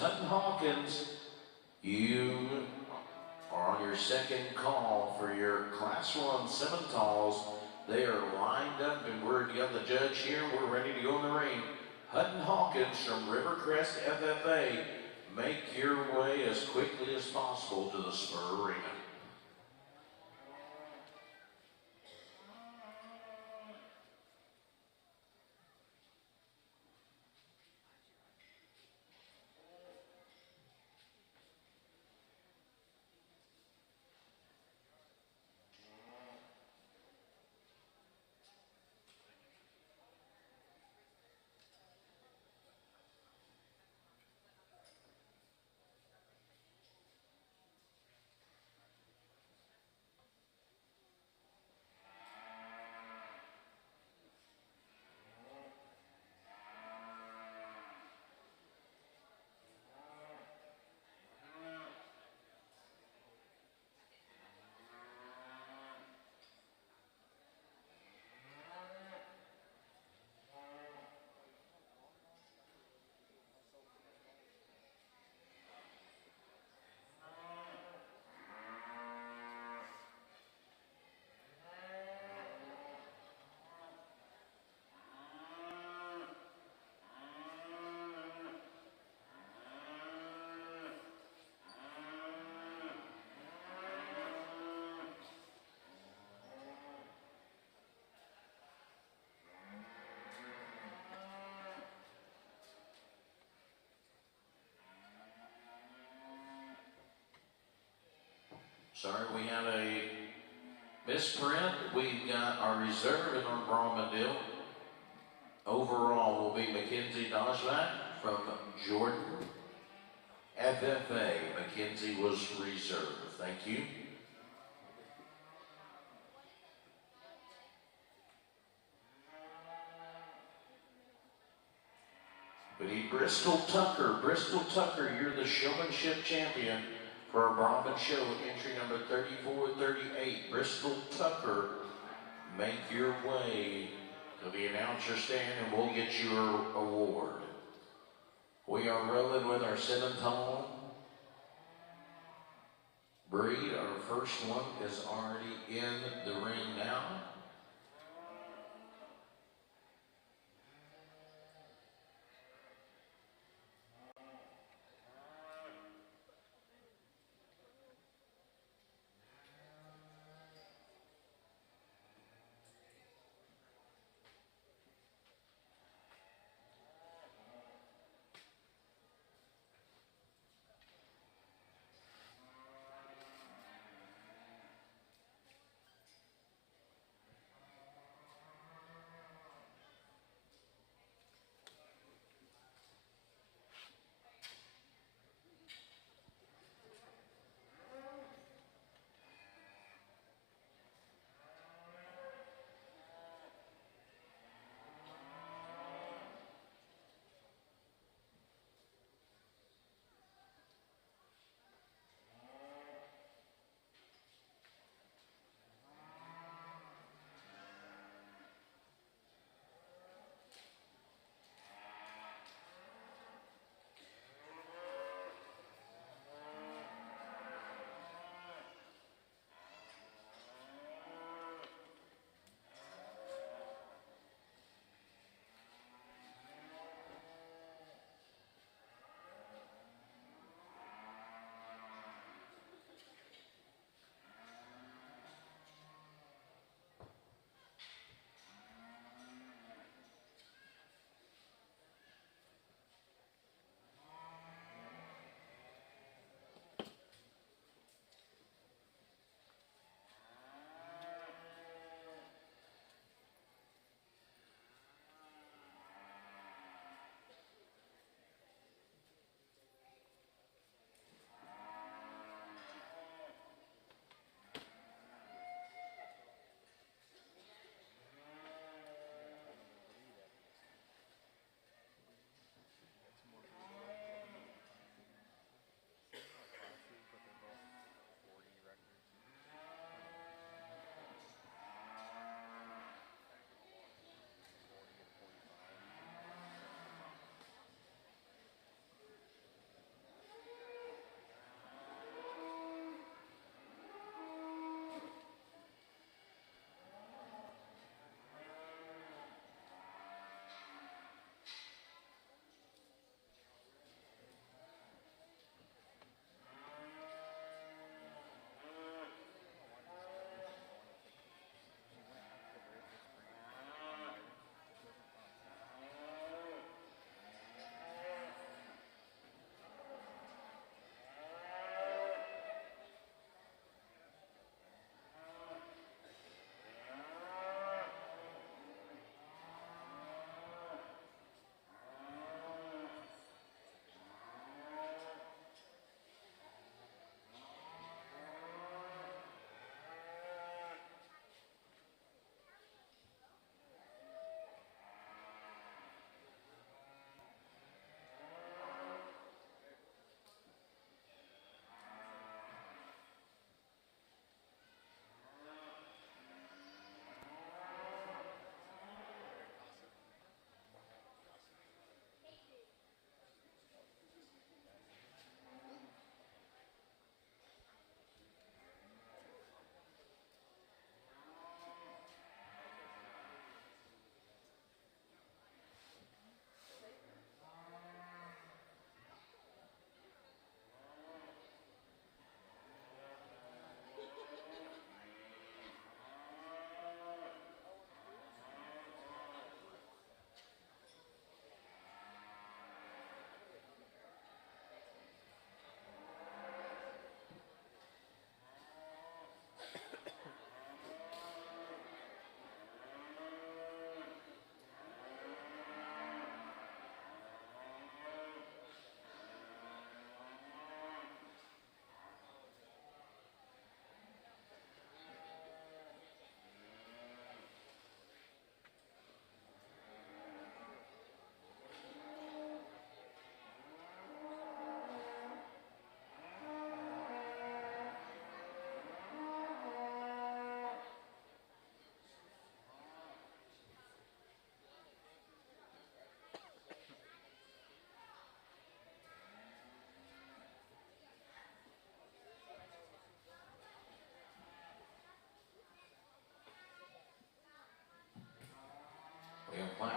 Hutton Hawkins, you are on your second call for your Class 1 Simmentals. They are lined up and we're got the judge here. We're ready to go in the ring. Hutton Hawkins from Rivercrest FFA, make your way as quickly as possible to the Spur Arena. Sorry, we had a misprint. We've got our reserve in our Brahmin deal. Overall will be Mackenzie Dajvac from Jordan. FFA, Mackenzie was reserved. Thank you. We need Bristol Tucker. Bristol Tucker, you're the showmanship champion for our Brahmin show, entry number 3438. Bristol Tucker, make your way to the announcer stand and we'll get your award. We are rolling with our Simmental breed. Our first one is already in the ring now.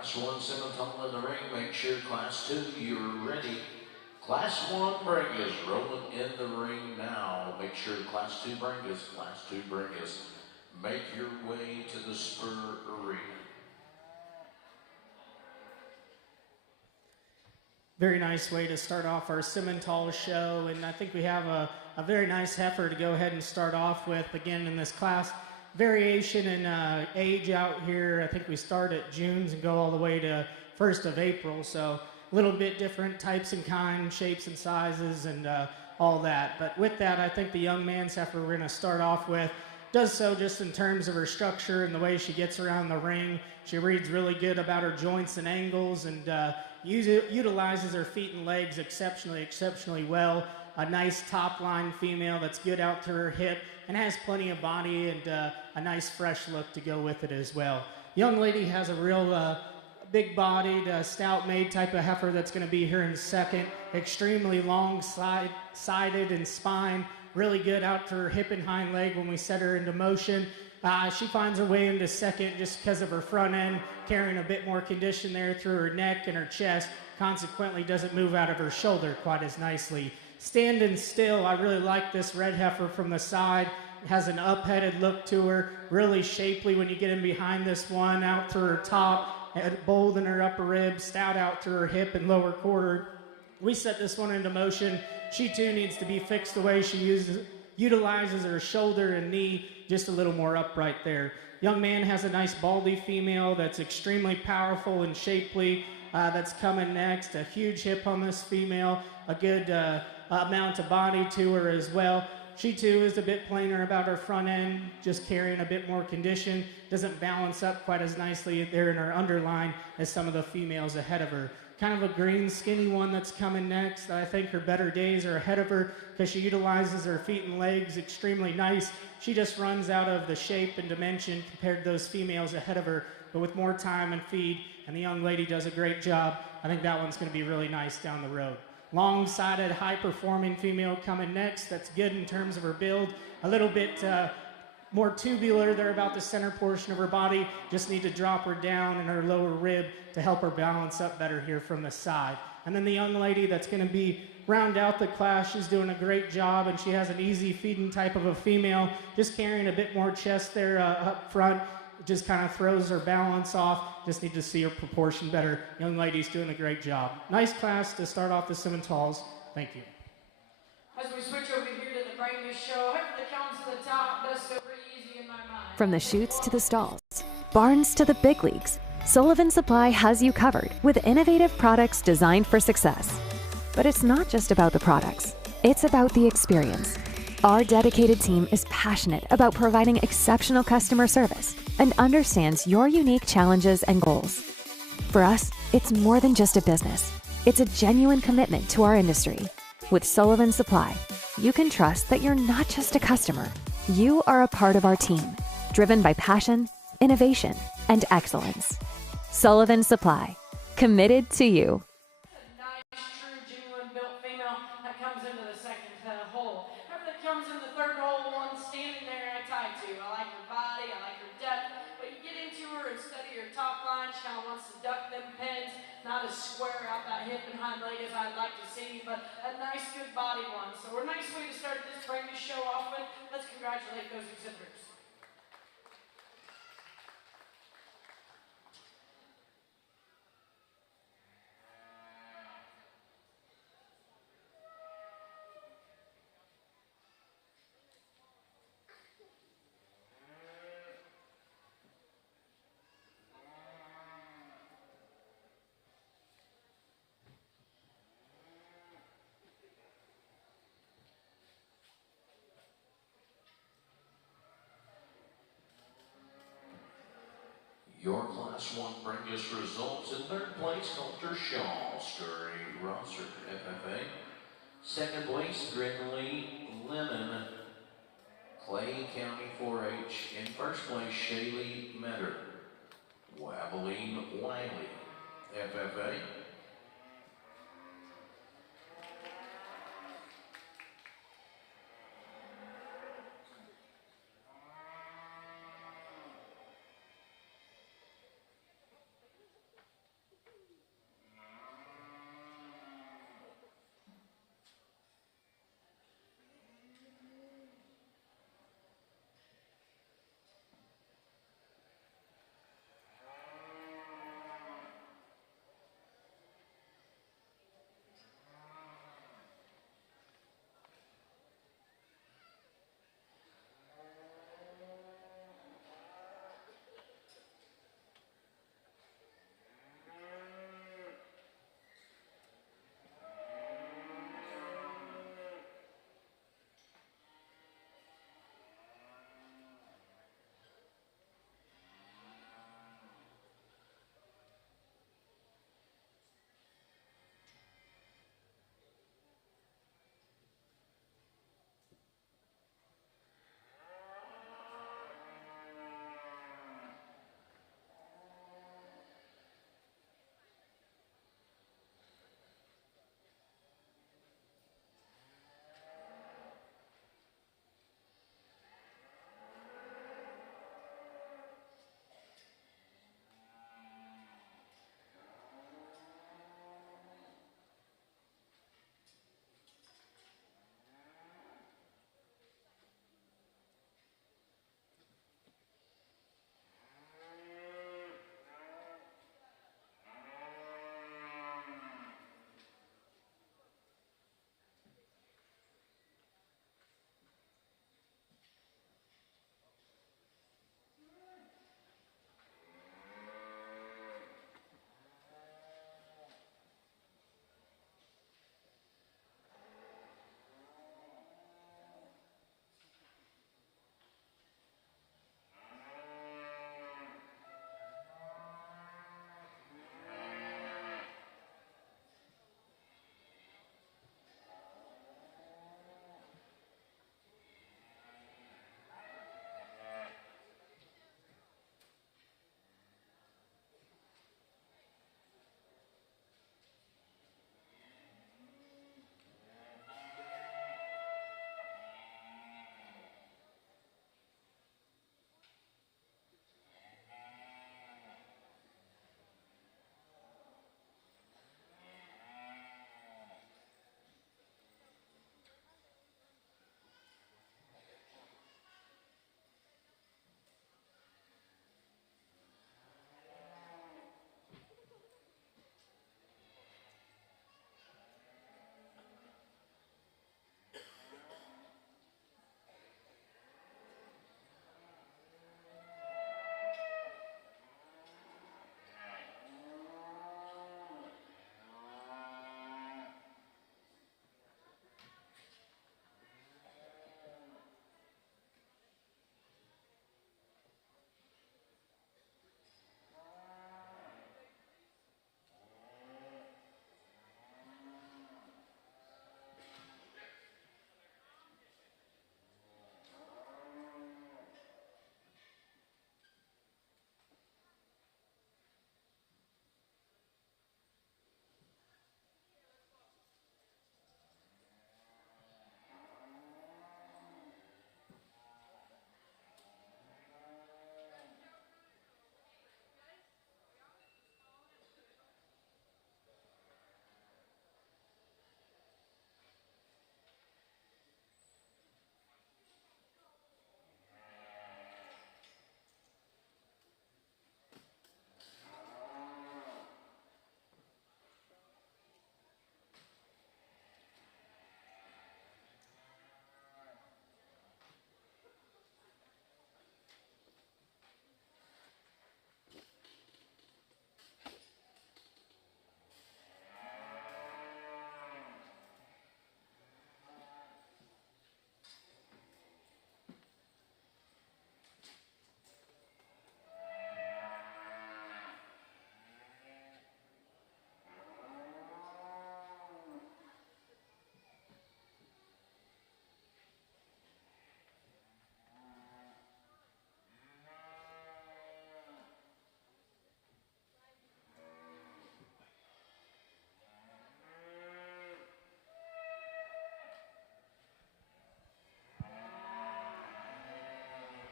Class 1 Simmental in the ring. Make sure Class 2, you're ready. Class 1 Bringus rolling in the ring now. Make sure Class 2 Bringus, Class 2 Bringus, make your way to the Spur Arena. Very nice way to start off our Simmental show, and I think we have a very nice heifer to go ahead and start off with again in this class. Variation in age out here. I think we start at June's and go all the way to 1st of April, so a little bit different types and kinds, shapes and sizes, and all that. But with that, I think the young man's heifer we're going to start off with does so just in terms of her structure and the way she gets around the ring. She reads really good about her joints and angles, and utilizes her feet and legs exceptionally well. A nice top line female that's good out to her hip and has plenty of body and a nice fresh look to go with it as well. Young lady has a real big-bodied, stout-made type of heifer that's going to be here in second. Extremely long-sided and spine. Really good out to her hip and hind leg when we set her into motion. She finds her way into second just because of her front end, carrying a bit more condition there through her neck and her chest. Consequently, doesn't move out of her shoulder quite as nicely. Standing still, I really like this red heifer from the side. It has an up-headed look to her, really shapely when you get in behind this one, out through her top, bold in her upper ribs, stout out through her hip and lower quarter. We set this one into motion. She too needs to be fixed the way she utilizes her shoulder and knee just a little more upright there. Young man has a nice baldy female that's extremely powerful and shapely. That's coming next. A huge hip on this female, a good amount of body to her as well. She too is a bit plainer about her front end, just carrying a bit more condition. Doesn't balance up quite as nicely there in her underline as some of the females ahead of her. Kind of a green, skinny one that's coming next. I think her better days are ahead of her because she utilizes her feet and legs extremely nice. She just runs out of the shape and dimension compared to those females ahead of her, but with more time and feed, and the young lady does a great job. I think that one's going to be really nice down the road. Long-sided, high-performing female coming next. That's good in terms of her build. A little bit more tubular there about the center portion of her body. Just need to drop her down in her lower rib to help her balance up better here from the side. And then the young lady that's going to be round out the class, she's doing a great job, and she has an easy feeding type of a female, just carrying a bit more chest there up front. It just kind of throws her balance off. Just need to see her proportion better. Young lady's doing a great job. Nice class to start off the Simmentals. Thank you. As we switch over here to the Bringus show, heifer that comes to the top does so pretty easy in my mind. From the chutes to the stalls, barns to the big leagues, Sullivan Supply has you covered with innovative products designed for success. But it's not just about the products, it's about the experience. Our dedicated team is passionate about providing exceptional customer service and understands your unique challenges and goals. For us, it's more than just a business. It's a genuine commitment to our industry. With Sullivan Supply, you can trust that you're not just a customer. You are a part of our team, driven by passion, innovation, and excellence. Sullivan Supply, committed to you. A nice, true, genuine built female that comes into the second hole. Heifer that comes in the third hole, one standing there I tie to. I like her body, I like her depth. But you get into her and study her top line, she kind of wants to duck them pins, not as square out that hip and hind leg as I'd like to see, but a nice, good body one. So a nice way to start this Bringus show off with. Let's congratulate those exhibitors. Your Class 1 Bringus results in third place, Coulter Shaw, Scurry Rosser, FFA. Second place, Gridley Lemon, Clay County 4-H. In first place, Shaylee Metter, Wabeline Wiley, FFA.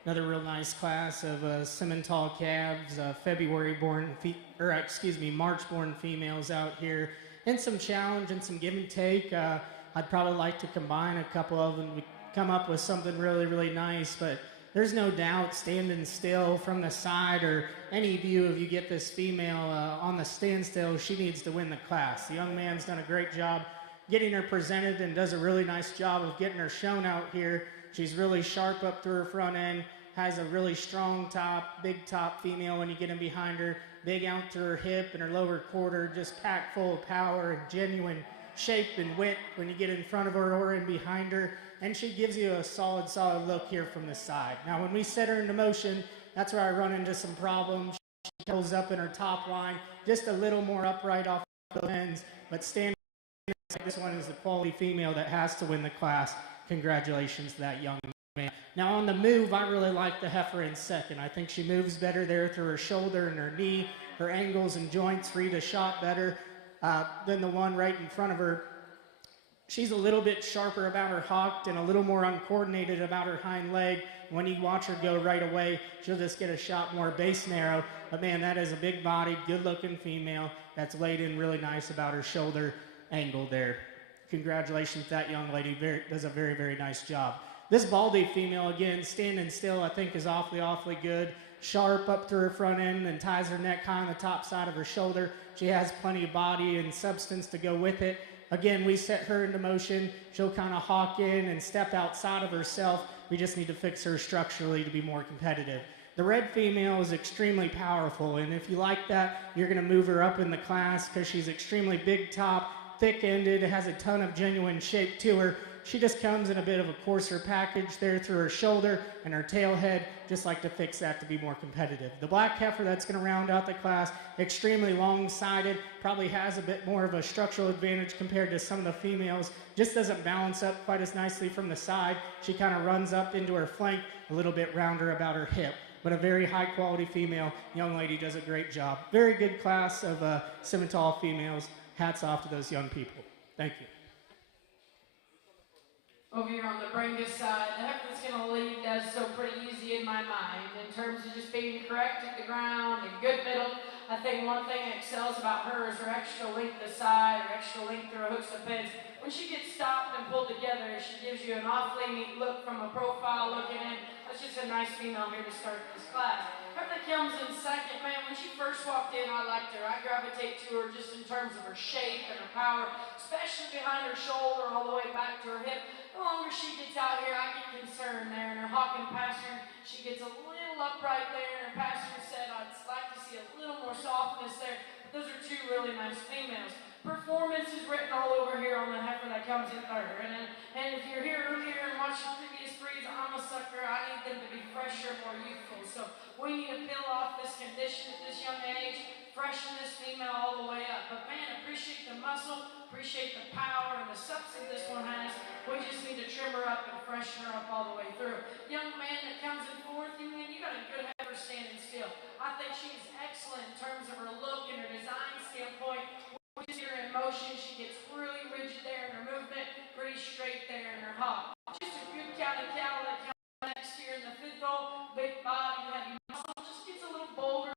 Another real nice class of Simmental calves, March-born females out here, and some challenge and some give and take. I'd probably like to combine a couple of them to come up with something really, really nice, but there's no doubt standing still from the side or any view of you get this female on the standstill, she needs to win the class. The young man's done a great job getting her presented and does a really nice job of getting her shown out here. She's really sharp up through her front end, has a really strong top, big top female when you get in behind her, big out to her hip and her lower quarter, just packed full of power and genuine shape and width when you get in front of her or in behind her. And she gives you a solid look here from the side. Now, when we set her into motion, that's where I run into some problems. She pulls up in her top line, just a little more upright off the ends, but standing, this one is the quality female that has to win the class. Congratulations to that young man. Now, on the move, I really like the Heifer in second. I think she moves better there through her shoulder and her knee. Her angles and joints read a shot better than the one right in front of her. She's a little bit sharper about her hock and a little more uncoordinated about her hind leg. When you watch her go right away, she'll just get a shot more base narrow. But man, that is a big-bodied, good-looking female that's laid in really nice about her shoulder angle there. Congratulations to that young lady. Does a very, very nice job. This Baldy female, again, standing still, I think is awfully good. Sharp up through her front end and ties her neck high on the top side of her shoulder. She has plenty of body and substance to go with it. Again, we set her into motion. She'll kind of hawk in and step outside of herself. We just need to fix her structurally to be more competitive. The red female is extremely powerful, and if you like that, you're going to move her up in the class because she's extremely big top, thick-ended, has a ton of genuine shape to her. She just comes in a bit of a coarser package there through her shoulder and her tail head. Just like to fix that to be more competitive. The black heifer that's going to round out the class, extremely long-sided, probably has a bit more of a structural advantage compared to some of the females. Just doesn't balance up quite as nicely from the side. She kind of runs up into her flank, a little bit rounder about her hip. But a very high-quality female. Young lady does a great job. Very good class of Simmental females. Hats off to those young people. Thank you. Over here on the Bringus side, the heifer that's going to lead does so pretty easy in my mind in terms of just being correct at the ground and good middle. I think one thing that excels about her is her extra length aside, her extra length through her hooks and pins. When she gets stopped and pulled together, she gives you an awfully neat look from a profile looking in. That's just a nice female here to start this class. Heifer that comes in second, man, when she first walked in, I liked her. I gravitate to her just in terms of her shape and her power, especially behind her shoulder all the way back to her hip. The longer she gets out here, I get concerned there. In her hock and pastern, she gets a little upright there. In her pastern set, I'd like to see a little more softness there. But those are two really nice females. Performance is written all over here on the heifer that comes in third. And if you're here earlier and watched the previous breeds, I'm a sucker. I need them to be fresher, more youthful. So we need to peel off this condition at this young age, freshen this female all the way up. But man, appreciate the muscle, appreciate the power and the substance this one has. We just need to trim her up and freshen her up all the way through. Young man that comes in fourth, you got a good heifer standing still. I think she's excellent in terms of her look and her design standpoint. We see her in motion. She gets really rigid there in her movement, pretty straight there in her hop. Just a good county cattle that comes next year in the fifth hole. Big body, heavy muscle, just gets a little bolder.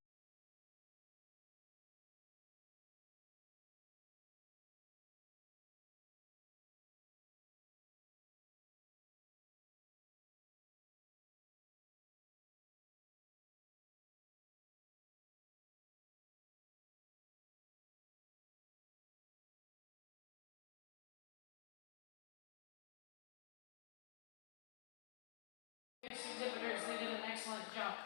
Exhibitors, they did an excellent job.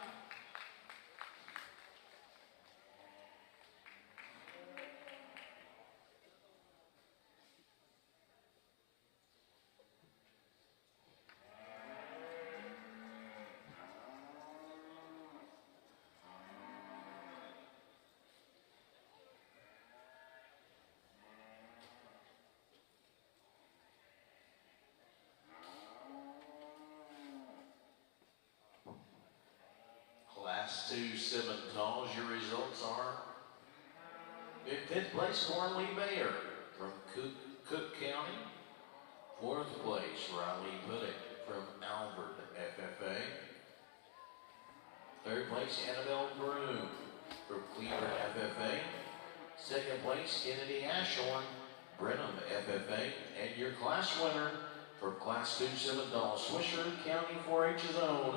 Class 2 Simmentals, your results are in 5th place, Cornley Mayer from Cook County. 4th place, Riley Pudick from Alford FFA. place, Annabelle Broom from Cleveland FFA. Second place, Kennedy Ashorn, Brenham FFA. And your class winner for Class 2 $7 Swisher County 4-H's own,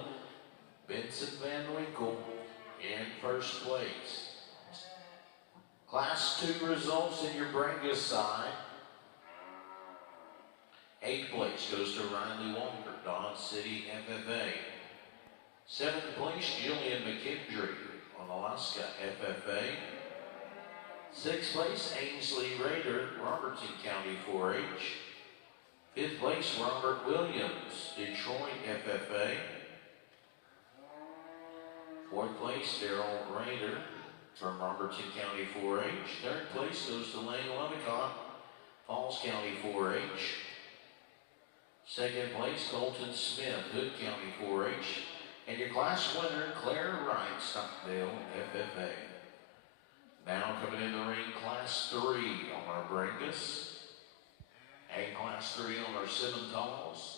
Vincent Van Winkle in first place. Class 2 results in your Brangus side. 8th place goes to Riley Walker, Dodge City FFA. 7th place, Jillian McKendry on Alaska FFA. 6th place, Ainsley Rader, Robertson County 4-H. 5th place, Robert Williams, Detroit FFA. 4th place, Daryl Rader from Robertson County 4-H. 3rd place goes to Lane Lovicott, Falls County 4-H. 2nd place, Colton Smith, Hood County 4-H. And your class winner, Claire Wright, Stockdale FFA. Now coming in the ring, Class 3 on our Brangus. And Class 3 on our Simmentals.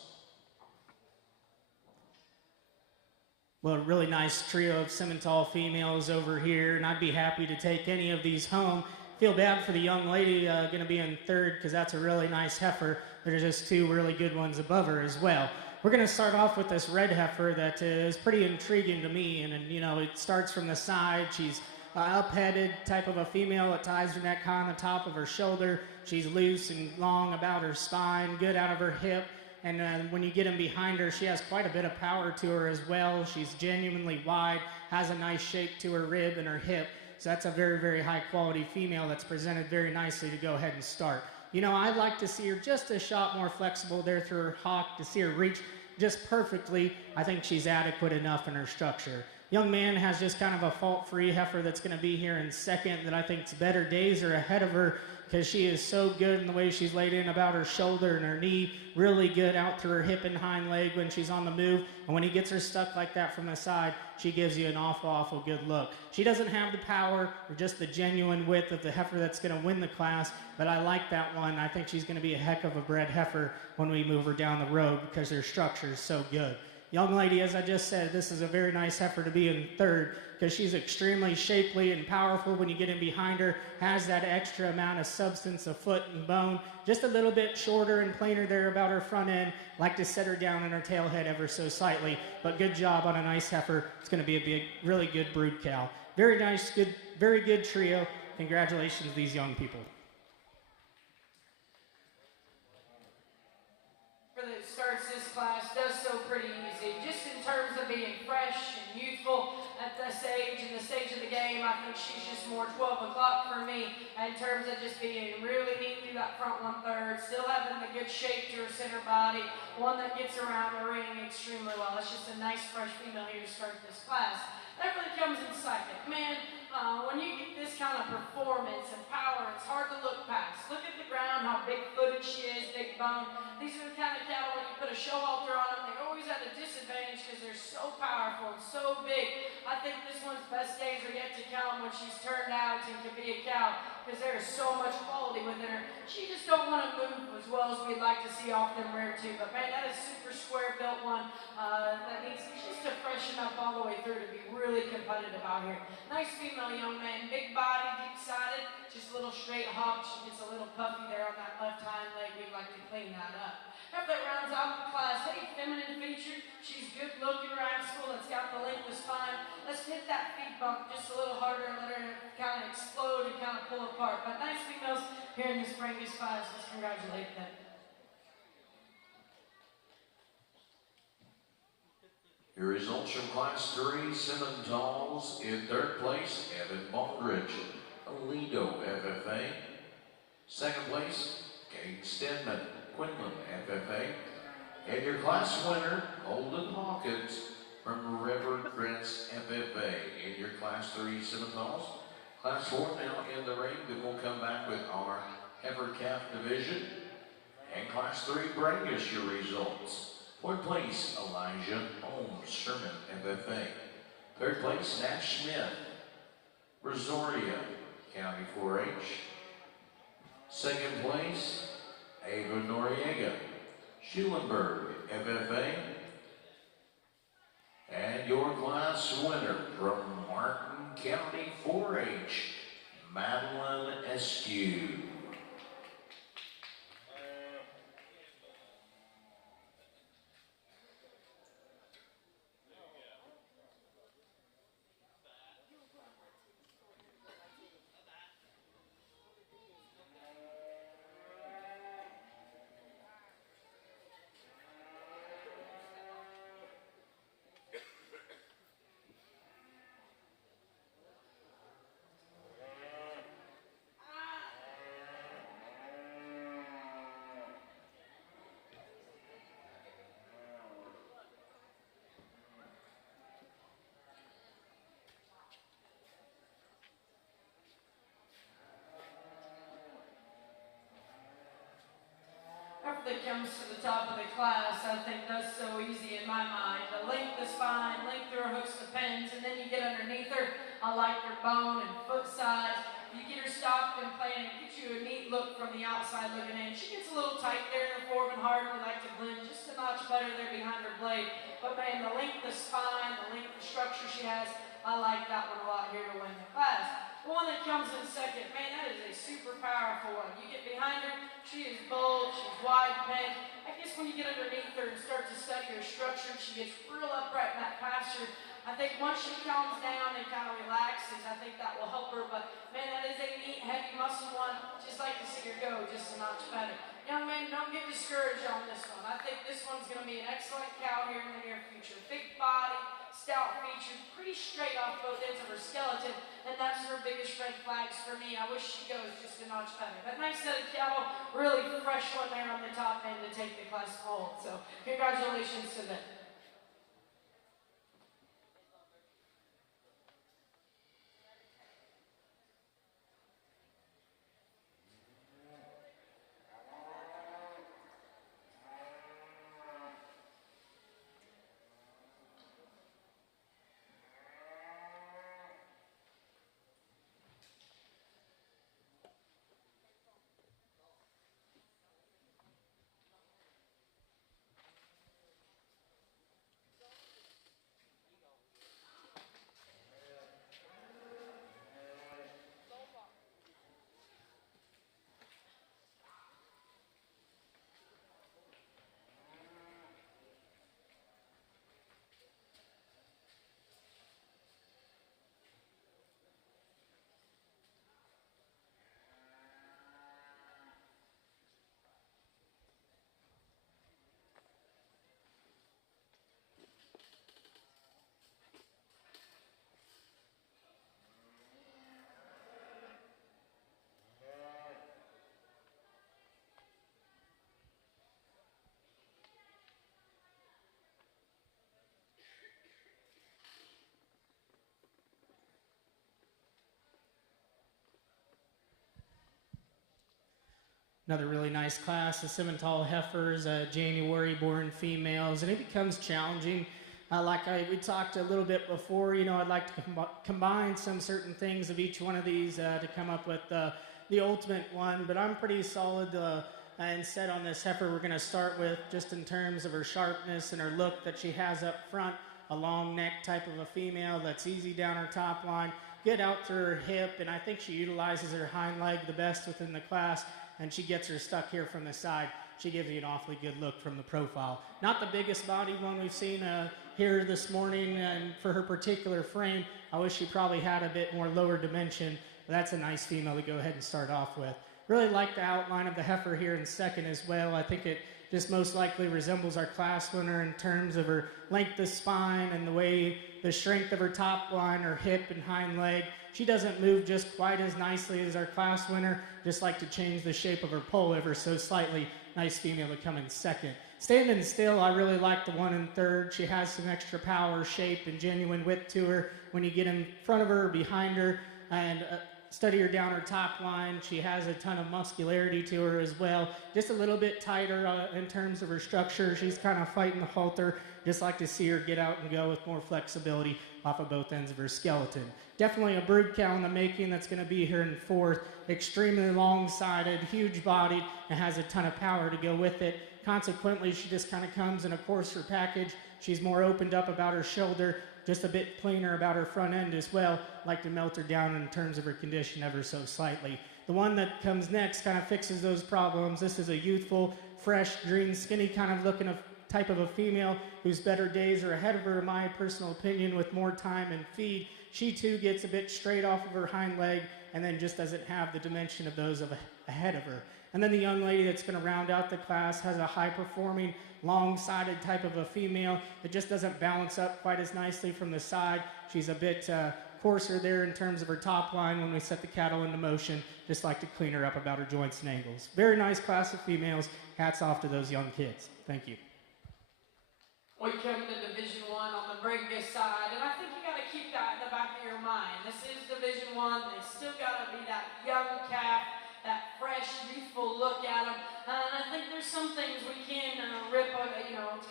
Well, a really nice trio of Simmental females over here, and I'd be happy to take any of these home. Feel bad for the young lady going to be in third because that's a really nice heifer. There's just two really good ones above her as well. We're going to start off with this red heifer that is pretty intriguing to me, and you know, it starts from the side. She's up-headed type of a female that ties her neck high on the top of her shoulder. She's loose and long about her spine, good out of her hip. And when you get in behind her, she has quite a bit of power to her as well. She's genuinely wide, has a nice shape to her rib and her hip. So that's a very, very high quality female that's presented very nicely to go ahead and start. You know, I'd like to see her just a shot more flexible there through her hock to see her reach just perfectly. I think she's adequate enough in her structure. Young man has just kind of a fault-free heifer that's going to be here in second that I think's better days are ahead of her because she is so good in the way she's laid in about her shoulder and her knee, really good out through her hip and hind leg when she's on the move. And when he gets her stuck like that from the side, she gives you an awful, awful good look. She doesn't have the power or just the genuine width of the heifer that's going to win the class, but I like that one. I think she's going to be a heck of a bred heifer when we move her down the road because her structure is so good. Young lady, as I just said, this is a very nice heifer to be in third because she's extremely shapely and powerful when you get in behind her, has that extra amount of substance of foot and bone, just a little bit shorter and plainer there about her front end. Like to set her down in her tail head ever so slightly, but good job on a nice heifer. It's going to be a big, really good brood cow. Very nice, good, very good trio. Congratulations to these young people. For the starts this class does so pretty easy, just in terms of being fresh and youthful at this age and the stage of the game. I think she's just more 12 o'clock for me in terms of just being really neat through that front 1/3, still having the good shape to her center body, one that gets around the ring extremely well. It's just a nice fresh female here to start this class. That really comes in second. Man, when you get this kind of performance and power, it's hard to look past. Look at the ground, how big-footed she is, big bone. These are the kind of cattle, when you put a show halter on them, they're always at a disadvantage because they're so powerful and so big. I think this one's best days are yet to come when she's turned out and can be a cow because there is so much quality within her. She just don't want to move as well as we'd like to see off them rear too. But man, that is super square built one that needs just to freshen up all the way through to be really competitive out here. Nice female young man, big body, deep sided, just a little straight hop. She gets a little puffy there on that left hind leg. We'd like to clean that up. If that rounds out the class, hey, feminine featured. She's good looking rascal that's got the length of spine. Let's hit that feet bump just a little harder and let her kind of explode and kind of pull apart. But nice females here in this Brangus 5, so let's congratulate them. Your results from Class 3, Simmentals. In third place, Evan Baldridge, Aledo FFA. Second place, Kate Stedman, Quinlan FFA. And your class winner, Holden Hawkins from River Prince FFA. In your Class 3, Simmentals. Class 4 now in the ring. Then we'll come back with our heifer calf division. And Class 3, Brangus, your results. Fourth place, Elijah Holmes, Sherman, FFA. Third place, Nat Smith, Brazoria, County 4-H. Second place, Ava Noriega, Schulenburg, FFA. And your class winner from County 4-H, Madeline Eskew. That comes to the top of the class, I think that's so easy in my mind. The length, the spine, length through her hooks, the pins, and then you get underneath her. I like her bone and foot size. You get her stopped and playing, it gets you a neat look from the outside looking in. She gets a little tight there in her form and heart. We like to blend just a notch better there behind her blade. But man, the length, the spine, the length, the structure she has, I like that one a lot here to win the class. The one that comes in second, man, that is a super powerful one. You get behind her, she is bold, she's wide bent. I guess when you get underneath her and start to study her structure, she gets real upright in that posture. I think once she calms down and kind of relaxes, I think that will help her. But man, that is a neat, heavy muscle one. Just like to see her go just a notch better. Young man, don't get discouraged on this one. I think this one's going to be an excellent cow here in the near future. Big body, stout features, pretty straight off both ends of her skeleton, and that's her biggest red flags for me. I wish she goes just a notch better. But nice set of cattle, really fresh one there on the top end to take the class forward. So congratulations to them. Another really nice class, the Simmental Heifers, January-born females, and it becomes challenging. We talked a little bit before, I'd like to combine some certain things of each one of these to come up with the ultimate one, but I'm pretty solid and set on this heifer. We're going to start with, just in terms of her sharpness and her look that she has up front, a long neck type of a female that's easy down her top line, good out through her hip, and I think she utilizes her hind leg the best within the class, and she gets her stuck here from the side. She gives you an awfully good look from the profile. Not the biggest body one we've seen here this morning, and for her particular frame, I wish she probably had a bit more lower dimension, but that's a nice female to go ahead and start off with. Really like the outline of the heifer here in second as well. I think it just most likely resembles our class winner in terms of her length of spine and the way the strength of her top line, her hip and hind leg. She doesn't move just quite as nicely as our class winner, just like to change the shape of her pole ever so slightly. Nice female to come in second. Standing still, I really like the one in third. She has some extra power, shape, and genuine width to her. When you get in front of her, behind her, and study her down her top line, she has a ton of muscularity to her as well. Just a little bit tighter in terms of her structure. She's kind of fighting the halter. Just like to see her get out and go with more flexibility off of both ends of her skeleton. Definitely a brood cow in the making that's going to be here in fourth. Extremely long-sided, huge-bodied, and has a ton of power to go with it. Consequently, she just kind of comes in a coarser package. She's more opened up about her shoulder, just a bit cleaner about her front end as well. Like to melt her down in terms of her condition ever so slightly. The one that comes next kind of fixes those problems. This is a youthful, fresh, green, skinny kind of looking type of a female whose better days are ahead of her, in my personal opinion, with more time and feed. She too gets a bit straight off of her hind leg and then just doesn't have the dimension of those ahead of her. And then the young lady that's going to round out the class has a high-performing, long-sided type of a female that just doesn't balance up quite as nicely from the side. She's a bit coarser there in terms of her top line when we set the cattle into motion. Just like to clean her up about her joints and angles. Very nice class of females. Hats off to those young kids. Thank you. We come to Division 1 on the Briggus side, and I think you got to keep that in the back of your mind. This is Division 1. They still got to be that young calf, that fresh, youthful look at them. And I think there's some things we can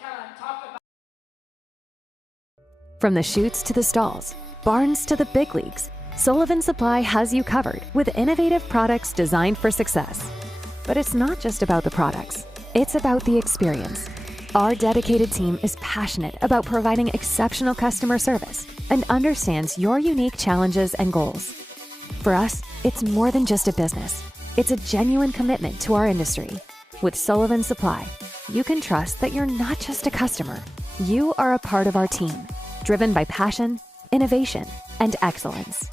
kind of talk about. From the chutes to the stalls, barns to the big leagues, Sullivan Supply has you covered with innovative products designed for success. But it's not just about the products, it's about the experience. Our dedicated team is passionate about providing exceptional customer service and understands your unique challenges and goals. For us, it's more than just a business. It's a genuine commitment to our industry. With Sullivan Supply, you can trust that you're not just a customer. You are a part of our team, driven by passion, innovation, and excellence.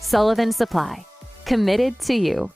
Sullivan Supply, committed to you.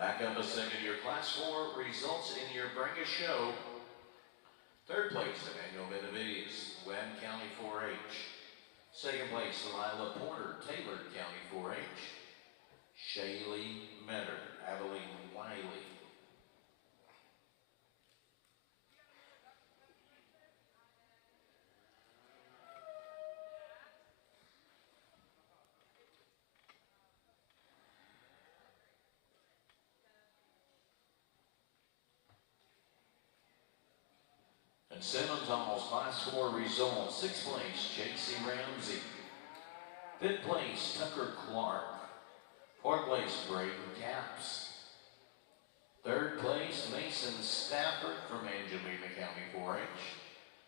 Back up a second, your Class 4 results in your Briggus show. Third place, Emmanuel Benavides, Webb County 4-H. Second place, Lila Porter, Taylor County 4-H. Shaylee Metter, Abilene Wiley. And Simmental's Class 4 results. Sixth place, J.C. Ramsey. Fifth place, Tucker Clark. Fourth place, Braden Capps. Third place, Mason Stafford from Angelina County 4-H.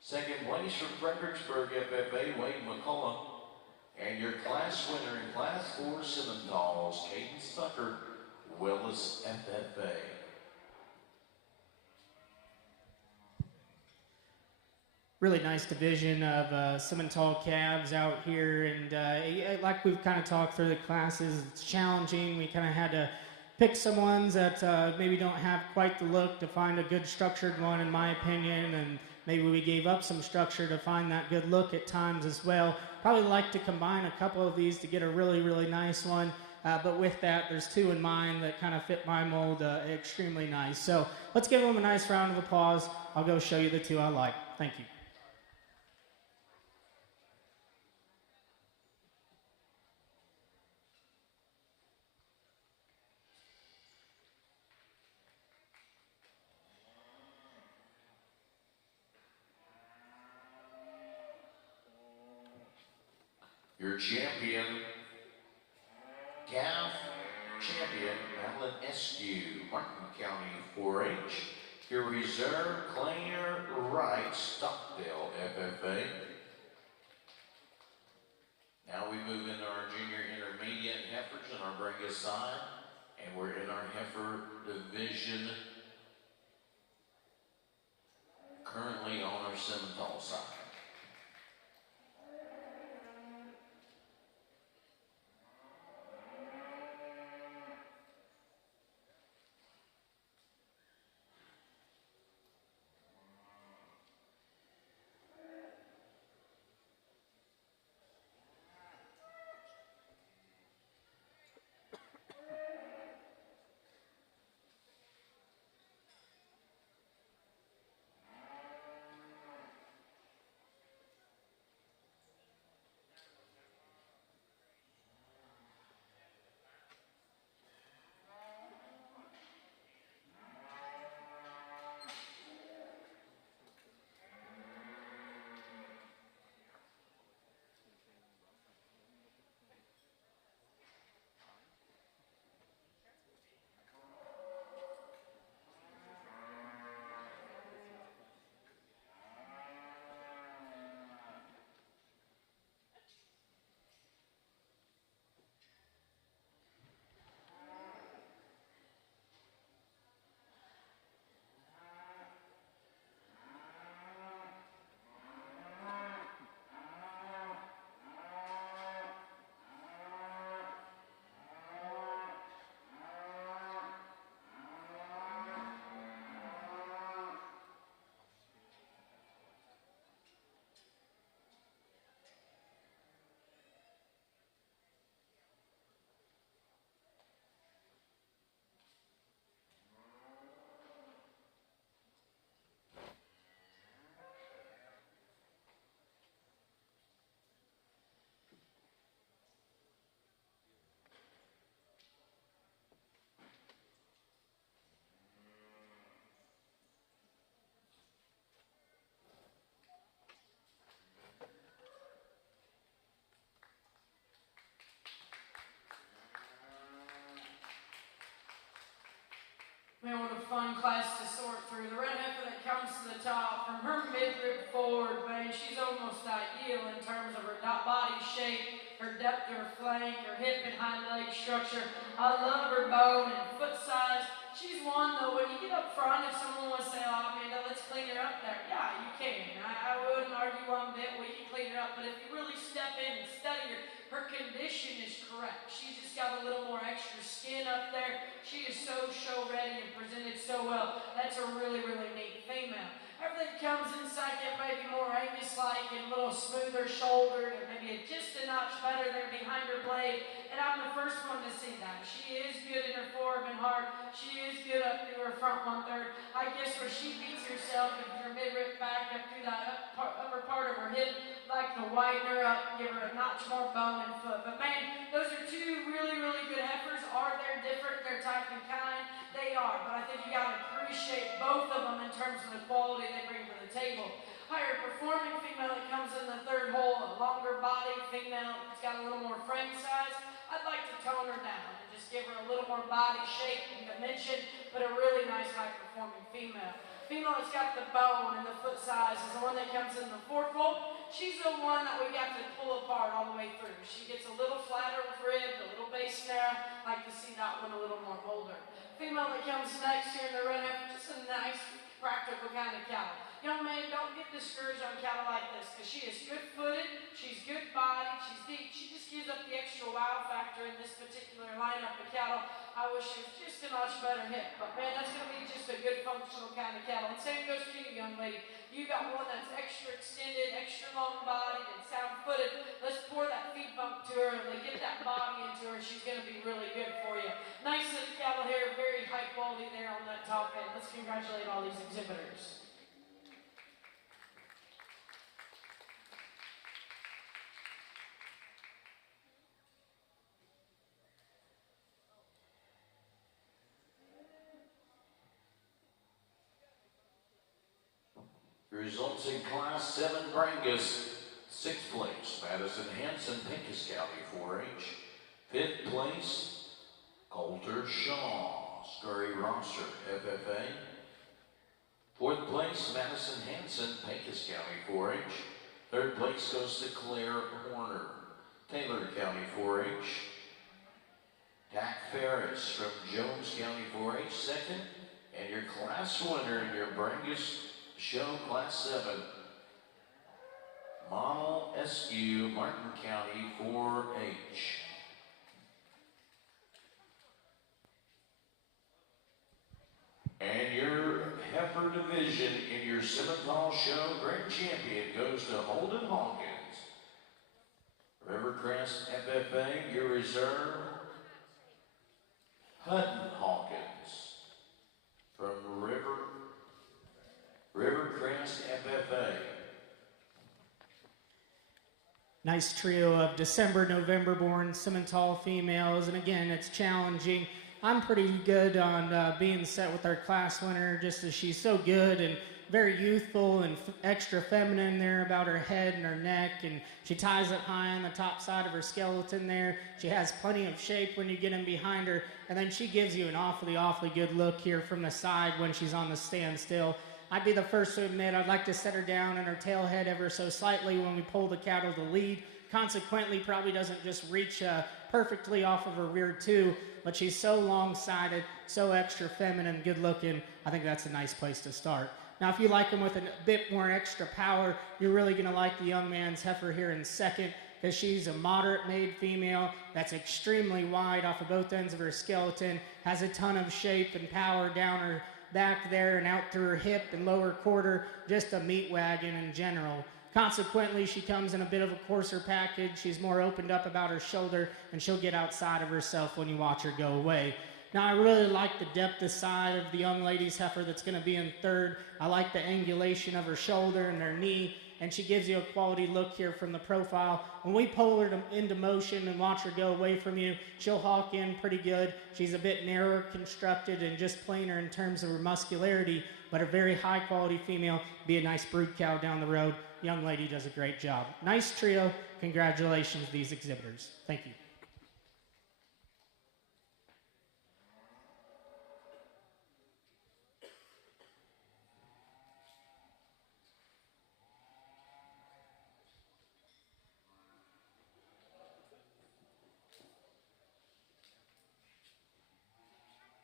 Second place from Fredericksburg FFA, Wade McCullough. And your class winner in Class 4 Simmental's, Cadence Tucker, Willis FFA. Really nice division of Simmental calves out here, and like we've kind of talked through the classes, it's challenging. We kind of had to pick some ones that maybe don't have quite the look to find a good structured one, in my opinion, and maybe we gave up some structure to find that good look at times as well. Probably like to combine a couple of these to get a really, really nice one. But with that, there's two in mind that kind of fit my mold extremely nice. So let's give them a nice round of applause. I'll go show you the two I like. Thank you. Your champion, calf champion, Madeline Eskew, Martin County 4-H. Your reserve, Claire Wright, Stockdale FFA. Now we move into our junior intermediate heifers on our Briggus side, and we're in our heifer division, currently on our Simmental side. Man, what a fun class to sort through. The red heifer that comes to the top, from her midrib forward, man, she's almost ideal in terms of her body shape, her depth of her flank, her hip and hind leg structure. I love her bone and foot size. She's one, though, when you get up front, if someone wants to say, oh, Amanda, let's clean her up there. Yeah, you can. I wouldn't argue one bit. We can clean her up. But if you really step in and study her condition is correct. She's just got a little more extra skin up there. She is so show ready and presented so well. That's a really, really neat female. Everything comes in second, maybe more Angus-like and a little smoother shouldered and maybe just a notch better there behind her blade. And I'm the first one to see that. She is good in her form and heart. She is good up through her front 1/3. I guess where she beats herself is her midrib back up through that upper part of her hip, like to widen her up, give her a notch more bone and foot. But man, those are two really, really good heifers. Are they different? They're type and kind. They are, but I think you got to appreciate both of them in terms of the quality they bring to the table. Higher performing female that comes in the 3rd hole, a longer body female that's got a little more frame size. I'd like to tone her down and just give her a little more body shape and dimension, but a really nice high performing female. Female that's got the bone and the foot size is the one that comes in the 4th hole. She's the one that we got to pull apart all the way through. She gets a little flatter with rib, a little base narrow. Like to see that one a little more older. Female that comes next here in the red heifer, just a nice, practical kind of cattle. Young man, don't get discouraged on cattle like this, because she is good-footed, she's good-bodied, she's deep. She just gives up the extra wow factor in this particular lineup of cattle. I wish she was just a notch better hip, but man, that's going to be just a good functional kind of cattle. And same goes for you, young lady. You got one that's extra extended, extra long-bodied, and sound-footed. Let's pour that feed bump to her and get that body into her. She's going to be really good for you. Nice little cattle here, very high quality there on that top end. Let's congratulate all these exhibitors. Results in Class 7 Brangus, 6th place, Madison Hanson, Pincus County 4-H. 5th place, Coulter Shaw, Scurry Rosser, FFA. 4th place, Madison Hanson, Pincus County 4-H. 3rd place goes to Claire Horner, Taylor County 4-H. Dak Ferris from Jones County 4-H, 2nd. And your class winner in your Brangus Show Class 7, Model SU, Martin County 4-H. And your heifer division in your Simmental Show Grand Champion goes to Holden Hawkins. Rivercrest FFA, your reserve, Hutton Hawkins. From Rivercrest FFA. Nice trio of December, November born Simmental females, and again, it's challenging. I'm pretty good on being set with our class winner, just as she's so good and very youthful and extra feminine there about her head and her neck, and she ties it high on the top side of her skeleton there. She has plenty of shape when you get in behind her, and then she gives you an awfully good look here from the side when she's on the standstill. I'd be the first to admit I'd like to set her down in her tail head ever so slightly when we pull the cattle to lead. Consequently, probably doesn't just reach perfectly off of her rear too, but she's so long-sided, so extra feminine, good-looking. I think that's a nice place to start. Now, if you like them with a bit more extra power, you're really going to like the young man's heifer here in 2nd, because she's a moderate-made female that's extremely wide off of both ends of her skeleton, has a ton of shape and power down her back there and out through her hip and lower quarter, just a meat wagon in general. Consequently, she comes in a bit of a coarser package. She's more opened up about her shoulder, and she'll get outside of herself when you watch her go away. Now, I really like the depth of side of the young lady's heifer that's going to be in 3rd. I like the angulation of her shoulder and her knee, and she gives you a quality look here from the profile. When we pull her into motion and watch her go away from you, she'll hawk in pretty good. She's a bit narrower constructed and just plainer in terms of her muscularity, but a very high-quality female. Be a nice brood cow down the road. Young lady does a great job. Nice trio. Congratulations to these exhibitors. Thank you.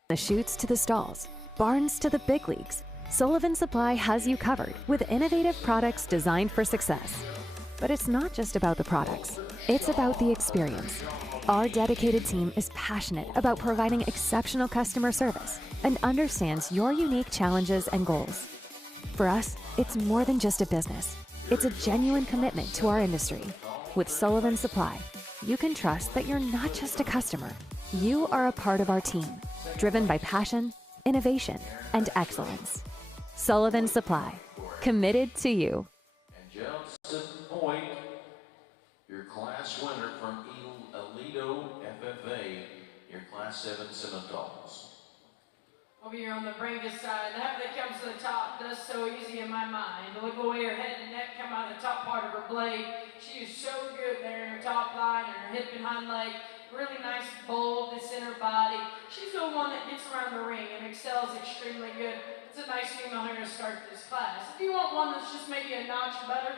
The chutes to the stalls, barns to the big leagues, Sullivan Supply has you covered with innovative products designed for success. But it's not just about the products, it's about the experience. Our dedicated team is passionate about providing exceptional customer service and understands your unique challenges and goals. For us, it's more than just a business. It's a genuine commitment to our industry. With Sullivan Supply, you can trust that you're not just a customer. You are a part of our team, driven by passion, innovation, and excellence. Sullivan Supply, committed to you. And Joseph Point, your class winner from Aledo FFA, your Class 7 Semifinals. Over here on the Bringus side, the heifer that comes to the top does so easy in my mind. Look away, her head and neck come out of the top part of her blade. She is so good there in her top line and her hip and hind leg. Really nice boldness in her body. She's the one that gets around the ring and excels extremely good. It's a nice female here to start this class. If you want one that's just maybe a notch better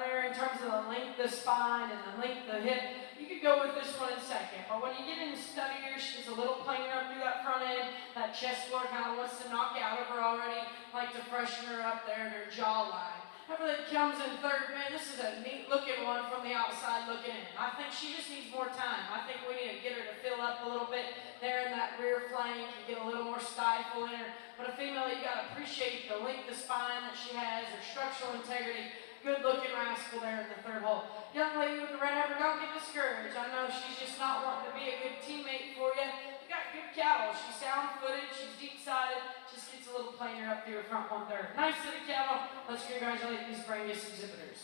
there in terms of the length of the spine and the length of the hip, you could go with this one in second. But when you get in steadier, she's a little plainer up through that front end. That chest floor kind of wants to knock out of her already. Like to freshen her up there in her jawline. Heifer that comes in third, man, this is a neat looking one from the outside looking in. I think she just needs more time. I think we need to get her to fill up a little bit there in that rear flank and get a little more stifle in her. But a female, you got to appreciate the length of spine that she has, her structural integrity. Good looking rascal there in the third hole. Young lady with the red heifer, don't get discouraged. I know she's just not wanting to be a good teammate for you. You got good cattle. She's sound-footed. She's deep-sided. Just gets a little plainer up through her front 1/3. Nice to the cattle. Let's congratulate these Bringus exhibitors.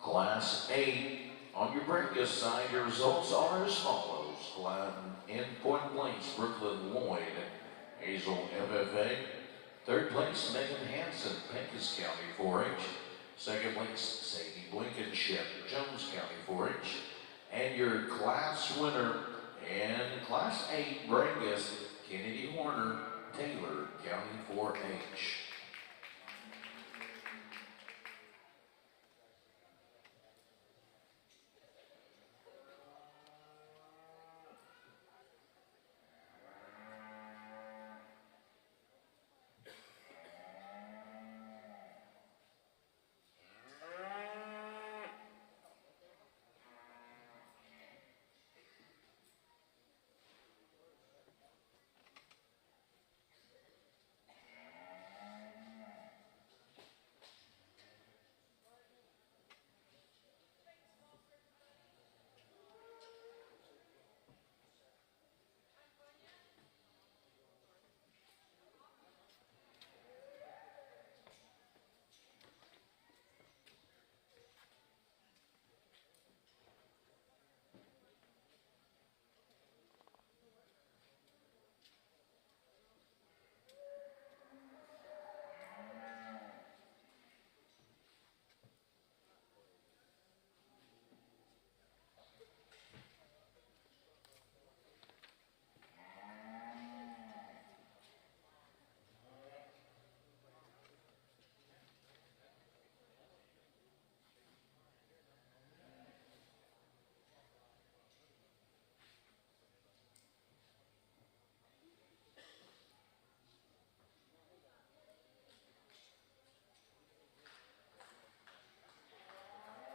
Class 8, on your Bringus side, your results are as follows. In point place, Brooklyn Lloyd, Hazel FFA. Third place, Megan Hanson, Pecos County 4-H. Second place, Sadie Blankenship, Jones County 4-H. And your class winner in Class 8 Bringus, Kennedy Horner, Taylor County 4-H.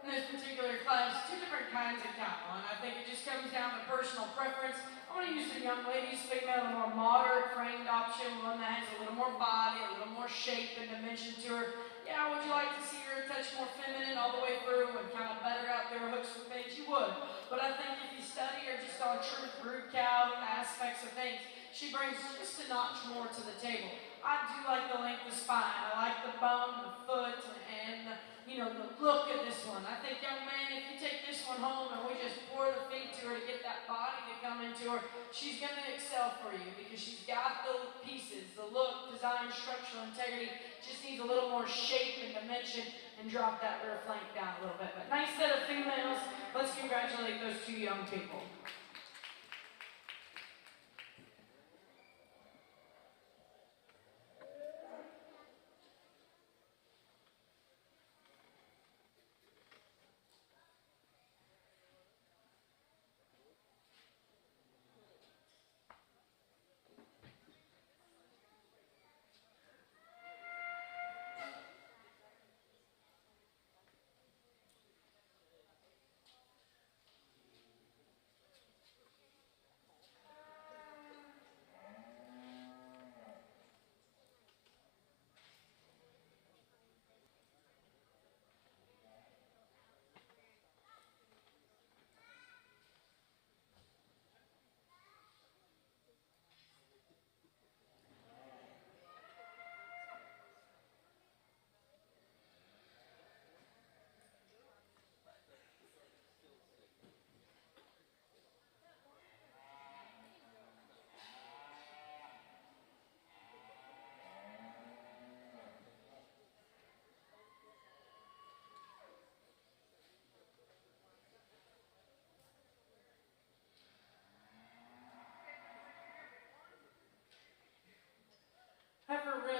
In this particular class, two different kinds of cattle, and I think it just comes down to personal preference. I'm going to use the young lady's female, the more moderate framed option, one that has a little more body, a little more shape and dimension to her. Yeah, would you like to see her a touch more feminine all the way through and kind of better out their hooks for things? You would. But I think if you study her just on truth, brood cow aspects of things, she brings just a notch more to the table. I do like the length of spine. I like the bone, the foot, and the look of this one. I think, young man, if you take this one home and we just pour the feed to her to get that body to come into her, she's going to excel for you because she's got the pieces, the look, design, structural integrity, just needs a little more shape and dimension and drop that rear flank down a little bit. But nice set of females. Let's congratulate those two young people.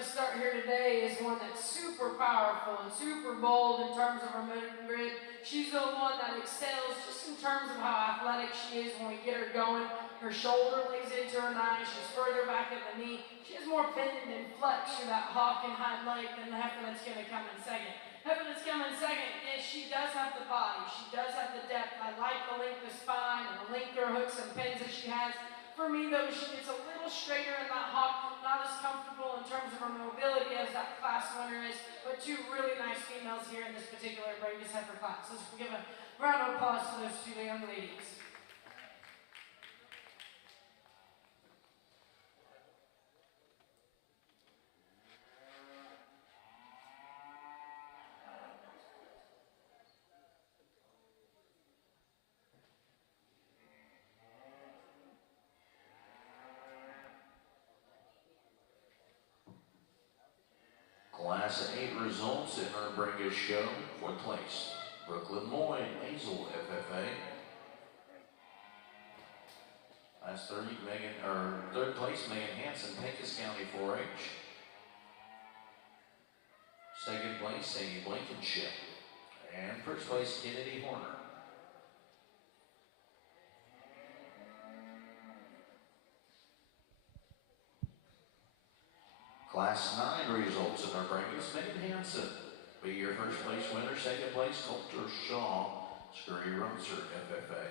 to start here today is one that's super powerful and super bold in terms of her movement. She's the one that excels just in terms of how athletic she is when we get her going. Her shoulder lays into her knife. She's further back at the knee. She has more bend and flex through that hawk and hind leg than the heifer that's going to come in second. Heifer that's coming second, yes, she does have the body. She does have the depth. I like the length of spine and the length of her hooks and pins that she has. For me, though, she gets a little straighter in that hawk, not as comfortable in terms of her mobility as that class winner is, but two really nice females here in this particular Bravest Heifer class. Let's give a round of applause to those two young ladies. Class 8 results in our Bringus show. 4th place, Brooklyn Lloyd, Hazel, FFA. Class 3rd place, Megan Hanson, Pecos County 4-H. 2nd place, Sadie Blankenship. And 1st place, Kennedy Horner. Class 9 results in our Bringus. Megan Hanson be your 1st place winner. 2nd place, Coulter Shaw, Scurry Rumser, FFA.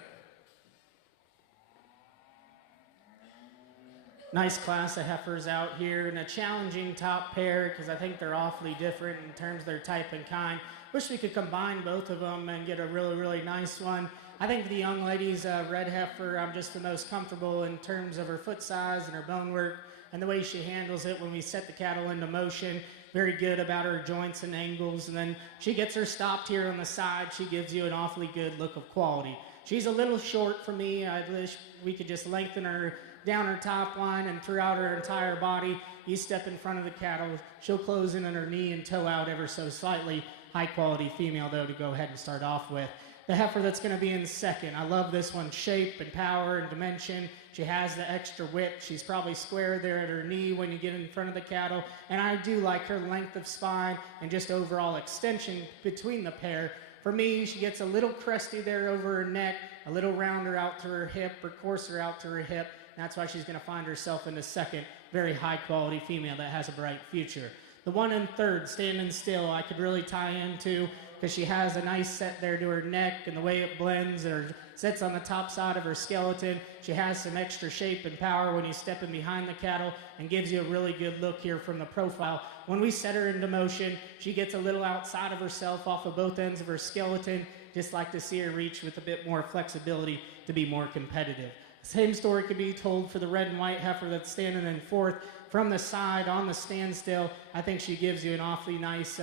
Nice class of heifers out here and a challenging top pair because I think they're awfully different in terms of their type and kind. Wish we could combine both of them and get a really, really nice one. I think the young lady's red heifer, I'm just the most comfortable in terms of her foot size and her bone work and the way she handles it when we set the cattle into motion. Very good about her joints and angles. And then she gets her stopped here on the side. She gives you an awfully good look of quality. She's a little short for me. I wish we could just lengthen her down her top line and throughout her entire body. You step in front of the cattle, she'll close in on her knee and toe out ever so slightly. High quality female though to go ahead and start off with. The heifer that's going to be in second. I love this one, shape and power and dimension. She has the extra width. She's probably square there at her knee when you get in front of the cattle. And I do like her length of spine and just overall extension between the pair. For me, she gets a little crusty there over her neck, a little rounder out to her hip or coarser out to her hip. That's why she's going to find herself in the second. Very high quality female that has a bright future. The one in third, standing still, I could really tie into because she has a nice set there to her neck and the way it blends or sits on the top side of her skeleton. She has some extra shape and power when you step in behind the cattle and gives you a really good look here from the profile. When we set her into motion, she gets a little outside of herself off of both ends of her skeleton. Just like to see her reach with a bit more flexibility to be more competitive. Same story could be told for the red and white heifer that's standing in fourth. From the side on the standstill, I think she gives you an awfully nice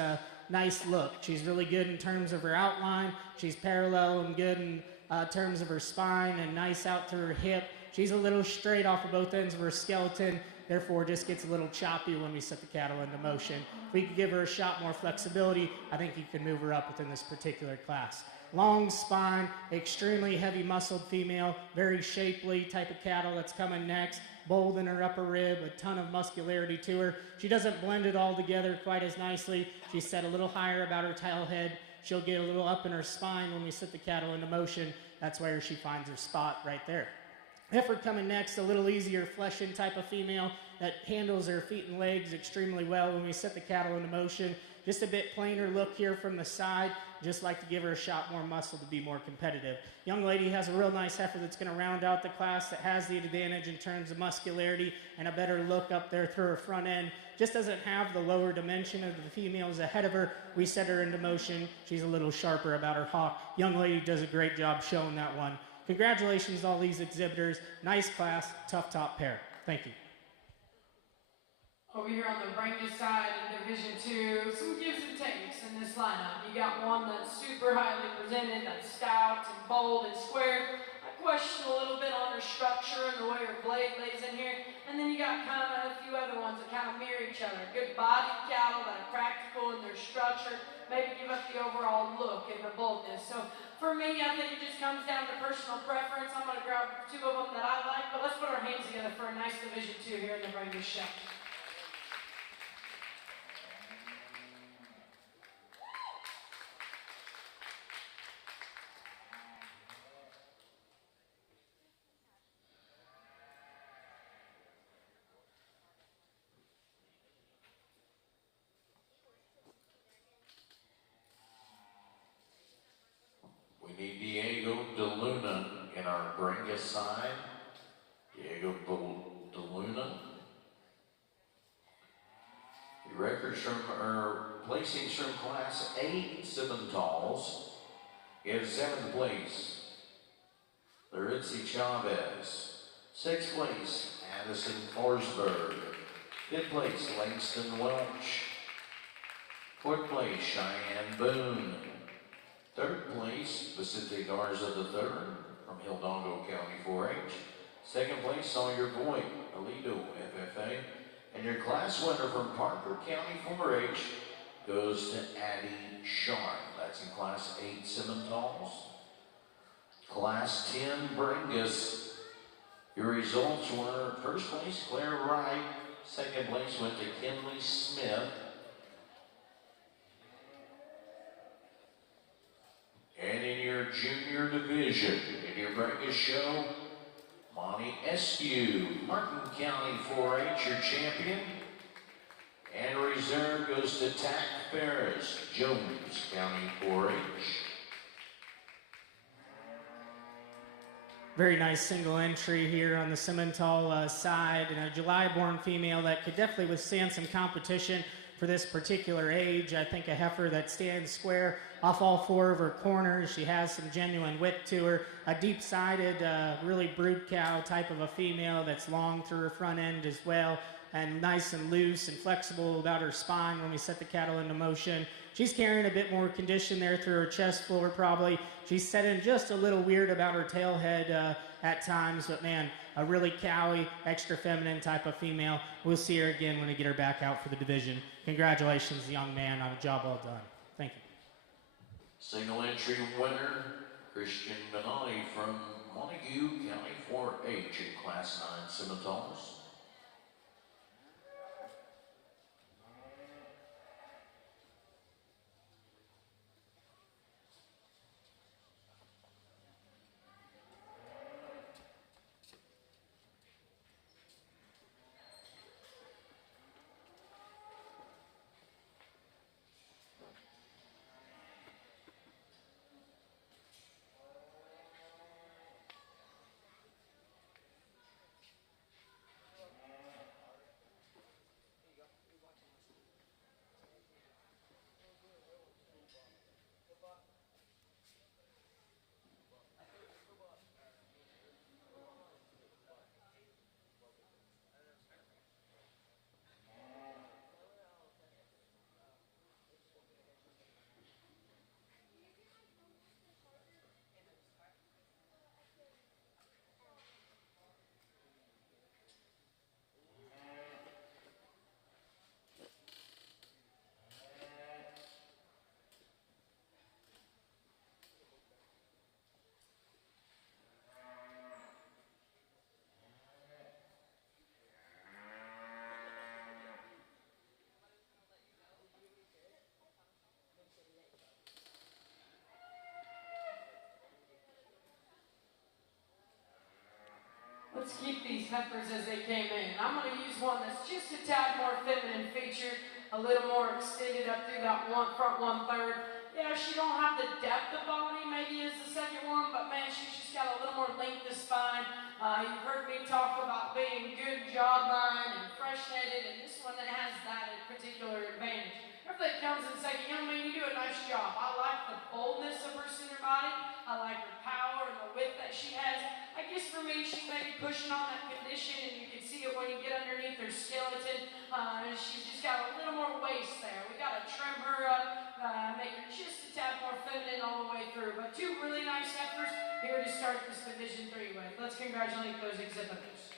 look. She's really good in terms of her outline. She's parallel and good in terms of her spine and nice out to her hip. She's a little straight off of both ends of her skeleton, therefore just gets a little choppy when we set the cattle into motion. If we could give her a shot more flexibility, I think you can move her up within this particular class. Long spine, extremely heavy muscled female, very shapely type of cattle that's coming next. Bold in her upper rib, a ton of muscularity to her. She doesn't blend it all together quite as nicely. She's set a little higher about her tail head. She'll get a little up in her spine when we set the cattle into motion. That's where she finds her spot right there. Hereford coming next, a little easier flesh-in type of female that handles her feet and legs extremely well when we set the cattle into motion. Just a bit plainer look here from the side. Just like to give her a shot more muscle to be more competitive. Young lady has a real nice heifer that's going to round out the class that has the advantage in terms of muscularity and a better look up there through her front end. Just doesn't have the lower dimension of the females ahead of her. We set her into motion. She's a little sharper about her hawk. Young lady does a great job showing that one. Congratulations to all these exhibitors. Nice class, tough top pair. Thank you. Over here on the Bringus side in Division 2, some gives and takes in this lineup. You got one that's super highly presented, that's stout and bold and square. I question a little bit on her structure and the way her blade lays in here. And then you got kind of a few other ones that kind of mirror each other. Good body cattle that are practical in their structure, maybe give up the overall look and the boldness. So for me, I think it just comes down to personal preference. I'm going to grab two of them that I like, but let's put our hands together for a nice Division 2 here in the Bringus show. winners placings from Class 8 Simmentals. In 7th place, Laritzi Chavez. 6th place, Addison Forsberg. 5th place, Langston Welch. 4th place, Cheyenne Boone. 3rd place, Vicente Garza III from Hidalgo County 4-H. 2nd place, Sawyer Boyd, Aledo FFA. And your class winner from Parker County 4-H goes to Addie Sharp. That's in Class 8 Simmentals. Class 10 Bringus. Your results were 1st place, Claire Wright. 2nd place went to Kinley Smith. And in your junior division, in your Bringus show, Monty Eskew, Martin County 4-H, your champion. And reserve goes to Tack Ferris, Jones County 4-H. Very nice single entry here on the Simmental side, and a July-born female that could definitely withstand some competition for this particular age. I think a heifer that stands square off all 4 of her corners. She has some genuine wit to her. A deep-sided, really brood cow type of a female that's long through her front end as well, and nice and loose and flexible about her spine when we set the cattle into motion. She's carrying a bit more condition there through her chest floor probably. She's setting just a little weird about her tail head at times, but man, a really cowy, extra feminine type of female. We'll see her again when we get her back out for the division. Congratulations, young man, on a job well done. Thank you. Single entry winner, Christian Benani from Montague County 4-H in Class 9 Simmentals. Let's keep these heifers as they came in. I'm going to use one that's just a tad more feminine featured, a little more extended up through that front 1/3. Yeah, she don't have the depth of body maybe as the second one, but man, she's just got a little more length of spine. You've heard me talk about being good jawline and fresh-headed, and this one that has that particular advantage. Everything comes in second. Young man, you do a nice job. I like the boldness of her center body. I like her power and the width that she has. I guess for me, she may be pushing on that condition, and you can see it when you get underneath her skeleton. She's just got a little more waist there. We got to trim her up, make her just a tad more feminine all the way through. But 2 really nice heifers here to start this Division 3 with. Let's congratulate those exhibitors.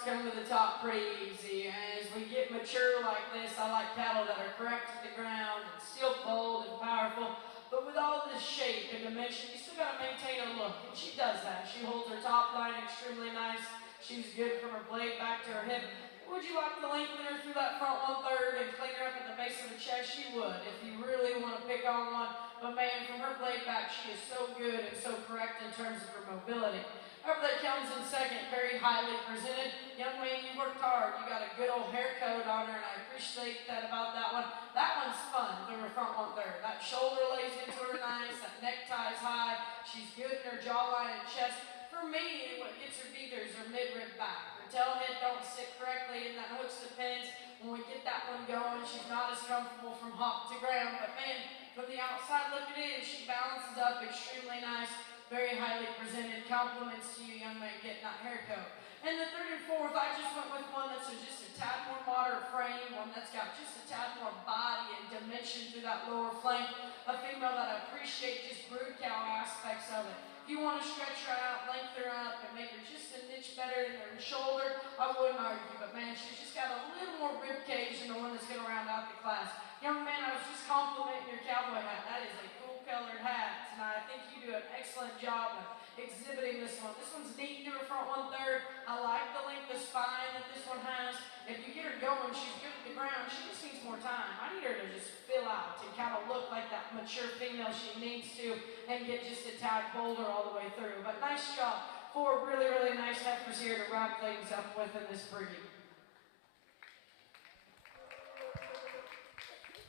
marks come to the top pretty easy. As we get mature like this, I like cattle that are correct to the ground and still bold and powerful. But with all this shape and dimension, you still got to maintain her look. And she does that. She holds her top line extremely nice. She's good from her blade back to her hip. Would you like to lengthen her through that front 1/3 and clean her up at the base of the chest? She would, if you really want to pick on one. But man, from her blade back, she is so good and so correct in terms of her mobility. Over there comes in second, very highly presented. Young man, you worked hard. You got a good old hair coat on her, and I appreciate that about that one. That one's fun through her front 1/3. That shoulder lays into her nice, that necktie is high. She's good in her jawline and chest. For me, what gets her beat is her mid-rib back. Tailhead don't sit correctly in that hooks and pins. When we get that one going, she's not as comfortable from hop to ground. But man, from the outside looking in, she balances up extremely nice, very highly presented. Compliments to you, young man, getting that hair coat. And the third and fourth, I just went with one that's just a tad more moderate frame, one that's got just a tad more body and dimension through that lower flank. A female that I appreciate just brood cow aspects of it. If you want to stretch her out, lengthen her up, and make her just a niche better in her shoulder, I wouldn't argue. But man, she's just got a little more rib cage than the one that's going to round out the class. Young man, I was just complimenting your cowboy hat. That is a cool colored hat, and I think you do an excellent job of exhibiting this one. This one's neat through her front 1/3. I like the length of spine that this one has. If you get her going, she's good at the ground. She just needs more time. I need her to just fill out and kind of look like that mature female she needs to and get just a tad bolder all the way through. But nice job. 4 really, really nice heifers here to wrap things up with in this breed.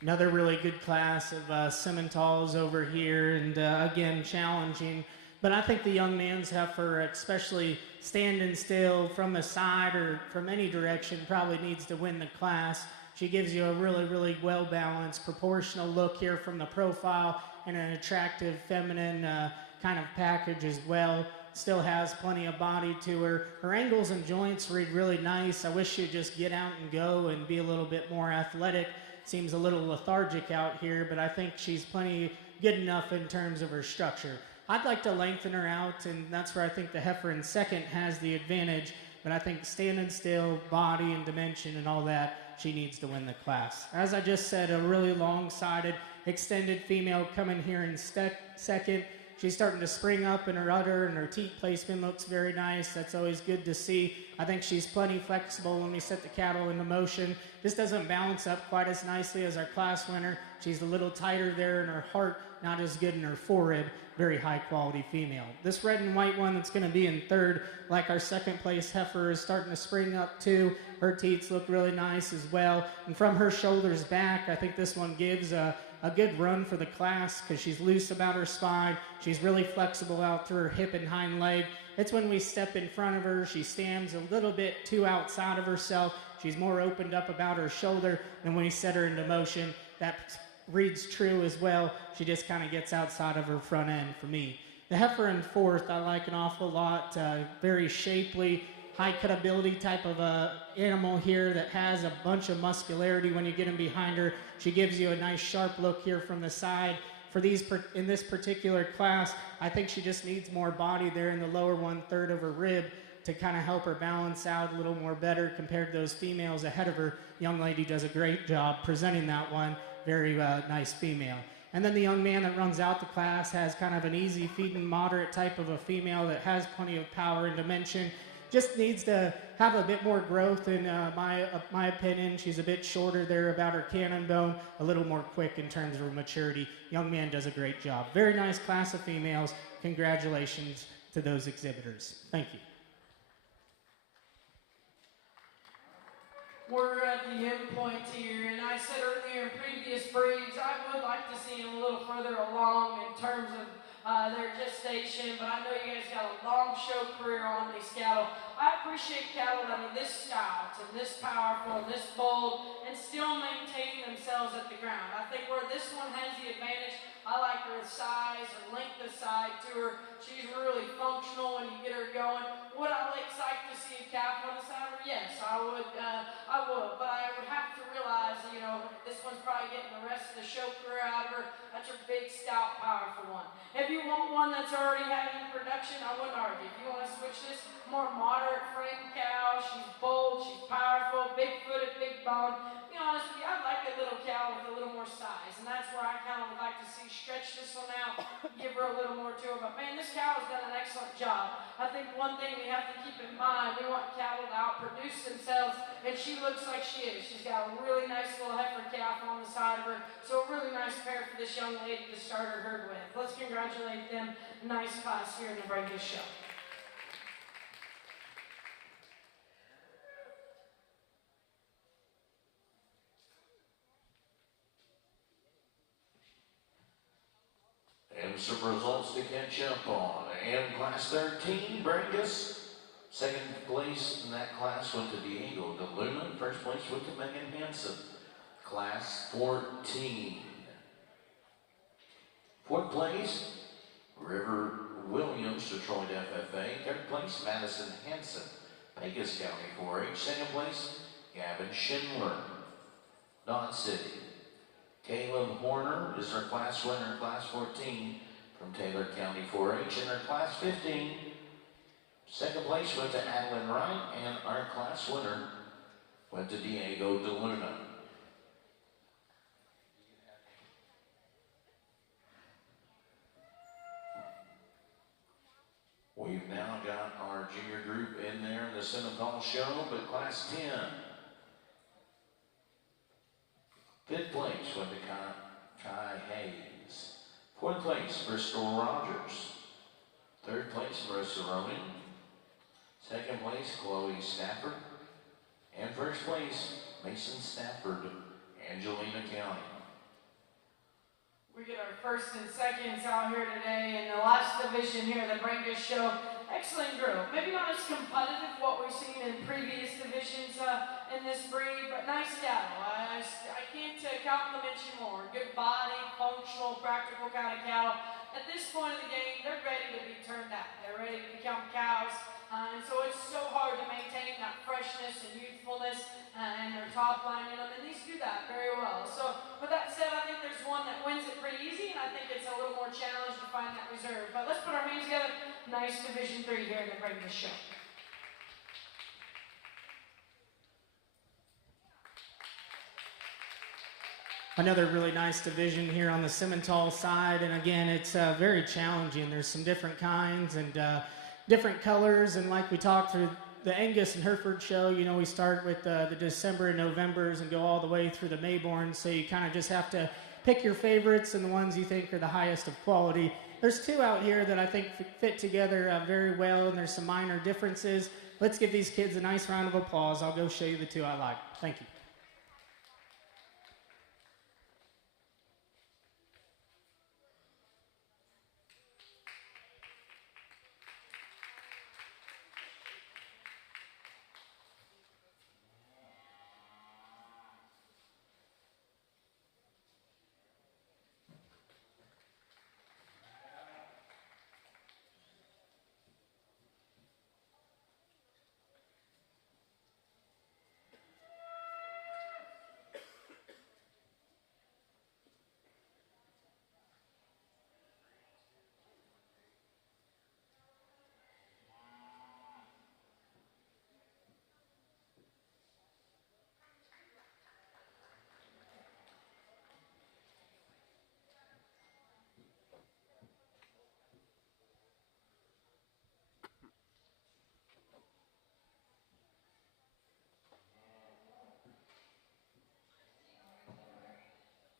Another really good class of Simmentals over here, and again, challenging. But I think the young man's heifer, especially standing still from the side or from any direction, probably needs to win the class. She gives you a really, really well-balanced, proportional look here from the profile and an attractive, feminine kind of package as well. Still has plenty of body to her. Her angles and joints read really nice. I wish she'd just get out and go and be a little bit more athletic. Seems a little lethargic out here, but I think she's plenty good enough in terms of her structure. I'd like to lengthen her out, and that's where I think the heifer in second has the advantage, but I think standing still, body and dimension and all that, she needs to win the class. As I just said, a really long-sided, extended female coming here in second. She's starting to spring up in her udder, and her teat placement looks very nice. That's always good to see. I think she's plenty flexible when we set the cattle into motion. This doesn't balance up quite as nicely as our class winner. She's a little tighter there in her heart, not as good in her forerib. Very high quality female. This red and white one that's going to be in third, like our second place heifer, is starting to spring up too. Her teats look really nice as well. And from her shoulders back, I think this one gives a good run for the class because she's loose about her spine. She's really flexible out through her hip and hind leg. It's when we step in front of her, she stands a little bit too outside of herself. She's more opened up about her shoulder, and when we set her into motion, that reads true as well. She just kind of gets outside of her front end for me. The heifer in fourth, I like an awful lot. Very shapely, high cutability type of animal here that has a bunch of muscularity when you get him behind her. She gives you a nice sharp look here from the side. For these, in this particular class, I think she just needs more body there in the lower 1/3 of her rib to kind of help her balance out a little more better compared to those females ahead of her. Young lady does a great job presenting that one. Very nice female. And then the young man that runs out the class has kind of an easy feeding, moderate type of a female that has plenty of power and dimension. Just needs to have a bit more growth in my opinion. She's a bit shorter there about her cannon bone, a little more quick in terms of her maturity. Young man does a great job. Very nice class of females. Congratulations to those exhibitors. Thank you. We're at the end point here, and I said earlier in previous breeds, I would like to see them a little further along in terms of their gestation, but I know you guys got a long show career on these cattle. I appreciate cattle that are this stout and this powerful and this bold and still maintaining themselves at the ground. I think where this one has the advantage, I like her size, her length of side to her. She's really functional when you get her going. Would I like to see a calf on the side of her? Yes, I would. But I would have to realize, this one's probably getting the rest of the show career out of her. That's your big, stout, powerful one. If you want one that's already having production, I wouldn't argue. If you want to switch this, more moderate frame cow, she's bold. give her a little more to her. But man, this cow has done an excellent job. I think one thing we have to keep in mind, we want cattle to outproduce themselves, and she looks like she is. She's got a really nice little heifer calf on the side of her, so a really nice pair for this young lady to start her herd with. Let's congratulate them. Nice class here in the Breakfast Show. And some results to catch up on. And class 13, Brangus. Second place in that class went to Diego de Luna. First place went to Megan Hansen. Class 14. Fourth place, River Williams, Detroit FFA. Third place, Madison Hansen, Pecos County 4-H. Second place, Gavin Schindler, Dodge City. Caleb Horner is our class winner, class 14 from Taylor County 4-H. In our class 15, second place went to Adeline Wright, and our class winner went to Diego de Luna. We've now got our junior group in there in the Simmental show, but class 10. Fifth place went to Kai Hayes. Fourth place, Bristol Rogers. Third place, Marissa Roman. Second place, Chloe Stafford. And first place, Mason Stafford, Angelina County. We get our first and seconds out here today in the last division here, the Brangus Show. Excellent group. Maybe not as competitive what we've seen in previous divisions in this breed, but nice cattle. I can't compliment you more. Good body, functional, practical kind of cattle. At this point of the game, they're ready to be turned out. They're ready to become cows. And so it's so hard to maintain that freshness and youthfulness and their top line in them, and these do that very well. So with that said, I think there's one that wins it pretty easy, and I think it's a little more challenge to find that reserve. But let's put our hands together. Nice Division 3 here to bring this show. Another really nice division here on the Simmental side, and again, it's very challenging. There's some different kinds and different colors, and like we talked through the Angus and Hereford show, you know, we start with the December and Novembers and go all the way through the Mayborns, so you kind of just have to pick your favorites and the ones you think are the highest of quality. There's two out here that I think fit together very well, and there's some minor differences. Let's give these kids a nice round of applause. I'll go show you the two I like. Thank you.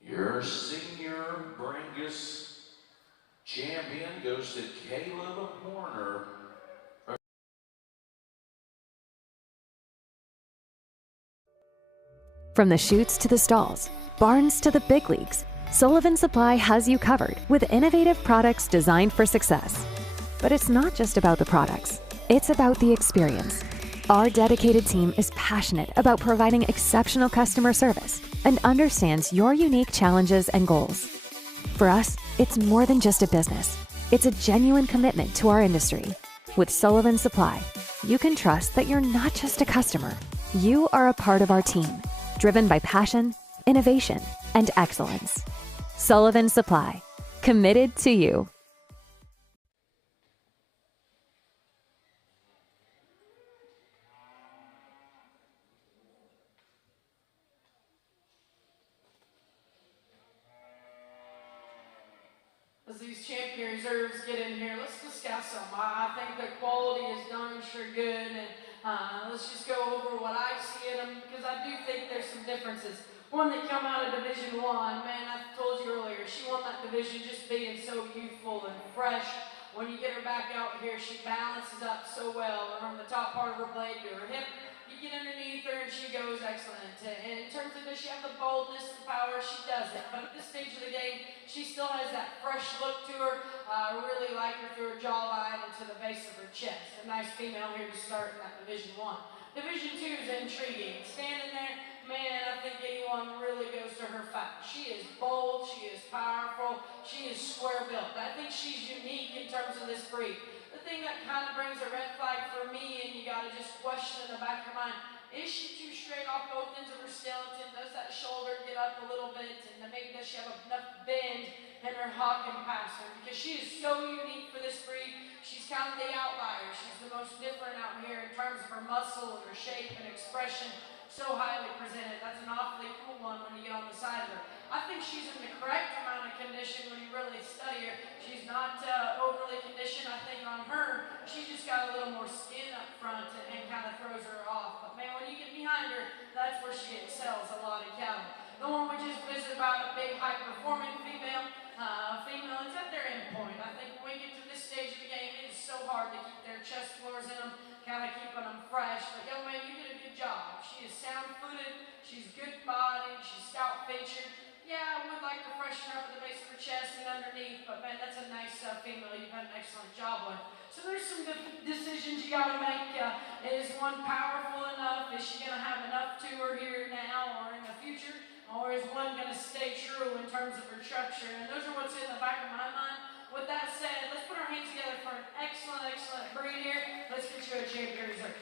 Your senior Brangus champion goes to Caleb Horner. From the chutes to the stalls, barns to the big leagues, Sullivan Supply has you covered with innovative products designed for success. But it's not just about the products, it's about the experience. Our dedicated team is passionate about providing exceptional customer service and understands your unique challenges and goals. For us, it's more than just a business. It's a genuine commitment to our industry. With Sullivan Supply, you can trust that you're not just a customer. You are a part of our team, driven by passion, innovation, and excellence. Sullivan Supply, committed to you. As these these champion reserves get in here. Let's discuss them. I think the quality is darn sure good, and let's just go over what I see in them, because I do think there's some differences. One that come out of Division One, man, I told you earlier, she won that division just being so youthful and fresh. When you get her back out here, she balances up so well from the top part of her blade to her hip. You get underneath her and she goes excellent. And in terms of does she have the boldness and power, she doesn't. But at this stage of the game, she still has that fresh look to her. I really like her through her jawline and to the base of her chest. A nice female here to start in that Division One. Division Two is intriguing. Standing there, man, I think anyone really goes to her fight. She is bold, she is powerful, she is square built. I think she's unique in terms of this breed. The thing that kind of brings a red flag for me, and you got to just question in the back of your mind, is she too straight off both ends of her skeleton? Does that shoulder get up a little bit? And then maybe does she have enough bend in her hawk and passer? Because she is so unique for this breed. She's kind of the outlier. She's the most different out here in terms of her muscle and her shape and expression. So highly presented. That's an awfully cool one when you get on the side of her. I think she's in the correct amount of condition when you really study her. She's not overly conditioned. I think on her, she just got a little more skin up front and kind of throws her off. But man, when you get behind her, that's where she excels a lot of cattle. The one we just visited about, a big high-performing female. Female, it's at their end point. I think when we get to this stage of the game, it is so hard to keep their chest floors in them, kind of keeping them fresh. But young man, you did a good job. She is sound-footed, she's good-bodied, she's stout-featured. Yeah, I would like to freshen her up at the base of her chest and underneath, but man, that's a nice female. You've done an excellent job with. So there's some decisions you got to make. Is one powerful enough? Is she going to have enough to her here now or in the future? Or is one going to stay true in terms of her structure? And those are what's in the back of my mind. With that said, let's put our hands together for an excellent, excellent breed here. Let's get you a champion reserve.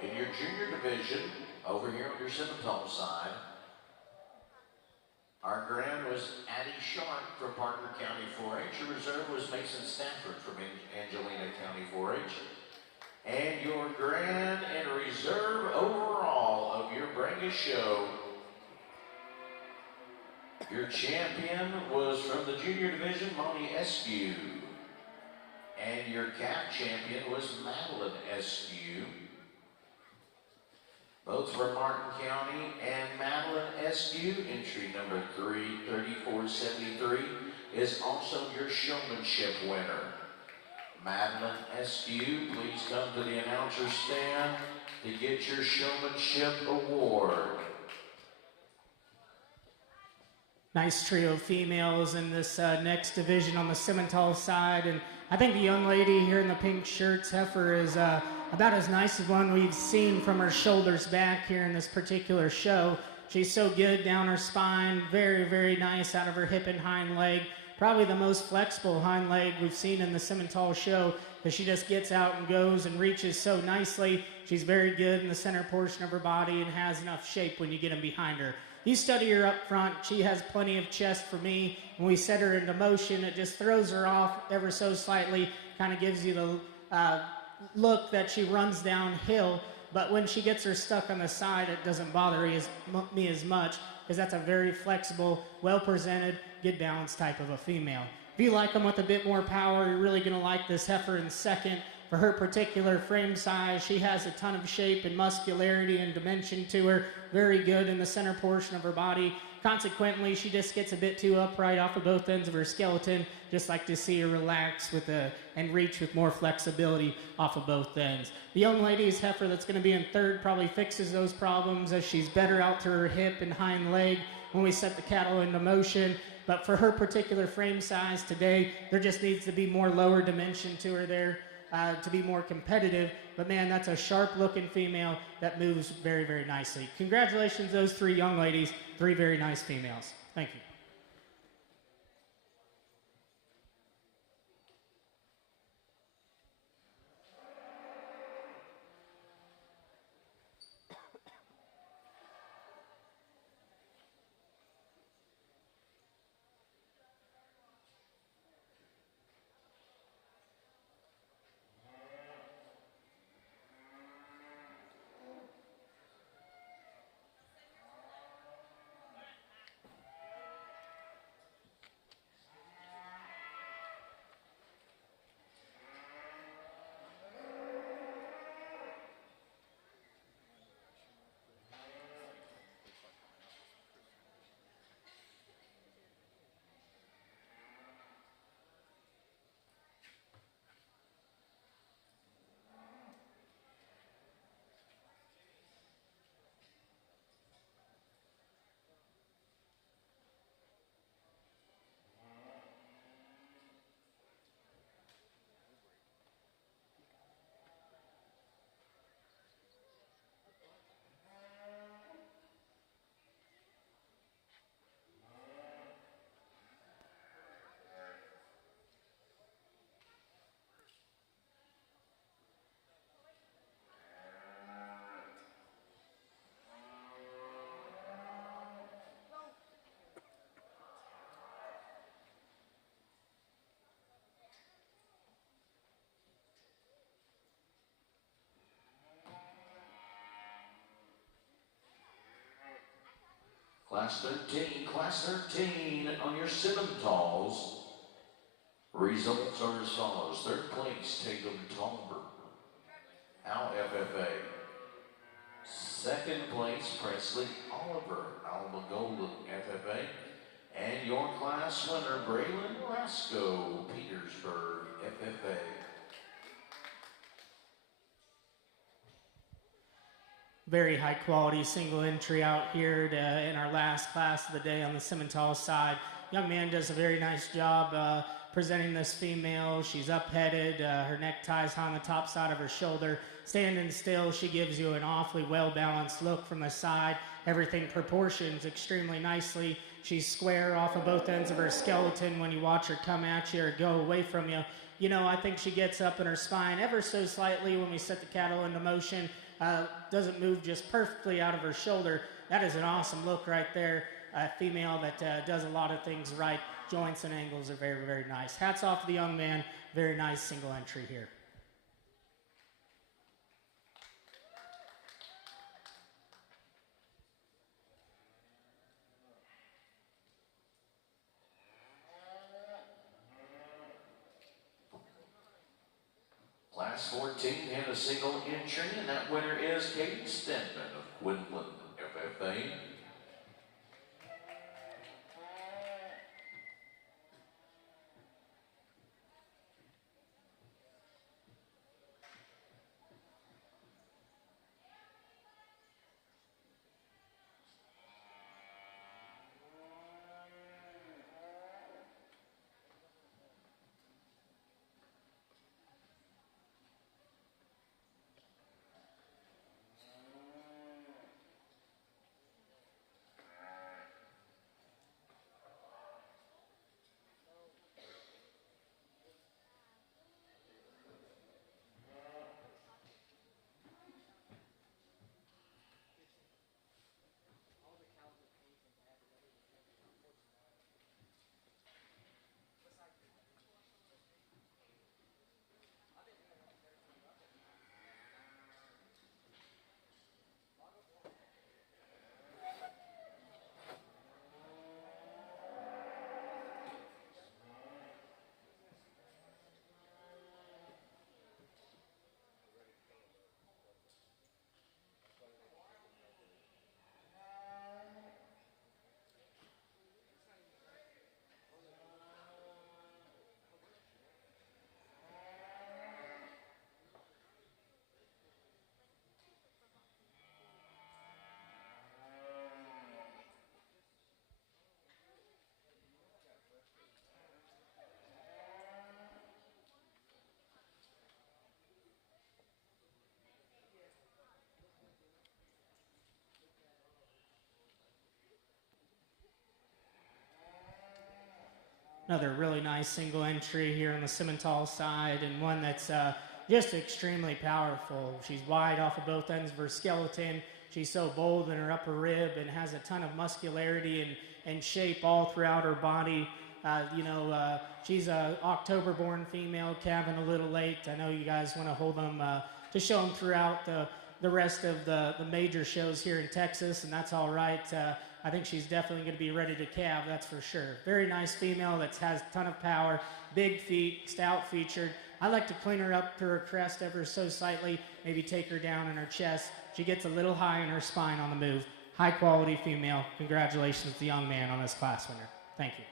In your junior division, over here on your Seminole side, our grand was Addie Sharp from Parker County 4-H. Your reserve was Mason Stafford from Angelina County 4-H. And your grand and reserve overall of your Brangus show, your champion was from the junior division, Moni Eskew. And your calf champion was Madeline Eskew. Both from Martin County, and Madeline Eskew, entry number 33473, is also your showmanship winner. Madeline Eskew, please come to the announcer stand to get your showmanship award. Nice trio of females in this next division on the Simmental side, and I think the young lady here in the pink shirts, Heifer, is about as nice as one we've seen from her shoulders back here in this particular show. She's so good down her spine, very, very nice out of her hip and hind leg. Probably the most flexible hind leg we've seen in the Simmental show, because she just gets out and goes and reaches so nicely. She's very good in the center portion of her body and has enough shape when you get them behind her. You study her up front, she has plenty of chest for me. When we set her into motion, it just throws her off ever so slightly, kind of gives you the look that she runs downhill, but when she gets her stuck on the side, it doesn't bother me as much, because that's a very flexible, well-presented, good balance type of a female. If you like them with a bit more power, you're really going to like this heifer in second. For her particular frame size, she has a ton of shape and muscularity and dimension to her, very good in the center portion of her body. Consequently, she just gets a bit too upright off of both ends of her skeleton. Just like to see her relax and reach with more flexibility off of both ends. The young lady's heifer that's going to be in third probably fixes those problems as she's better out to her hip and hind leg when we set the cattle into motion. But for her particular frame size today, there just needs to be more lower dimension to her there to be more competitive. But man, that's a sharp-looking female that moves very, very nicely. Congratulations, those three young ladies, three very nice females. Thank you. Class 13 on your Simmentals. Results are as follows. Third place, Tatum Tolbert, Al FFA. Second place, Presley Oliver, Alma Golden FFA. And your class winner, Braylon Rasco, Petersburg FFA. Very high quality single entry out here in our last class of the day on the Simmental side. Young man does a very nice job presenting this female. She's up-headed, her neckties on the top side of her shoulder. Standing still, she gives you an awfully well-balanced look from the side. Everything proportions extremely nicely. She's square off of both ends of her skeleton when you watch her come at you or go away from you. You know, I think she gets up in her spine ever so slightly when we set the cattle into motion. Doesn't move just perfectly out of her shoulder. That is an awesome look right there. A female that does a lot of things right. Joints and angles are very, very nice. Hats off to the young man. Very nice single entry here. Class 14 had a single entry, and that winner is Katie Stedman of Quinlan FFA. Another really nice single entry here on the Simmental side, and one that's just extremely powerful. She's wide off of both ends of her skeleton. She's so bold in her upper rib and has a ton of muscularity and shape all throughout her body. She's a October-born female, calving a little late. I know you guys want to hold them to show them throughout the rest of the major shows here in Texas, and that's all right. I think she's definitely going to be ready to calve, that's for sure. Very nice female that has a ton of power, big feet, stout-featured. I like to clean her up to her crest ever so slightly, maybe take her down in her chest. She gets a little high in her spine on the move. High-quality female. Congratulations to the young man on this class winner. Thank you.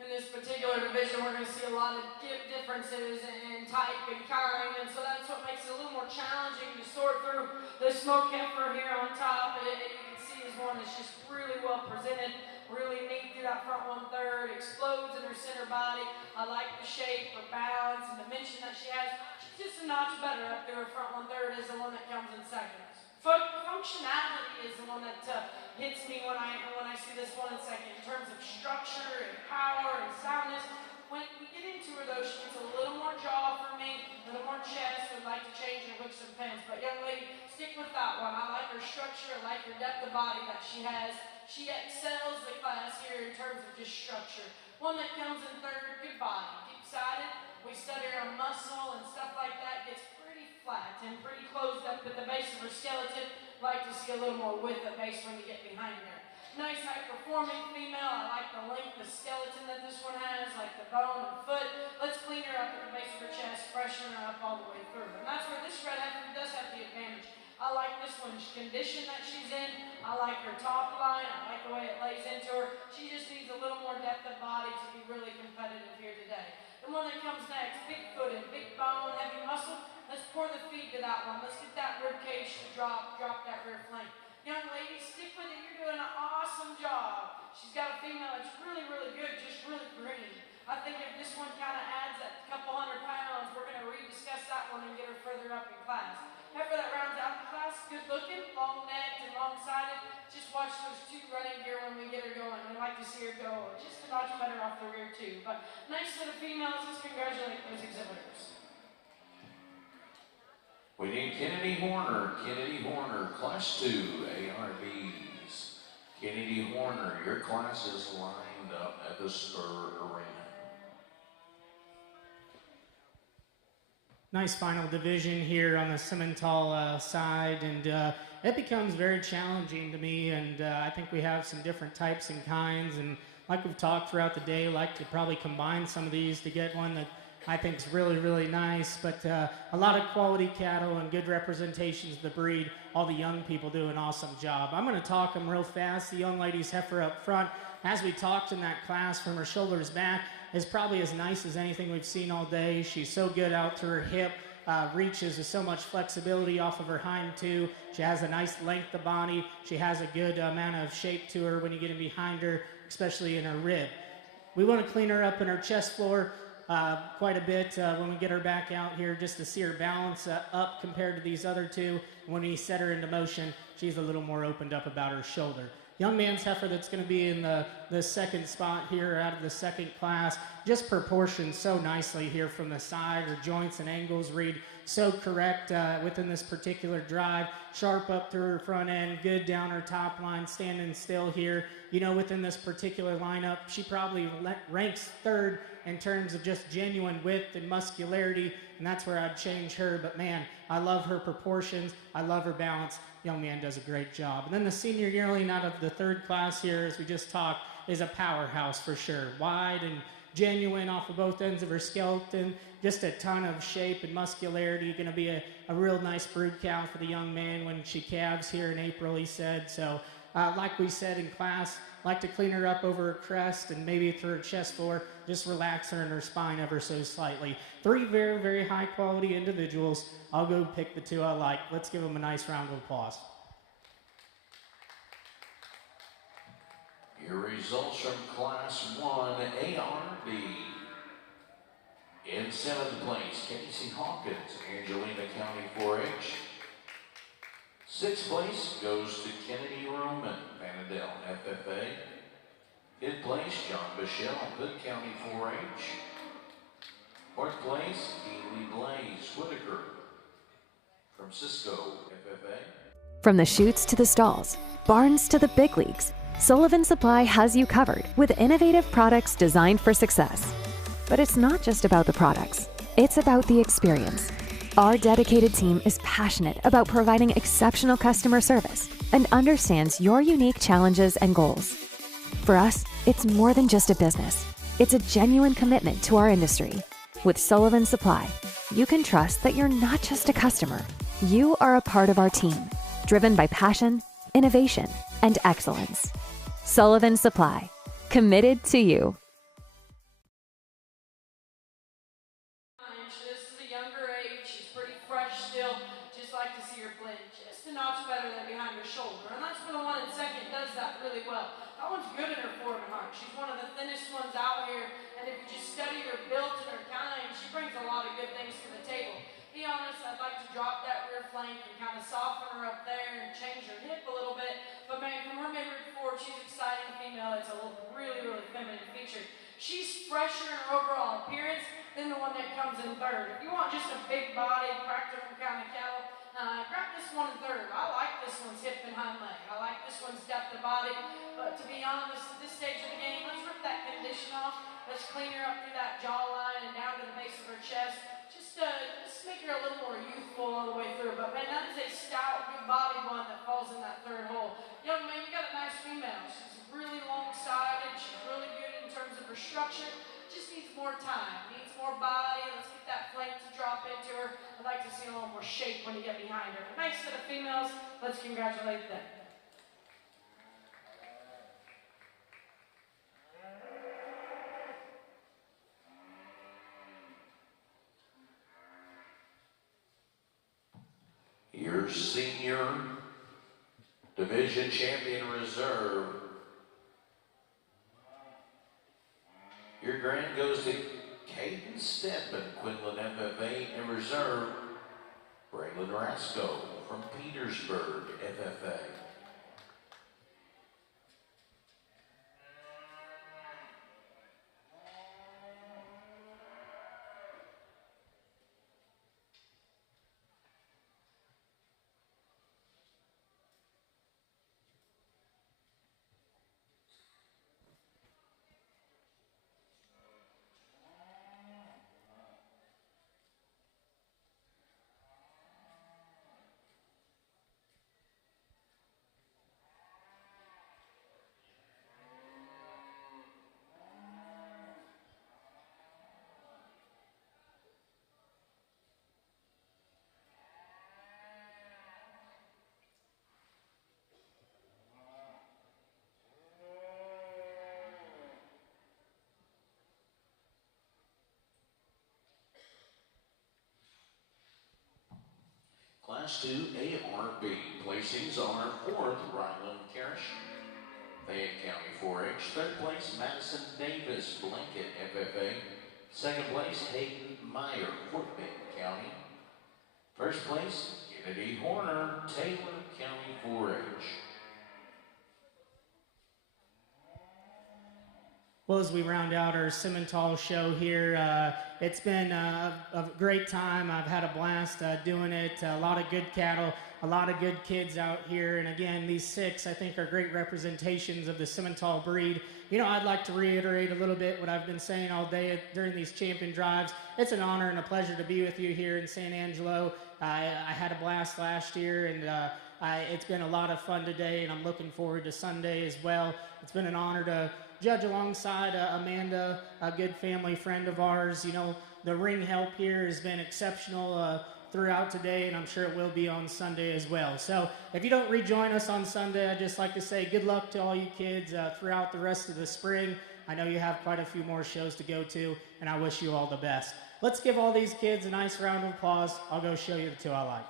In this particular division, we're going to see a lot of differences in type and kind, and so that's what makes it a little more challenging to sort through. The smoke heifer here on top, and you can see is one that's just really well presented, really neat through that front 1/3, explodes in her center body. I like the shape, her balance, and dimension that she has. She's just a notch better up through her front 1/3 is the one that comes in second. Functionality is the one that hits me when I see this one in second in terms of structure and power and soundness. When we get into her though, she gets a little more jaw for me, a little more chest. Would like to change her hooks and pins, but young lady, stick with that one. I like her structure, I like her depth of body that she has. She excels the class here in terms of just structure. One that comes in third, good body, deep-sided. We study her on muscle and stuff like that. Gets pretty flat and pretty closed up at the base of her skeleton. Like to see a little more width at base when you get behind her. Nice high-performing female. I like the length of skeleton that this one has, like the bone and foot. Let's clean her up at the base of her chest, freshen her up all the way through. And that's where this red heifer does have the advantage. I like this one's condition that she's in. I like her top line. I like the way it lays into her. She just needs a little more depth of body to be really competitive here today. The one that comes next, big foot and big bone, heavy muscle. Let's pour the feed to that one. Let's get that rib cage to drop that rear flank. Young lady, stick with it. You're doing an awesome job. She's got a female that's really, really good, just really green. I think if this one kind of adds that couple 100 pounds, we're going to rediscuss that one and get her further up in class. Heifer that rounds out the class, good looking, long necked and long sided. Just watch those two running gear when we get her going. I like to see her go just a notch better off the rear too. But nice set of females. Let's congratulate those exhibitors. We need Kennedy Horner, Class 2 ARBs. Kennedy Horner, your class is lined up at the Spur Arena. Nice final division here on the Simmental side, and it becomes very challenging to me, and I think we have some different types and kinds, and like we've talked throughout the day, like to probably combine some of these to get one that I think is really, really nice, but a lot of quality cattle and good representations of the breed. All the young people do an awesome job. I'm going to talk them real fast. The young lady's heifer up front, as we talked in that class, from her shoulders back, is probably as nice as anything we've seen all day. She's so good out to her hip, reaches with so much flexibility off of her hind too. She has a nice length of body. She has a good amount of shape to her when you get in behind her, especially in her rib. We want to clean her up in her chest floor quite a bit when we get her back out here, just to see her balance up compared to these other two. When we set her into motion, she's a little more opened up about her shoulder. Young man's heifer that's going to be in the second spot here out of the second class, just proportioned so nicely here from the side. Her joints and angles read so correct within this particular drive. Sharp up through her front end, good down her top line, standing still here. You know, within this particular lineup, she probably ranks third in terms of just genuine width and muscularity, and that's where I'd change her. But man, I love her proportions. I love her balance. Young man does a great job. And then the senior yearling out of the third class here, as we just talked, is a powerhouse for sure. Wide and genuine off of both ends of her skeleton. Just a ton of shape and muscularity. Going to be a real nice brood cow for the young man when she calves here in April, he said. So like we said in class, like to clean her up over her crest and maybe through her chest floor, just relax her in her spine ever so slightly. Three very, very high quality individuals. I'll go pick the two I like. Let's give them a nice round of applause. Your results from Class 1 ARB. In 7th place, Casey Hawkins, Angelina County 4-H. 6th place goes to Kennedy Roman, Vanadale FFA. In place, John Michelle, Hood County 4-H. Fourth place, Keely Blaze Whitaker from Cisco FFA. From the chutes to the stalls, barns to the big leagues, Sullivan Supply has you covered with innovative products designed for success. But it's not just about the products, it's about the experience. Our dedicated team is passionate about providing exceptional customer service and understands your unique challenges and goals. For us, it's more than just a business. It's a genuine commitment to our industry. With Sullivan Supply, you can trust that you're not just a customer. You are a part of our team, driven by passion, innovation, and excellence. Sullivan Supply, committed to you. This is a younger age. She's pretty fresh still. Just like to see her blend just a notch better than behind her shoulder. And that's where the one in second does that really well. That one's good in her form and heart. She's one of the thinnest ones out here. And if you just study her build and her kind, she brings a lot of good things to the table. Be honest, I'd like to drop that rear flank and kind of soften her up there and change her hip a little bit. But man, from her mid-rear forward, she's an exciting female. It's a really, really feminine feature. She's fresher in her overall appearance than the one that comes in third. If you want just a big body, practical kind of cattle, grab this one in third. I like this one's hip and hind leg. I like this one's depth of body. But to be honest, at this stage of the game, let's rip that condition off. Let's clean her up through that jawline and down to the base of her chest. Just make her a little more youthful all the way through. But man, that is a stout, good body one that falls in that third hole. Young man, you got a nice female. She's really long-sided. She's really good in terms of her structure. Just needs more time, needs more body. Let's get that flank to drop into her. I'd like to see a little more shape when you get behind her. A nice set of females. Let's congratulate them. Your senior division champion reserve. Your grant goes to Caden Stedman, Quinlan FFA, and reserve Braylon Rasco from Petersburg FFA. Class 2 ARB placings are 4th, Ryland Karish, Fayette County 4-H. 3rd place, Madison Davis, Blanket FFA. 2nd place, Hayden Meyer, Fort Bend County. 1st place, Kennedy Horner, Taylor County 4-H. Well, as we round out our Simmental show here, it's been a great time. I've had a blast doing it. A lot of good cattle, a lot of good kids out here. And again, these 6, I think, are great representations of the Simmental breed. You know, I'd like to reiterate a little bit what I've been saying all day during these champion drives. It's an honor and a pleasure to be with you here in San Angelo. I had a blast last year, and it's been a lot of fun today, and I'm looking forward to Sunday as well. It's been an honor to judge alongside Amanda, a good family friend of ours. You know, the ring help here has been exceptional throughout today, and I'm sure it will be on Sunday as well. So if you don't rejoin us on Sunday, I'd just like to say good luck to all you kids throughout the rest of the spring. I know you have quite a few more shows to go to, and I wish you all the best. Let's give all these kids a nice round of applause. I'll go show you the 2 I like.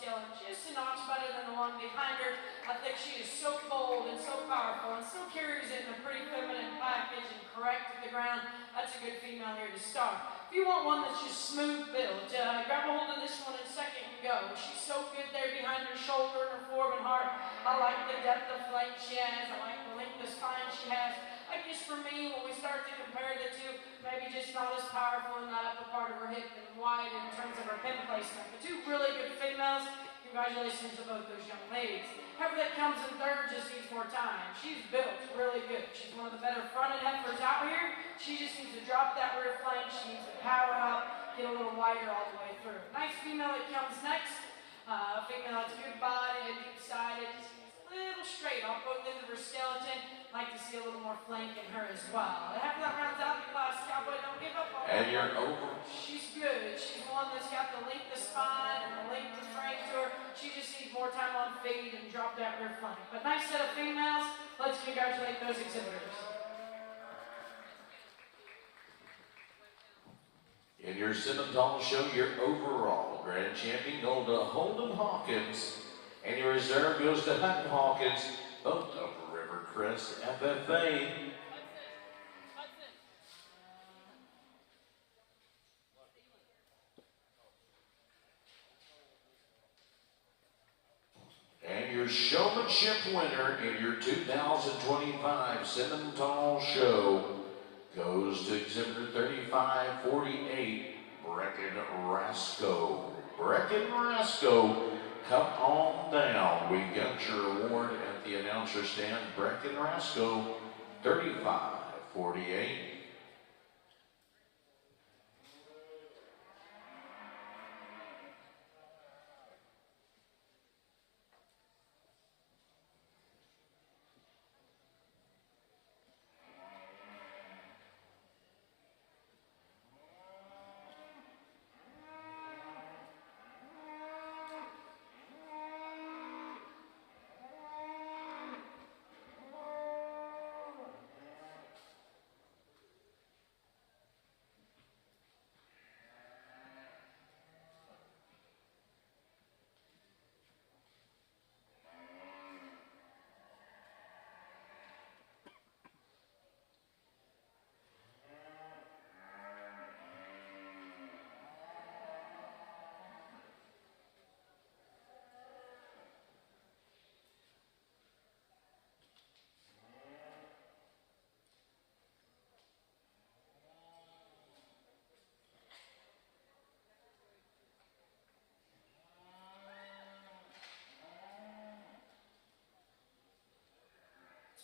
scale and just a notch better than the one behind her. I think she is so bold and so powerful and still carries it in a pretty feminine package and correct to the ground. That's a good female here to start. If you want one that's just smooth built, grab a hold of this one in second and go. She's so good there behind her shoulder and her form and heart. I like the depth of flank she has. I like the length of spine she has. I guess for me, when we start to compare the two, maybe just not as powerful in that upper part of her hip and wide in terms of her pin placement. But two really good females. Congratulations to both those young ladies. Heifer that comes in third just needs more time. She's built really good. She's one of the better fronted heifers out here. She just needs to drop that rear flank. She needs to power up, get a little wider all the way through. Nice female that comes next. A female that's good body and deep sided. Just needs a little straight off both ends of her skeleton. Like to see a little more flank in her as well. The heifer that rounds out the class, Cowboy, don't give up on her. And you're over. She's good. She's one that's got the length of spine and the length of frame to her. She just needs more time on feet and drop that rear flank. But nice set of females. Let's congratulate those exhibitors. In your Simmental show, your overall grand champion goes to Holden Hawkins. And your reserve goes to Hutton Hawkins, both of Rivercrest FFA. And your showmanship winner in your 2025 Simmental show goes to exhibitor 3548, Brecken Rasco. Brecken Rasco, come on down. We got your award at the announcer stand. Brecken Rasco, 3548.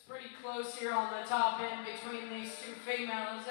Pretty close here on the top end between these two females.